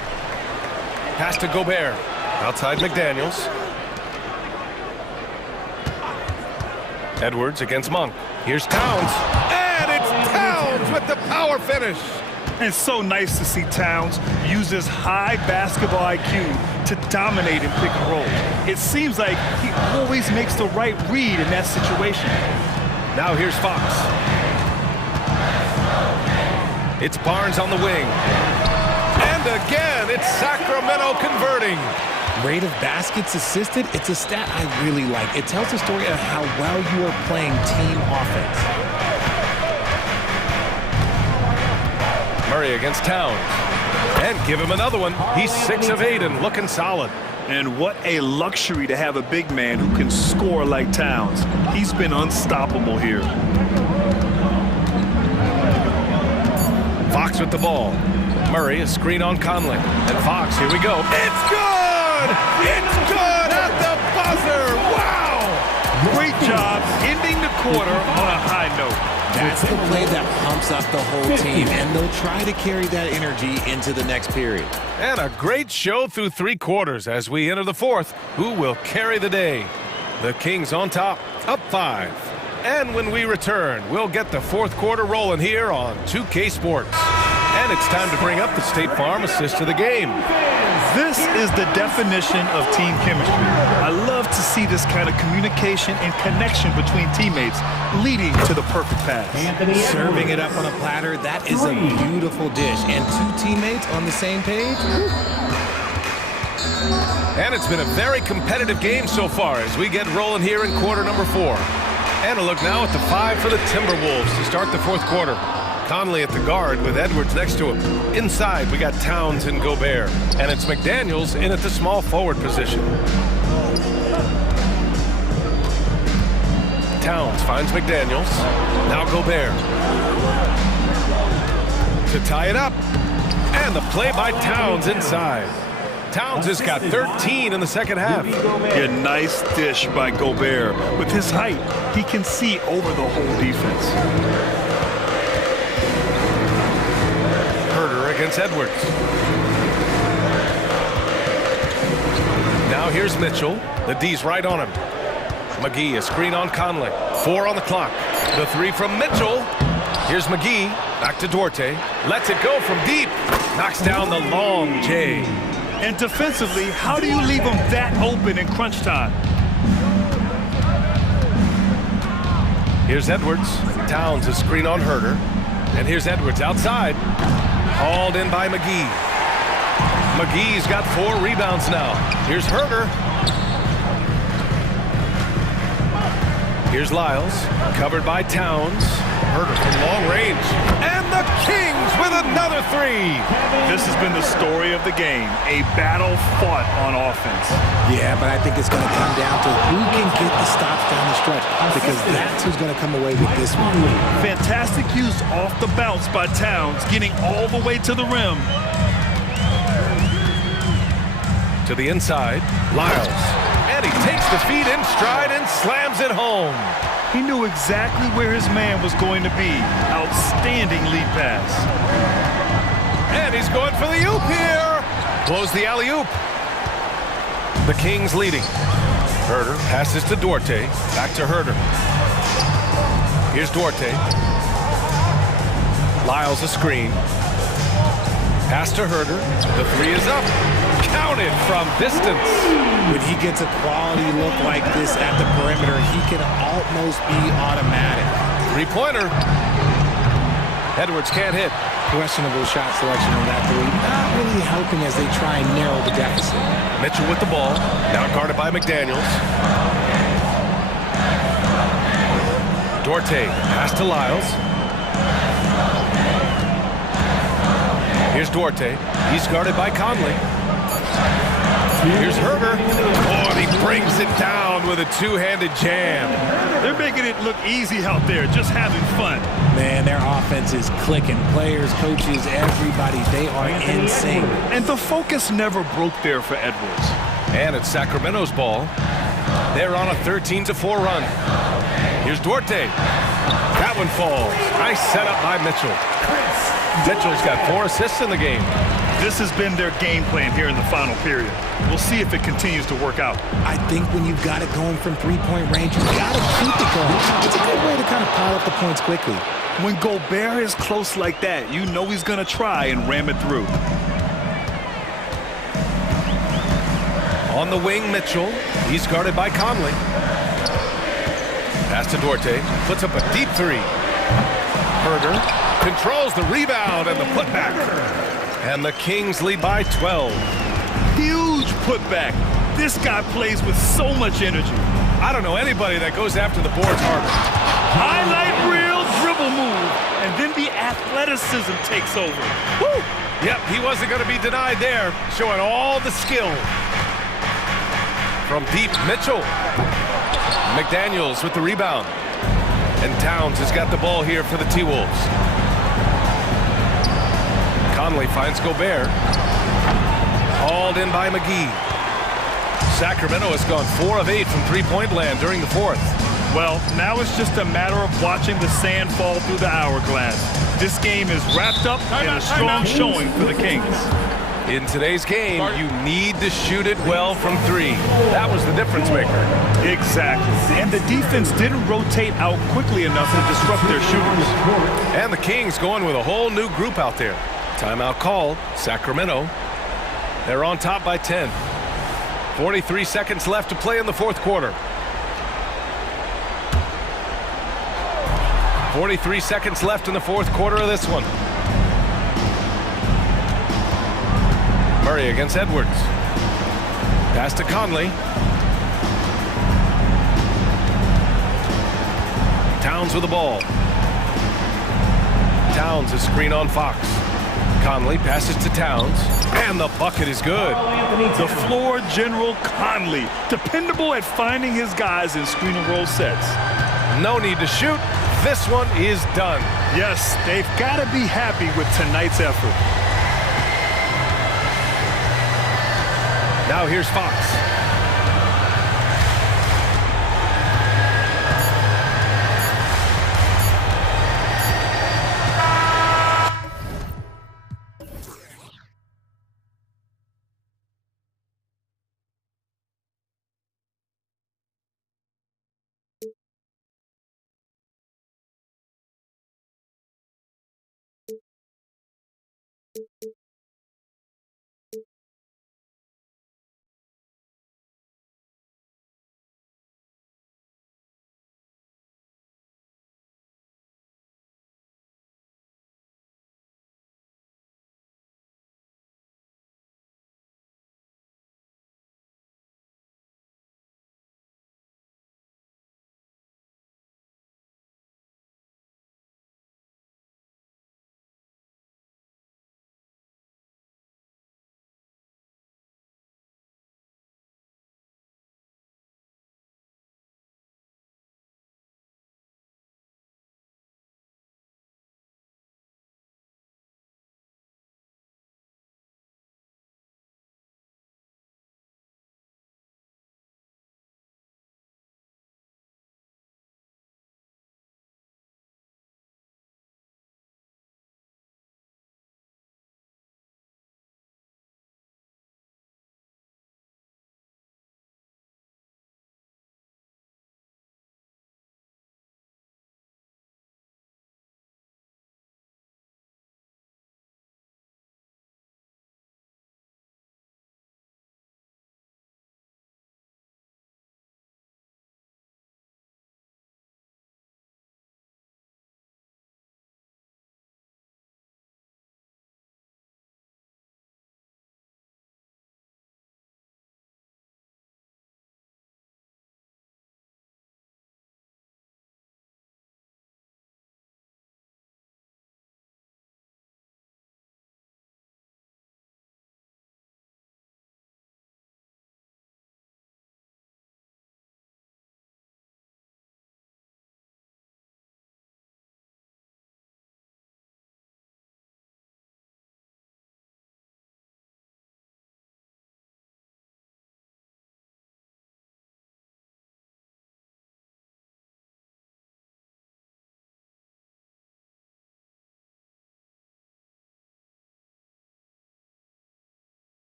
Pass to Gobert. Outside McDaniels. Edwards against Monk. Here's Towns. And it's Towns with the power finish. And it's so nice to see Towns use his high basketball IQ to dominate in pick and roll. It seems like he always makes the right read in that situation. Now here's Fox. It's Barnes on the wing. And again, it's Sacramento converting. Rate of baskets assisted, it's a stat I really like. It tells the story of how well you are playing team offense. Murray against Towns. And give him another one. He's 6 of 8 and looking solid. And what a luxury to have a big man who can score like Towns. He's been unstoppable here. Fox with the ball. Murray, a screen on Conley. And Fox, here we go. It's good! It's good at the buzzer! Wow! Great job ending the quarter on a high note. That's the play that pumps up the whole team, and they'll try to carry that energy into the next period. And a great show through 3 quarters as we enter the fourth. Who will carry the day? The Kings on top, up 5. And when we return, we'll get the fourth quarter rolling here on 2K Sports. And it's time to bring up the State Farm assist of the game. This is the definition of team chemistry. I love to see this kind of communication and connection between teammates leading to the perfect pass. Serving it up on a platter, that is a beautiful dish. And 2 teammates on the same page. And it's been a very competitive game so far as we get rolling here in quarter number 4. And a look now at the 5 for the Timberwolves to start the fourth quarter. Conley at the guard with Edwards next to him. Inside, we got Towns and Gobert. And it's McDaniels in at the small forward position. Towns finds McDaniels. Now Gobert. To tie it up. And the play by Towns inside. Towns has got 13 in the second half. A nice dish by Gobert. With his height, he can see over the whole defense. Herder against Edwards. Now here's Mitchell. The D's right on him. McGee, a screen on Conley. 4 on the clock. The 3 from Mitchell. Here's McGee. Back to Duarte. Lets it go from deep. Knocks down the long J. And defensively, how do you leave him that open in crunch time? Here's Edwards. Towns, a screen on Herder. And here's Edwards outside. Hauled in by McGee. McGee's got 4 rebounds now. Here's Herder. Here's Lyles, covered by Towns. Herder from long range. And the Kings with another 3. This has been the story of the game, a battle fought on offense. Yeah, but I think it's going to come down to who can get the stops down the stretch, because that's who's going to come away with this one. Fantastic use off the bounce by Towns, getting all the way to the rim. To the inside, Lyles. And he takes the feed in stride and slams it home. He knew exactly where his man was going to be. Outstanding lead pass. And he's going for the oop here. Blows the alley-oop. The Kings leading. Herder passes to Duarte. Back to Herder. Here's Duarte. Lyles a screen. Pass to Herder. The 3 is up. Counted from distance. When he gets a quality look like this at the perimeter, he can almost be automatic. 3-pointer. Edwards can't hit. Questionable shot selection on that 3. Not really helping as they try and narrow the deficit. Mitchell with the ball. Now guarded by McDaniels. Duarte pass to Lyles. Here's Duarte. He's guarded by Conley. Here's Herder. Oh, and he brings it down with a 2-handed jam. They're making it look easy out there, just having fun. Man, their offense is clicking. Players, coaches, everybody, they are in sync. And the focus never broke there for Edwards. And it's Sacramento's ball. They're on a 13-4 run. Here's Duarte. That one falls. Nice setup by Mitchell. Mitchell's got 4 assists in the game. This has been their game plan here in the final period. We'll see if it continues to work out. I think when you've got it going from 3-point range, you've got to keep it going. It's a good way to kind of pile up the points quickly. When Gobert is close like that, you know he's going to try and ram it through. On the wing, Mitchell. He's guarded by Conley. Pass to Duarte. Puts up a deep 3. Herder controls the rebound and the putback. And the Kings lead by 12. Huge putback. This guy plays with so much energy. I don't know anybody that goes after the boards harder. Highlight reel dribble move, and then the athleticism takes over. Woo! Yep, he wasn't going to be denied there, showing all the skill. From deep, Mitchell. McDaniels with the rebound. And Towns has got the ball here for the T-Wolves. Conley finds Gobert. Hauled in by McGee. Sacramento has gone 4 of 8 from 3-point land during the 4th. Well, now it's just a matter of watching the sand fall through the hourglass. This game is wrapped up in a strong showing for the Kings. In today's game, you need to shoot it well from 3. That was the difference maker. Exactly. And the defense didn't rotate out quickly enough to disrupt their shooters. And the Kings going with a whole new group out there. Timeout called. Sacramento. They're on top by 10. 43 seconds left to play in the 4th quarter. 43 seconds left in the 4th quarter of this one. Murray against Edwards. Pass to Conley. Towns with the ball. Towns is screen on Fox. Conley passes to Towns, and the bucket is good. The floor general Conley, dependable at finding his guys in screen and roll sets. No need to shoot. This one is done. Yes, they've got to be happy with tonight's effort. Now here's Fox.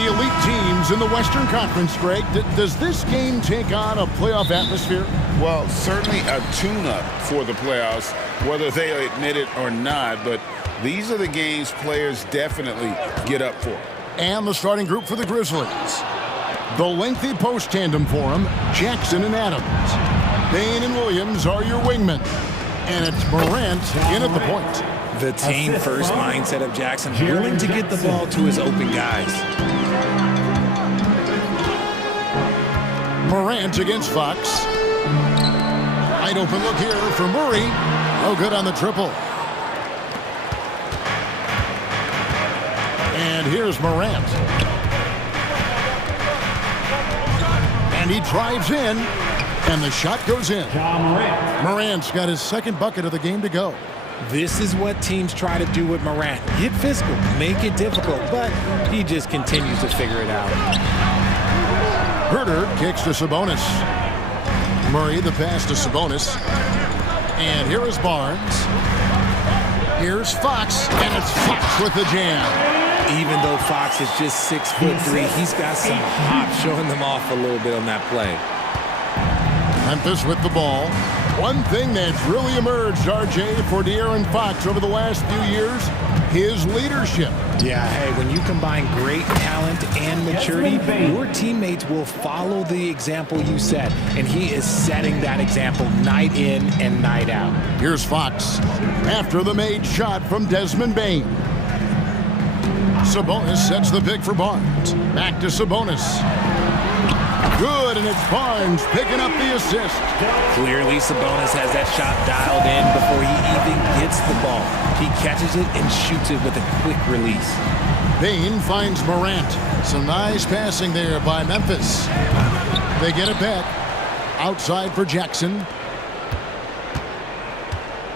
the elite teams in the Western Conference, Greg. Does this game take on a playoff atmosphere? Well, certainly a tune-up for the playoffs, whether they admit it or not, but these are the games players definitely get up for. And the starting group for the Grizzlies. The lengthy post tandem for them, Jackson and Adams. Bain and Williams are your wingmen. And it's Morant in at the point. The team-first mindset of Jackson, willing to get the ball to his open guys. Morant against Fox. Wide open look here for Murray. No good on the triple. And here's Morant. And he drives in. And the shot goes in. Morant's got his second bucket of the game to go. This is what teams try to do with Morant. Get physical, make it difficult, but he just continues to figure it out. Herter kicks to Sabonis. Murray the pass to Sabonis. And here is Barnes. Here's Fox, and it's Fox with the jam. Even though Fox is just 6'3", he's got some hop, showing them off a little bit on that play. Memphis with the ball. One thing that's really emerged, RJ, for De'Aaron Fox over the last few years, his leadership. Yeah, hey, when you combine great talent and maturity, your teammates will follow the example you set, and he is setting that example night in and night out. Here's Fox after the made shot from Desmond Bain. Sabonis sets the pick for Barnes. Back to Sabonis. Good, and it's Barnes picking up the assist. Clearly, Sabonis has that shot dialed in before he even gets the ball. He catches it and shoots it with a quick release. Bain finds Morant. Some nice passing there by Memphis. They get it back. Outside for Jackson.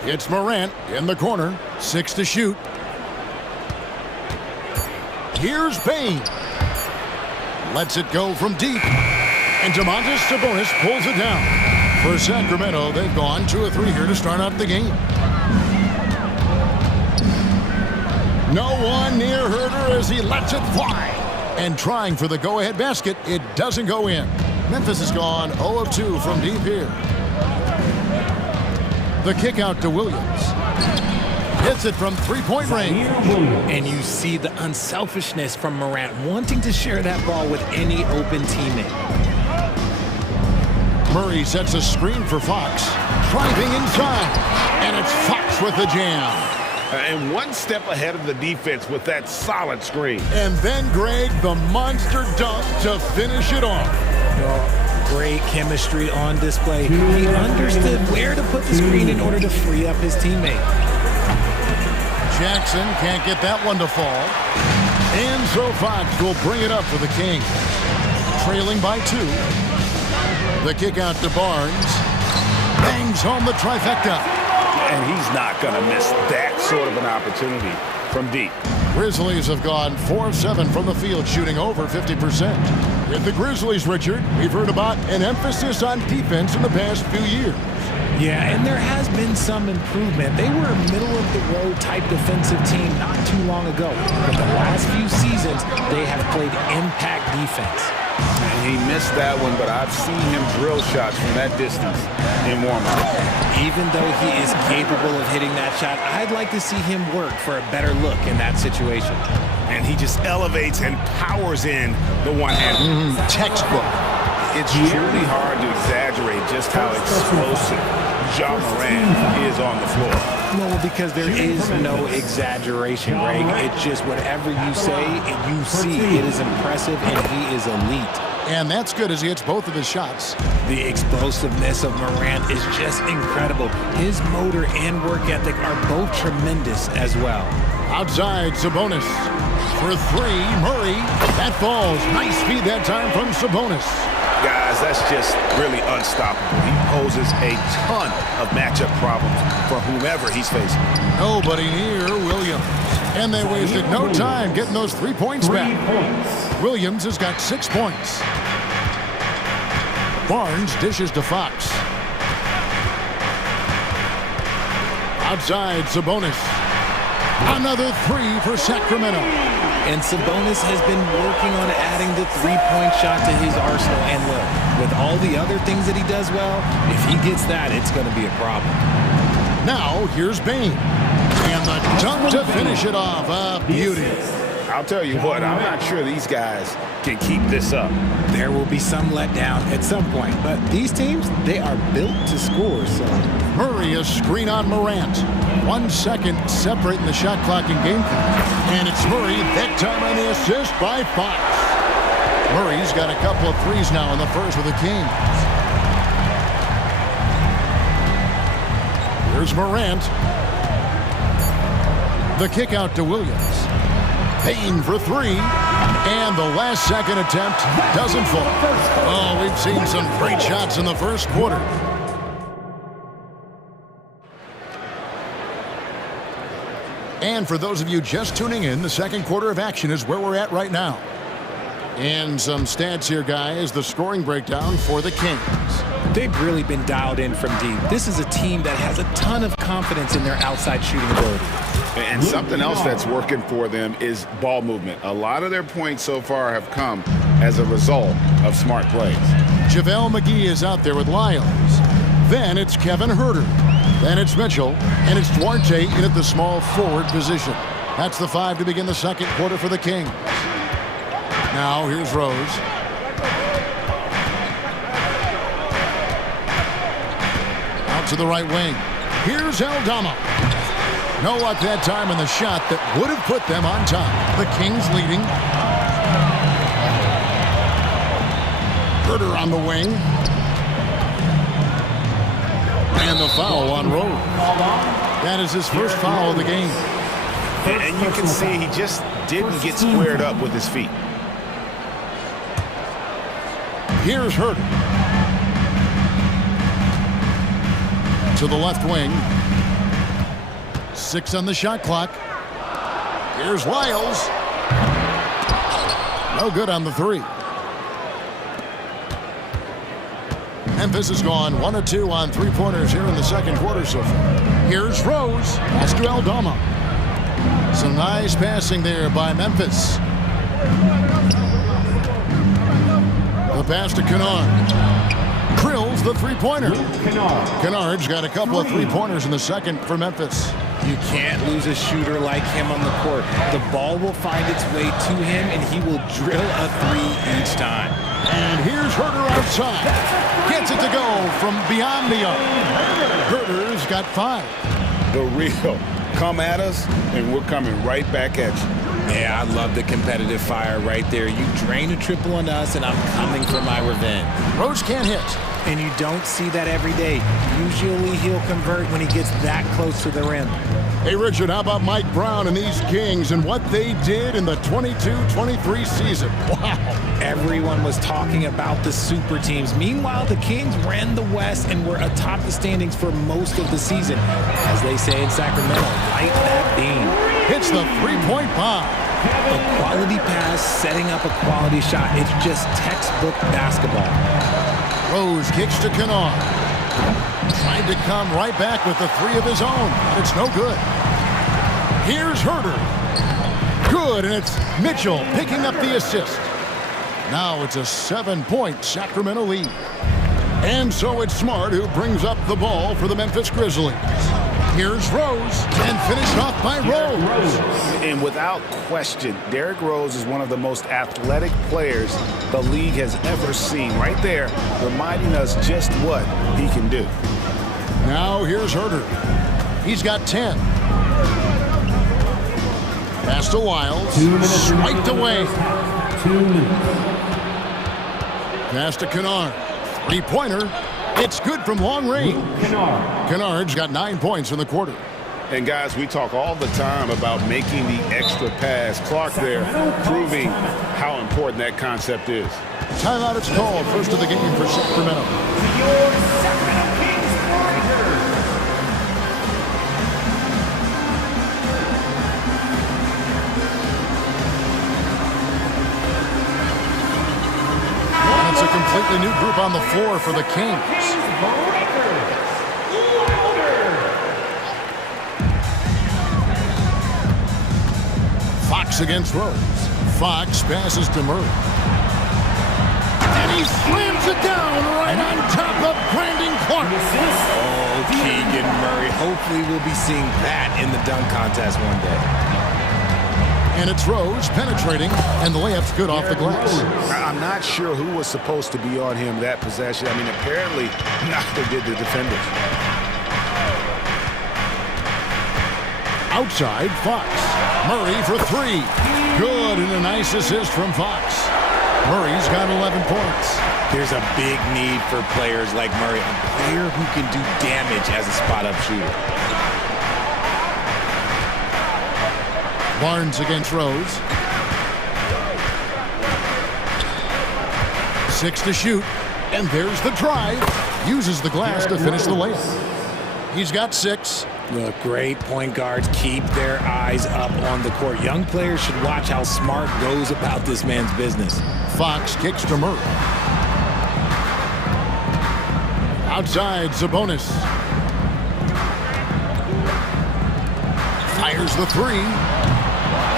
It's Morant in the corner. 6 to shoot. Here's Bain. Lets it go from deep. And Domantas Sabonis pulls it down. For Sacramento, they've gone 2 of 3 here to start out the game. No one near Herter as he lets it fly. And trying for the go-ahead basket, it doesn't go in. Memphis has gone 0 of 2 from deep here. The kick out to Williams. Hits it from three-point range. And you see the unselfishness from Morant, wanting to share that ball with any open teammate. Murray sets a screen for Fox. Driving inside. And it's Fox with the jam. And one step ahead of the defense with that solid screen. And then, Greg, the monster dunk to finish it off. Great chemistry on display. He understood where to put the screen in order to free up his teammate. Jackson can't get that one to fall. And so Fox will bring it up for the Kings. Trailing by 2. The kick out to Barnes. Bangs home the trifecta. And he's not going to miss that sort of an opportunity from deep. Grizzlies have gone 4 of 7 from the field, shooting over 50%. With the Grizzlies, Richard, we've heard about an emphasis on defense in the past few years. Yeah, and there has been some improvement. They were a middle-of-the-road type defensive team not too long ago. But the last few seasons, they have played impact defense. And he missed that one, but I've seen him drill shots from that distance in warm-up. Even though he is capable of hitting that shot, I'd like to see him work for a better look in that situation. And he just elevates and powers in the one-hand. Textbook. It's truly hard to exaggerate just how explosive Ja Morant is on the floor. No, because there is no exaggeration, Greg. It's just whatever you say and you see. It is impressive, and he is elite. And that's good as he hits both of his shots. The explosiveness of Morant is just incredible. His motor and work ethic are both tremendous as well. Outside, Sabonis. For 3, Murray. That falls. Nice feed that time from Sabonis. Guys, that's just really unstoppable. He poses a ton of matchup problems for whomever he's facing. Nobody near Williams. And they wasted no time getting those 3 points back. Williams has got 6 points. Barnes dishes to Fox. Outside, Sabonis. Another three for Sacramento. And Sabonis has been working on adding the three-point shot to his arsenal. And look, with all the other things that he does well, if he gets that, it's going to be a problem. Now, here's Bain. And the dunk to finish it off. A beauty. I'll tell you what, I'm not sure these guys can keep this up. There will be some letdown at some point, but these teams, they are built to score. So Murray, a screen on Morant. 1 second separating the shot clock and game clock. And it's Murray, that time on the assist by Fox. Murray's got a couple of threes now in the first with the Kings. Here's Morant. The kick out to Williams. Payne for three. And the last second attempt doesn't fall. Oh, we've seen some great shots in the first quarter. And for those of you just tuning in, the second quarter of action is where we're at right now. And some stats here, guys. The scoring breakdown for the Kings. They've really been dialed in from deep. This is a team that has a ton of confidence in their outside shooting ability. And something else that's working for them is ball movement. A lot of their points so far have come as a result of smart plays. JaVale McGee is out there with Lyles. Then it's Kevin Huerter. Then it's Mitchell. And it's Duarte in at the small forward position. That's the five to begin the second quarter for the Kings. Now here's Rose. Out to the right wing. Here's Aldama. No luck that time in the shot that would have put them on top. The Kings leading. Huerter on the wing. And the foul on Rose. That is his first foul of the game. And you can see he just didn't get squared up with his feet. Here's Huerter. To the left wing. 6 on the shot clock. Here's Lyles. No good on the three. Memphis has gone 1 of 2 on three-pointers here in the second quarter so far. Here's Rose. Pass to Aldama. Some nice passing there by Memphis. The pass to Kennard. Drills the three-pointer. Kennard's got a couple of three-pointers in the second for Memphis. You can't lose a shooter like him on the court. The ball will find its way to him, and he will drill a three each time. And here's Huerter outside. Gets it to go from beyond the arc. Huerter's got 5. The real come at us, and we're coming right back at you. Yeah, I love the competitive fire right there. You drain a triple on us, and I'm coming for my revenge. Rose can't hit. And you don't see that every day. Usually he'll convert when he gets that close to the rim. Hey, Richard, how about Mike Brown and these Kings and what they did in the 22-23 season? Wow. Everyone was talking about the super teams. Meanwhile, the Kings ran the West and were atop the standings for most of the season. As they say in Sacramento, light that beam. Hits the three-point bomb. A quality pass, setting up a quality shot. It's just textbook basketball. Rose kicks to Kennard. Trying to come right back with the three of his own. It's no good. Here's Huerter. Good, and it's Mitchell picking up the assist. Now it's a 7-point Sacramento lead. And so it's Smart who brings up the ball for the Memphis Grizzlies. Here's Rose, and finished off by Rose. And without question, Derrick Rose is one of the most athletic players the league has ever seen. Right there, reminding us just what he can do. Now here's Huerter. He's got 10. Pass to Lyles. Swiped away. 2 minutes. Pass to Kennard. Three-pointer. It's good from long range. Kennard's got 9 points in the quarter. And guys, we talk all the time about making the extra pass. Clark there proving how important that concept is. Timeout it's called. First of the game for Sacramento. Your Sacramento Kings Warriors. And it's a completely new group on the floor for the Kings. Fox against Rose. Fox passes to Murray. And he slams it down right on top of Brandon Clark. Oh, Keegan Murray. Hopefully we'll be seeing that in the dunk contest one day. And it's Rose penetrating, and the layup's good off the glass. I'm not sure who was supposed to be on him that possession. I mean, apparently neither did the defenders. Outside, Fox. Murray for three. Good, and a nice assist from Fox. Murray's got 11 points. There's a big need for players like Murray, a player who can do damage as a spot-up shooter. Barnes against Rose. 6 to shoot, and there's the drive. Uses the glass to finish the layup. He's got 6. Look, great point guards keep their eyes up on the court. Young players should watch how Smart goes about this man's business. Fox kicks to Murray. Outside, Sabonis. Fires the three.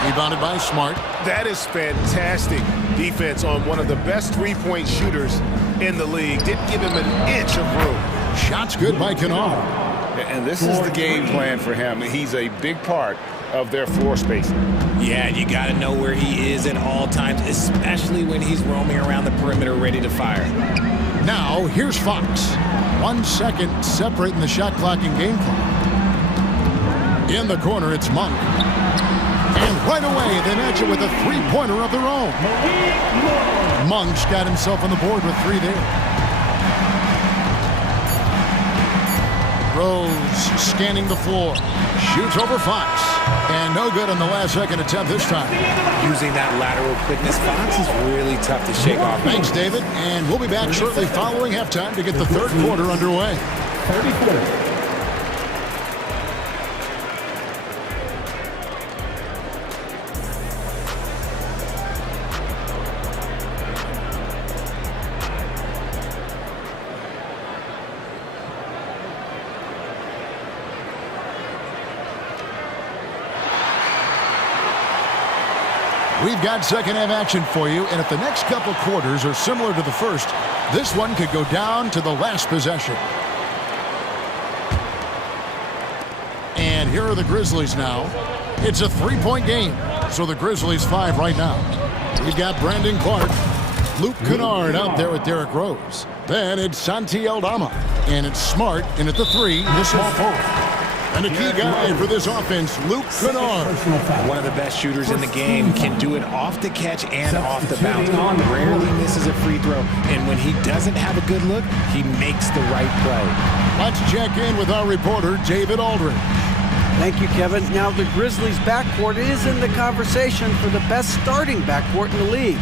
Rebounded by Smart. That is fantastic defense on one of the best three-point shooters in the league. Didn't give him an inch of room. Shots good by Kennard. And this is the game plan for him. He's a big part of their floor spacing. Yeah, you got to know where he is at all times, especially when he's roaming around the perimeter ready to fire. Now, here's Fox. 1 second separating the shot clock and game clock. In the corner, it's Monk. And right away, they match it with a three-pointer of their own. Monk's got himself on the board with 3 there. Rose scanning the floor. Shoots over Fox. And no good on the last second attempt this time. Using that lateral quickness, Fox is really tough to shake off. Thanks, David. And we'll be back shortly following halftime to get the third quarter underway. 34. We've got second half action for you, and if the next couple quarters are similar to the first, this one could go down to the last possession. And here are the Grizzlies now. It's a three-point game, so the Grizzlies 5 right now. We've got Brandon Clark, Luke Kennard out there with Derrick Rose. Then it's Santi Aldama, and it's Smart in at the 3, the small forward. And a key guy for this offense, Luke Kennard. One of the best shooters in the game, can do it off the catch and off the bounce. Rarely misses a free throw, and when he doesn't have a good look, he makes the right play. Let's check in with our reporter, David Aldridge. Thank you, Kevin. Now the Grizzlies' backcourt is in the conversation for the best starting backcourt in the league.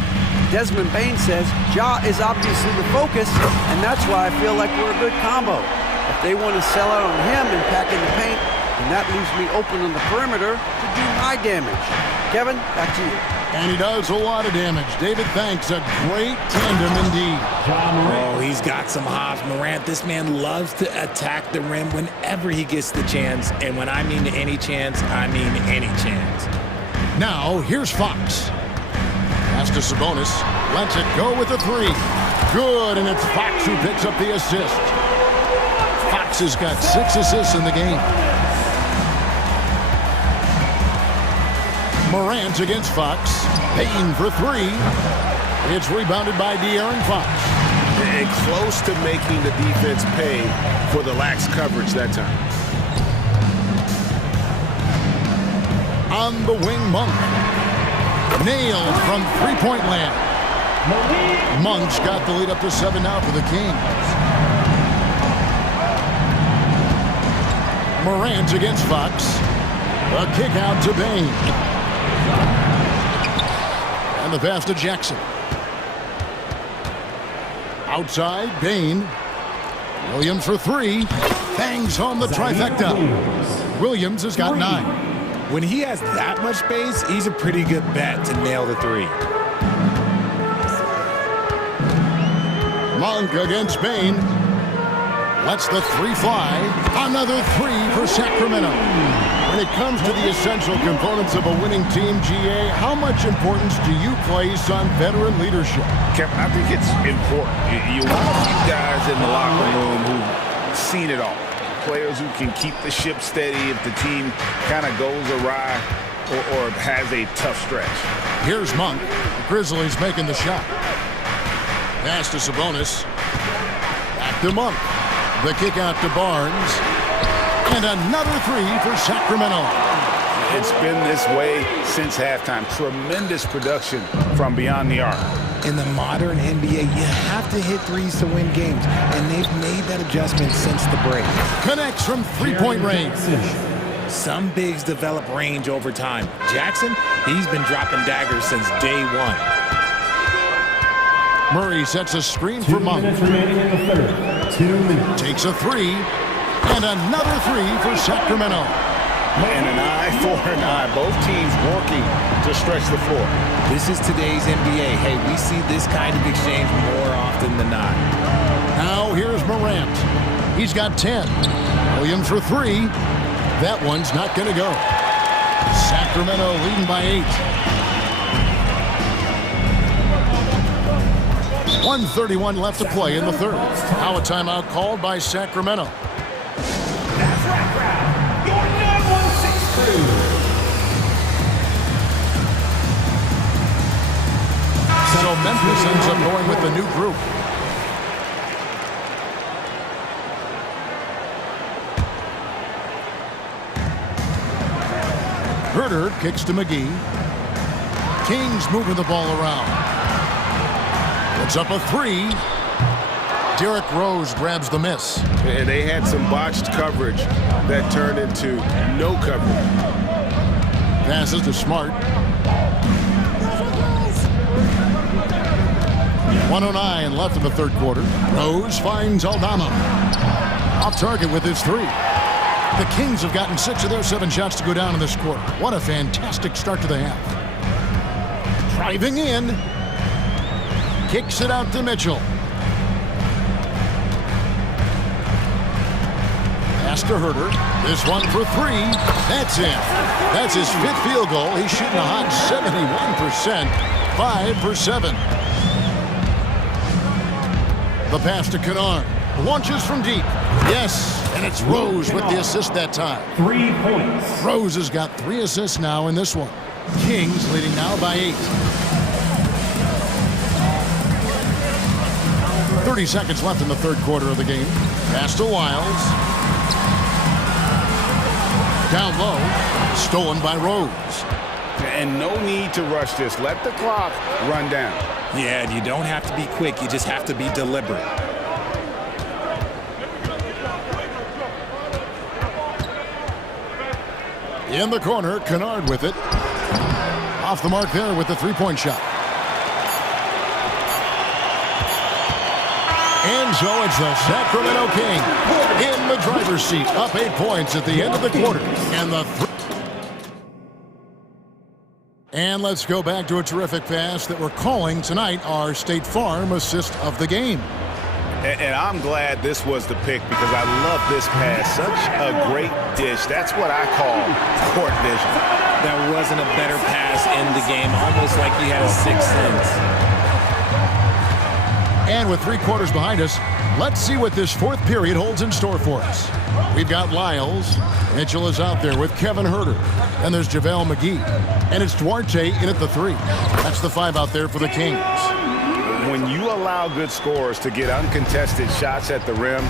Desmond Bain says Ja is obviously the focus, and that's why I feel like we're a good combo. If they want to sell out on him and pack in the paint, then that leaves me open on the perimeter to do my damage. Kevin, back to you. And he does a lot of damage. David, thanks. A great tandem indeed. Oh, he's got some hops. Morant, this man loves to attack the rim whenever he gets the chance. And when I mean any chance, I mean any chance. Now, here's Fox. Pass to Sabonis. Lets it go with the 3. Good, and it's Fox who picks up the assist. Fox has got 6 assists in the game. Morant against Fox. Payton for 3. It's rebounded by De'Aaron Fox. And close to making the defense pay for the lax coverage that time. On the wing, Monk. Nailed from three-point land. Monk's got the lead up to 7 now for the Kings. Morant against Fox. A kick out to Bain. And the pass to Jackson. Outside, Bain. Williams for 3. Bangs home the trifecta. Williams has got 9. When he has that much space, he's a pretty good bet to nail the 3. Monk against Bain. lets the three fly. Another three for Sacramento. When it comes to the essential components of a winning team, GA, how much importance do you place on veteran leadership? Kevin, I think it's important. You want a few guys in the locker room who've seen it all. Players who can keep the ship steady if the team kind of goes awry or has a tough stretch. Here's Monk. The Grizzlies making the shot. Pass to Sabonis. Back to Monk. The kick out to Barnes. And another three for Sacramento. It's been this way since halftime. Tremendous production from beyond the arc. In the modern NBA, you have to hit threes to win games, and they've made that adjustment since the break. Connects from three-point range. Some bigs develop range over time. Jackson, he's been dropping daggers since day one. Murray sets a screen for Monk. 2 minutes remaining in the third. 2 minutes. Takes a three, and another three for Sacramento. And an eye for an eye. Both teams working to stretch the floor. This is today's NBA. Hey, we see this kind of exchange more often than not. Now here's Morant. He's got 10. Williams for three. That one's not going to go. Sacramento leading by 8. 1:31 left to play in the third. Now a timeout called by Sacramento. That's right, crowd. Your 916 crew. So Memphis ends up going with the new group. Herter kicks to McGee. Kings moving the ball around. Puts up a three. Derrick Rose grabs the miss. And they had some botched coverage that turned into no coverage. Passes to Smart. 1:09 left in the third quarter. Rose finds Aldama. Off target with his three. The Kings have gotten 6 of their 7 shots to go down in this quarter. What a fantastic start to the half. Driving in. Kicks it out to Mitchell. Pass to Herter. This one for three. That's it. That's his 5th field goal. He's shooting a hot 71%. 5 for 7. The pass to Kennard. Launches from deep. Yes, and it's Rose with the assist that time. 3 points. Rose has got 3 assists now in this one. Kings leading now by 8. 30 seconds left in the third quarter of the game. Pass to Wiles. Down low. Stolen by Rose. And no need to rush this. Let the clock run down. Yeah, you don't have to be quick. You just have to be deliberate. In the corner, Kennard with it. Off the mark there with the three-point shot. And so it's the Sacramento Kings in the driver's seat, up 8 points at the end of the quarter. And let's go back to a terrific pass that we're calling tonight our State Farm assist of the game. And I'm glad this was the pick because I love this pass. Such a great dish. That's what I call court vision. There wasn't a better pass in the game, almost like he had a 6th sense. And with 3 quarters behind us, let's see what this 4th period holds in store for us. We've got Lyles. Mitchell is out there with Kevin Herter. And there's JaVale McGee. And it's Duarte in at the 3. That's the 5 out there for the Kings. When you allow good scorers to get uncontested shots at the rim,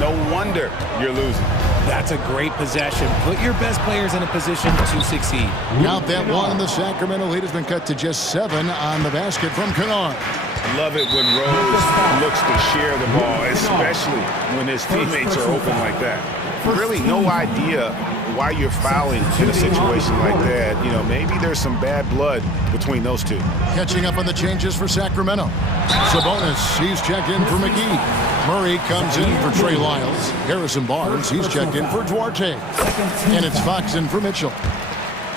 no wonder you're losing. That's a great possession. Put your best players in a position to succeed. Count that one, and the Sacramento lead has been cut to just 7 on the basket from Kennard. Love it when Rose looks to share the ball, especially when his teammates are open like that. Really no idea why you're fouling in a situation like that. You know, maybe there's some bad blood between those two. Catching up on the changes for Sacramento. Sabonis, he's checked in for McGee. Murray comes in for Trey Lyles. Harrison Barnes, he's checked in for Duarte. And it's Fox in for Mitchell.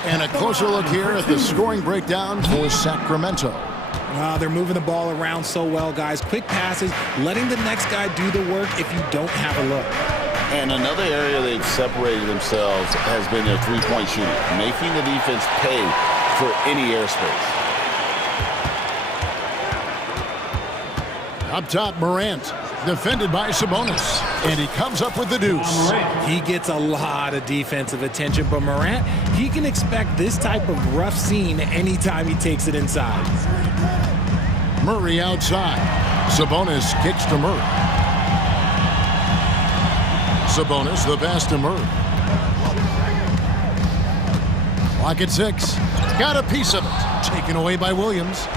And a closer look here at the scoring breakdown for Sacramento. They're moving the ball around so well, guys. Quick passes, letting the next guy do the work if you don't have a look. And another area they've separated themselves has been their three-point shooting, making the defense pay for any airspace. Up top, Morant, defended by Sabonis, and he comes up with the deuce. He gets a lot of defensive attention, but Morant, he can expect this type of rough scene anytime he takes it inside. Murray outside. Sabonis kicks to Murray. Sabonis, the pass to Murray. Clock at 6. Got a piece of it. Taken away by Williams.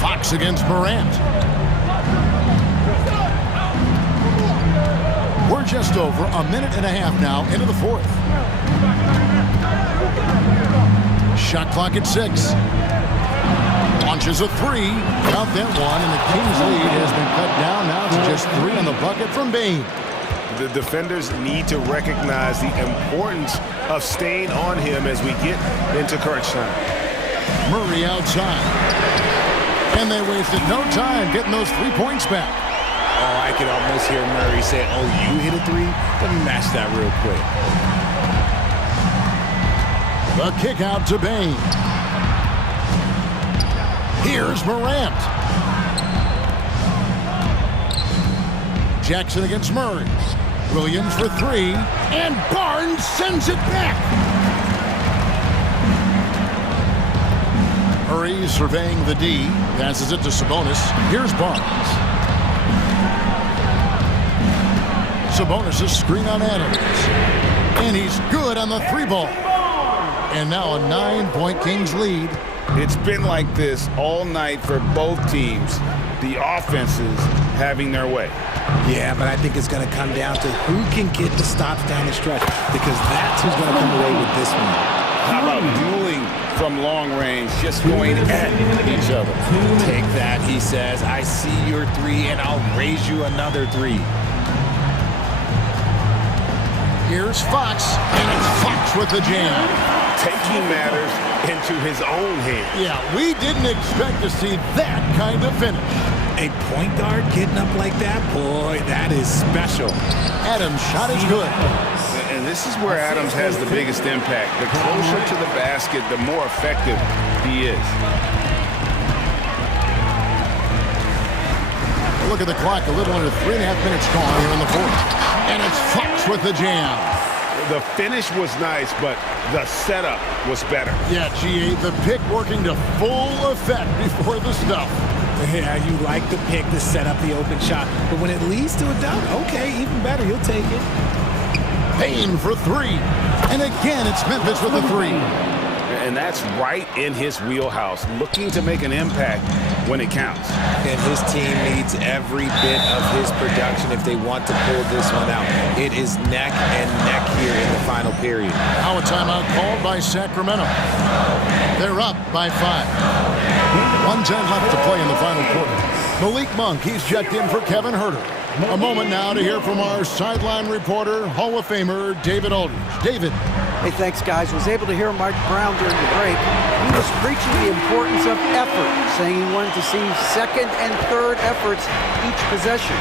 Fox against Morant. We're just over a minute and a half now into the fourth. Shot clock at 6. Launches a 3. Count that one, and the Kings lead has been cut down now to just 3 on the bucket from Bain. The defenders need to recognize the importance of staying on him as we get into crunch time. Murray outside. And they wasted no time getting those 3 points back. Oh, I could almost hear Murray say, oh, you hit a 3? Let me match that real quick. The kick out to Bain. Here's Morant. Jackson against Murray. Williams for 3. And Barnes sends it back. Murray surveying the D. Passes it to Sabonis. Here's Barnes. Sabonis' screen on Adams. And he's good on the 3 ball. And now a 9-point Kings lead. It's been like this all night for both teams. The offenses having their way. Yeah, but I think it's going to come down to who can get the stops down the stretch, because that's who's going to come away with this one. How about dueling from long range, just going at each other? Take that, he says. I see your 3, and I'll raise you another 3. Here's Fox, and it's Fox with the jam. Taking matters into his own hands. Yeah, we didn't expect to see that kind of finish. A point guard getting up like that, boy, that is special. Adams' shot is good. And this is where Adams has the biggest impact. The closer to the basket, the more effective he is. Look at the clock, a little under 3.5 minutes gone here in the fourth. And it's Fox with the jam. The finish was nice, but the setup was better. Yeah, GA, the pick working to full effect before the stuff. Yeah, you like the pick to set up the open shot, but when it leads to a dunk, okay, even better, you'll take it. Bain for 3. And again, it's Memphis with a 3. And that's right in his wheelhouse, looking to make an impact when it counts. And his team needs every bit of his production if they want to pull this one out. It is neck and neck here in the final period. Now a timeout called by Sacramento. They're up by 5. 1:10 left to play in the final quarter. Malik Monk, he's checked in for Kevin Huerter. A moment now to hear from our sideline reporter, Hall of Famer David Aldridge. David. Hey, thanks, guys. Was able to hear Mike Brown during the break. He was preaching the importance of effort, saying he wanted to see second and third efforts each possession.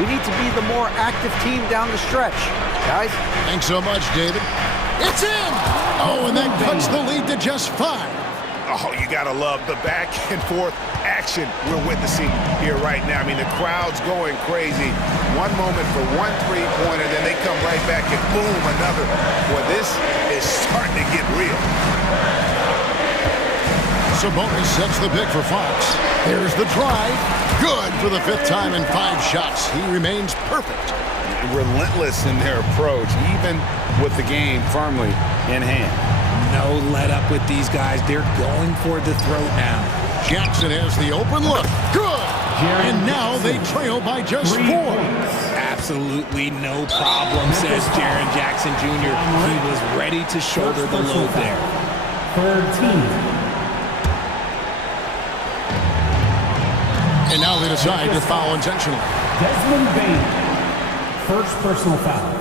We need to be the more active team down the stretch. Guys? Thanks so much, David. It's in! Oh, and that cuts the lead to just 5. Oh, you gotta love the back and forth action we're witnessing here right now. I mean, the crowd's going crazy. One moment for one three-pointer, then they come right back and boom, another. Well, this is starting to get real. Sabonis sets the pick for Fox. Here's the drive. Good for the 5th time in 5 shots. He remains perfect. Relentless in their approach, even with the game firmly in hand. No let up with these guys. They're going for the throat now. Jackson has the open look. Good! And now they trail by just 4. Absolutely no problem, says Jaren Jackson Jr. He was ready to shoulder the load there. 13. And now they decide to foul intentionally. Desmond Bain. First personal foul.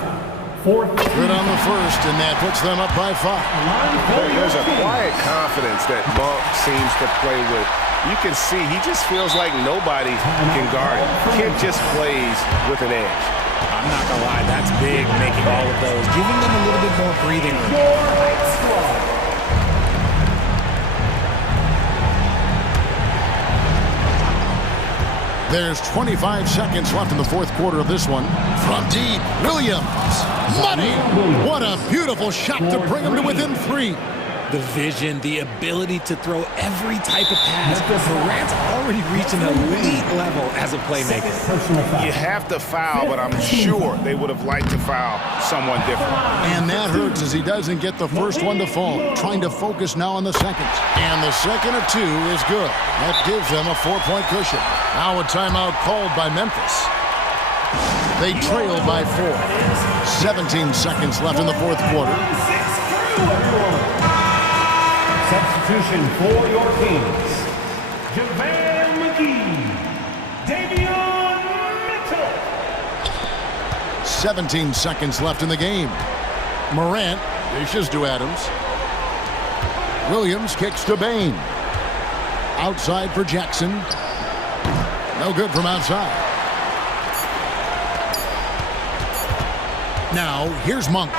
Good on the first, and that puts them up by 5. There's a quiet confidence that Monk seems to play with. You can see he just feels like nobody can guard him. Kid just plays with an edge. I'm not gonna lie, that's big, making all of those, giving them a little bit more breathing room. There's 25 seconds left in the fourth quarter of this one. From deep, Williams. Money! What a beautiful shot to bring him to within 3. The vision, the ability to throw every type of pass. Morant's already reached an elite level as a playmaker. You have to foul, but I'm sure they would have liked to foul someone different. And that hurts as he doesn't get the first one to fall. Trying to focus now on the second. And the second of 2 is good. That gives them a 4-point cushion. Now a timeout called by Memphis. They trail by 4. 17 seconds left in the fourth quarter. Substitution for your Kings. JaVale McGee. Davion Mitchell. 17 seconds left in the game. Morant dishes to Adams. Williams kicks to Bain. Outside for Jackson. No good from outside. Now, here's Monk.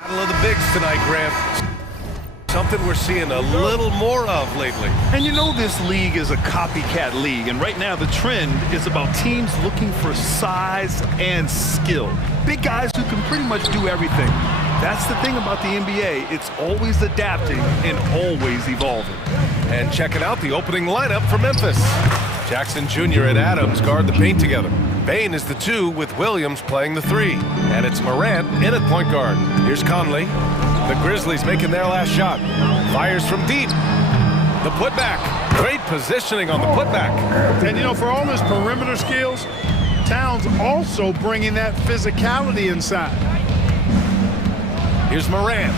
Battle of the bigs tonight, Grant. Something we're seeing a little more of lately. And you know this league is a copycat league, and right now the trend is about teams looking for size and skill. Big guys who can pretty much do everything. That's the thing about the NBA. It's always adapting and always evolving. And checking out the opening lineup for Memphis. Jackson Jr. and Adams guard the paint together. Bain is the 2 with Williams playing the 3. And it's Morant in at point guard. Here's Conley. The Grizzlies making their last shot. Fires from deep. The putback. Great positioning on the putback. And you know, for all his perimeter skills, Towns also bringing that physicality inside. Here's Morant.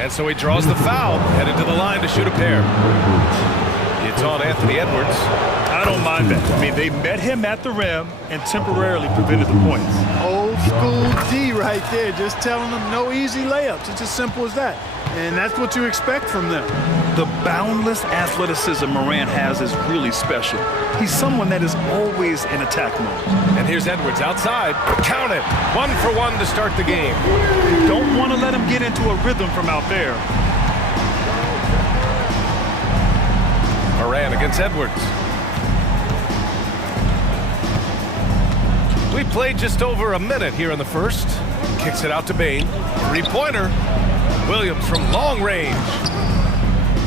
And so he draws the foul, headed to the line to shoot a pair. It's on Anthony Edwards. I don't mind that. I mean, they met him at the rim and temporarily prevented the points. Old school D right there, just telling them no easy layups. It's as simple as that. And that's what you expect from them. The boundless athleticism Morant has is really special. He's someone that is always in attack mode. And here's Edwards outside. Count it. 1 for 1 to start the game. You don't want to let him get into a rhythm from out there. Morant against Edwards. We played just over a minute here in the first. Kicks it out to Bain. 3-pointer. Williams from long range.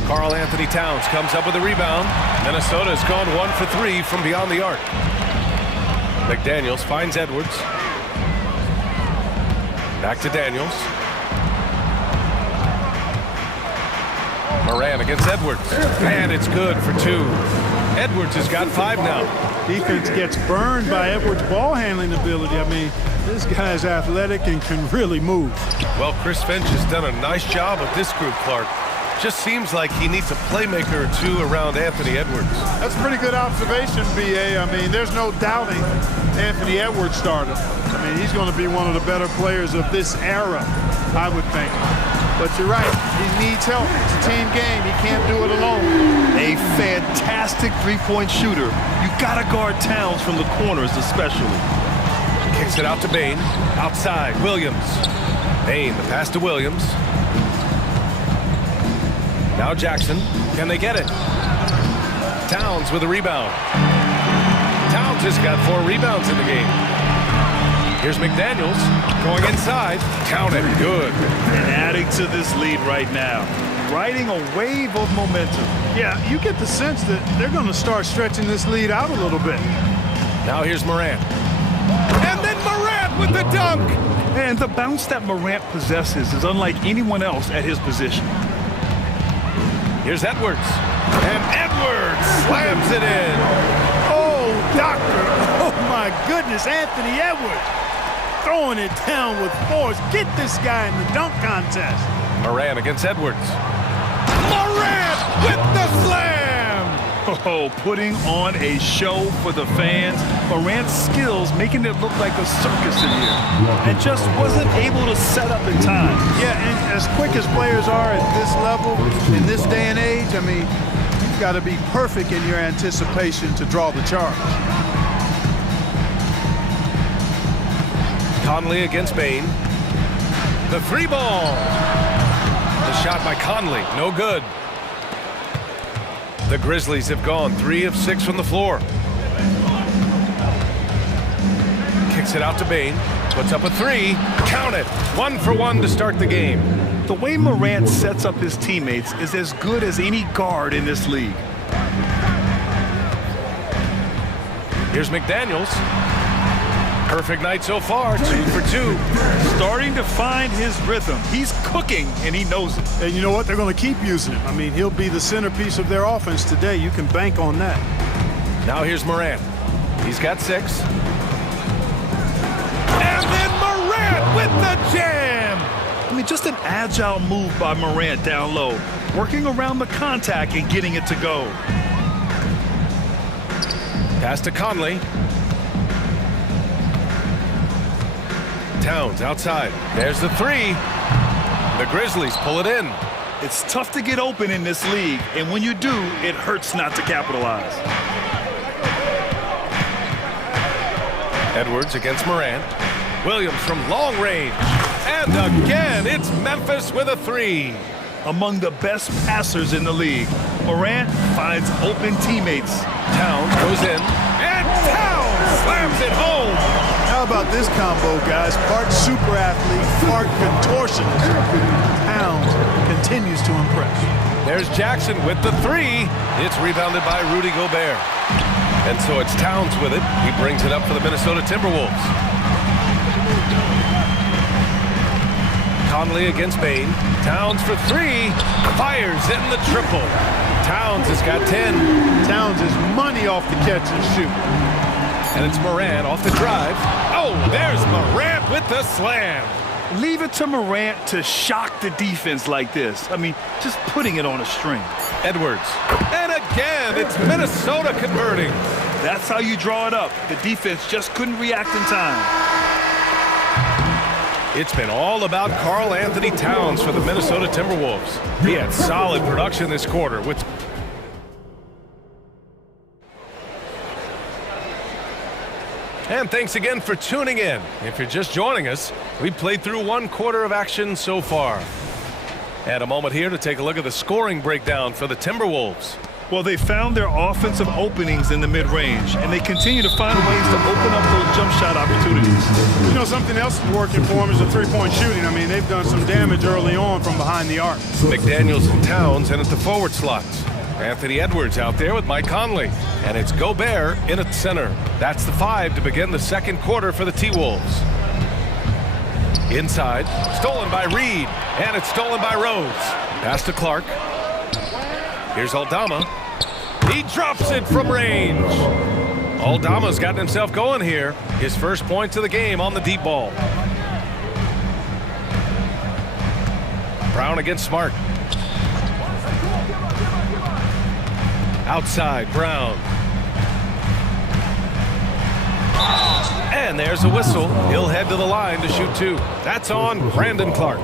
Karl Anthony Towns comes up with a rebound. Minnesota's gone 1 for 3 from beyond the arc. McDaniels finds Edwards. Back to Daniels. Morant against Edwards. And it's good for 2. Edwards has got 5 now. Defense gets burned by Edwards' ball handling ability. I mean, this guy's athletic and can really move. Well, Chris Finch has done a nice job with this group, Clark. Just seems like he needs a playmaker or 2 around Anthony Edwards. That's a pretty good observation, B.A. I mean, there's no doubting Anthony Edwards started. I mean, he's going to be one of the better players of this era, I would think. But you're right, he needs help. It's a team game. He can't do it alone. A fantastic three-point shooter. You got to guard Towns from the corners especially. Kicks it out to Bain. Outside, Williams. Bain, the pass to Williams. Now Jackson. Can they get it? Towns with a rebound. Towns has got 4 rebounds in the game. Here's McDaniels going inside. Count it. Good. And adding to this lead right now. Riding a wave of momentum. Yeah, you get the sense that they're going to start stretching this lead out a little bit. Now here's Morant. And then Morant with the dunk. And the bounce that Morant possesses is unlike anyone else at his position. Here's Edwards. And Edwards slams it in. Oh, doctor. Oh, my goodness. Anthony Edwards throwing it down with force. Get this guy in the dunk contest. Morant against Edwards. Morant with the slam. Oh, putting on a show for the fans. Morant's skills making it look like a circus in here. And just wasn't able to set up in time. Yeah, and as quick as players are at this level, in this day and age, I mean, you've got to be perfect in your anticipation to draw the charge. Conley against Bain. The 3-ball. The shot by Conley, no good. The Grizzlies have gone 3 of 6 from the floor. Kicks it out to Bain. Puts up a 3. Count it. 1 for 1 to start the game. The way Morant sets up his teammates is as good as any guard in this league. Here's McDaniels. Perfect night so far, 2 for 2. Starting to find his rhythm. He's cooking, and he knows it. And you know what? They're going to keep using him. I mean, he'll be the centerpiece of their offense today. You can bank on that. Now here's Morant. He's got 6. And then Morant with the jam! I mean, just an agile move by Morant down low. Working around the contact and getting it to go. Pass to Conley. Towns outside. There's the 3. The Grizzlies pull it in. It's tough to get open in this league, and when you do, it hurts not to capitalize. Edwards against Morant. Williams from long range. And again, it's Memphis with a three. Among the best passers in the league, Morant finds open teammates. Towns goes in, and Towns slams it home. How about this combo, guys? Part super athlete, part contortionist. Towns continues to impress. There's Jackson with the three. It's rebounded by Rudy Gobert. And so it's Towns with it. He brings it up for the Minnesota Timberwolves. Conley against Bane. Towns for three. Fires in the triple. Towns has got 10. Towns is money off the catch and shoot. And it's Morant off the drive. Oh, there's Morant with the slam. Leave it to Morant to shock the defense like this. I mean, just putting it on a string. Edwards. And again, it's Minnesota converting. That's how you draw it up. The defense just couldn't react in time. It's been all about Karl Anthony Towns for the Minnesota Timberwolves. He had solid production this quarter with And thanks again for tuning in. If you're just joining us, we've played through one quarter of action so far. And a moment here to take a look at the scoring breakdown for the Timberwolves. Well, they found their offensive openings in the mid-range, and they continue to find ways to open up those jump shot opportunities. You know, something else that's working for them is the three-point shooting. I mean, they've done some damage early on from behind the arc. McDaniels and Towns in at the forward slots. Anthony Edwards out there with Mike Conley. And it's Gobert in at center. That's the five to begin the second quarter for the T-Wolves. Inside, stolen by Reed, and it's stolen by Rose. Pass to Clark. Here's Aldama. He drops it from range. Aldama's gotten himself going here. His first points of the game on the deep ball. Brown against Smart. Outside, Brown. And there's a whistle. He'll head to the line to shoot two. That's on Brandon Clark.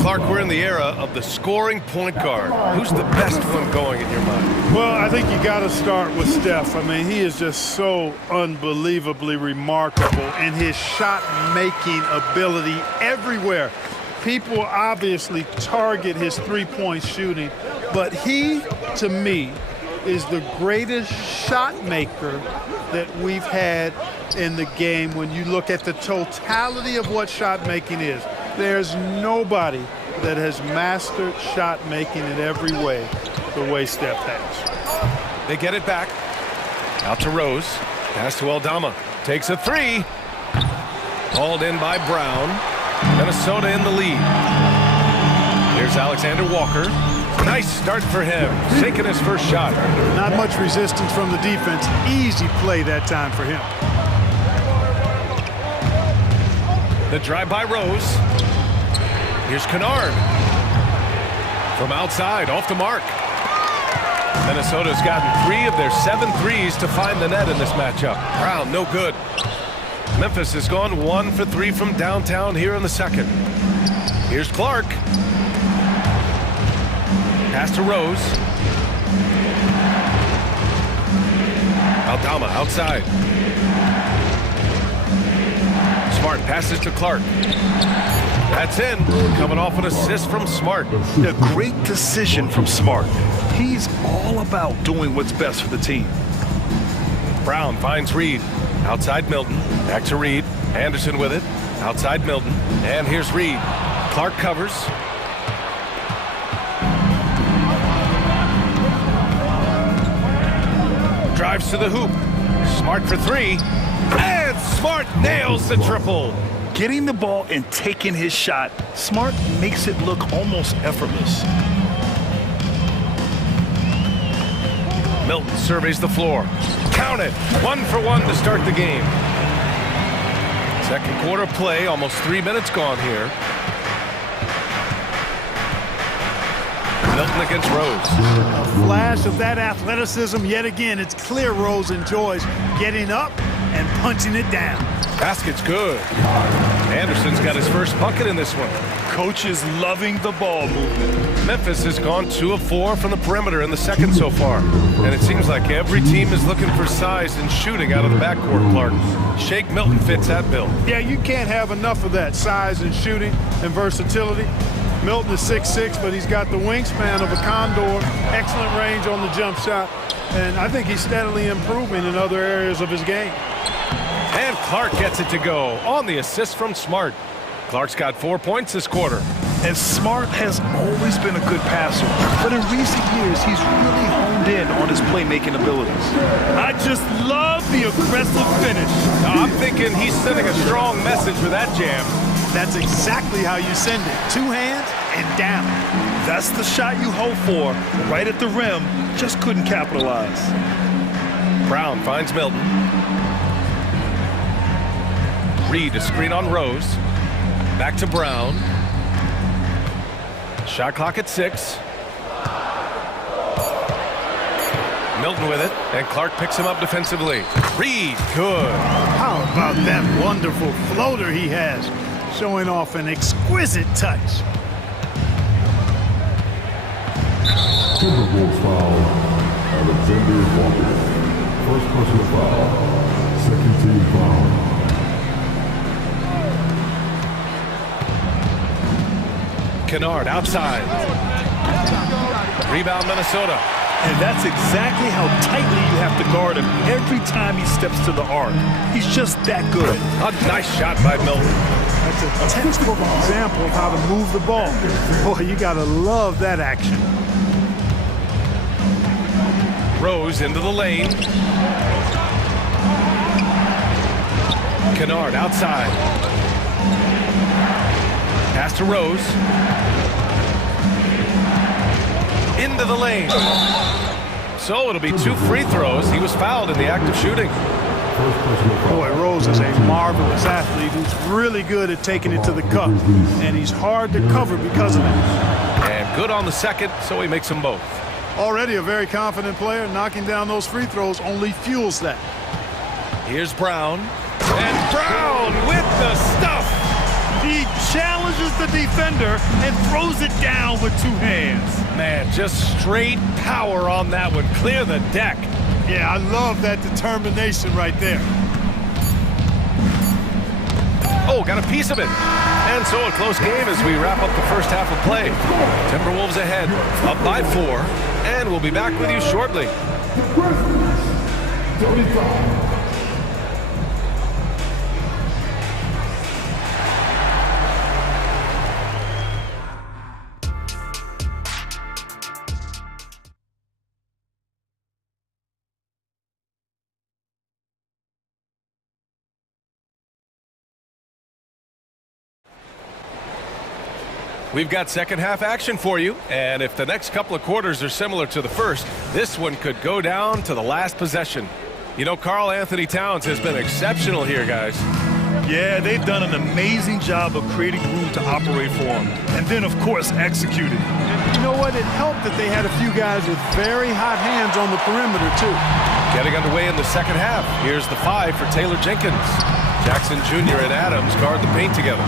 Clark, we're in the era of the scoring point guard. Who's the best one going in your mind? Well, I think you got to start with Steph. I mean, he is just so unbelievably remarkable in his shot-making ability everywhere. People obviously target his three-point shooting, but he, to me, is the greatest shot maker that we've had in the game when you look at the totality of what shot making is. There's nobody that has mastered shot making in every way the way Steph has. They get it back. Out to Rose. Pass to Aldama. Takes a three. Hauled in by Brown. Minnesota in the lead. Here's Alexander Walker. Nice start for him, sinking his first shot. Not much resistance from the defense. Easy play that time for him. The drive by Rose. Here's Kennard. From outside, off the mark. Minnesota's gotten 3 of their 7 threes to find the net in this matchup. Brown, no good. Memphis has gone 1 for 3 from downtown here in the second. Here's Clark. Pass to Rose. Aldama outside. Smart passes to Clark. That's in. Coming off an assist from Smart. A great decision from Smart. He's all about doing what's best for the team. Brown finds Reed. Outside Milton. Back to Reed. Anderson with it. Outside Milton. And here's Reed. Clark covers. Drives to the hoop. Smart for 3. And Smart nails the triple. Getting the ball and taking his shot, Smart makes it look almost effortless. Milton surveys the floor. Count it. 1 for 1 to start the game. Second quarter play, almost 3 minutes gone here. Milton against Rose. A flash of that athleticism yet again. It's clear Rose enjoys getting up and punching it down. Basket's good. Anderson's got his first bucket in this one. Coach is loving the ball movement. Memphis has gone 2 of 4 from the perimeter in the second so far. And it seems like every team is looking for size and shooting out of the backcourt, Clark. Shake Milton fits that bill. Yeah, you can't have enough of that size and shooting and versatility. Milton is 6'6", but he's got the wingspan of a condor, excellent range on the jump shot, and I think he's steadily improving in other areas of his game. And Clark gets it to go on the assist from Smart. Clark's got 4 points this quarter. And Smart has always been a good passer, but in recent years, he's really honed in on his playmaking abilities. I just love the aggressive finish. I'm thinking he's sending a strong message with that jam. That's exactly how you send it. 2 hands and down. That's the shot you hope for, right at the rim, just couldn't capitalize. Brown finds Milton. Reed a screen on Rose. Back to Brown. Shot clock at 6. Milton with it, and Clark picks him up defensively. Reed, good. How about that wonderful floater he has, showing off an exquisite touch. Timberwolves foul, Alexander Walker. First personal foul, second team foul. Kennard outside. Rebound Minnesota. And that's exactly how tightly you have to guard him every time he steps to the arc. He's just that good. A nice shot by Milton. That's a textbook example of how to move the ball. Boy, you gotta love that action. Rose into the lane. Kennard outside. Pass to Rose. Into the lane. So it'll be 2 free throws. He was fouled in the act of shooting. Boy, Rose is a marvelous athlete who's really good at taking it to the cup. And he's hard to cover because of it. And good on the second, so he makes them both. Already a very confident player. Knocking down those free throws only fuels that. Here's Brown. And Brown with the stuff. He challenges the defender and throws it down with 2 hands. Man, just straight power on that one. Clear the deck. Yeah, I love that determination right there. Oh, got a piece of it. And so a close game as we wrap up the first half of play. Timberwolves ahead, up by 4, and we'll be back with you shortly. We've got second half action for you, and if the next couple of quarters are similar to the first, this one could go down to the last possession. You know, Karl Anthony Towns has been exceptional here, guys. Yeah, they've done an amazing job of creating room to operate for him, and then, of course, executing. You know what? It helped that they had a few guys with very hot hands on the perimeter, too. Getting underway in the second half. Here's the 5 for Taylor Jenkins. Jackson Jr. and Adams guard the paint together.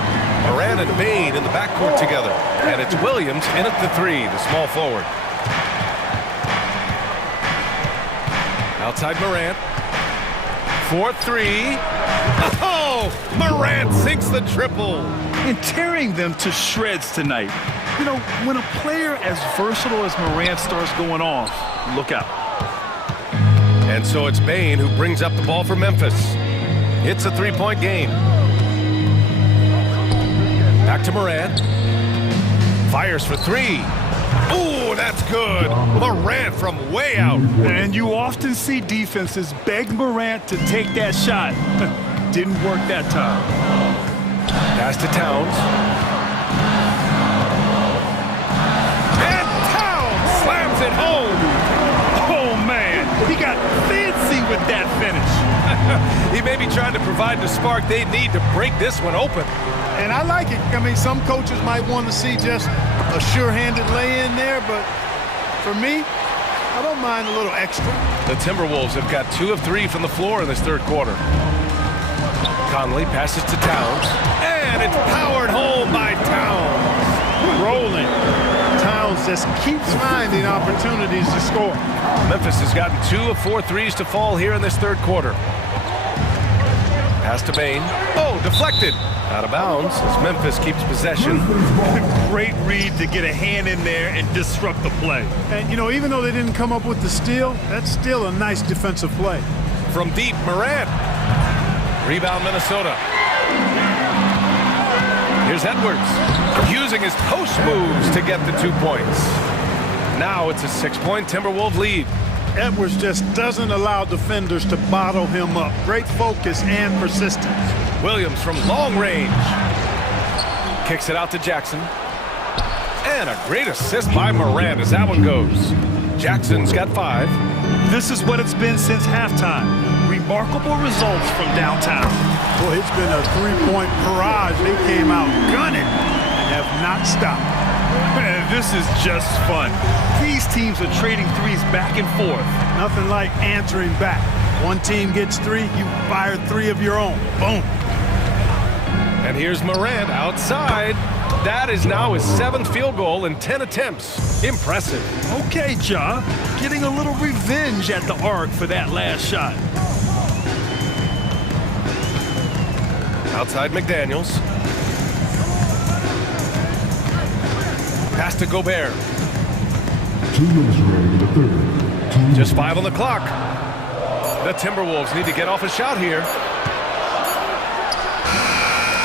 Moran and Bain in the backcourt together. And it's Williams in at the 3, the small forward. Outside Morant. 4-3. Oh! Morant sinks the triple. And tearing them to shreds tonight. You know, when a player as versatile as Morant starts going off, look out. And so it's Bain who brings up the ball for Memphis. It's a 3-point game. Back to Morant. Fires for 3. Ooh, that's good. Morant from way out. And you often see defenses beg Morant to take that shot. Didn't work that time. Pass to Towns. And Towns slams it home. Oh, man. He got fancy with that finish. He may be trying to provide the spark they need to break this one open. And I like it. I mean, some coaches might want to see just a sure-handed lay-in there, but for me, I don't mind a little extra. The Timberwolves have got 2 of 3 from the floor in this third quarter. Conley passes to Towns, and it's powered home by Towns. Rolling. Towns just keeps finding opportunities to score. Memphis has gotten 2 of 4 threes to fall here in this third quarter. Pass to Bain. Oh, deflected. Out of bounds as Memphis keeps possession. Great read to get a hand in there and disrupt the play. And, you know, even though they didn't come up with the steal, that's still a nice defensive play. From deep, Morant. Rebound, Minnesota. Here's Edwards, using his post moves to get the 2 points. Now it's a 6-point Timberwolves lead. Edwards just doesn't allow defenders to bottle him up. Great focus and persistence. Williams from long range. Kicks it out to Jackson. And a great assist by Morant as that one goes. Jackson's got 5. This is what it's been since halftime. Remarkable results from downtown. Boy, it's been a 3-point barrage. They came out gunning and have not stopped. Man, this is just fun. These teams are trading threes back and forth. Nothing like answering back. One team gets 3, you fire 3 of your own. Boom. And here's Morant outside. That is now his 7th field goal in 10 attempts. Impressive. Okay, Ja. Getting a little revenge at the arc for that last shot. Outside McDaniels. Pass to Gobert. 2 minutes remaining in the third. Just 5 on the clock. The Timberwolves need to get off a shot here.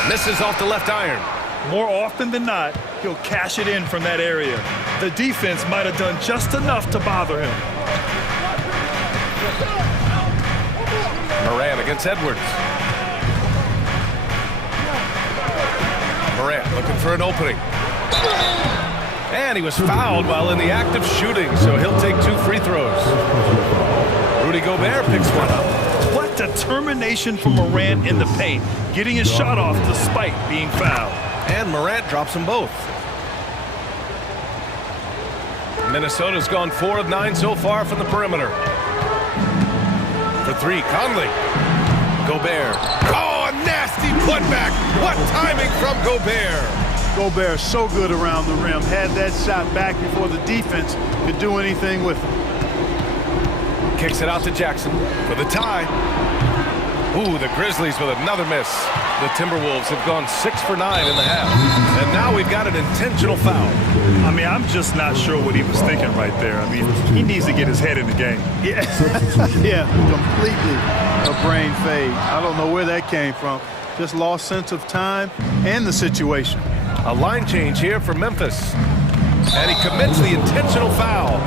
Misses off the left iron. More often than not, he'll cash it in from that area. The defense might have done just enough to bother him. Morant against Edwards. Morant looking for an opening. And he was fouled while in the act of shooting, so he'll take 2 free throws. Rudy Gobert picks one up. What determination from Morant in the paint, getting his shot off despite being fouled. And Morant drops them both. Minnesota's gone 4 of 9 so far from the perimeter. For 3, Conley. Gobert. Oh, a nasty putback. What timing from Gobert. Gobert so good around the rim. Had that shot back before the defense could do anything with it. Kicks it out to Jackson for the tie. Ooh, the Grizzlies with another miss. The Timberwolves have gone 6 for 9 in the half. And now we've got an intentional foul. I mean, I'm just not sure what he was thinking right there. I mean, he needs to get his head in the game. Yeah, yeah, completely a brain fade. I don't know where that came from. Just lost sense of time and the situation. A line change here for Memphis. And he commits the intentional foul.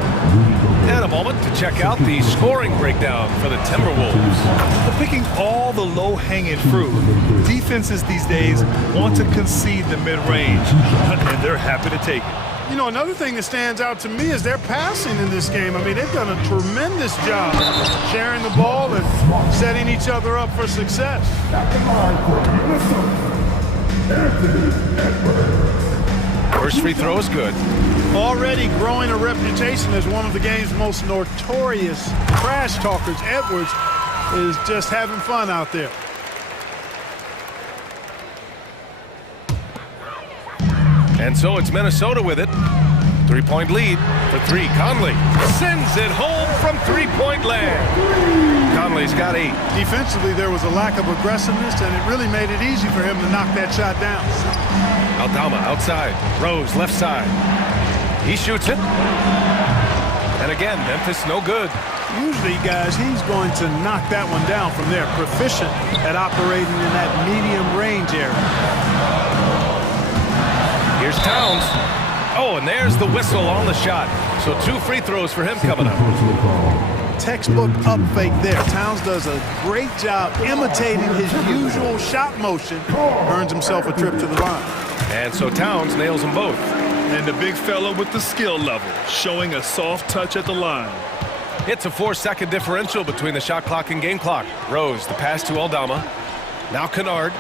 And a moment to check out the scoring breakdown for the Timberwolves. They're picking all the low-hanging fruit. Defenses these days want to concede the mid-range, and they're happy to take it. You know, another thing that stands out to me is their passing in this game. I mean, they've done a tremendous job sharing the ball and setting each other up for success. First free throw is good. Already growing a reputation as one of the game's most notorious trash talkers, Edwards is just having fun out there. And so it's Minnesota with it. 3-point lead for 3. Conley sends it home from 3-point land. Conley's got 8. Defensively, there was a lack of aggressiveness, and it really made it easy for him to knock that shot down. Aldama outside. Rose left side. He shoots it. And again, Memphis no good. Usually, guys, he's going to knock that one down from there. Proficient at operating in that medium range area. Here's Towns. Oh, and there's the whistle on the shot. So 2 free throws for him coming up. Textbook up fake there. Towns does a great job imitating his usual shot motion. Earns himself a trip to the line. And so Towns nails them both. And the big fella with the skill level, showing a soft touch at the line. It's a 4-second differential between the shot clock and game clock. Rose, the pass to Aldama. Now Kennard.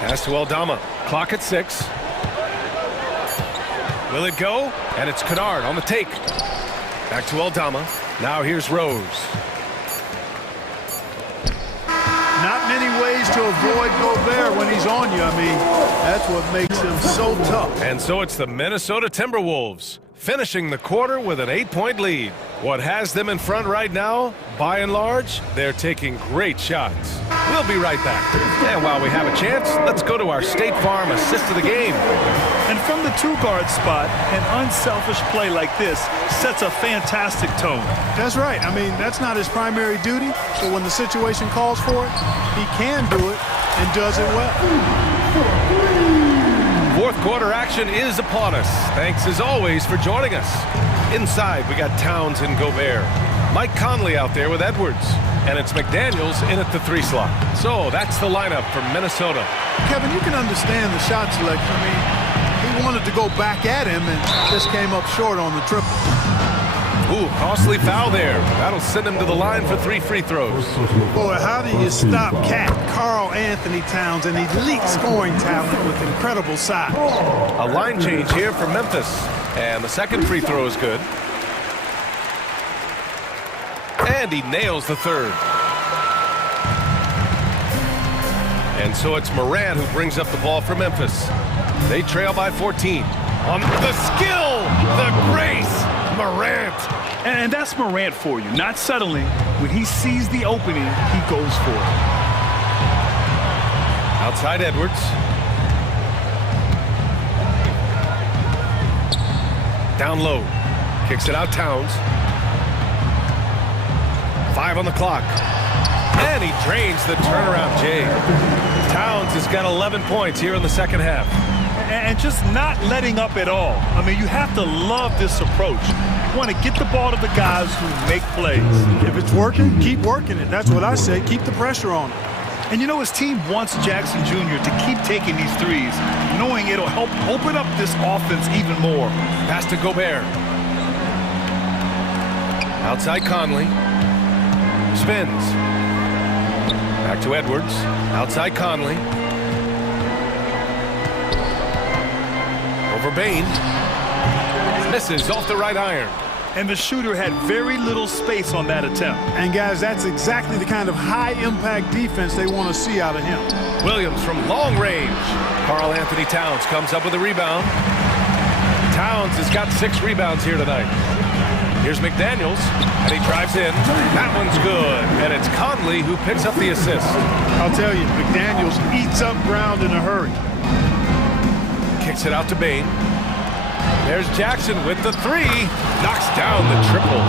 Pass to Aldama. Clock at 6. Will it go? And it's Kennard on the take. Back to Aldama. Now here's Rose. Not many ways to avoid Gobert when he's on you. I mean, that's what makes him so tough. And so it's the Minnesota Timberwolves finishing the quarter with an 8-point lead. What has them in front right now, by and large, they're taking great shots. We'll be right back. And while we have a chance, let's go to our State Farm assist of the game. And from the two-guard spot, an unselfish play like this sets a fantastic tone. That's right. I mean, that's not his primary duty, but when the situation calls for it, he can do it and does it well. Fourth quarter action is upon us. Thanks as always for joining us. Inside, we got Towns and Gobert. Mike Conley out there with Edwards. And it's McDaniels in at the 3 slot. So that's the lineup for Minnesota. Kevin, you can understand the shot selection. I mean, he wanted to go back at him and just came up short on the triple. Ooh, costly foul there. That'll send him to the line for 3 free throws. Boy, how do you stop Karl Anthony Towns, an elite scoring talent with incredible size? A line change here for Memphis. And the second free throw is good. And he nails the third. And so it's Morant who brings up the ball for Memphis. They trail by 14. On the skill, the grace, Morant. And that's Morant for you. Not settling. When he sees the opening, he goes for it. Outside Edwards. Down low. Kicks it out Towns. 5 on the clock. And he drains the turnaround J. Towns has got 11 points here in the second half. And just not letting up at all. I mean, you have to love this approach. You want to get the ball to the guys who make plays. If it's working, keep working it. That's what I say. Keep the pressure on him. And you know, his team wants Jackson Jr. to keep taking these threes, knowing it'll help open up this offense even more. Pass to Gobert. Outside Conley. Spins. Back to Edwards. Outside Conley. Over Bain. Misses off the right iron. And the shooter had very little space on that attempt. And guys, that's exactly the kind of high-impact defense they want to see out of him. Williams from long range. Karl Anthony Towns comes up with a rebound. Towns has got 6 rebounds here tonight. Here's McDaniels, and he drives in. That one's good, and it's Conley who picks up the assist. I'll tell you, McDaniels eats up ground in a hurry. Kicks it out to Bain. There's Jackson with the 3. Knocks down the triple.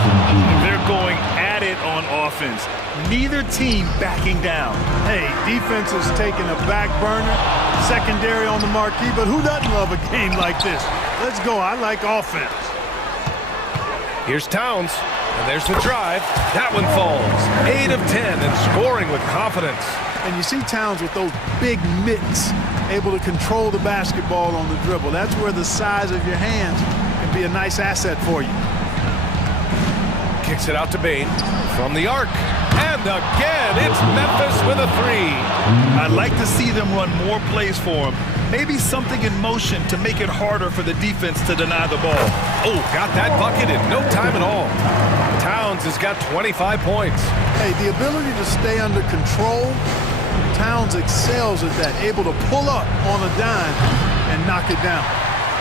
They're going at it on offense. Neither team backing down. Hey, defense is taking a back burner, secondary on the marquee, but who doesn't love a game like this? Let's go. I like offense. Here's Towns, and there's the drive. That one falls. 8 of 10 and scoring with confidence. And you see Towns with those big mitts, able to control the basketball on the dribble. That's where the size of your hands can be a nice asset for you. Kicks it out to Bain from the arc. And again, it's Memphis with a 3. I'd like to see them run more plays for him. Maybe something in motion to make it harder for the defense to deny the ball. Oh, got that bucket in no time at all. Towns has got 25 points. Hey, the ability to stay under control, Towns excels at that, able to pull up on a dime and knock it down.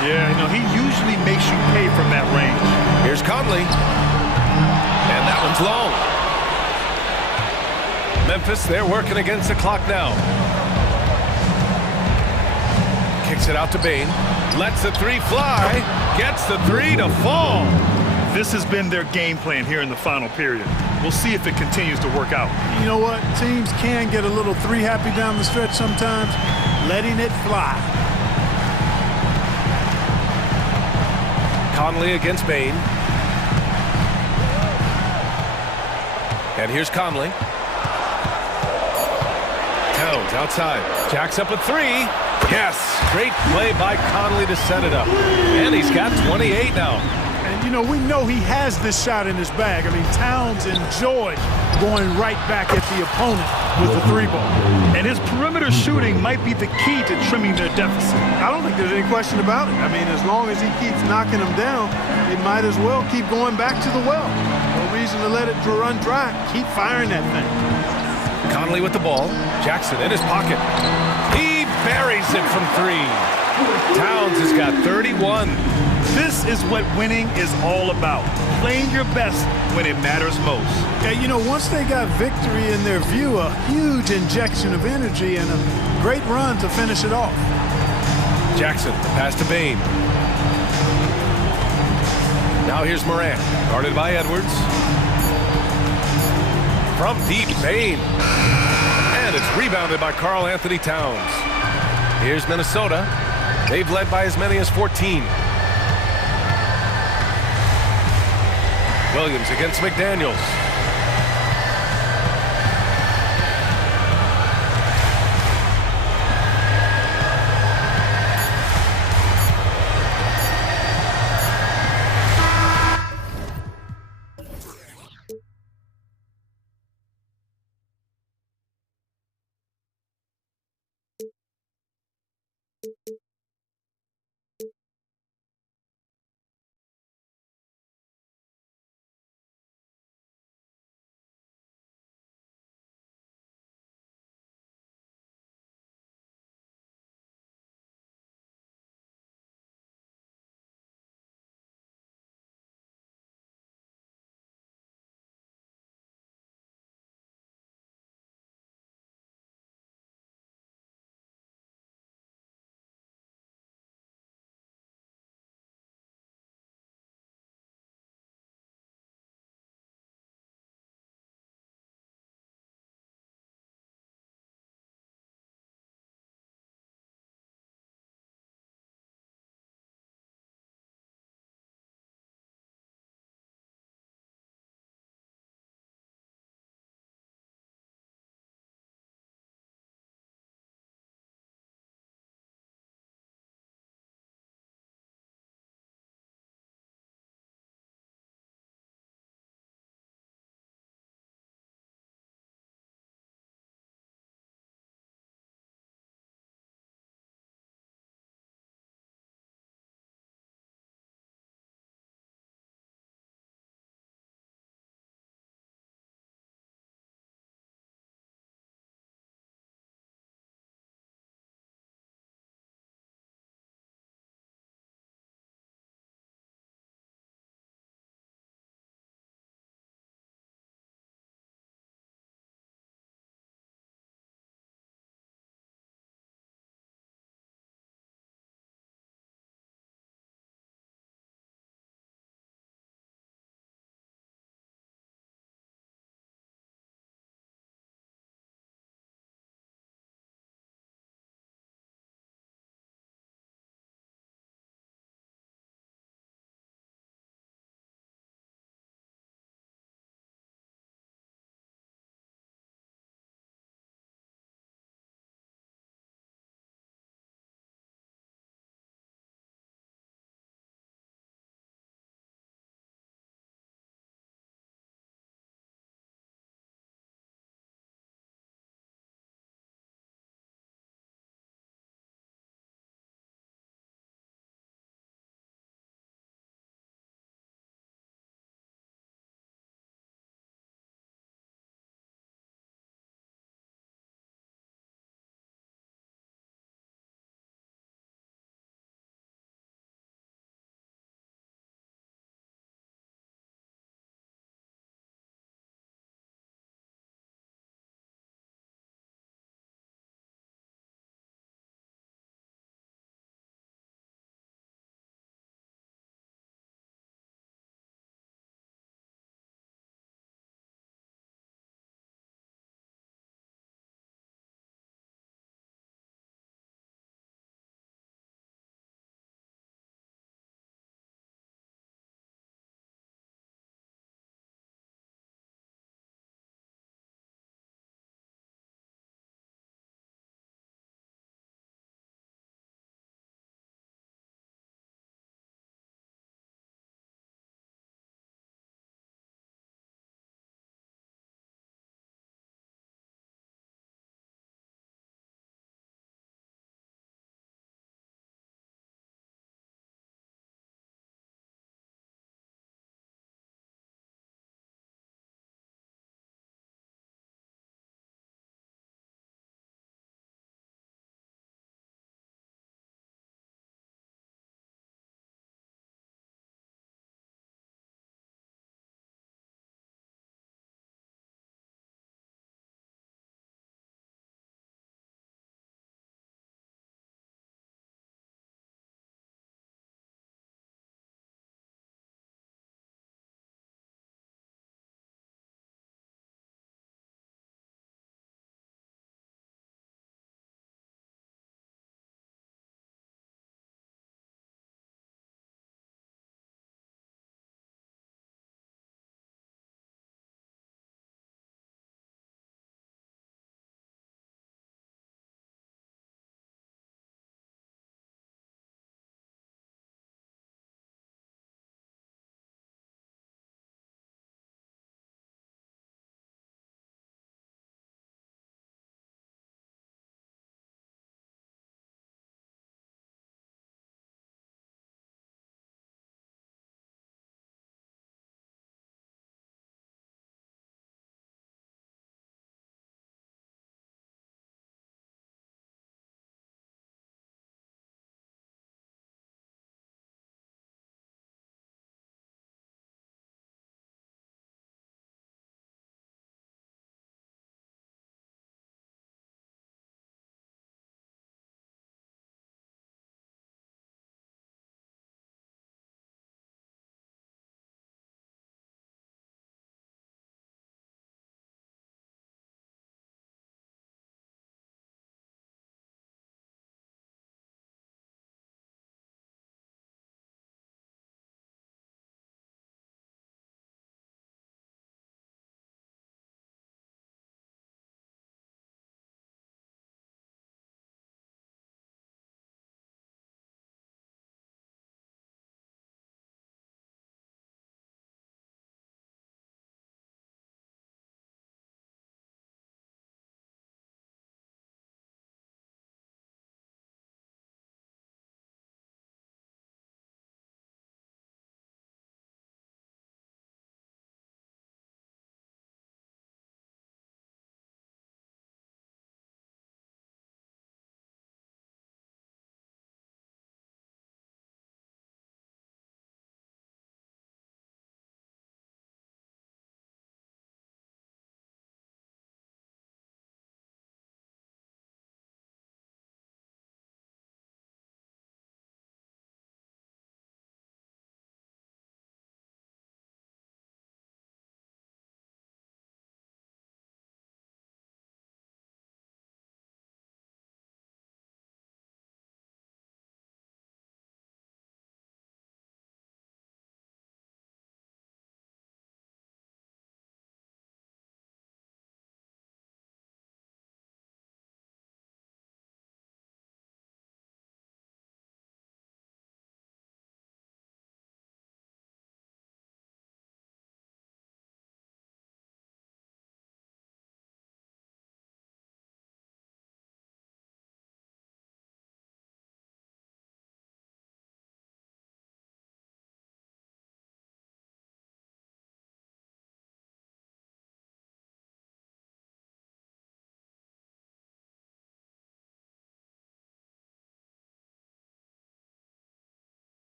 Yeah, you know, he usually makes you pay from that range. Here's Conley. And that one's long. Memphis, they're working against the clock now. Kicks it out to Bain. Lets the 3 fly. Gets the 3 to fall. This has been their game plan here in the final period. We'll see if it continues to work out. You know what? Teams can get a little 3 happy down the stretch sometimes. Letting it fly. Conley against Bain. And here's Conley. Towns outside. Jacks up a 3. Yes, great play by Conley to set it up. And he's got 28 now. And you know, we know he has this shot in his bag. I mean, Towns enjoys going right back at the opponent with the three ball. And his perimeter shooting might be the key to trimming their deficit. I don't think there's any question about it. I mean, as long as he keeps knocking them down, they might as well keep going back to the well. No reason to let it run dry. Keep firing that thing. Conley with the ball. Jackson in his pocket. He buries it from three. Towns has got 31. This is what winning is all about. Playing your best when it matters most. Yeah, you know, once they got victory in their view, a huge injection of energy and a great run to finish it off. Jackson, pass to Bain. Now here's Morant, guarded by Edwards. From deep, Bain. And it's rebounded by Karl Anthony Towns. Here's Minnesota. They've led by as many as 14. Williams against McDaniels.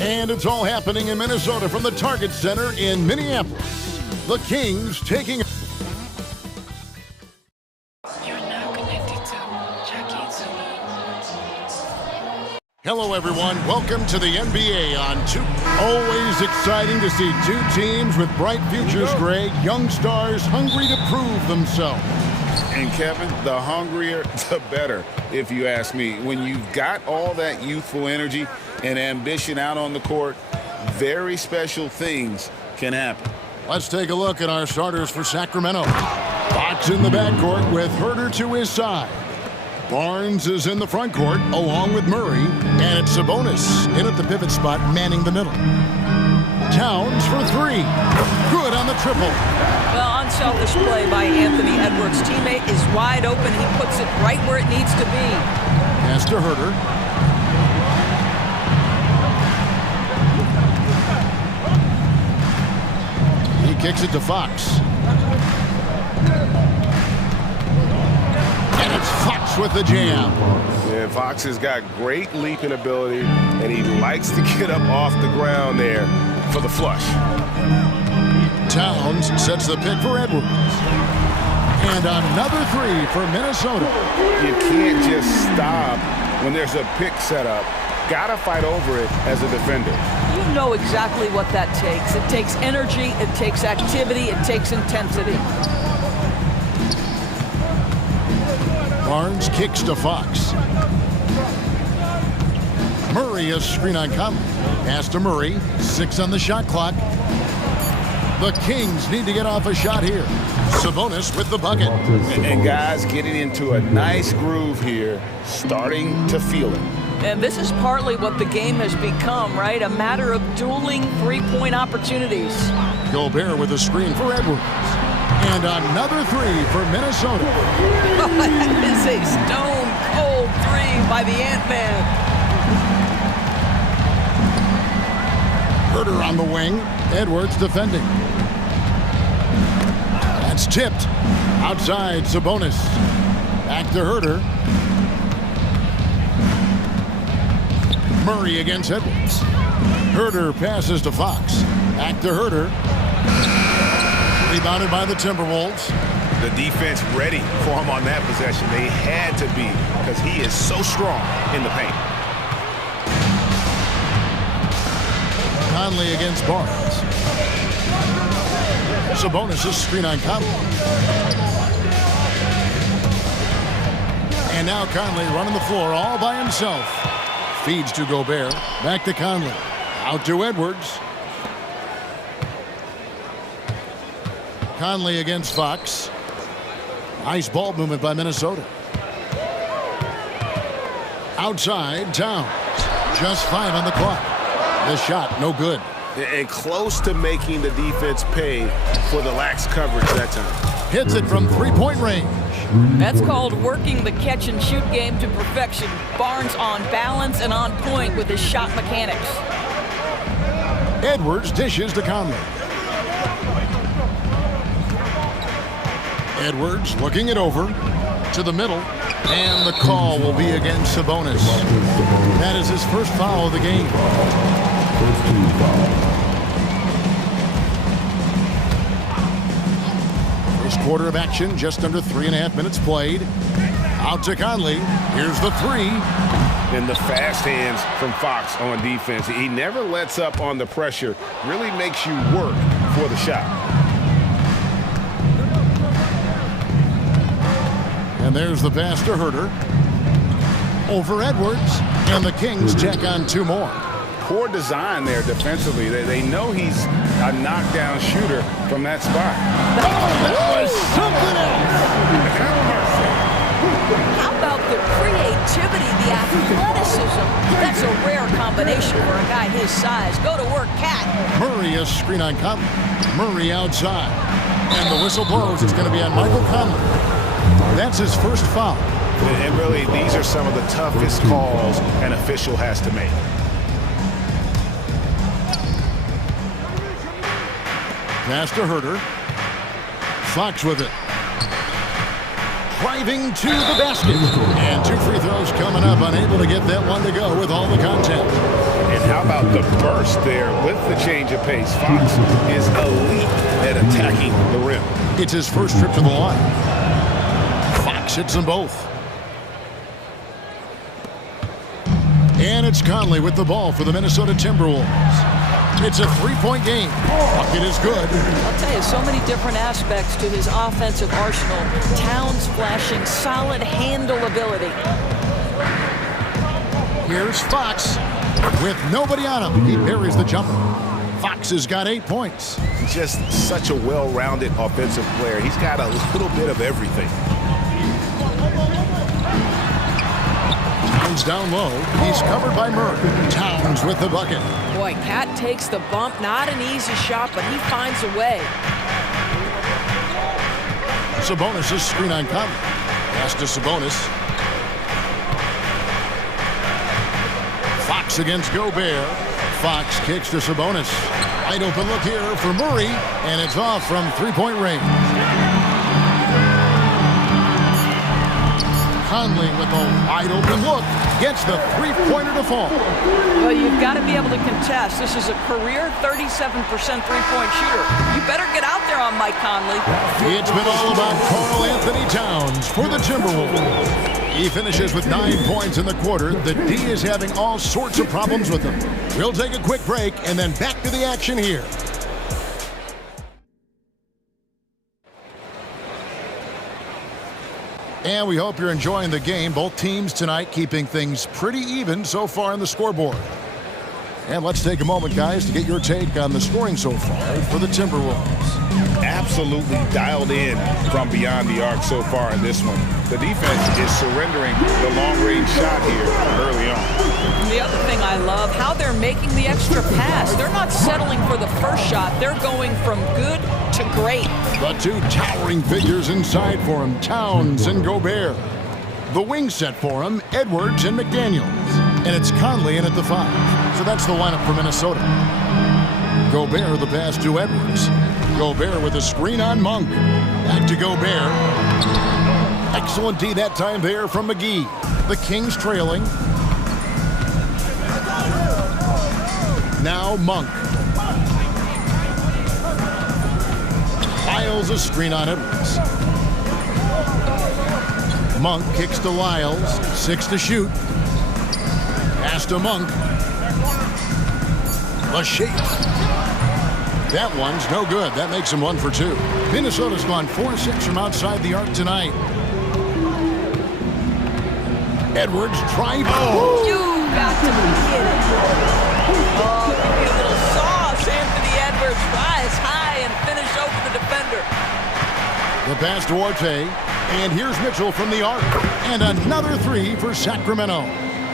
And it's all happening in Minnesota from the Target Center in Minneapolis. The Kings taking... Hello, everyone. Welcome to the NBA on two. Always exciting to see two teams with bright futures, Greg. Young stars hungry to prove themselves. And Kevin, the hungrier, the better, if you ask me. When you've got all that youthful energy and ambition out on the court, very special things can happen. Let's take a look at our starters for Sacramento. Fox in the backcourt with Herter to his side. Barnes is in the front court along with Murray, and it's Sabonis in at the pivot spot manning the middle. Towns for three. Good on the triple. Well, unselfish play by Anthony Edwards. Teammate is wide open. He puts it right where it needs to be. Pass to Herter. He kicks it to Fox. And it's Fox with the jam. Yeah, Fox has got great leaping ability, and he likes to get up off the ground there for the flush. Towns sets the pick for Edwards. And another three for Minnesota. You can't just stop when there's a pick set up. Gotta fight over it as a defender. You know exactly what that takes. It takes energy, it takes activity, it takes intensity. Barnes kicks to Fox. Murray a screen on Conley. Pass to Murray. 6 on the shot clock. The Kings need to get off a shot here. Sabonis with the bucket. And guys getting into a nice groove here, starting to feel it. And this is partly what the game has become, right? A matter of dueling three-point opportunities. Gobert with a screen for Edwards. And another three for Minnesota. That is a stone-cold three by the Ant-Man. Herter on the wing. Edwards defending. That's tipped. Outside, Sabonis. Back to Herter. Murray against Edwards. Herter passes to Fox. Back to Herter. Rebounded by the Timberwolves. The defense ready for him on that possession. They had to be, because he is so strong in the paint. Conley against Barnes. Sabonis' screen on Conley. And now Conley running the floor all by himself. Feeds to Gobert. Back to Conley. Out to Edwards. Conley against Fox. Nice ball movement by Minnesota. Outside, Towns. Just 5 on the clock. The shot, no good. And close to making the defense pay for the lax coverage that time. Hits it from three-point range. That's called working the catch-and-shoot game to perfection. Barnes on balance and on point with his shot mechanics. Edwards dishes to Conley. Edwards looking it over to the middle, and the call will be against Sabonis. That is his first foul of the game. First team foul. First quarter of action, just under 3.5 minutes played. Out to Conley. Here's the three. And the fast hands from Fox on defense. He never lets up on the pressure. Really makes you work for the shot. And there's the pass to Herter. Over Edwards. And the Kings check on 2 more. Poor design there defensively. They know he's a knockdown shooter from that spot. That was something else. How about the creativity, the athleticism? That's a rare combination for a guy his size. Go to work, Cat. Murray a screen on Conley. Murray outside. And the whistle blows. It's going to be on Michael Conley. That's his first foul. And really, these are some of the toughest calls an official has to make. Pass to Herter. Fox with it. driving to the basket. And 2 free throws coming up, unable to get that one to go with all the contact. And how about the burst there with the change of pace? Fox is elite at attacking the rim. It's his first trip to the line. Fox hits them both. And it's Conley with the ball for the Minnesota Timberwolves. It's a 3-point game. Bucket is good. I'll tell you, so many different aspects to his offensive arsenal. Towns flashing solid handle ability. Here's Fox with nobody on him. He buries the jumper. Fox has got 8 points. Just such a well-rounded offensive player. He's got a little bit of everything. Towns down low. He's covered by Murray. Towns with the bucket. Boy, Cat takes the bump. Not an easy shot, but he finds a way. Sabonis' screen on Conley. Pass to Sabonis. Fox against Gobert. Fox kicks to Sabonis. Wide open look here for Murray, and it's off from 3-point range. Conley with a wide open look gets the 3-pointer to fall. Well, you've got to be able to contest. This is a career 37% three-point shooter. You better get out there on Mike Conley. It's been all about Karl Anthony Towns for the Timberwolves. He finishes with 9 points in the quarter. The D is having all sorts of problems with him. We'll take a quick break and then back to the action here. And we hope you're enjoying the game. Both teams tonight keeping things pretty even so far on the scoreboard. And let's take a moment, guys, to get your take on the scoring so far for the Timberwolves. Absolutely dialed in from beyond the arc so far in this one. The defense is surrendering the long-range shot here early on. And the other thing I love, how they're making the extra pass. They're not settling for the first shot. They're going from good to great. The 2 towering figures inside for him, Towns and Gobert. The wing set for him, Edwards and McDaniels. And it's Conley in at the 5. So that's the lineup for Minnesota. Gobert the pass to Edwards. Gobert with a screen on Monk. Back to Gobert. Excellent D that time there from McGee. The Kings trailing. Now Monk. Lyles a screen on Edwards. Monk kicks to Lyles. 6 to shoot. Pass to Monk. The shape. That one's no good. That makes him 1 for 2. Minnesota's gone 4-6 from outside the arc tonight. Edwards trying. Oh! You got to be kidding. Oh, give me a little sauce. Anthony Edwards rise high and finish over the defender. The pass to Orte. And here's Mitchell from the arc. And another 3 for Sacramento.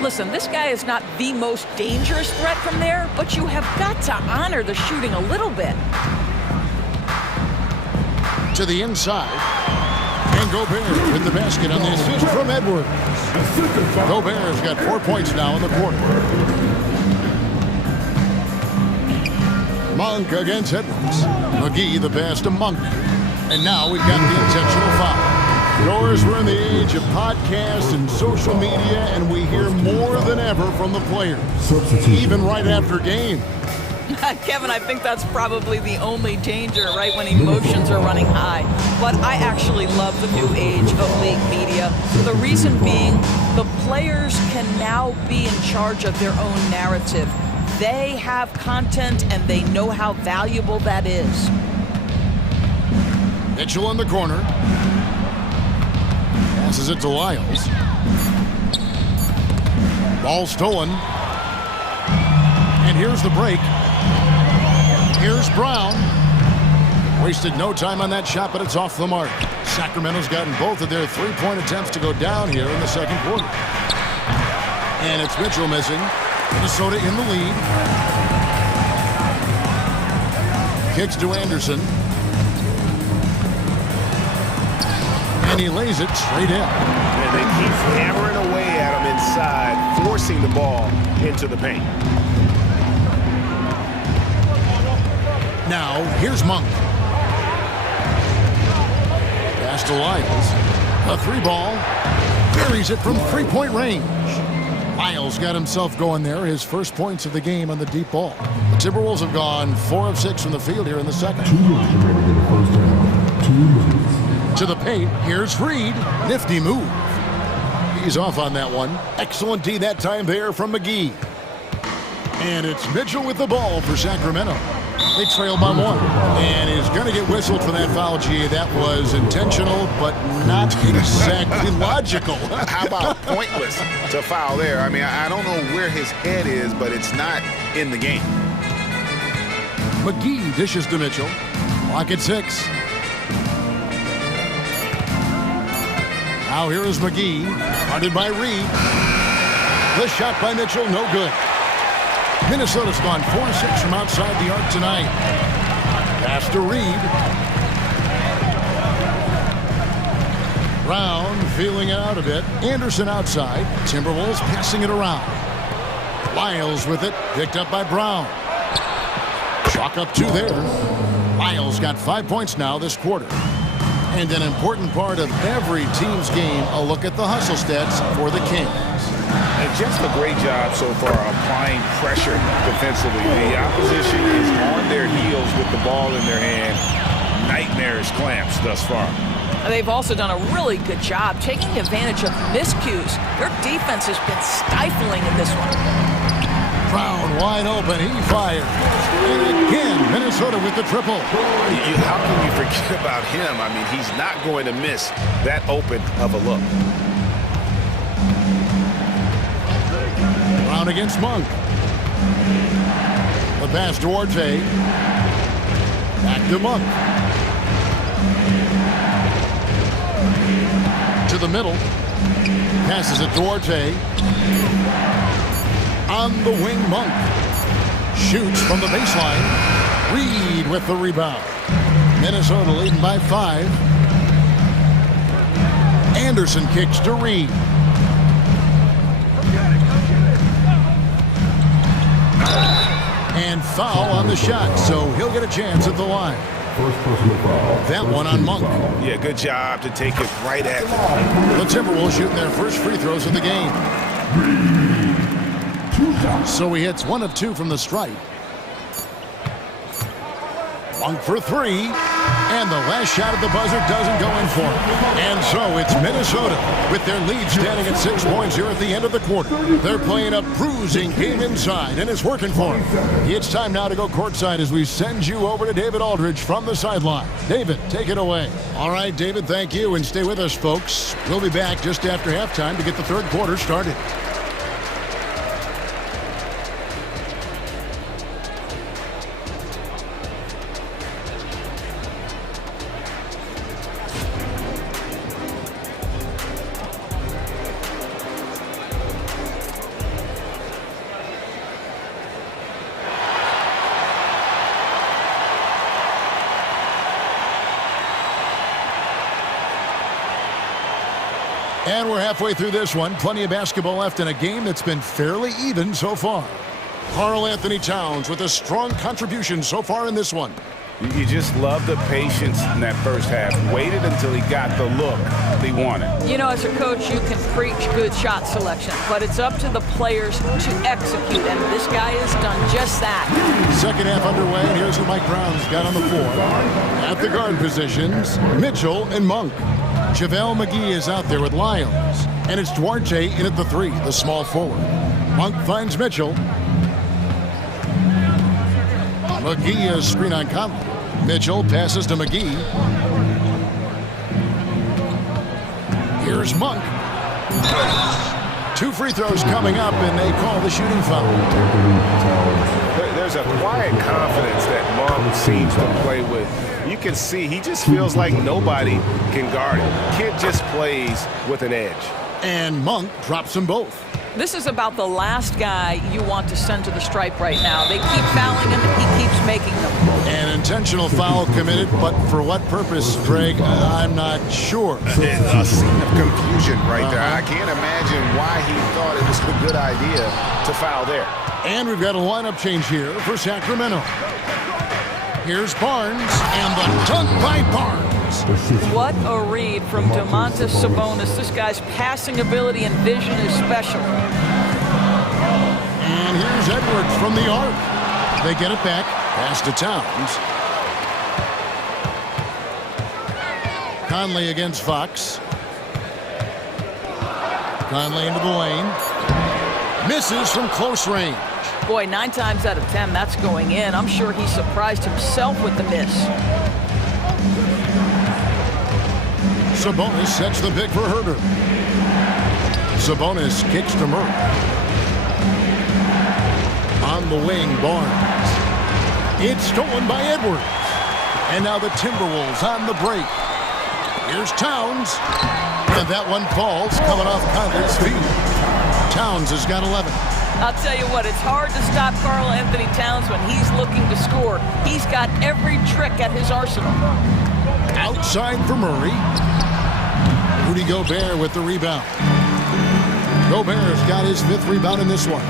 Listen, this guy is not the most dangerous threat from there, but you have got to honor the shooting a little bit. To the inside. And Gobert with the basket on the assist from Edwards. Gobert's got 4 points now in the quarter. Monk against Edwards. McGee the pass to Monk. And now we've got the intentional foul. Doris, we're in the age of podcasts and social media, and we hear more than ever from the players, even right after game. Kevin, I think that's probably the only danger, right, when emotions are running high. But I actually love the new age of league media. The reason being, the players can now be in charge of their own narrative. They have content, and they know how valuable that is. Mitchell in the corner. Passes it to Lyles. Ball stolen. And here's the break. Here's Brown. Wasted no time on that shot, but it's off the mark. Sacramento's gotten both of their 3-point attempts to go down here in the second quarter. And it's Mitchell missing. Minnesota in the lead. Kicks to Anderson. And he lays it straight in. And they keep hammering away at him inside, forcing the ball into the paint. Now, here's Monk. Pass to Lyles. A three ball. Buries it from three-point range. Miles got himself going there. His first points of the game on the deep ball. The Timberwolves have gone 4 of 6 from the field here in the second. 2 minutes remaining in the first half. 2 minutes. To the paint. Here's Reed. Nifty move. He's off on that one. Excellent D that time there from McGee. And it's Mitchell with the ball for Sacramento. They trail by 1. And he's going to get whistled for that foul, G. That was intentional, but not exactly logical. How about pointless to foul there? I mean, I don't know where his head is, but it's not in the game. McGee dishes to Mitchell. Clock at 6. Now here is McGee. Guarded by Reed. The shot by Mitchell, no good. Minnesota's gone 4-6 from outside the arc tonight. Pass to Reed. Brown feeling it out a bit. Anderson outside. Timberwolves passing it around. Lyles with it. Picked up by Brown. Chalk up 2 there. Lyles got 5 points now this quarter. And an important part of every team's game, a look at the hustle stats for the Kings. And just a great job so far applying pressure defensively. The opposition is on their heels with the ball in their hand. Nightmarish clamps thus far. They've also done a really good job taking advantage of miscues. Their defense has been stifling in this one. Brown wide open, he fires. And again, Minnesota with the triple. How can you forget about him? I mean, he's not going to miss that open of a look. Brown against Monk. The pass to Duarte. Back to Monk. To the middle. Passes it to Duarte. On the wing, Monk. Shoots from the baseline. Reed with the rebound. Minnesota leading by 5. Anderson kicks to Reed. And foul on the shot, so he'll get a chance at the line. First personal foul. That one on Monk. Yeah, good job to take it right at them. The Timberwolves shooting their first free throws of the game. So he hits 1 of 2 from the stripe. Monk for 3. And the last shot at the buzzer doesn't go in for him. And so it's Minnesota with their lead standing at 6 points here at the end of the quarter. They're playing a bruising game inside, and it's working for them. It's time now to go courtside as we send you over to David Aldridge from the sideline. David, take it away. All right, David, thank you, and stay with us, folks. We'll be back just after halftime to get the third quarter started. And we're halfway through this one. Plenty of basketball left in a game that's been fairly even so far. Karl Anthony Towns with a strong contribution so far in this one. You just love the patience in that first half. Waited until he got the look he wanted. You know, as a coach, you can preach good shot selection, but it's up to the players to execute, and this guy has done just that. Second half underway, and here's who Mike Brown's got on the floor. At the guard positions, Mitchell and Monk. JaVale McGee is out there with Lyles. And it's Duarte in at the 3, the small forward. Monk finds Mitchell. McGee is screen on Conley. Mitchell passes to McGee. Here's Monk. 2 free throws coming up, and they call the shooting foul. There's a quiet confidence that Monk seems to play with. You can see he just feels like nobody can guard him. Kid just plays with an edge. And Monk drops them both. This is about the last guy you want to send to the stripe right now. They keep fouling him, and he keeps making them. An intentional foul committed, but for what purpose, Greg, I'm not sure. A scene of confusion right there. I can't imagine why he thought it was a good idea to foul there. And we've got a lineup change here for Sacramento. Here's Barnes, and the dunk by Barnes. What a read from Domantas Sabonis. This guy's passing ability and vision is special. And here's Edwards from the arc. They get it back. Pass to Towns. Conley against Fox. Conley into the lane. Misses from close range. Boy, 9 times out of 10, that's going in. I'm sure he surprised himself with the miss. Sabonis sets the pick for Herder. Sabonis kicks to Murray. On the wing, Barnes. It's stolen by Edwards. And now the Timberwolves on the break. Here's Towns. And that one falls, coming off Conley's feet. Towns has got 11. I'll tell you what, it's hard to stop Karl Anthony Towns when he's looking to score. He's got every trick at his arsenal. Outside for Murray. Rudy Gobert with the rebound. Gobert's got his 5th rebound in this one.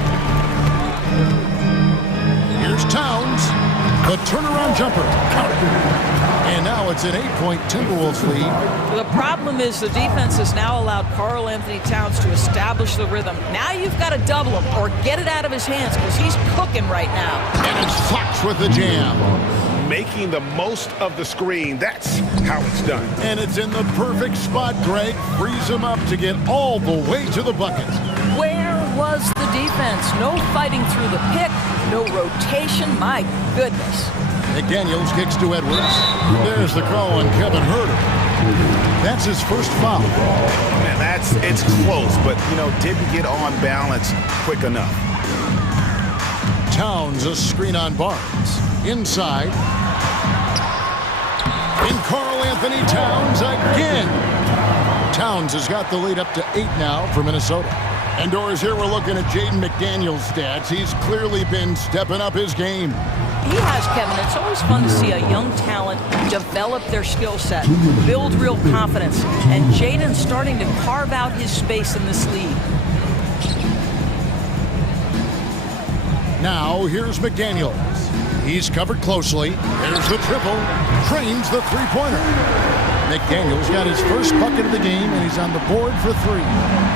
Here's Towns. The turnaround jumper. And now it's an 8-point Timberwolves lead. The problem is the defense has now allowed Karl Anthony Towns to establish the rhythm. Now you've got to double him or get it out of his hands because he's cooking right now. And it's Fox with the jam. Making the most of the screen. That's how it's done. And it's in the perfect spot, Greg. Frees him up to get all the way to the bucket. Where was the defense? No fighting through the pick, no rotation. My goodness. McDaniels kicks to Edwards. There's the call on Kevin Herder. That's his first foul. Man, it's close, but, didn't get on balance quick enough. Towns a screen on Barnes. Inside. And Karl Anthony Towns again. Towns has got the lead up to 8 now for Minnesota. And Doris, here we're looking at Jaden McDaniels' stats. He's clearly been stepping up his game. He has, Kevin. It's always fun to see a young talent develop their skill set, build real confidence, and Jaden's starting to carve out his space in this league. Now, here's McDaniels. He's covered closely. There's the triple. Trains the three-pointer. McDaniels got his first bucket of the game, and he's on the board for 3.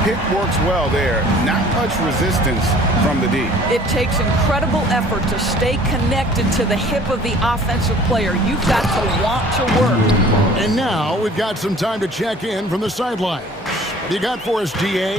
Pick works well there. Not much resistance from the D. It takes incredible effort to stay connected to the hip of the offensive player. You've got to want to work. And now we've got some time to check in from the sidelines. What do you got for us, DA?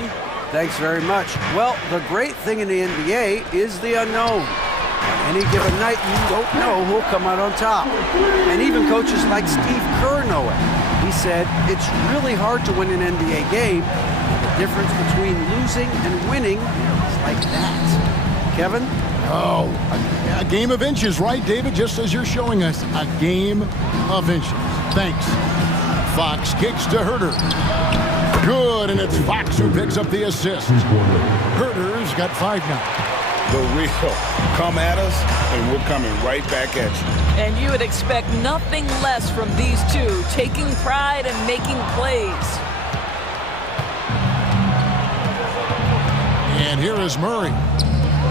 Thanks very much. Well, the great thing in the NBA is the unknown. On any given night, you don't know who'll come out on top. And even coaches like Steve Kerr know it. He said, it's really hard to win an NBA game. The difference between losing and winning is like that. Kevin? Oh, a game of inches, right, David? Just as you're showing us, a game of inches. Thanks. Fox kicks to Herder. Good, and it's Fox who picks up the assist. Herder's got 5 now. The real come at us, and we're coming right back at you. And you would expect nothing less from these two, taking pride and making plays. And here is Murray.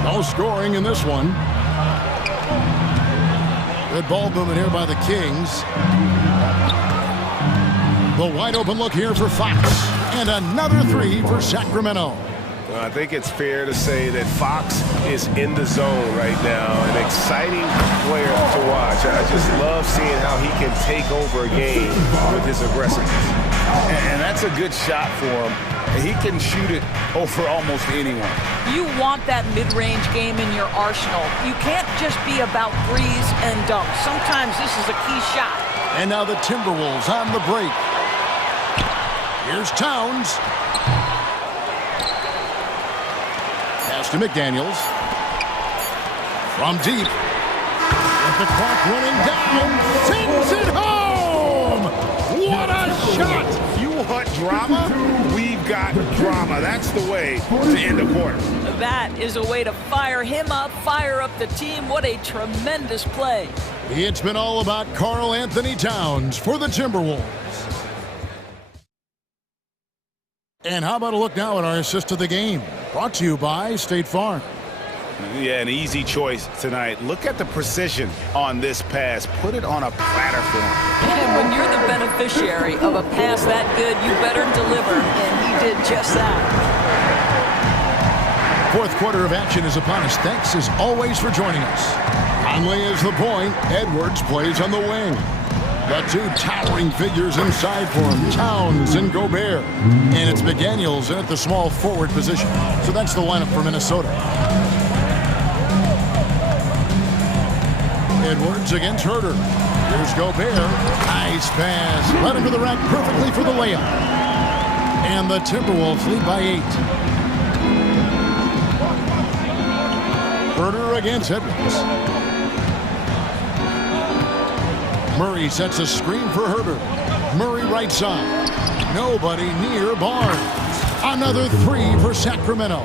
No scoring in this one. Good ball movement here by the Kings. The wide open look here for Fox. And another 3 for Sacramento. I think it's fair to say that Fox is in the zone right now. An exciting player to watch. I just love seeing how he can take over a game with his aggressiveness. And that's a good shot for him. He can shoot it over almost anyone. You want that mid-range game in your arsenal. You can't just be about threes and dunks. Sometimes this is a key shot. And now the Timberwolves on the break. Here's Towns. Pass to McDaniels. From deep. With the clock running down. Sends it home! What a shot! You want drama? We've got drama. That's the way to end a quarter. That is a way to fire him up, fire up the team. What a tremendous play. It's been all about Karl Anthony Towns for the Timberwolves. And how about a look now at our assist of the game? Brought to you by State Farm. Yeah, an easy choice tonight. Look at the precision on this pass. Put it on a platter for him. And when you're the beneficiary of a pass that good. You better deliver, and he did just that. Fourth quarter of action is upon us. Thanks as always for joining us. Conley is the point. Edwards plays on the wing. The two towering figures inside for him, Towns and Gobert. And it's McDaniels in at the small forward position. So that's the lineup for Minnesota. Edwards against Herter. Here's Gobert. Nice pass. Led him to the rack perfectly for the layup. And the Timberwolves lead by 8. Herter against Edwards. Murray sets a screen for Herter. Murray right side. Nobody near Barnes. Another 3 for Sacramento.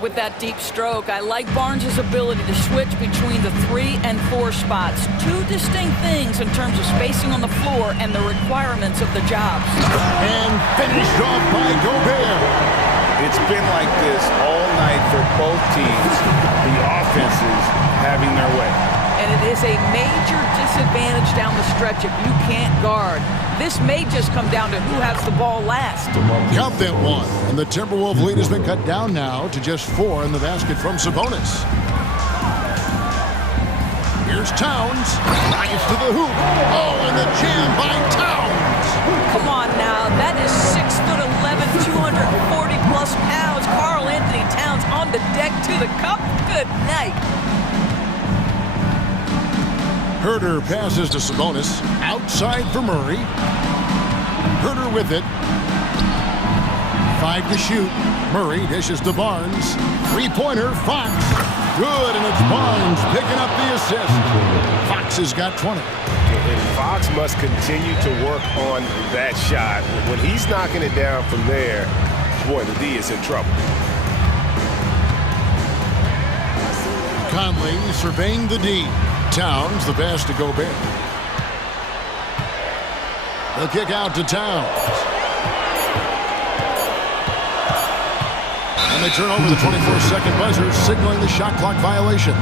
With that deep stroke, I like Barnes' ability to switch between the 3 and 4 spots. Two distinct things in terms of spacing on the floor and the requirements of the jobs. And finished off by Gobert. It's been like this all night for both teams. The offenses having their way. And it is a major disadvantage down the stretch if you can't guard. This may just come down to who has the ball last. Count that one. And the Timberwolves lead has been cut down now to just 4 in the basket from Sabonis. Here's Towns. Drives to the hoop. Oh, and the jam by Towns. Come on now. That is 6'11", 240-plus pounds. Karl Anthony Towns on the deck to the cup. Good night. Herter passes to Sabonis. Outside for Murray. Herter with it. 5 to shoot. Murray dishes to Barnes. Three-pointer, Fox. Good, and it's Barnes picking up the assist. Fox has got 20. And Fox must continue to work on that shot. When he's knocking it down from there, boy, the D is in trouble. Conley surveying the D. Towns, the pass to Gobert. The kick out to Towns. And they turn over the 24-second buzzer, signaling the shot clock violation.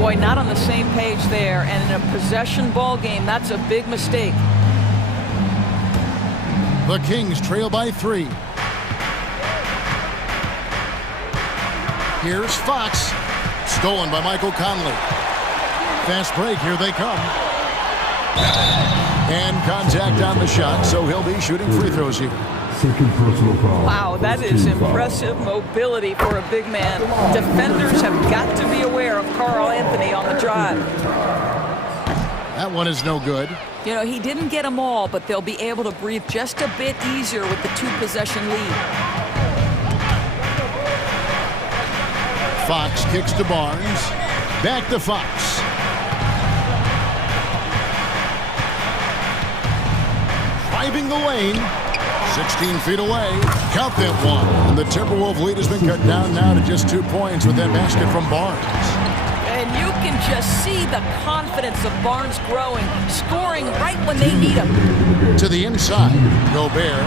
Boy, not on the same page there. And in a possession ball game, that's a big mistake. The Kings trail by 3. Here's Fox. Stolen by Michael Conley. Fast break, here they come. And contact on the shot, so he'll be shooting free throws here. Second personal foul. Wow, that is impressive mobility for a big man. Defenders have got to be aware of Karl Anthony on the drive. That one is no good. You know, he didn't get them all, but they'll be able to breathe just a bit easier with the 2-possession lead. Fox kicks to Barnes. Back to Fox. Driving the lane. 16 feet away. Count that one. And the Timberwolves lead has been cut down now to just 2 points with that basket from Barnes. And you can just see the confidence of Barnes growing, scoring right when they need him. To the inside. Gobert.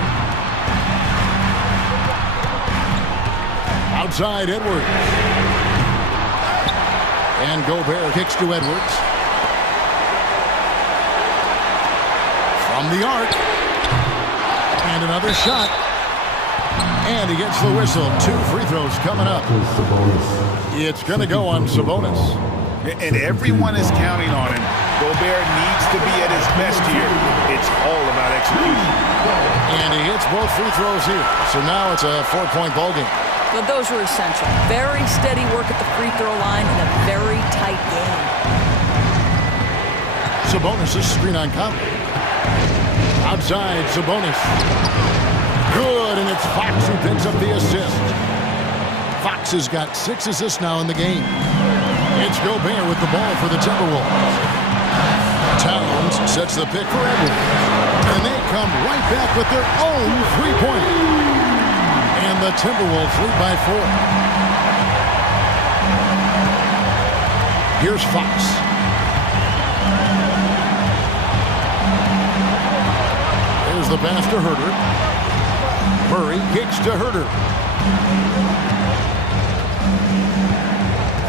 Outside Edwards. And Gobert kicks to Edwards. From the arc. And another shot. And he gets the whistle. 2 free throws coming up. It's going to go on Sabonis. And everyone is counting on him. Gobert needs to be at his best here. It's all about execution. And he hits both free throws here. So now it's a 4-point ball game. But those were essential. Very steady work at the free throw line in a very tight game. Sabonis is screen on Conley. Outside, Sabonis. Good, and it's Fox who picks up the assist. Fox has got 6 assists now in the game. It's Gobert with the ball for the Timberwolves. Towns sets the pick for Edwards. And they come right back with their own three-pointer. And the Timberwolves lead by 4. Here's Fox. There's the pass to Herter. Murray kicks to Herter.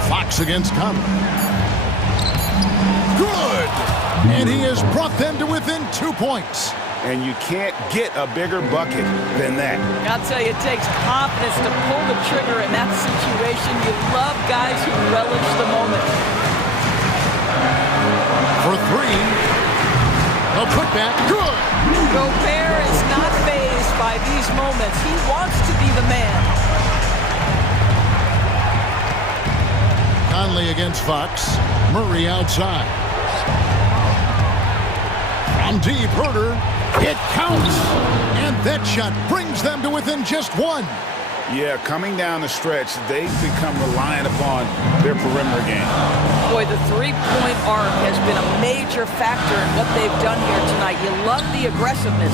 Fox against Conley. Good! And he has brought them to within 2 points. and you can't get a bigger bucket than that. I'll tell you, it takes confidence to pull the trigger in that situation. You love guys who relish the moment. For three. A putback. Good. Gobert is not fazed by these moments. He wants to be the man. Conley against Fox. Murray outside. From deep, Herder. It counts. And that shot brings them to within just one. Yeah, coming down the stretch, they've become reliant upon their perimeter game. Boy, the three-point arc has been a major factor in what they've done here tonight. You love the aggressiveness.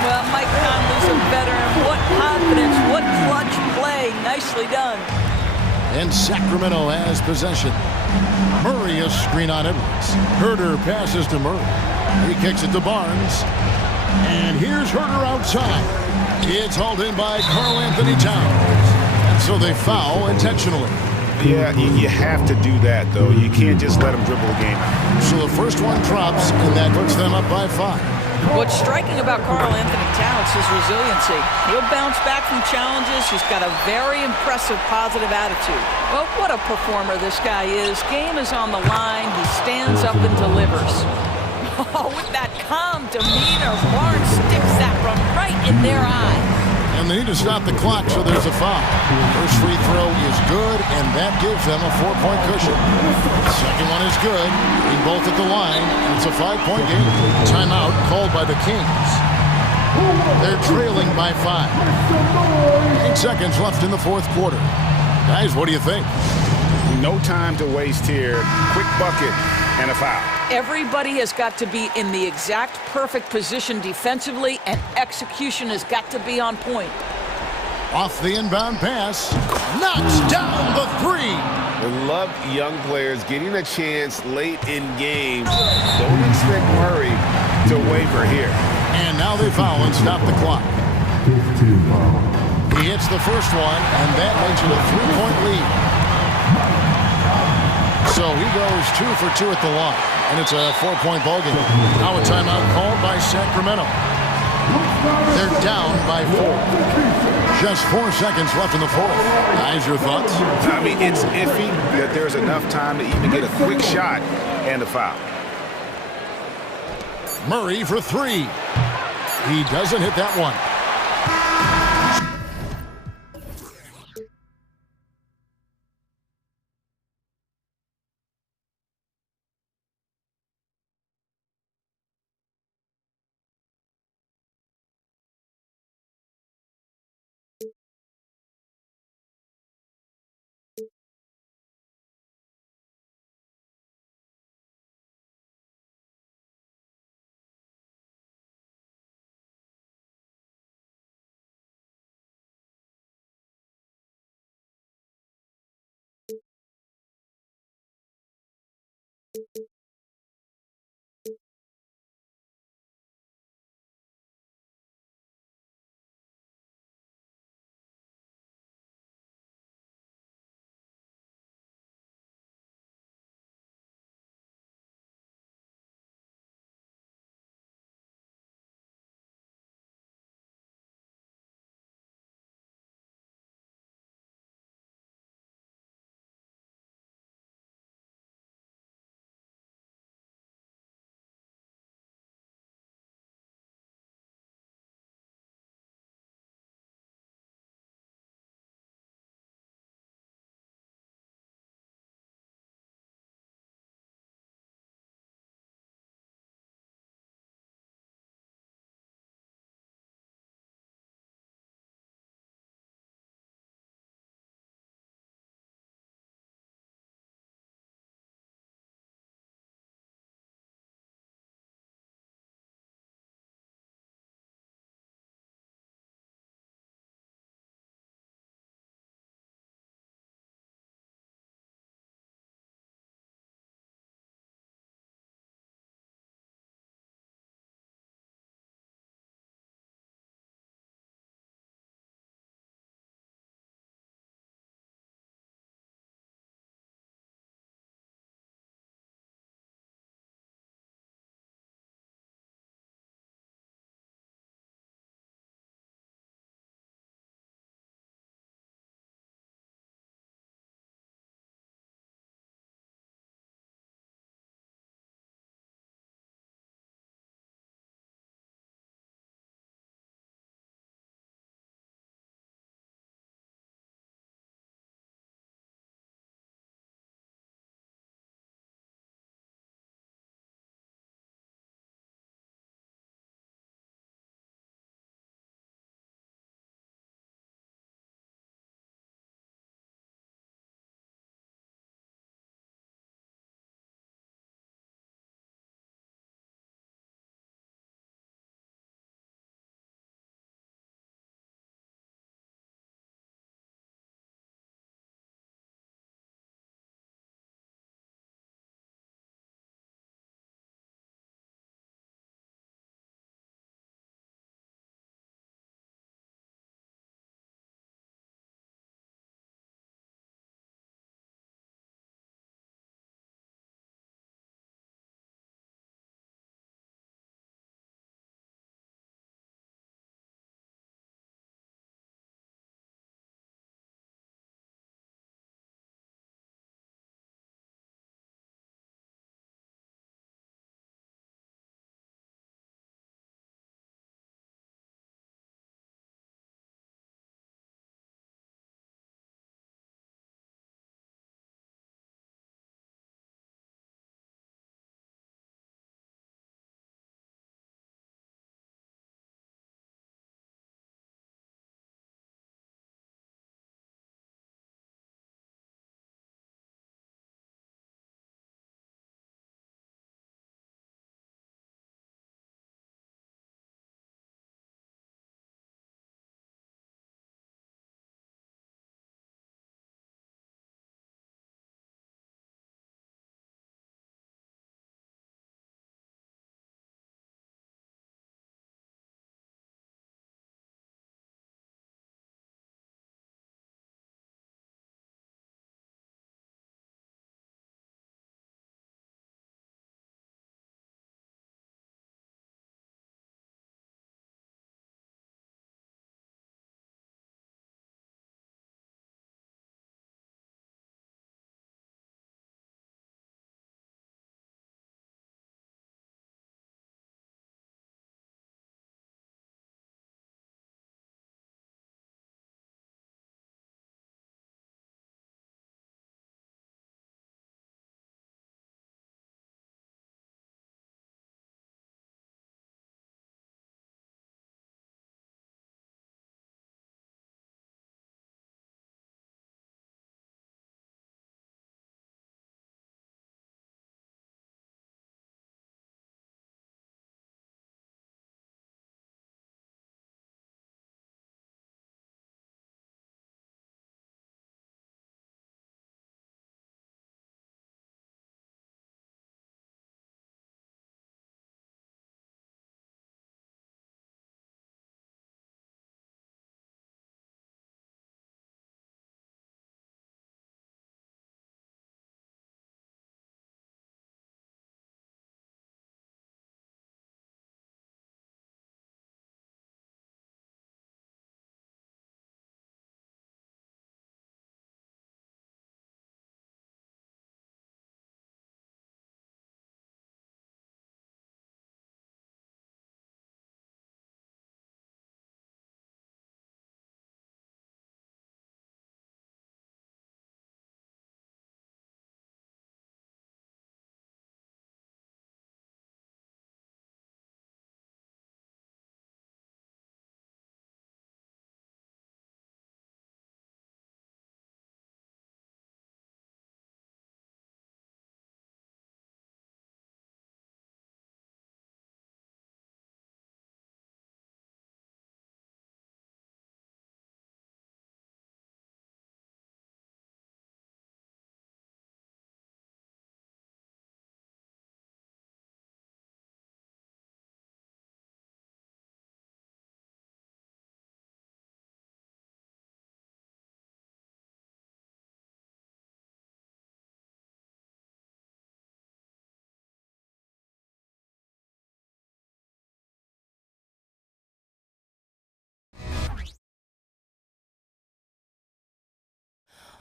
Well, Mike Conley's a veteran. What confidence, what clutch play. Nicely done. And Sacramento has possession. Murray a screen on Edwards. Herder passes to Murray. He kicks it to Barnes. And here's Herder outside. It's hauled in by Karl Anthony Towns. And so they foul intentionally. Yeah, you have to do that, though. You can't just let them dribble the game. So the first one drops, and that puts them up by 5. What's striking about Karl Anthony Towns is resiliency. He'll bounce back from challenges. He's got a very impressive positive attitude. Well, what a performer this guy is. Game is on the line. He stands up and delivers. Oh, with that calm demeanor, Barnes sticks that one right in their eye. And they need to stop the clock, so there's a foul. First free throw is good, and that gives them a 4-point cushion. Second one is good. Being both at the line, and it's a 5-point game. Timeout called by the Kings. They're trailing by 5. 8 seconds left in the fourth quarter. Guys, what do you think? No time to waste here. Quick bucket and a foul. Everybody has got to be in the exact perfect position defensively, and execution has got to be on point. Off the inbound pass, knocks down the 3. I love young players getting a chance late in games. Don't expect Murray to waver here. And now they foul and stop the clock. 15 foul. He hits the first one, and that makes it a 3-point lead. So he goes 2 for 2 at the line, and it's a 4-point ballgame. Now a timeout called by Sacramento. They're down by 4. Just 4 seconds left in the fourth. Guys, your thoughts? I mean, it's iffy that there's enough time to even get a quick shot and a foul. Murray for 3. He doesn't hit that one.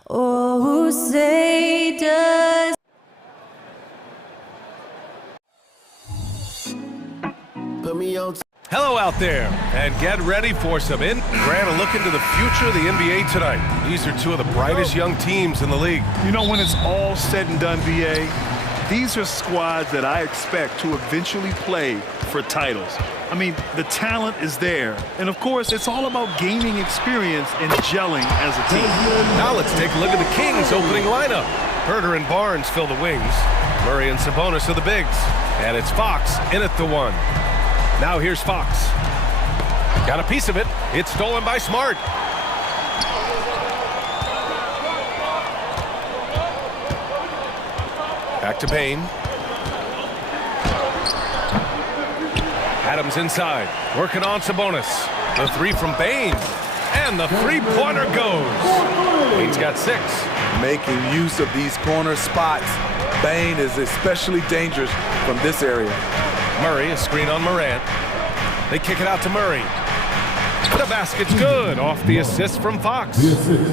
Oh, say does. Put me on. Hello out there, and get ready for some Grant, a look into the future of the NBA tonight. These are two of the brightest young teams in the league. You know, when it's all said and done, BA, these are squads that I expect to eventually play for titles. I mean, the talent is there. And of course, it's all about gaining experience and gelling as a team. Now let's take a look at the Kings' opening lineup. Herder and Barnes fill the wings. Murray and Sabonis are the bigs. And it's Fox in at the one. Now here's Fox. Got a piece of it. It's stolen by Smart. Back to Payne. Adams inside. Working on Sabonis. The three from Payne. And the three-pointer goes. Payne's got 6. Making use of these corner spots. Payne is especially dangerous from this area. Murray, a screen on Morant. They kick it out to Murray. The basket's good off the assist from Fox.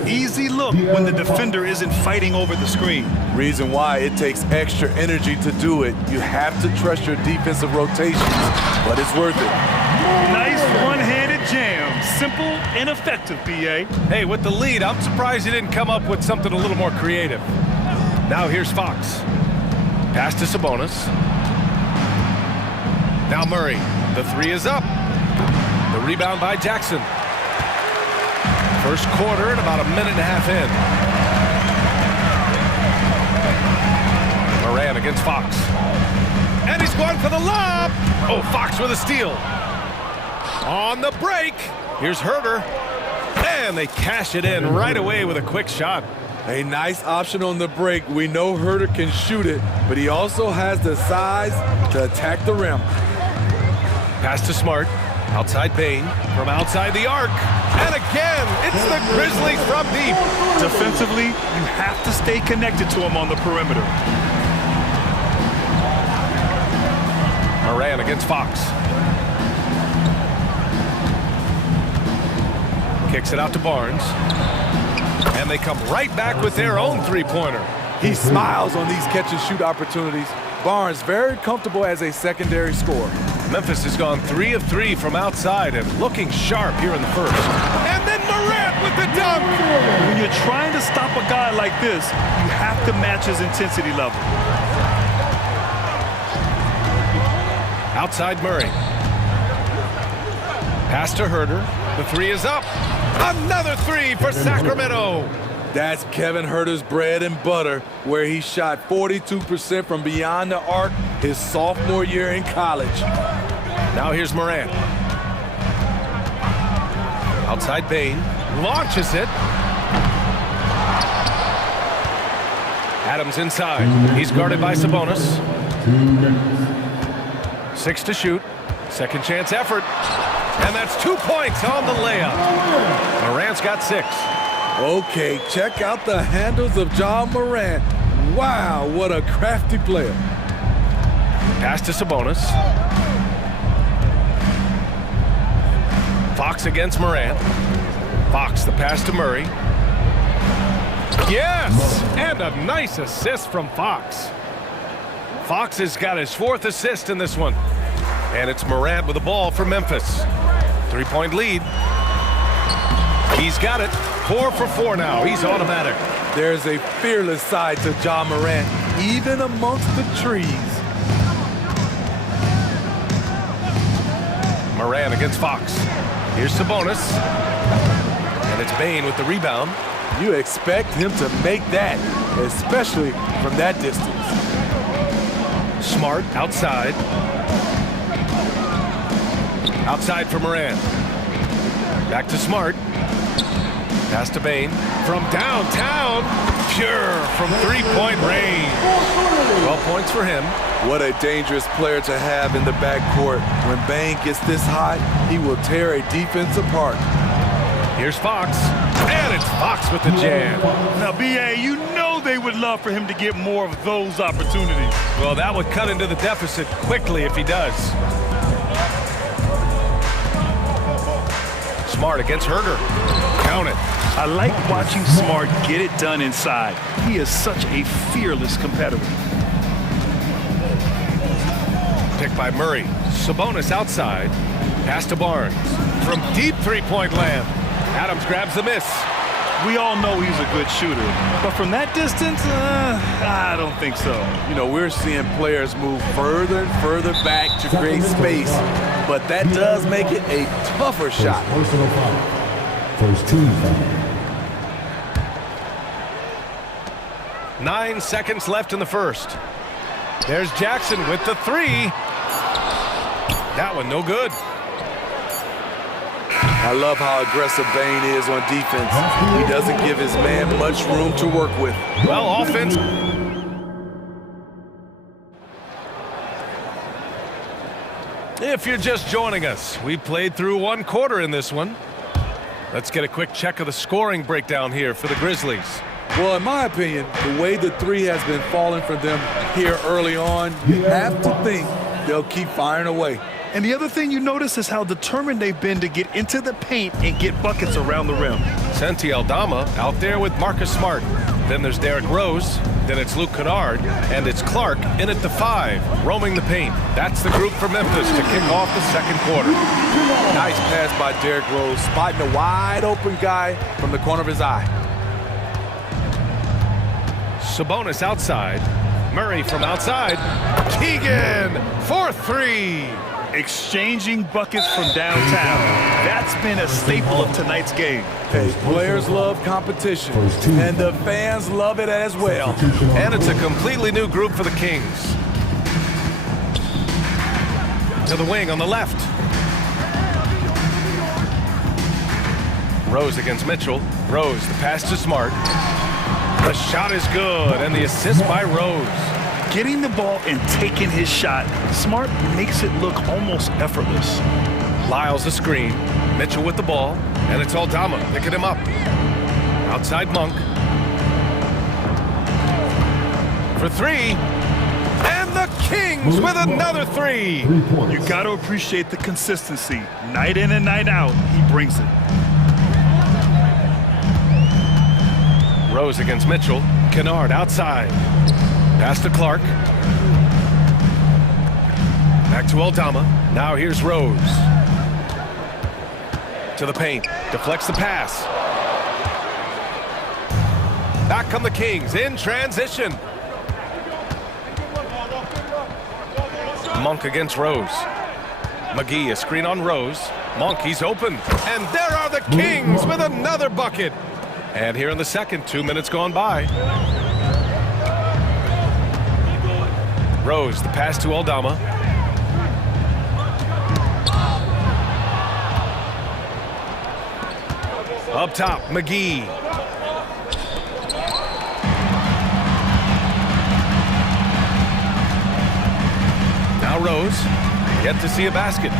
Easy look when the defender isn't fighting over the screen. Reason why it takes extra energy to do it. You have to trust your defensive rotations, but it's worth it. Nice one-handed jam. Simple and effective, BA. Hey, with the lead, I'm surprised he didn't come up with something a little more creative. Now here's Fox. Pass to Sabonis. Now Murray. The three is up. The rebound by Jackson. First quarter and about a minute and a half in. Moran against Fox. And he's going for the lob. Oh, Fox with a steal. On the break. Here's Herder. And they cash it in right away with a quick shot. A nice option on the break. We know Herder can shoot it, but he also has the size to attack the rim. Pass to Smart. Outside Payne. From outside the arc. And again, it's the Grizzlies from deep. Defensively, you have to stay connected to him on the perimeter. Moran against Fox. Kicks it out to Barnes. And they come right back with their own three-pointer. He smiles on these catch-and-shoot opportunities. Barnes very comfortable as a secondary scorer. Memphis has gone 3 of 3 from outside and looking sharp here in the first. And then Morant with the dunk! When you're trying to stop a guy like this, you have to match his intensity level. Outside Murray. Pass to Herder. The three is up. Another three for Sacramento. That's Kevin Herter's bread and butter, where he shot 42% from beyond the arc his sophomore year in college. Now here's Morant. Outside Payne. Launches it. Adams inside. He's guarded by Sabonis. 6 to shoot. Second chance effort. And that's 2 points on the layup. Morant's got 6. Okay, check out the handles of Ja Morant. Wow, what a crafty player. Pass to Sabonis. Fox against Morant. Fox, the pass to Murray. Yes! And a nice assist from Fox. Fox has got his 4th assist in this one. And it's Morant with the ball for Memphis. 3-point lead. He's got it. 4 for 4 now. He's automatic. There's a fearless side to Ja Morant, even amongst the trees. Morant against Fox. Here's Sabonis. And it's Payne with the rebound. You expect him to make that, especially from that distance. Smart outside. Outside for Morant. Back to Smart. Pass to Payne. From downtown. Pure from 3-point range. 12 points for him. What a dangerous player to have in the backcourt. When Payne gets this hot, he will tear a defense apart. Here's Fox. And it's Fox with the jam. Now, BA, you know they would love for him to get more of those opportunities. Well, that would cut into the deficit quickly if he does. Smart against Herder. Count it. I like watching Smart get it done inside. He is such a fearless competitor. Picked by Murray. Sabonis outside. Pass to Barnes. From deep three-point land. Adams grabs the miss. We all know he's a good shooter, but from that distance, I don't think so. You know, we're seeing players move further and further back to create space, but that does make it a tougher shot. Personal foul. First team foul. 9 seconds left in the first. There's Jackson with the three. That one no good. I love how aggressive Bane is on defense. He doesn't give his man much room to work with. Well, offense. If you're just joining us, we played through one quarter in this one. Let's get a quick check of the scoring breakdown here for the Grizzlies. Well, in my opinion, the way the three has been falling for them here early on, you have to think they'll keep firing away. And the other thing you notice is how determined they've been to get into the paint and get buckets around the rim. Santi Aldama out there with Marcus Smart. Then there's Derrick Rose. Then it's Luke Kennard. And it's Clark in at the 5, roaming the paint. That's the group for Memphis to kick off the second quarter. Nice pass by Derrick Rose, spotting a wide open guy from the corner of his eye. Sabonis outside. Murray from outside. Keegan for 3. Exchanging buckets from downtown. That's been a staple of tonight's game. Hey, players love competition, and the fans love it as well. And it's a completely new group for the Kings. To the wing on the left. Rose against Mitchell. Rose, the pass to Smart. The shot is good, and the assist by Rose. Getting the ball and taking his shot, Smart makes it look almost effortless. Lyles a screen. Mitchell with the ball, and it's Aldama picking him up. Outside Monk. For 3. And the Kings with another 3. You got to appreciate the consistency. Night in and night out, he brings it. Rose against Mitchell. Kennard outside. Pass to Clark. Back to Aldama. Now here's Rose. To the paint. Deflects the pass. Back come the Kings in transition. Monk against Rose. McGee, a screen on Rose. Monk, he's open. And there are the Kings with another bucket. And here in the second, 2 minutes gone by. Rose, the pass to Aldama. Up top, McGee. Now Rose, yet to see a basket.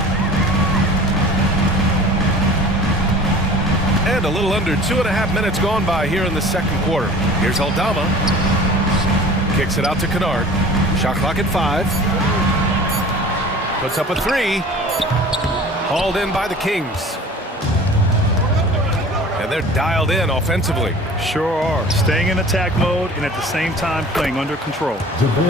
And a little under 2.5 minutes gone by here in the second quarter. Here's Aldama. Kicks it out to Kennard. Shot clock at 5. Puts up a 3. Hauled in by the Kings. And they're dialed in offensively. Sure are. Staying in attack mode and at the same time playing under control.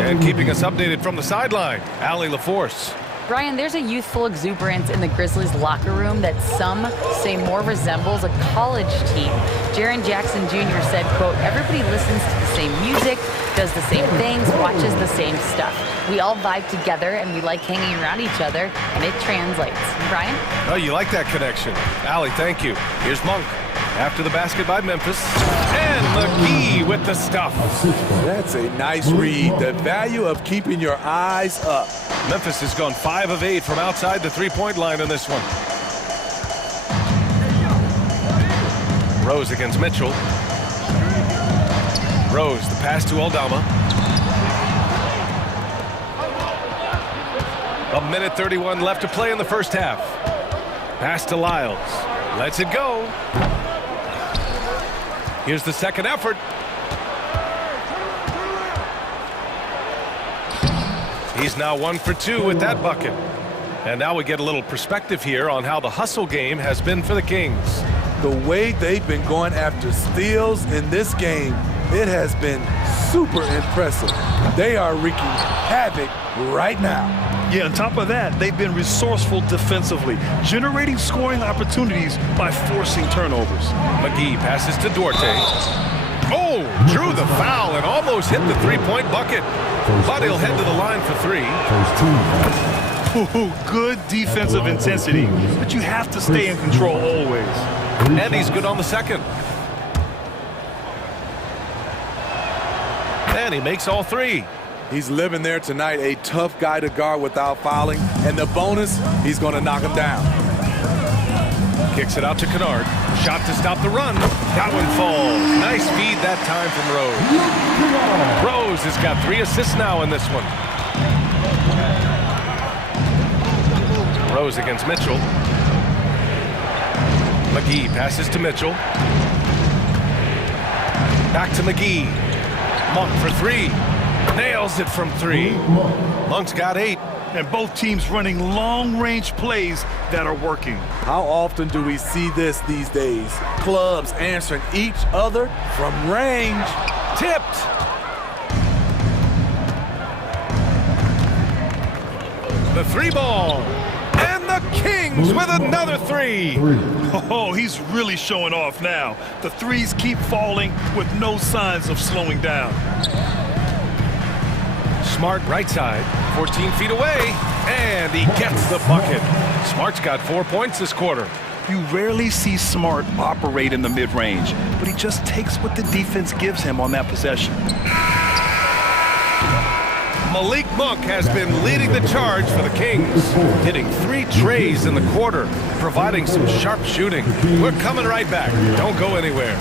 And keeping us updated from the sideline, Allie LaForce. Brian, there's a youthful exuberance in the Grizzlies locker room that some say more resembles a college team. Jaren Jackson Jr. said, quote, everybody listens to the same music, does the same things, watches the same stuff. We all vibe together and we like hanging around each other, and it translates. Brian? Oh, you like that connection. Allie, thank you. Here's Monk. After the basket by Memphis. And McGee with the stuff. That's a nice read. The value of keeping your eyes up. Memphis has gone 5 of 8 from outside the three-point line in this one. Rose against Mitchell. Rose, the pass to Aldama. 1:31 left to play in the first half. Pass to Lyles. Lets it go. Here's the second effort. He's now 1 for 2 with that bucket. And now we get a little perspective here on how the hustle game has been for the Kings. the way they've been going after steals in this game, it has been super impressive. They are wreaking havoc right now. Yeah, on top of that, they've been resourceful defensively, generating scoring opportunities by forcing turnovers. McGee passes to Duarte. Oh, drew the foul and almost hit the three-point bucket. But he'll head to the line for three. Ooh, good defensive intensity, but you have to stay in control always. And he's good on the second. And he makes all three. He's living there tonight, a tough guy to guard without fouling. And the bonus, he's going to knock him down. Kicks it out to Kennard. Shot to stop the run. That one falls. Nice feed that time from Rose. Rose has got 3 assists now in this one. Rose against Mitchell. McGee passes to Mitchell. Back to McGee. Monk for 3. Nails it from 3. Monk's got 8. And both teams running long-range plays that are working. How often do we see this these days? Clubs answering each other from range. Tipped. The 3 ball. And the Kings with another 3. Oh, he's really showing off now. The threes keep falling with no signs of slowing down. Smart right side, 14 feet away, and he gets the bucket. Smart's got 4 points this quarter. You rarely see Smart operate in the mid-range, but he just takes what the defense gives him on that possession. Malik Monk has been leading the charge for the Kings, hitting 3 trays in the quarter, providing some sharp shooting. We're coming right back. Don't go anywhere.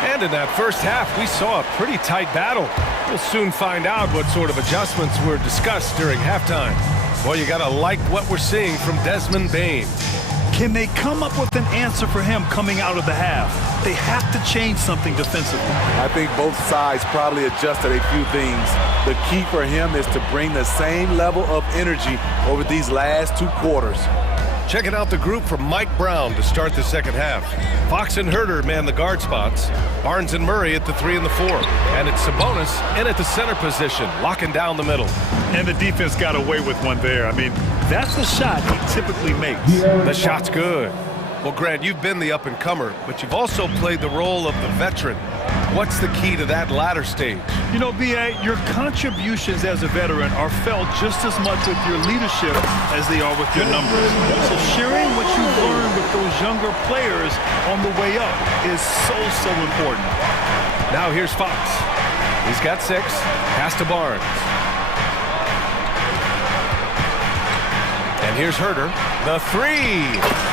And in that first half, we saw a pretty tight battle. We'll soon find out what sort of adjustments were discussed during halftime. Well, you gotta like what we're seeing from Desmond Bane. Can they come up with an answer for him coming out of the half? They have to change something defensively. I think both sides probably adjusted a few things. The key for him is to bring the same level of energy over these last 2 quarters. Checking out the group from Mike Brown to start the second half. Fox and Herder man the guard spots. Barnes and Murray at the 3 and the 4. And it's Sabonis in at the center position, locking down the middle. And the defense got away with one there. I mean, that's the shot he typically makes. The shot's good. Well, Grant, you've been the up-and-comer, but you've also played the role of the veteran. What's the key to that latter stage? You know, B.A., your contributions as a veteran are felt just as much with your leadership as they are with your numbers. So sharing what you learned with those younger players on the way up is so important. Now here's Fox. He's got 6. Pass to Barnes. And here's Herder. The 3.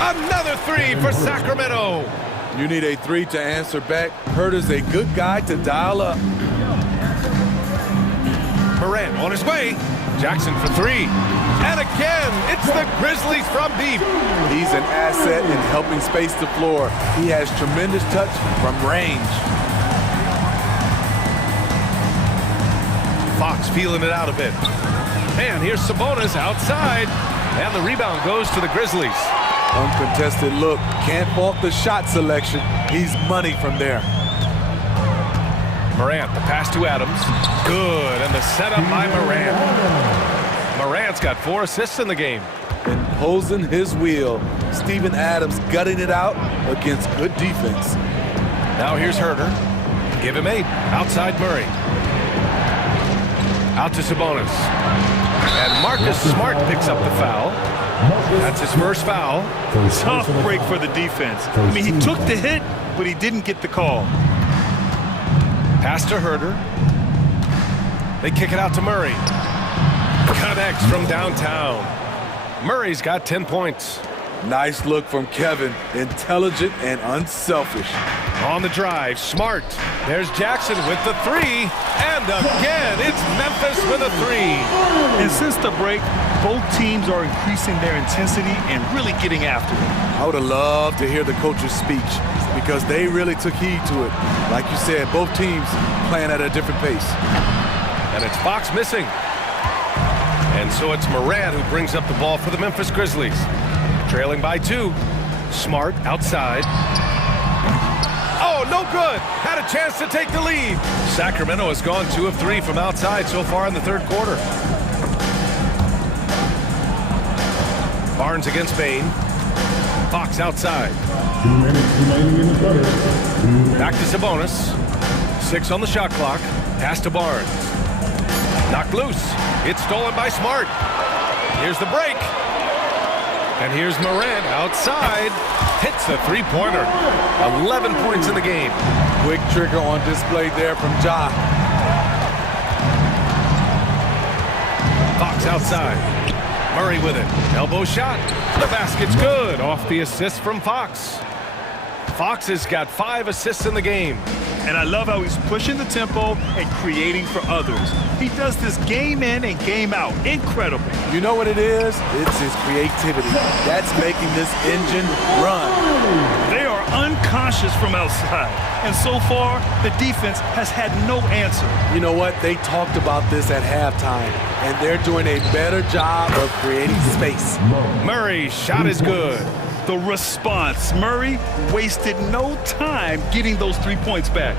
Another 3 for Sacramento. You need a 3 to answer back. Herder's a good guy to dial up. Morant on his way. Jackson for 3. And again, it's the Grizzlies from deep. He's an asset in helping space the floor. He has tremendous touch from range. Fox feeling it out a bit. And here's Sabonis outside. And the rebound goes to the Grizzlies. Uncontested look. Can't fault the shot selection. He's money from there. Morant, the pass to Adams. Good, and the setup by Morant. Morant's got 4 assists in the game. Imposing his will. Steven Adams gutting it out against good defense. Now here's Herder. Give him 8. Outside Murray. Out to Sabonis. And Marcus Smart picks up the foul. That's his first foul. Tough break for the defense. I mean, he took the hit, but he didn't get the call. Pass to Herder. They kick it out to Murray. Connects from downtown. Murray's got 10 points. Nice look from Kevin. Intelligent and unselfish. On the drive, Smart. There's Jackson with the three. And again, it's Memphis with a three. And since the break, both teams are increasing their intensity and really getting after it. I would have loved to hear the coach's speech because they really took heed to it. Like you said, both teams playing at a different pace. And it's Fox missing. And so it's Moran who brings up the ball for the Memphis Grizzlies. Trailing by 2. Smart outside. Oh, no good. Had a chance to take the lead. Sacramento has gone 2 of 3 from outside so far in the third quarter. Barnes against Bain. Fox outside. 2 minutes remaining in the third. Back to Sabonis. 6 on the shot clock. Pass to Barnes. Knocked loose. It's stolen by Smart. Here's the break. And here's Morant outside. Hits the three-pointer. 11 points in the game. Quick trigger on display there from Ja. Fox outside. Murray with it. Elbow shot. The basket's good. Off the assist from Fox. Fox has got 5 assists in the game. And I love how he's pushing the tempo and creating for others. He does this game in and game out. Incredible. You know what it is? It's his creativity. That's making this engine run. They are unconscious from outside. And so far, the defense has had no answer. You know what? They talked about this at halftime, and they're doing a better job of creating space. Murray's shot is good. The response. Murray wasted no time getting those 3 points back.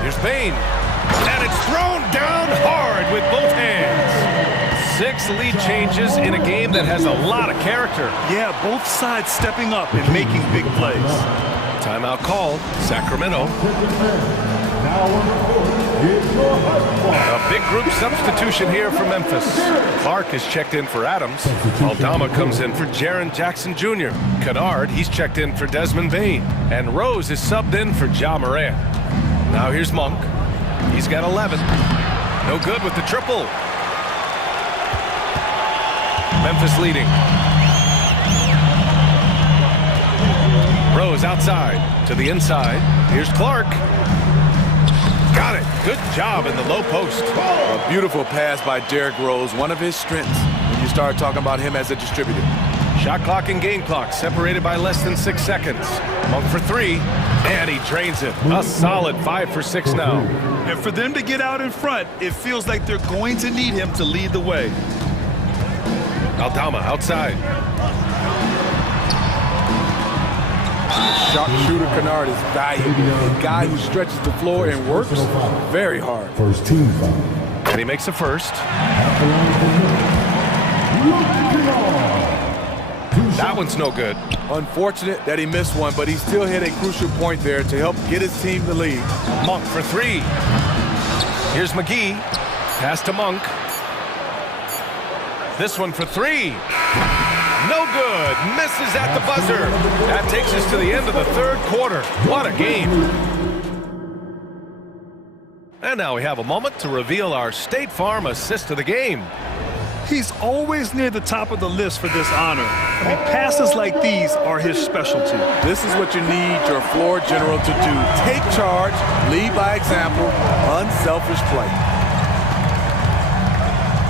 Here's Bain. And it's thrown down hard with both hands. 6 lead changes in a game that has a lot of character. Yeah, both sides stepping up and making big plays. Timeout called. Sacramento. A big group substitution here for Memphis. Clark is checked in for Adams. Aldama comes in for Jaren Jackson Jr. Kennard, he's checked in for Desmond Bain. And Rose is subbed in for Ja Morant. Now here's Monk. He's got 11. No good with the triple. Memphis leading. Rose outside to the inside. Here's Clark. Got it. Good job in the low post. A beautiful pass by Derrick Rose, one of his strengths when you start talking about him as a distributor. Shot clock and game clock separated by less than 6 seconds. Monk for 3, and he drains it. A solid 5 for 6 now. And for them to get out in front, it feels like they're going to need him to lead the way. Aldama outside. Sharpshooter Kennard is valuable. A guy who stretches the floor and works very hard. First team foul. And he makes a first. That one's no good. Unfortunate that he missed one, but he still hit a crucial point there to help get his team the lead. Monk for 3. Here's McGee. Pass to Monk. This one for 3. No good. Misses at the buzzer. That takes us to the end of the third quarter. What a game. And now we have a moment to reveal our State Farm assist of the game. He's always near the top of the list for this honor. I mean, passes like these are his specialty. This is what you need your floor general to do. Take charge, lead by example, unselfish play.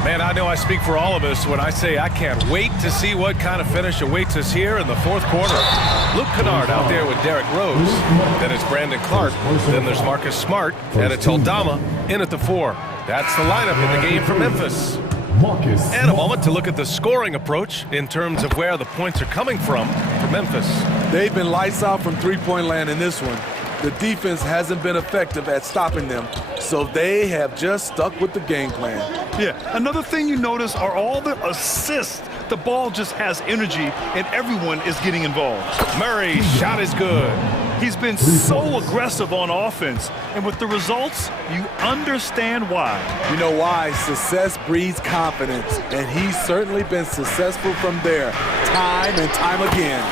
Man, I know I speak for all of us when I say I can't wait to see what kind of finish awaits us here in the fourth quarter. Luke Kennard out there with Derrick Rose. Then it's Brandon Clark. Then there's Marcus Smart. And it's Aldama in at the 4. That's the lineup in the game for Memphis. And a moment to look at the scoring approach in terms of where the points are coming from for Memphis. They've been lights out from three-point land in this one. The defense hasn't been effective at stopping them, so they have just stuck with the game plan. Yeah, another thing you notice are all the assists. The ball just has energy, and everyone is getting involved. Murray's shot is good. He's been so aggressive on offense, and with the results, you understand why. You know why? Success breeds confidence, and he's certainly been successful from there, time and time again.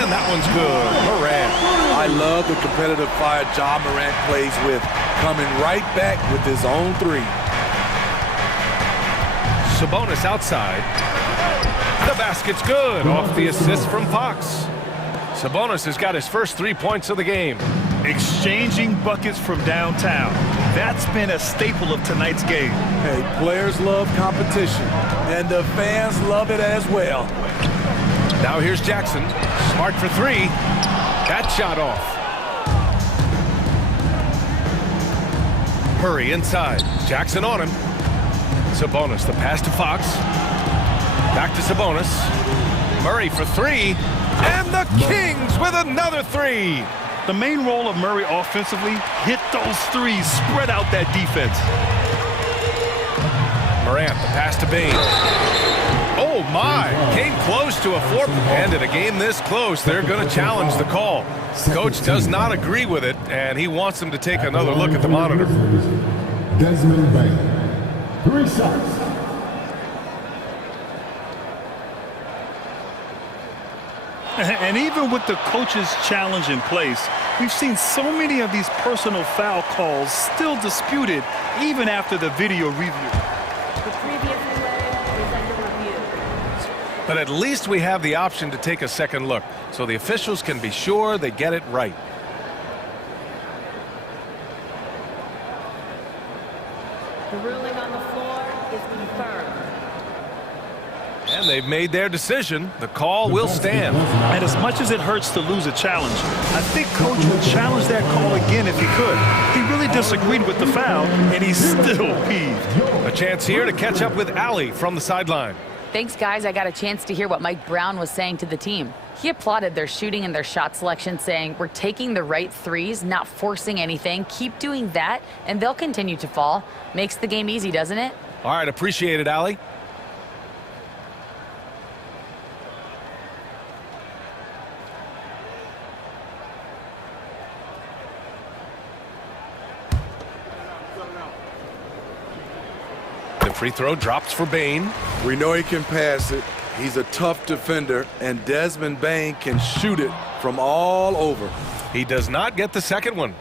And that one's good. Morant. I love the competitive fire Ja Morant plays with, coming right back with his own 3. Sabonis outside. The basket's good off the assist from Fox. Sabonis has got his first 3 points of the game. Exchanging buckets from downtown. That's been a staple of tonight's game. Hey, players love competition, and the fans love it as well. Now here's Jackson. Smart for 3. That shot off. Murray inside. Jackson on him. Sabonis, the pass to Fox. Back to Sabonis. Murray for 3. And the Kings with another 3. The main role of Murray offensively, hit those threes, spread out that defense. Morant, the pass to Bane. Oh my, came close to a 4. And in a game this close, they're going to challenge the call. Coach does not agree with it, and he wants them to take another look at the monitor. Desmond Bane, 3 shots. And even with the coach's challenge in place, we've seen so many of these personal foul calls still disputed even after the video review. The previous play is under review. But at least we have the option to take a second look, so the officials can be sure they get it right. The ruling on the floor is confirmed. And they've made their decision. The call will stand. And as much as it hurts to lose a challenge, I think Coach would challenge that call again if he could. He really disagreed with the foul, and he's still peeved. A chance here to catch up with Allie from the sideline. Thanks, guys. I got a chance to hear what Mike Brown was saying to the team. He applauded their shooting and their shot selection, saying, "We're taking the right threes, not forcing anything. Keep doing that, and they'll continue to fall." Makes the game easy, doesn't it? All right, appreciate it, Allie. The free throw drops for Bane. We know he can pass it. He's a tough defender, and Desmond Bane can shoot it from all over. He does not get the second one.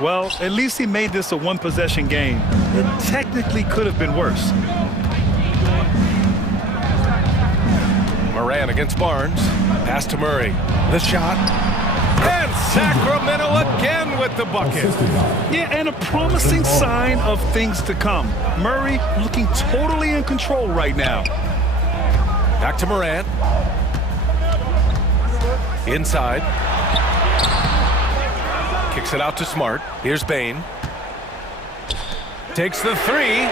Well, at least he made this a one-possession game. It technically could have been worse. Moran against Barnes. Pass to Murray. The shot. And Sacramento again with the bucket. Yeah, and a promising sign of things to come. Murray looking totally in control right now. Back to Moran. Inside. Kicks it out to Smart. Here's Bane. Takes the 3.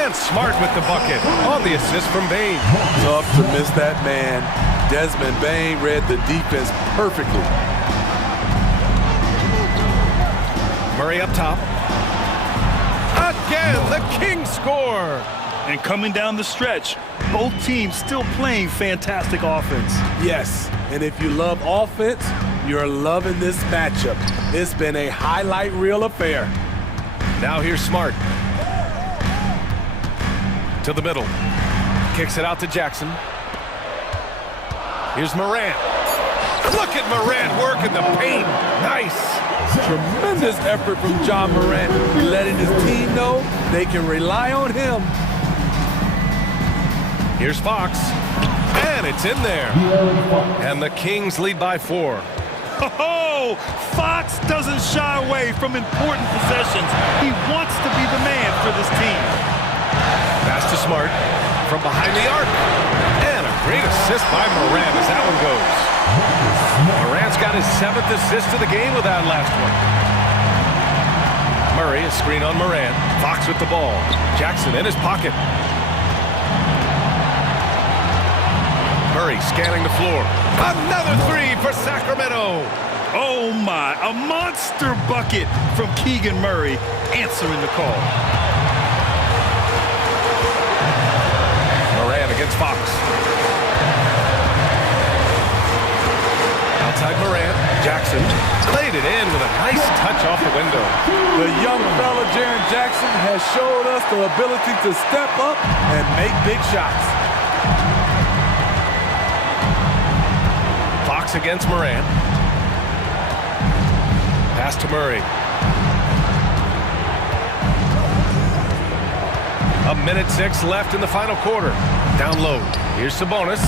And Smart with the bucket on the assist from Bane. Tough to miss that man. Desmond Bane read the defense perfectly. Murray up top. Again, the Kings score. And coming down the stretch, both teams still playing fantastic offense. Yes, and if you love offense, you're loving this matchup. It's been a highlight reel affair. Now here's Smart. To the middle. Kicks it out to Jackson. Here's Morant. Look at Morant working the paint. Nice. Tremendous effort from John Morant, letting his team know they can rely on him. Here's Fox. And it's in there. And the Kings lead by 4. Oh, Fox doesn't shy away from important possessions. He wants to be the man for this team. Pass to Smart from behind the arc. And a great assist by Morant as that one goes. Morant's got his 7th assist of the game with that last one. Murray, a screen on Morant. Fox with the ball. Jackson in his pocket. Murray scanning the floor. Another 3 for Sacramento. Oh my, a monster bucket from Keegan Murray answering the call. Morant against Fox. Outside Morant, Jackson played it in with a nice touch off the window. The young fella, Jaren Jackson, has showed us the ability to step up and make big shots. Fox against Morant. Pass to Murray. 1:06 left in the final quarter. Down low. Here's Sabonis.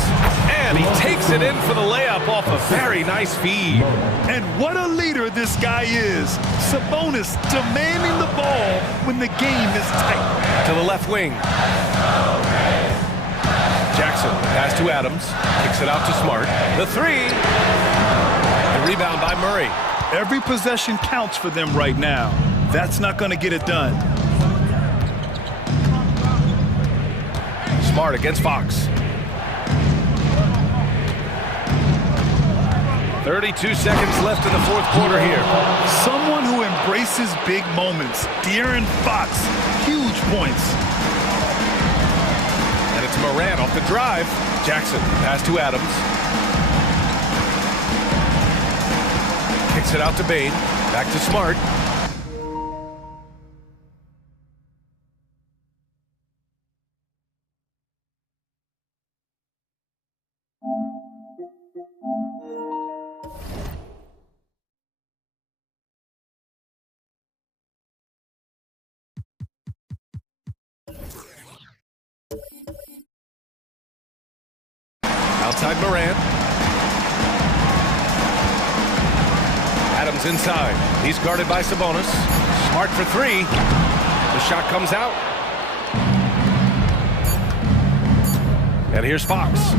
And he takes it in for the layup off a very nice feed. And what a leader this guy is. Sabonis demanding the ball when the game is tight. To the left wing. Jackson, pass to Adams. Kicks it out to Smart. The three. The rebound by Murray. Every possession counts for them right now. That's not going to get it done. Smart against Fox. 32 seconds left in the fourth quarter here. Someone who embraces big moments. De'Aaron Fox, huge points. And it's Morant off the drive. Jackson, pass to Adams. Kicks it out to Bane. Back to Smart. Outside Morant. Adams inside. He's guarded by Sabonis. Smart for three. The shot comes out. And here's Fox.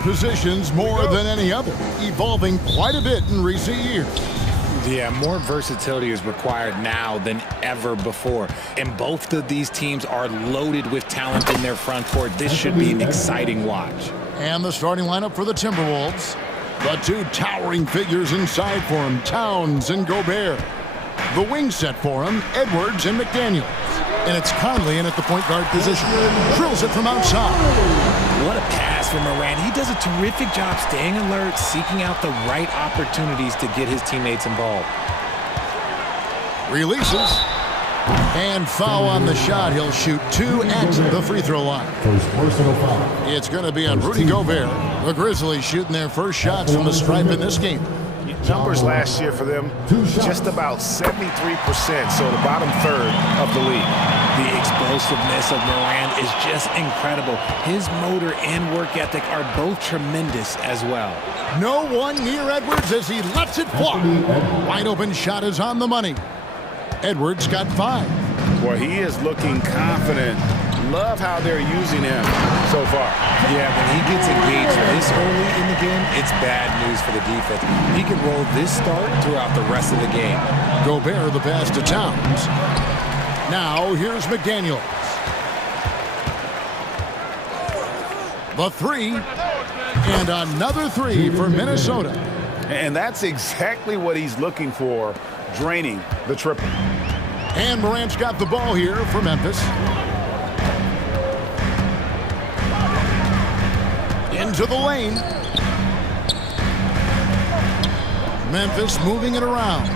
positions more than any other, evolving quite a bit in recent years. Yeah, more versatility is required now than ever before. And both of these teams are loaded with talent in their front court. This should be an exciting watch. And the starting lineup for the Timberwolves. The two towering figures inside for him, Towns and Gobert. The wing set for him, Edwards and McDaniels. And it's Conley in at the point guard position. Drills it from outside. What a pass from Morant. He does a terrific job staying alert, seeking out the right opportunities to get his teammates involved. Releases. And foul on the shot. He'll shoot 2 at the free throw line. First personal foul. It's going to be on Rudy Gobert. The Grizzlies shooting their first shots from the stripe in this game. Numbers last year for them, just about 73%, so the bottom third of the league. The explosiveness of Morant is just incredible. His motor and work ethic are both tremendous as well. No one near Edwards as he lets it fly. Wide open shot is on the money. Edwards got 5. Well, he is looking confident. Love how they're using him so far. Yeah, when he gets engaged this early in the game, it's bad news for the defense. He can roll this start throughout the rest of the game. Gobert the pass to Towns. Now here's McDaniels. The 3. And another 3 for Minnesota. And that's exactly what he's looking for, draining the triple. And Morant's got the ball here for Memphis. Into the lane. Memphis moving it around.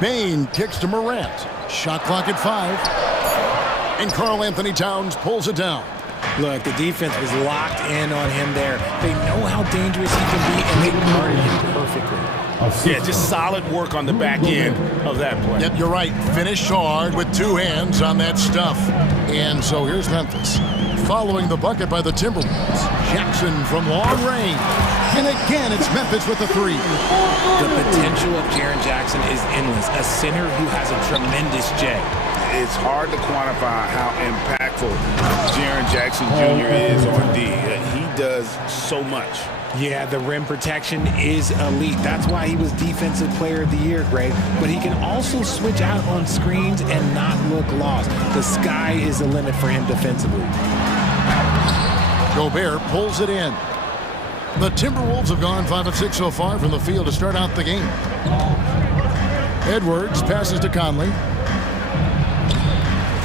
Bain kicks to Morant. Shot clock at 5. And Karl Anthony Towns pulls it down. Look, the defense was locked in on him there. They know how dangerous he can be, and they guarded him perfectly. Yeah, just solid work on the back end of that play. Yep, you're right. Finished hard with 2 hands on that stuff. And so here's Memphis. Following the bucket by the Timberwolves. Jackson from long range. And again, it's Memphis with the 3. The potential of Jaren Jackson is endless. A center who has a tremendous J. It's hard to quantify how impactful Jaren Jackson Jr. is on D. He does so much. Yeah, the rim protection is elite. That's why he was Defensive Player of the Year, Greg. But he can also switch out on screens and not look lost. The sky is the limit for him defensively. Gobert pulls it in. The Timberwolves have gone 5 of 6 so far from the field to start out the game. Edwards passes to Conley.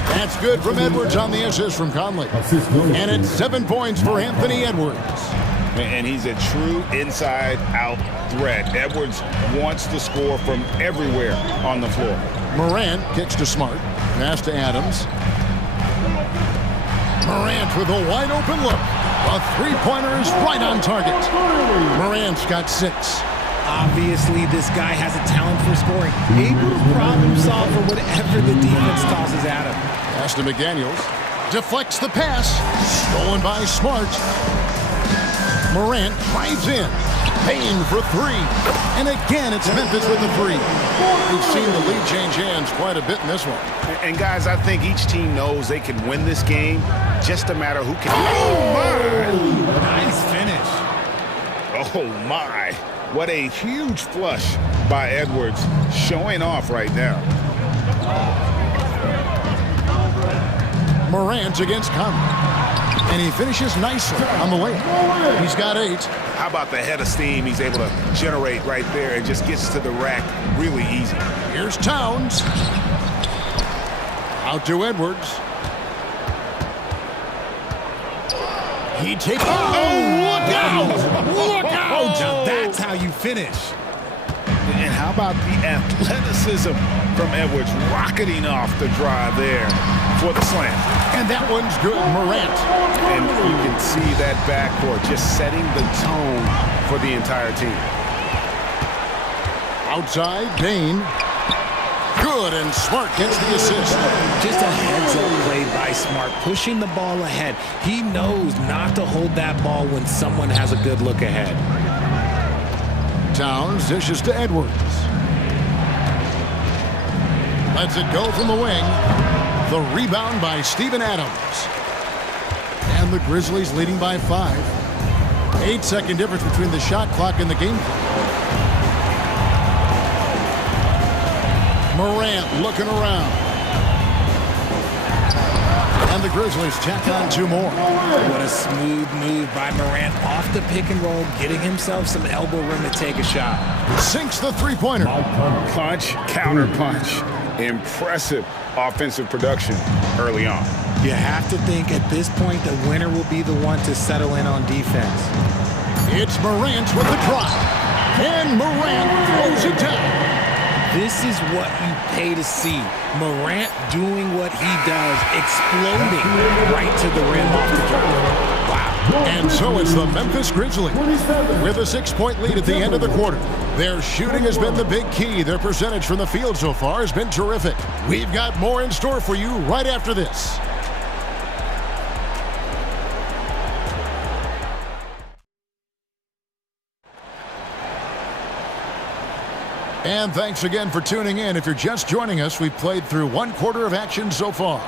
That's good from Edwards on the assist from Conley. And it's 7 points for Anthony Edwards. And he's a true inside-out threat. Edwards wants to score from everywhere on the floor. Morant kicks to Smart. Pass to Adams. Morant with a wide-open look. A 3-pointer is right on target. Morant's got 6. Obviously, this guy has a talent for scoring. Able to problem solve for whatever the defense tosses at him. Pass to McDaniels. Deflects the pass. Stolen by Smart. Morant drives in. Bain for 3. And again, it's Memphis with the 3. We've seen the lead change hands quite a bit in this one. And guys, I think each team knows they can win this game. Just a matter who can. Oh, my! Nice finish. Oh, my. What a huge flush by Edwards, showing off right now. Morant against Conley. And he finishes nicely on the layup. He's got 8. How about the head of steam he's able to generate right there and just gets to the rack really easy. Here's Towns. Out to Edwards. He takes... Oh, look out! Look out! Now that's how you finish. And how about the athleticism from Edwards rocketing off the drive there for the slam. And that one's good, Morant. And you can see that backcourt just setting the tone for the entire team. Outside, Bain. Good, and Smart gets the assist. Just a heads-up play by Smart, pushing the ball ahead. He knows not to hold that ball when someone has a good look ahead. Towns dishes to Edwards. Lets it go from the wing. The rebound by Steven Adams. And the Grizzlies leading by 5. 8-second difference between the shot clock and the game clock. Morant looking around. And the Grizzlies tack on 2 more. What a smooth move by Morant off the pick and roll, getting himself some elbow room to take a shot. Sinks the three-pointer. Punch, counter punch. Impressive offensive production early on. You have to think at this point the winner will be the one to settle in on defense. It's Morant with the drive. And Morant throws it down. This is what you pay to see. Morant doing what he does, exploding right to the rim off the dribble. Wow. And so it's the Memphis Grizzlies with a 6-point lead at the end of the quarter. Their shooting has been the big key. Their percentage from the field so far has been terrific. We've got more in store for you right after this. And thanks again for tuning in. If you're just joining us, we've played through 1 quarter of action so far.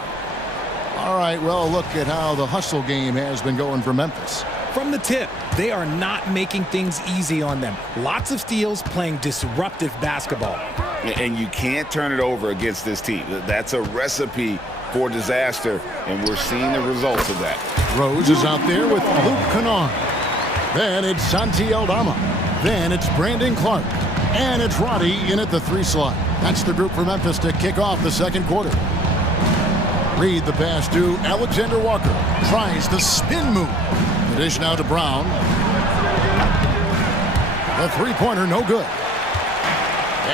All right, well, look at how the hustle game has been going for Memphis. From the tip, they are not making things easy on them. Lots of steals, playing disruptive basketball. And you can't turn it over against this team. That's a recipe for disaster, and we're seeing the results of that. Rose is out there with Luke Kennard. Then it's Santi Aldama. Then it's Brandon Clark. And it's Roddy in at the 3 slot. That's the group for Memphis to kick off the second quarter. Reed the pass to Alexander Walker. Tries the spin move. The dish now to Brown. The three-pointer no good.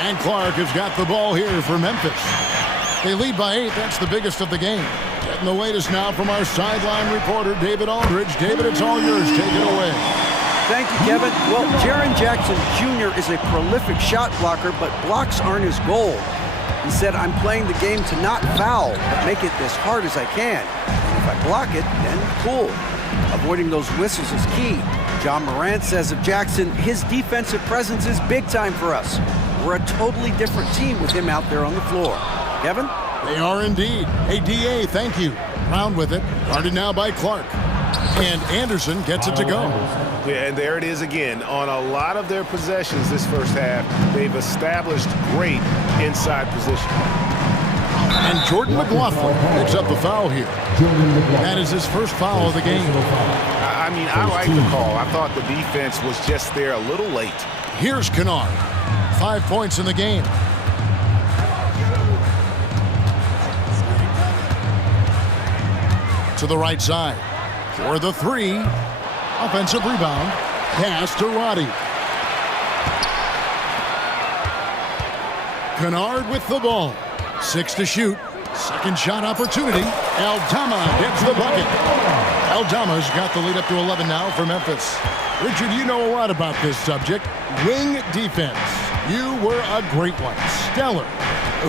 And Clark has got the ball here for Memphis. They lead by 8. That's the biggest of the game. Getting the latest now from our sideline reporter, David Aldridge. David, it's all yours. Take it away. Thank you, Kevin. Well, Jaren Jackson Jr. is a prolific shot blocker, but blocks aren't his goal. He said, I'm playing the game to not foul, but make it as hard as I can. And if I block it, then cool. Avoiding those whistles is key. John Morant says of Jackson, his defensive presence is big time for us. We're a totally different team with him out there on the floor. Kevin? They are indeed. Hey, DA, thank you. Round with it. Guarded now by Clark. And Anderson gets it to go. Yeah, and there it is again. On a lot of their possessions this first half, they've established great inside position. And Jordan McLaughlin picks up the foul here. That is his first foul of the game. I mean, I like the call. I thought the defense was just there a little late. Here's Kennard. 5 points in the game. To the right side. For the 3. Offensive rebound. Pass to Roddy. Kennard with the ball. 6 to shoot. Second shot opportunity. Aldama gets the bucket. Aldama's got the lead up to 11 now for Memphis. Richard, you know a lot about this subject. Wing defense. You were a great one. Stellar.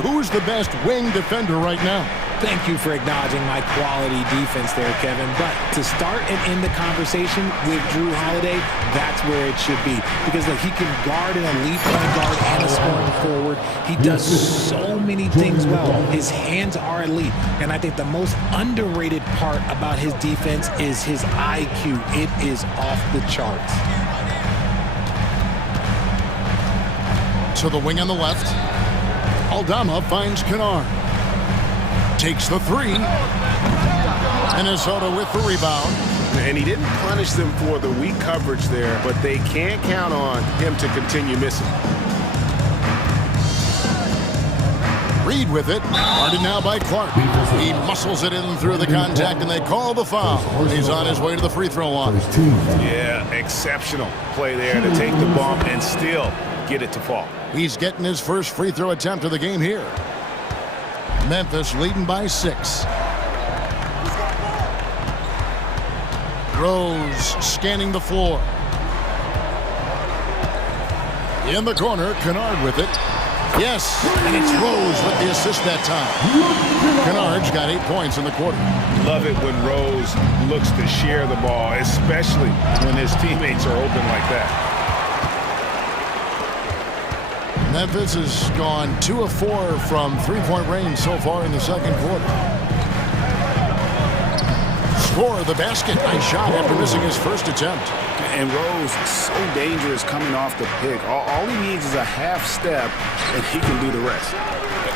Who's the best wing defender right now? Thank you for acknowledging my quality defense there, Kevin. But to start and end the conversation with Drew Holiday, that's where it should be. Because look, he can guard an elite point guard and a scoring forward. He does so many things well. His hands are elite. And I think the most underrated part about his defense is his IQ. It is off the charts. To the wing on the left. Aldama finds Kennard. Takes the 3. Minnesota with the rebound. And he didn't punish them for the weak coverage there, but they can't count on him to continue missing. Reed with it. Guarded now by Clark. He muscles it in through the contact, and they call the foul. He's on his way to the free throw line. Yeah, exceptional play there to take the bump and still get it to fall. He's getting his first free throw attempt of the game here. Memphis leading by 6. Rose scanning the floor. In the corner, Kennard with it. Yes, and it's Rose with the assist that time. Kennard's got 8 points in the quarter. Love it when Rose looks to share the ball, especially when his teammates are open like that. Memphis has gone 2 of 4 from 3-point range so far in the second quarter. score the basket. Nice shot after missing his first attempt. And Rose, so dangerous coming off the pick. All he needs is a half step, and he can do the rest.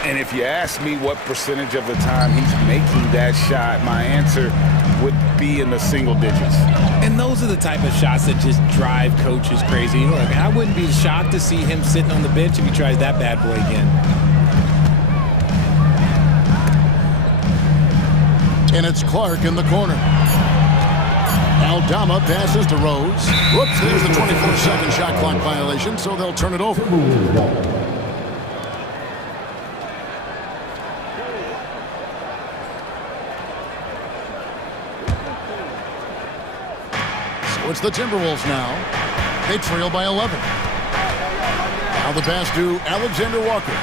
And if you ask me what percentage of the time he's making that shot, my answer would be in the single digits. And those are the type of shots that just drive coaches crazy. Look, I wouldn't be shocked to see him sitting on the bench if he tries that bad boy again. And it's Clark in the corner. Aldama passes to Rose. Whoops, there's the 24-second shot clock violation, so they'll turn it over. So it's the Timberwolves now. They trail by 11. Now the pass to Alexander Walker.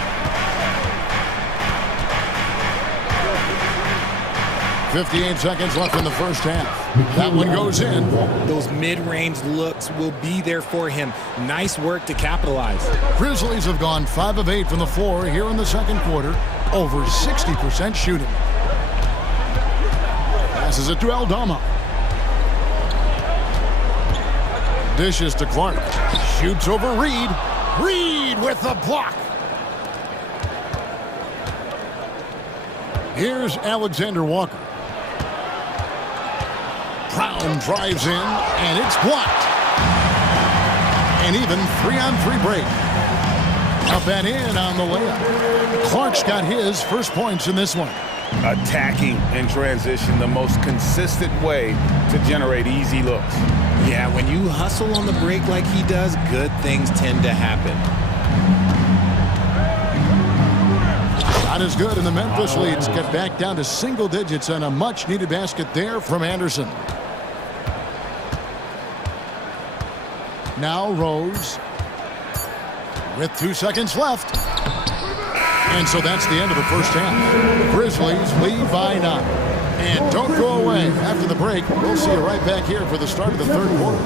58 seconds left in the first half. That one goes in. Those mid-range looks will be there for him. Nice work to capitalize. Grizzlies have gone 5 of 8 from the floor here in the second quarter. Over 60% shooting. Passes it to Aldama. Dishes to Clark. Shoots over Reed. Reed with the block. Here's Alexander Walker. Brown drives in, and it's blocked. And even 3-on-3 break. Up and in on the layup. Clark's got his first points in this one. Attacking in transition, the most consistent way to generate easy looks. Yeah, when you hustle on the break like he does, good things tend to happen. Not as good, and the Memphis leads get back down to single digits, and a much-needed basket there from Anderson. Now Rose with 2 seconds left. And so that's the end of the first half. Grizzlies lead by 9. And don't go away. After the break, we'll see you right back here for the start of the third quarter.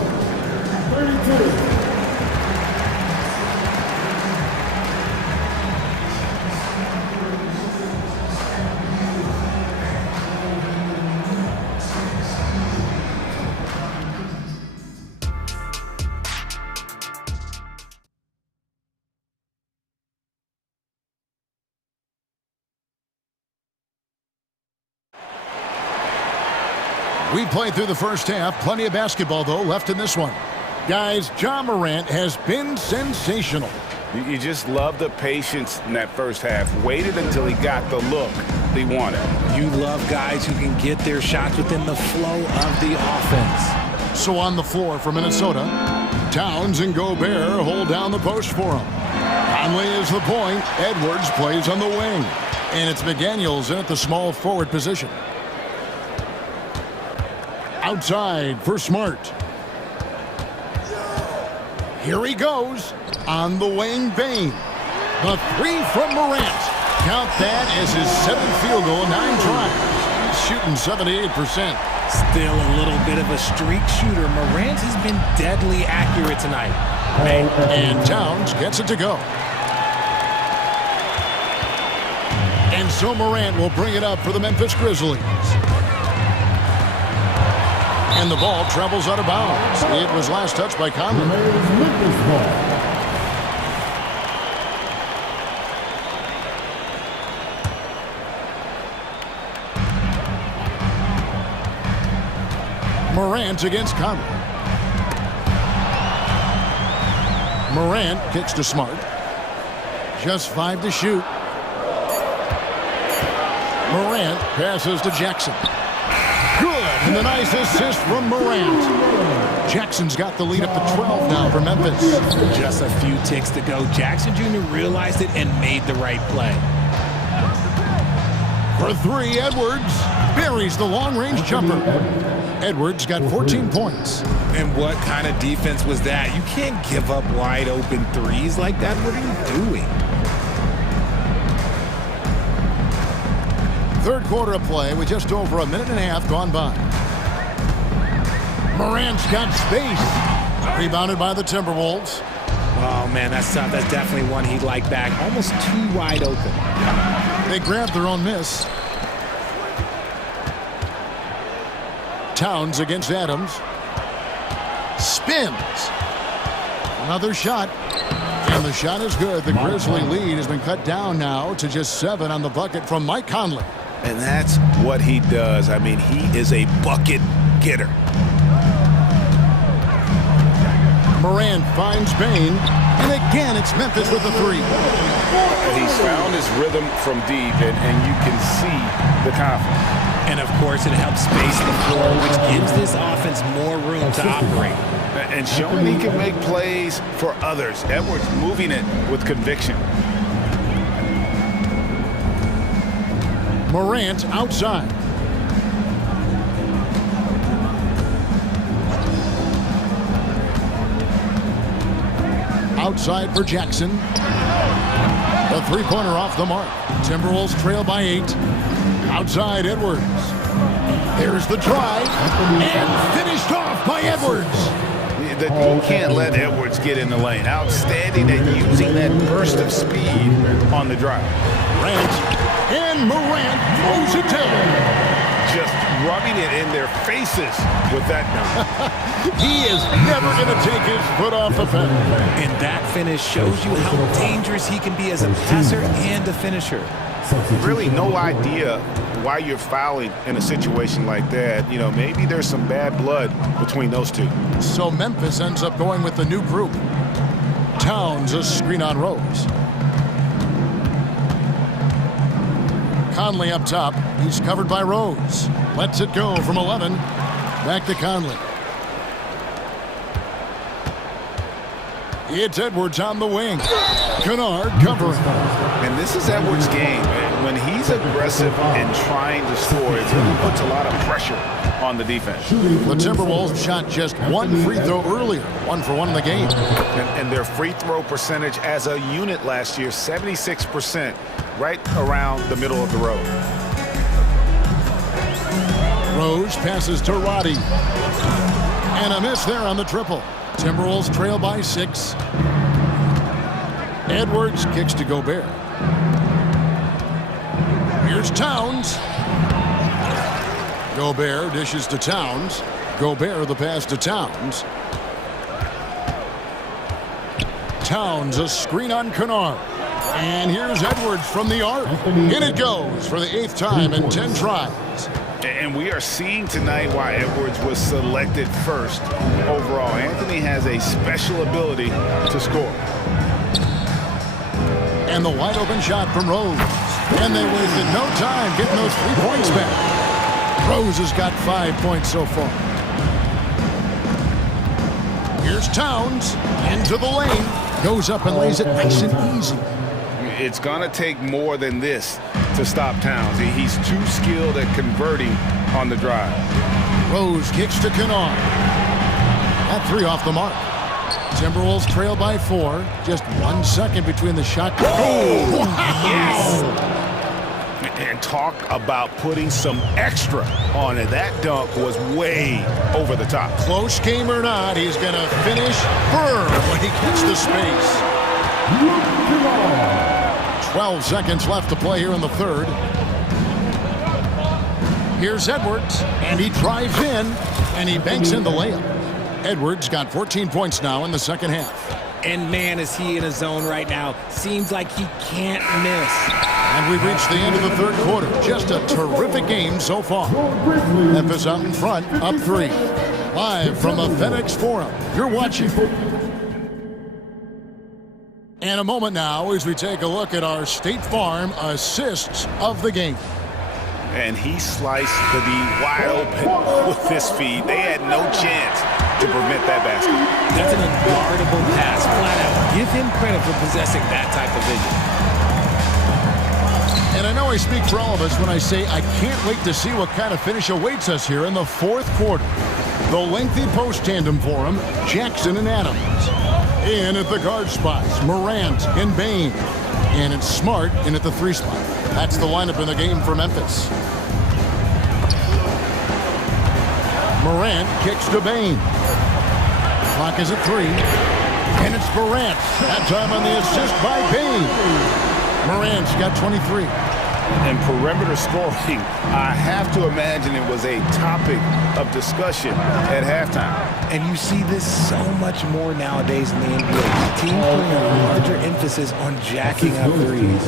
We played through the first half. Plenty of basketball, though, left in this one. Guys, Ja Morant has been sensational. You just love the patience in that first half. Waited until he got the look he wanted. You love guys who can get their shots within the flow of the offense. So on the floor for Minnesota, Towns and Gobert hold down the post for him. Conley is the point. Edwards plays on the wing. And it's McDaniels in at the small forward position. Outside for Smart. Here he goes on the wing. Bain. The three from Morant. Count that as his 7th field goal, 9 tries. Shooting 78%. Still a little bit of a streak shooter. Morant has been deadly accurate tonight. And Towns gets it to go. And so Morant will bring it up for the Memphis Grizzlies. And the ball travels out of bounds. It was last touched by Conley. Morant against Conley. Morant kicks to Smart. Just 5 to shoot. Morant passes to Jackson. Good, and a nice assist from Morant. Jackson's got the lead up to 12 now for Memphis. Just a few ticks to go. Jackson Jr. realized it and made the right play. For 3, Edwards buries the long-range jumper. Edwards got 14 points. And what kind of defense was that? You can't give up wide open threes like that. What are you doing? Third quarter of play with just over a minute and a half gone by. Morant's got space. Rebounded by the Timberwolves. Oh, man, that's tough. That's definitely one he'd like back. Almost too wide open. They grabbed their own miss. Towns against Adams. Spins. Another shot. And the shot is good. The Grizzly lead has been cut down now to just 7 on the bucket from Mike Conley. And that's what he does. I mean, he is a bucket getter. Moran finds Bain. And again, it's Memphis with the 3. He's found his rhythm from deep, and you can see the confidence. And, of course, it helps space the floor, which gives this offense more room to operate. And showing he can make plays for others. Edwards moving it with conviction. Morant outside. Outside for Jackson. The three-pointer off the mark. Timberwolves trail by 8. Outside Edwards. There's the drive. And finished off by Edwards. You can't let Edwards get in the lane. Outstanding at using that burst of speed on the drive. And Morant throws it down. Just rubbing it in their faces with that number. He is never going to take his foot off the pedal. And that finish shows you how dangerous he can be as a passer and a finisher. Really no idea why you're fouling in a situation like that. You know, maybe there's some bad blood between those two. So Memphis ends up going with the new group. Towns a screen on Rose. Conley up top. He's covered by Rose. Lets it go from 11. Back to Conley. It's Edwards on the wing. Kennard covering. And this is Edwards' game. When he's aggressive and trying to score, it really puts a lot of pressure on the defense. The Timberwolves shot just one free throw earlier. 1 for 1 in the game. And their free throw percentage as a unit last year, 76%, right around the middle of the road. Rose passes to Roddy. And a miss there on the triple. Timberwolves trail by 6. Edwards kicks to Gobert. Here's Towns. Gobert dishes to Towns. Gobert the pass to Towns. Towns a screen on Kennard. And here's Edwards from the arc. In it goes for the 8th time in 10 tries. And we are seeing tonight why Edwards was selected first overall. Anthony has a special ability to score. And the wide open shot from Rose. And they wasted no time getting those 3 points back. Rose has got 5 points so far. Here's Towns into the lane. Goes up and lays it nice and easy. It's going to take more than this to stop Towns. He's too skilled at converting on the drive. Rose kicks to Kennard. That 3 off the mark. Timberwolves trail by 4. Just 1 second between the shot. Oh, yes! And talk about putting some extra on it. That dunk was way over the top. Close game or not, he's going to finish firm when he gets the space. 12 seconds left to play here in the 3rd. Here's Edwards, and he drives in, and he banks in the layup. Edwards got 14 points now in the 2nd half. And man, is he in a zone right now. Seems like he can't miss. And we've reached the end of the 3rd quarter. Just a terrific game so far. Memphis out in front, up 3. Live from the FedEx Forum, you're watching. And a moment now as we take a look at our State Farm assists of the game. And he sliced the D wide open with this feed. They had no chance to prevent that basket. That's an unguardable pass, flat out. Give him credit for possessing that type of vision. And I know I speak for all of us when I say I can't wait to see what kind of finish awaits us here in the 4th quarter. The lengthy post tandem for him, Jackson and Adams. In at the guard spots, Morant and Bain. And it's Smart in at the 3 spot. That's the lineup in the game for Memphis. Morant kicks to Bain. Clock is at 3. And it's Morant. That time on the assist by Bain. Morant's got 23. And perimeter scoring, I have to imagine it was a topic of discussion at halftime. And you see this so much more nowadays in the NBA. Teams putting a larger emphasis on jacking up threes.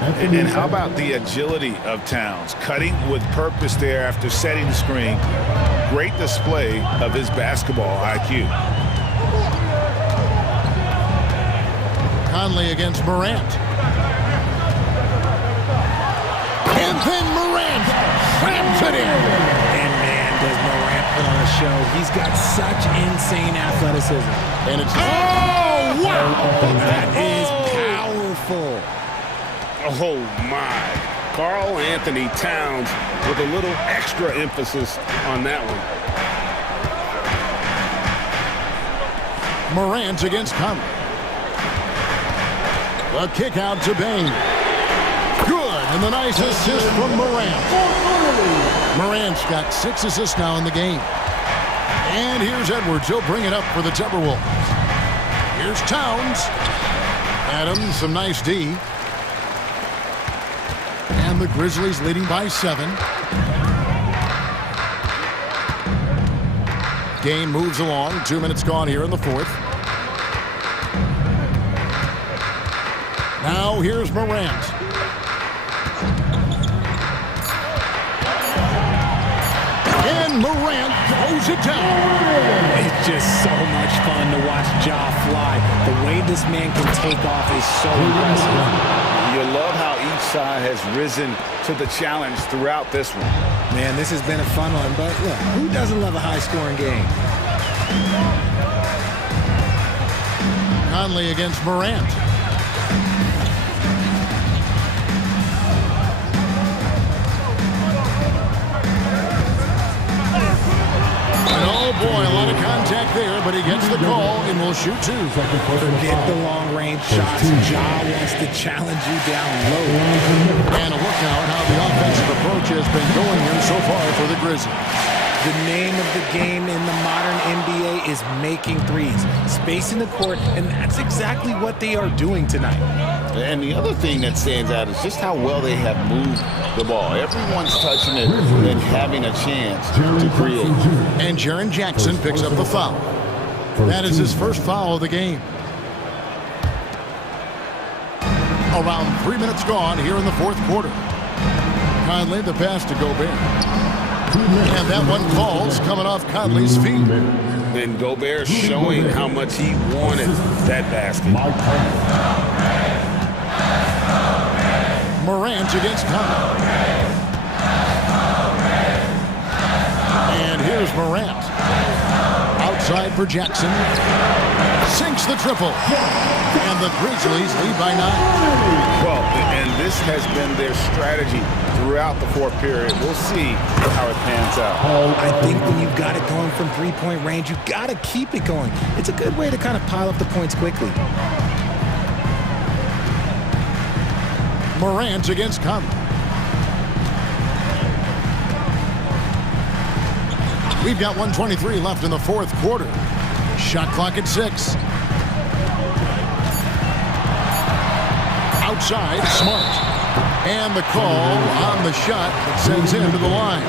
And how about the agility of Towns? Cutting with purpose there after setting the screen. Great display of his basketball IQ. Conley against Morant. And then Morant slams it in. And man, does Morant put on a show. He's got such insane athleticism. And it's... Oh, wow! That is powerful. Oh, my. Karl Anthony Towns with a little extra emphasis on that one. Morant against Conley. The kick out to Bain. Good, and the nice assist from Morant. Morant's got 6 assists now in the game. And here's Edwards. He'll bring it up for the Timberwolves. Here's Towns. Adams, some nice D. And the Grizzlies leading by 7. Game moves along. 2 minutes gone here in the fourth. Now here's Morant. And Morant throws it down. It's just so much fun to watch Ja fly. The way this man can take off is so impressive. You love how each side has risen to the challenge throughout this one. Man, this has been a fun one, but look, who doesn't love a high-scoring game? Conley against Morant. Oh boy, a lot of contact there, but he gets the call and will shoot 2. Forget the long-range shots. Ja wants to challenge you down low. And a look now at how the offensive approach has been going here so far for the Grizzlies. The name of the game in the modern NBA is making threes, spacing the court, and that's exactly what they are doing tonight. And the other thing that stands out is just how well they have moved the ball. Everyone's touching it and having a chance to create. And Jaren Jackson picks up the foul. That is his first foul of the game. Around 3 minutes gone here in the fourth quarter. Conley, the pass to Gobert. And that one falls coming off Conley's feet. And Gobert showing how much he wanted that basket. Morant against Conley. And here's Morant. Outside for Jackson. Sinks the triple. And the Grizzlies lead by 9. Well, and this has been their strategy throughout the fourth period. We'll see how it pans out. I think when you've got it going from three-point range, you've got to keep it going. It's a good way to kind of pile up the points quickly. Morant against Conley. We've got 1:23 left in the fourth quarter. Shot clock at 6. Outside, Smart. And the call on the shot that sends him to the line.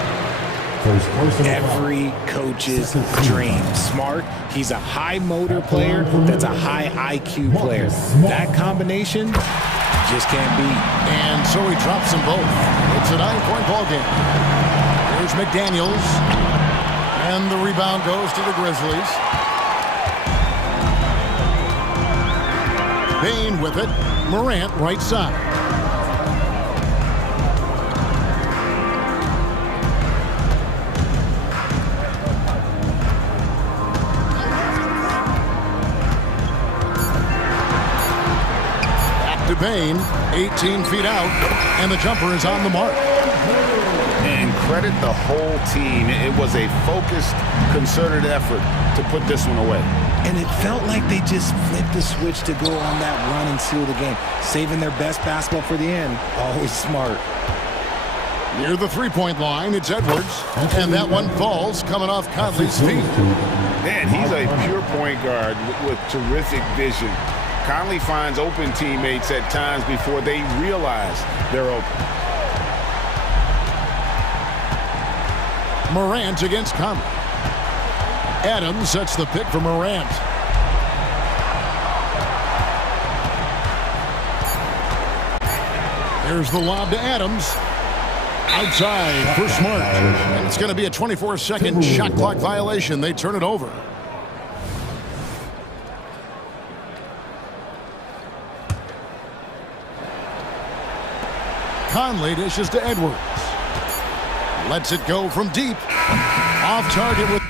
Every coach's dream. Smart, he's a high motor player that's a high IQ player. That combination just can't beat. And so he drops them both. It's a 9-point ball game. Here's McDaniels. And the rebound goes to the Grizzlies. Bain with it. Morant right side. Back to Bain, 18 feet out, and the jumper is on the mark. And credit the whole team. It was a focused, concerted effort to put this one away. And it felt like they just flipped the switch to go on that run and seal the game. Saving their best basketball for the end. Always smart. Near the three-point line, it's Edwards. And that one falls coming off Conley's feet. Man, he's a pure point guard with terrific vision. Conley finds open teammates at times before they realize they're open. Morant against Conley. Adams sets the pick for Morant. There's the lob to Adams. Outside for Smart. And it's going to be a 24-second shot clock violation. They turn it over. Conley dishes to Edwards. Lets it go from deep. Off target with...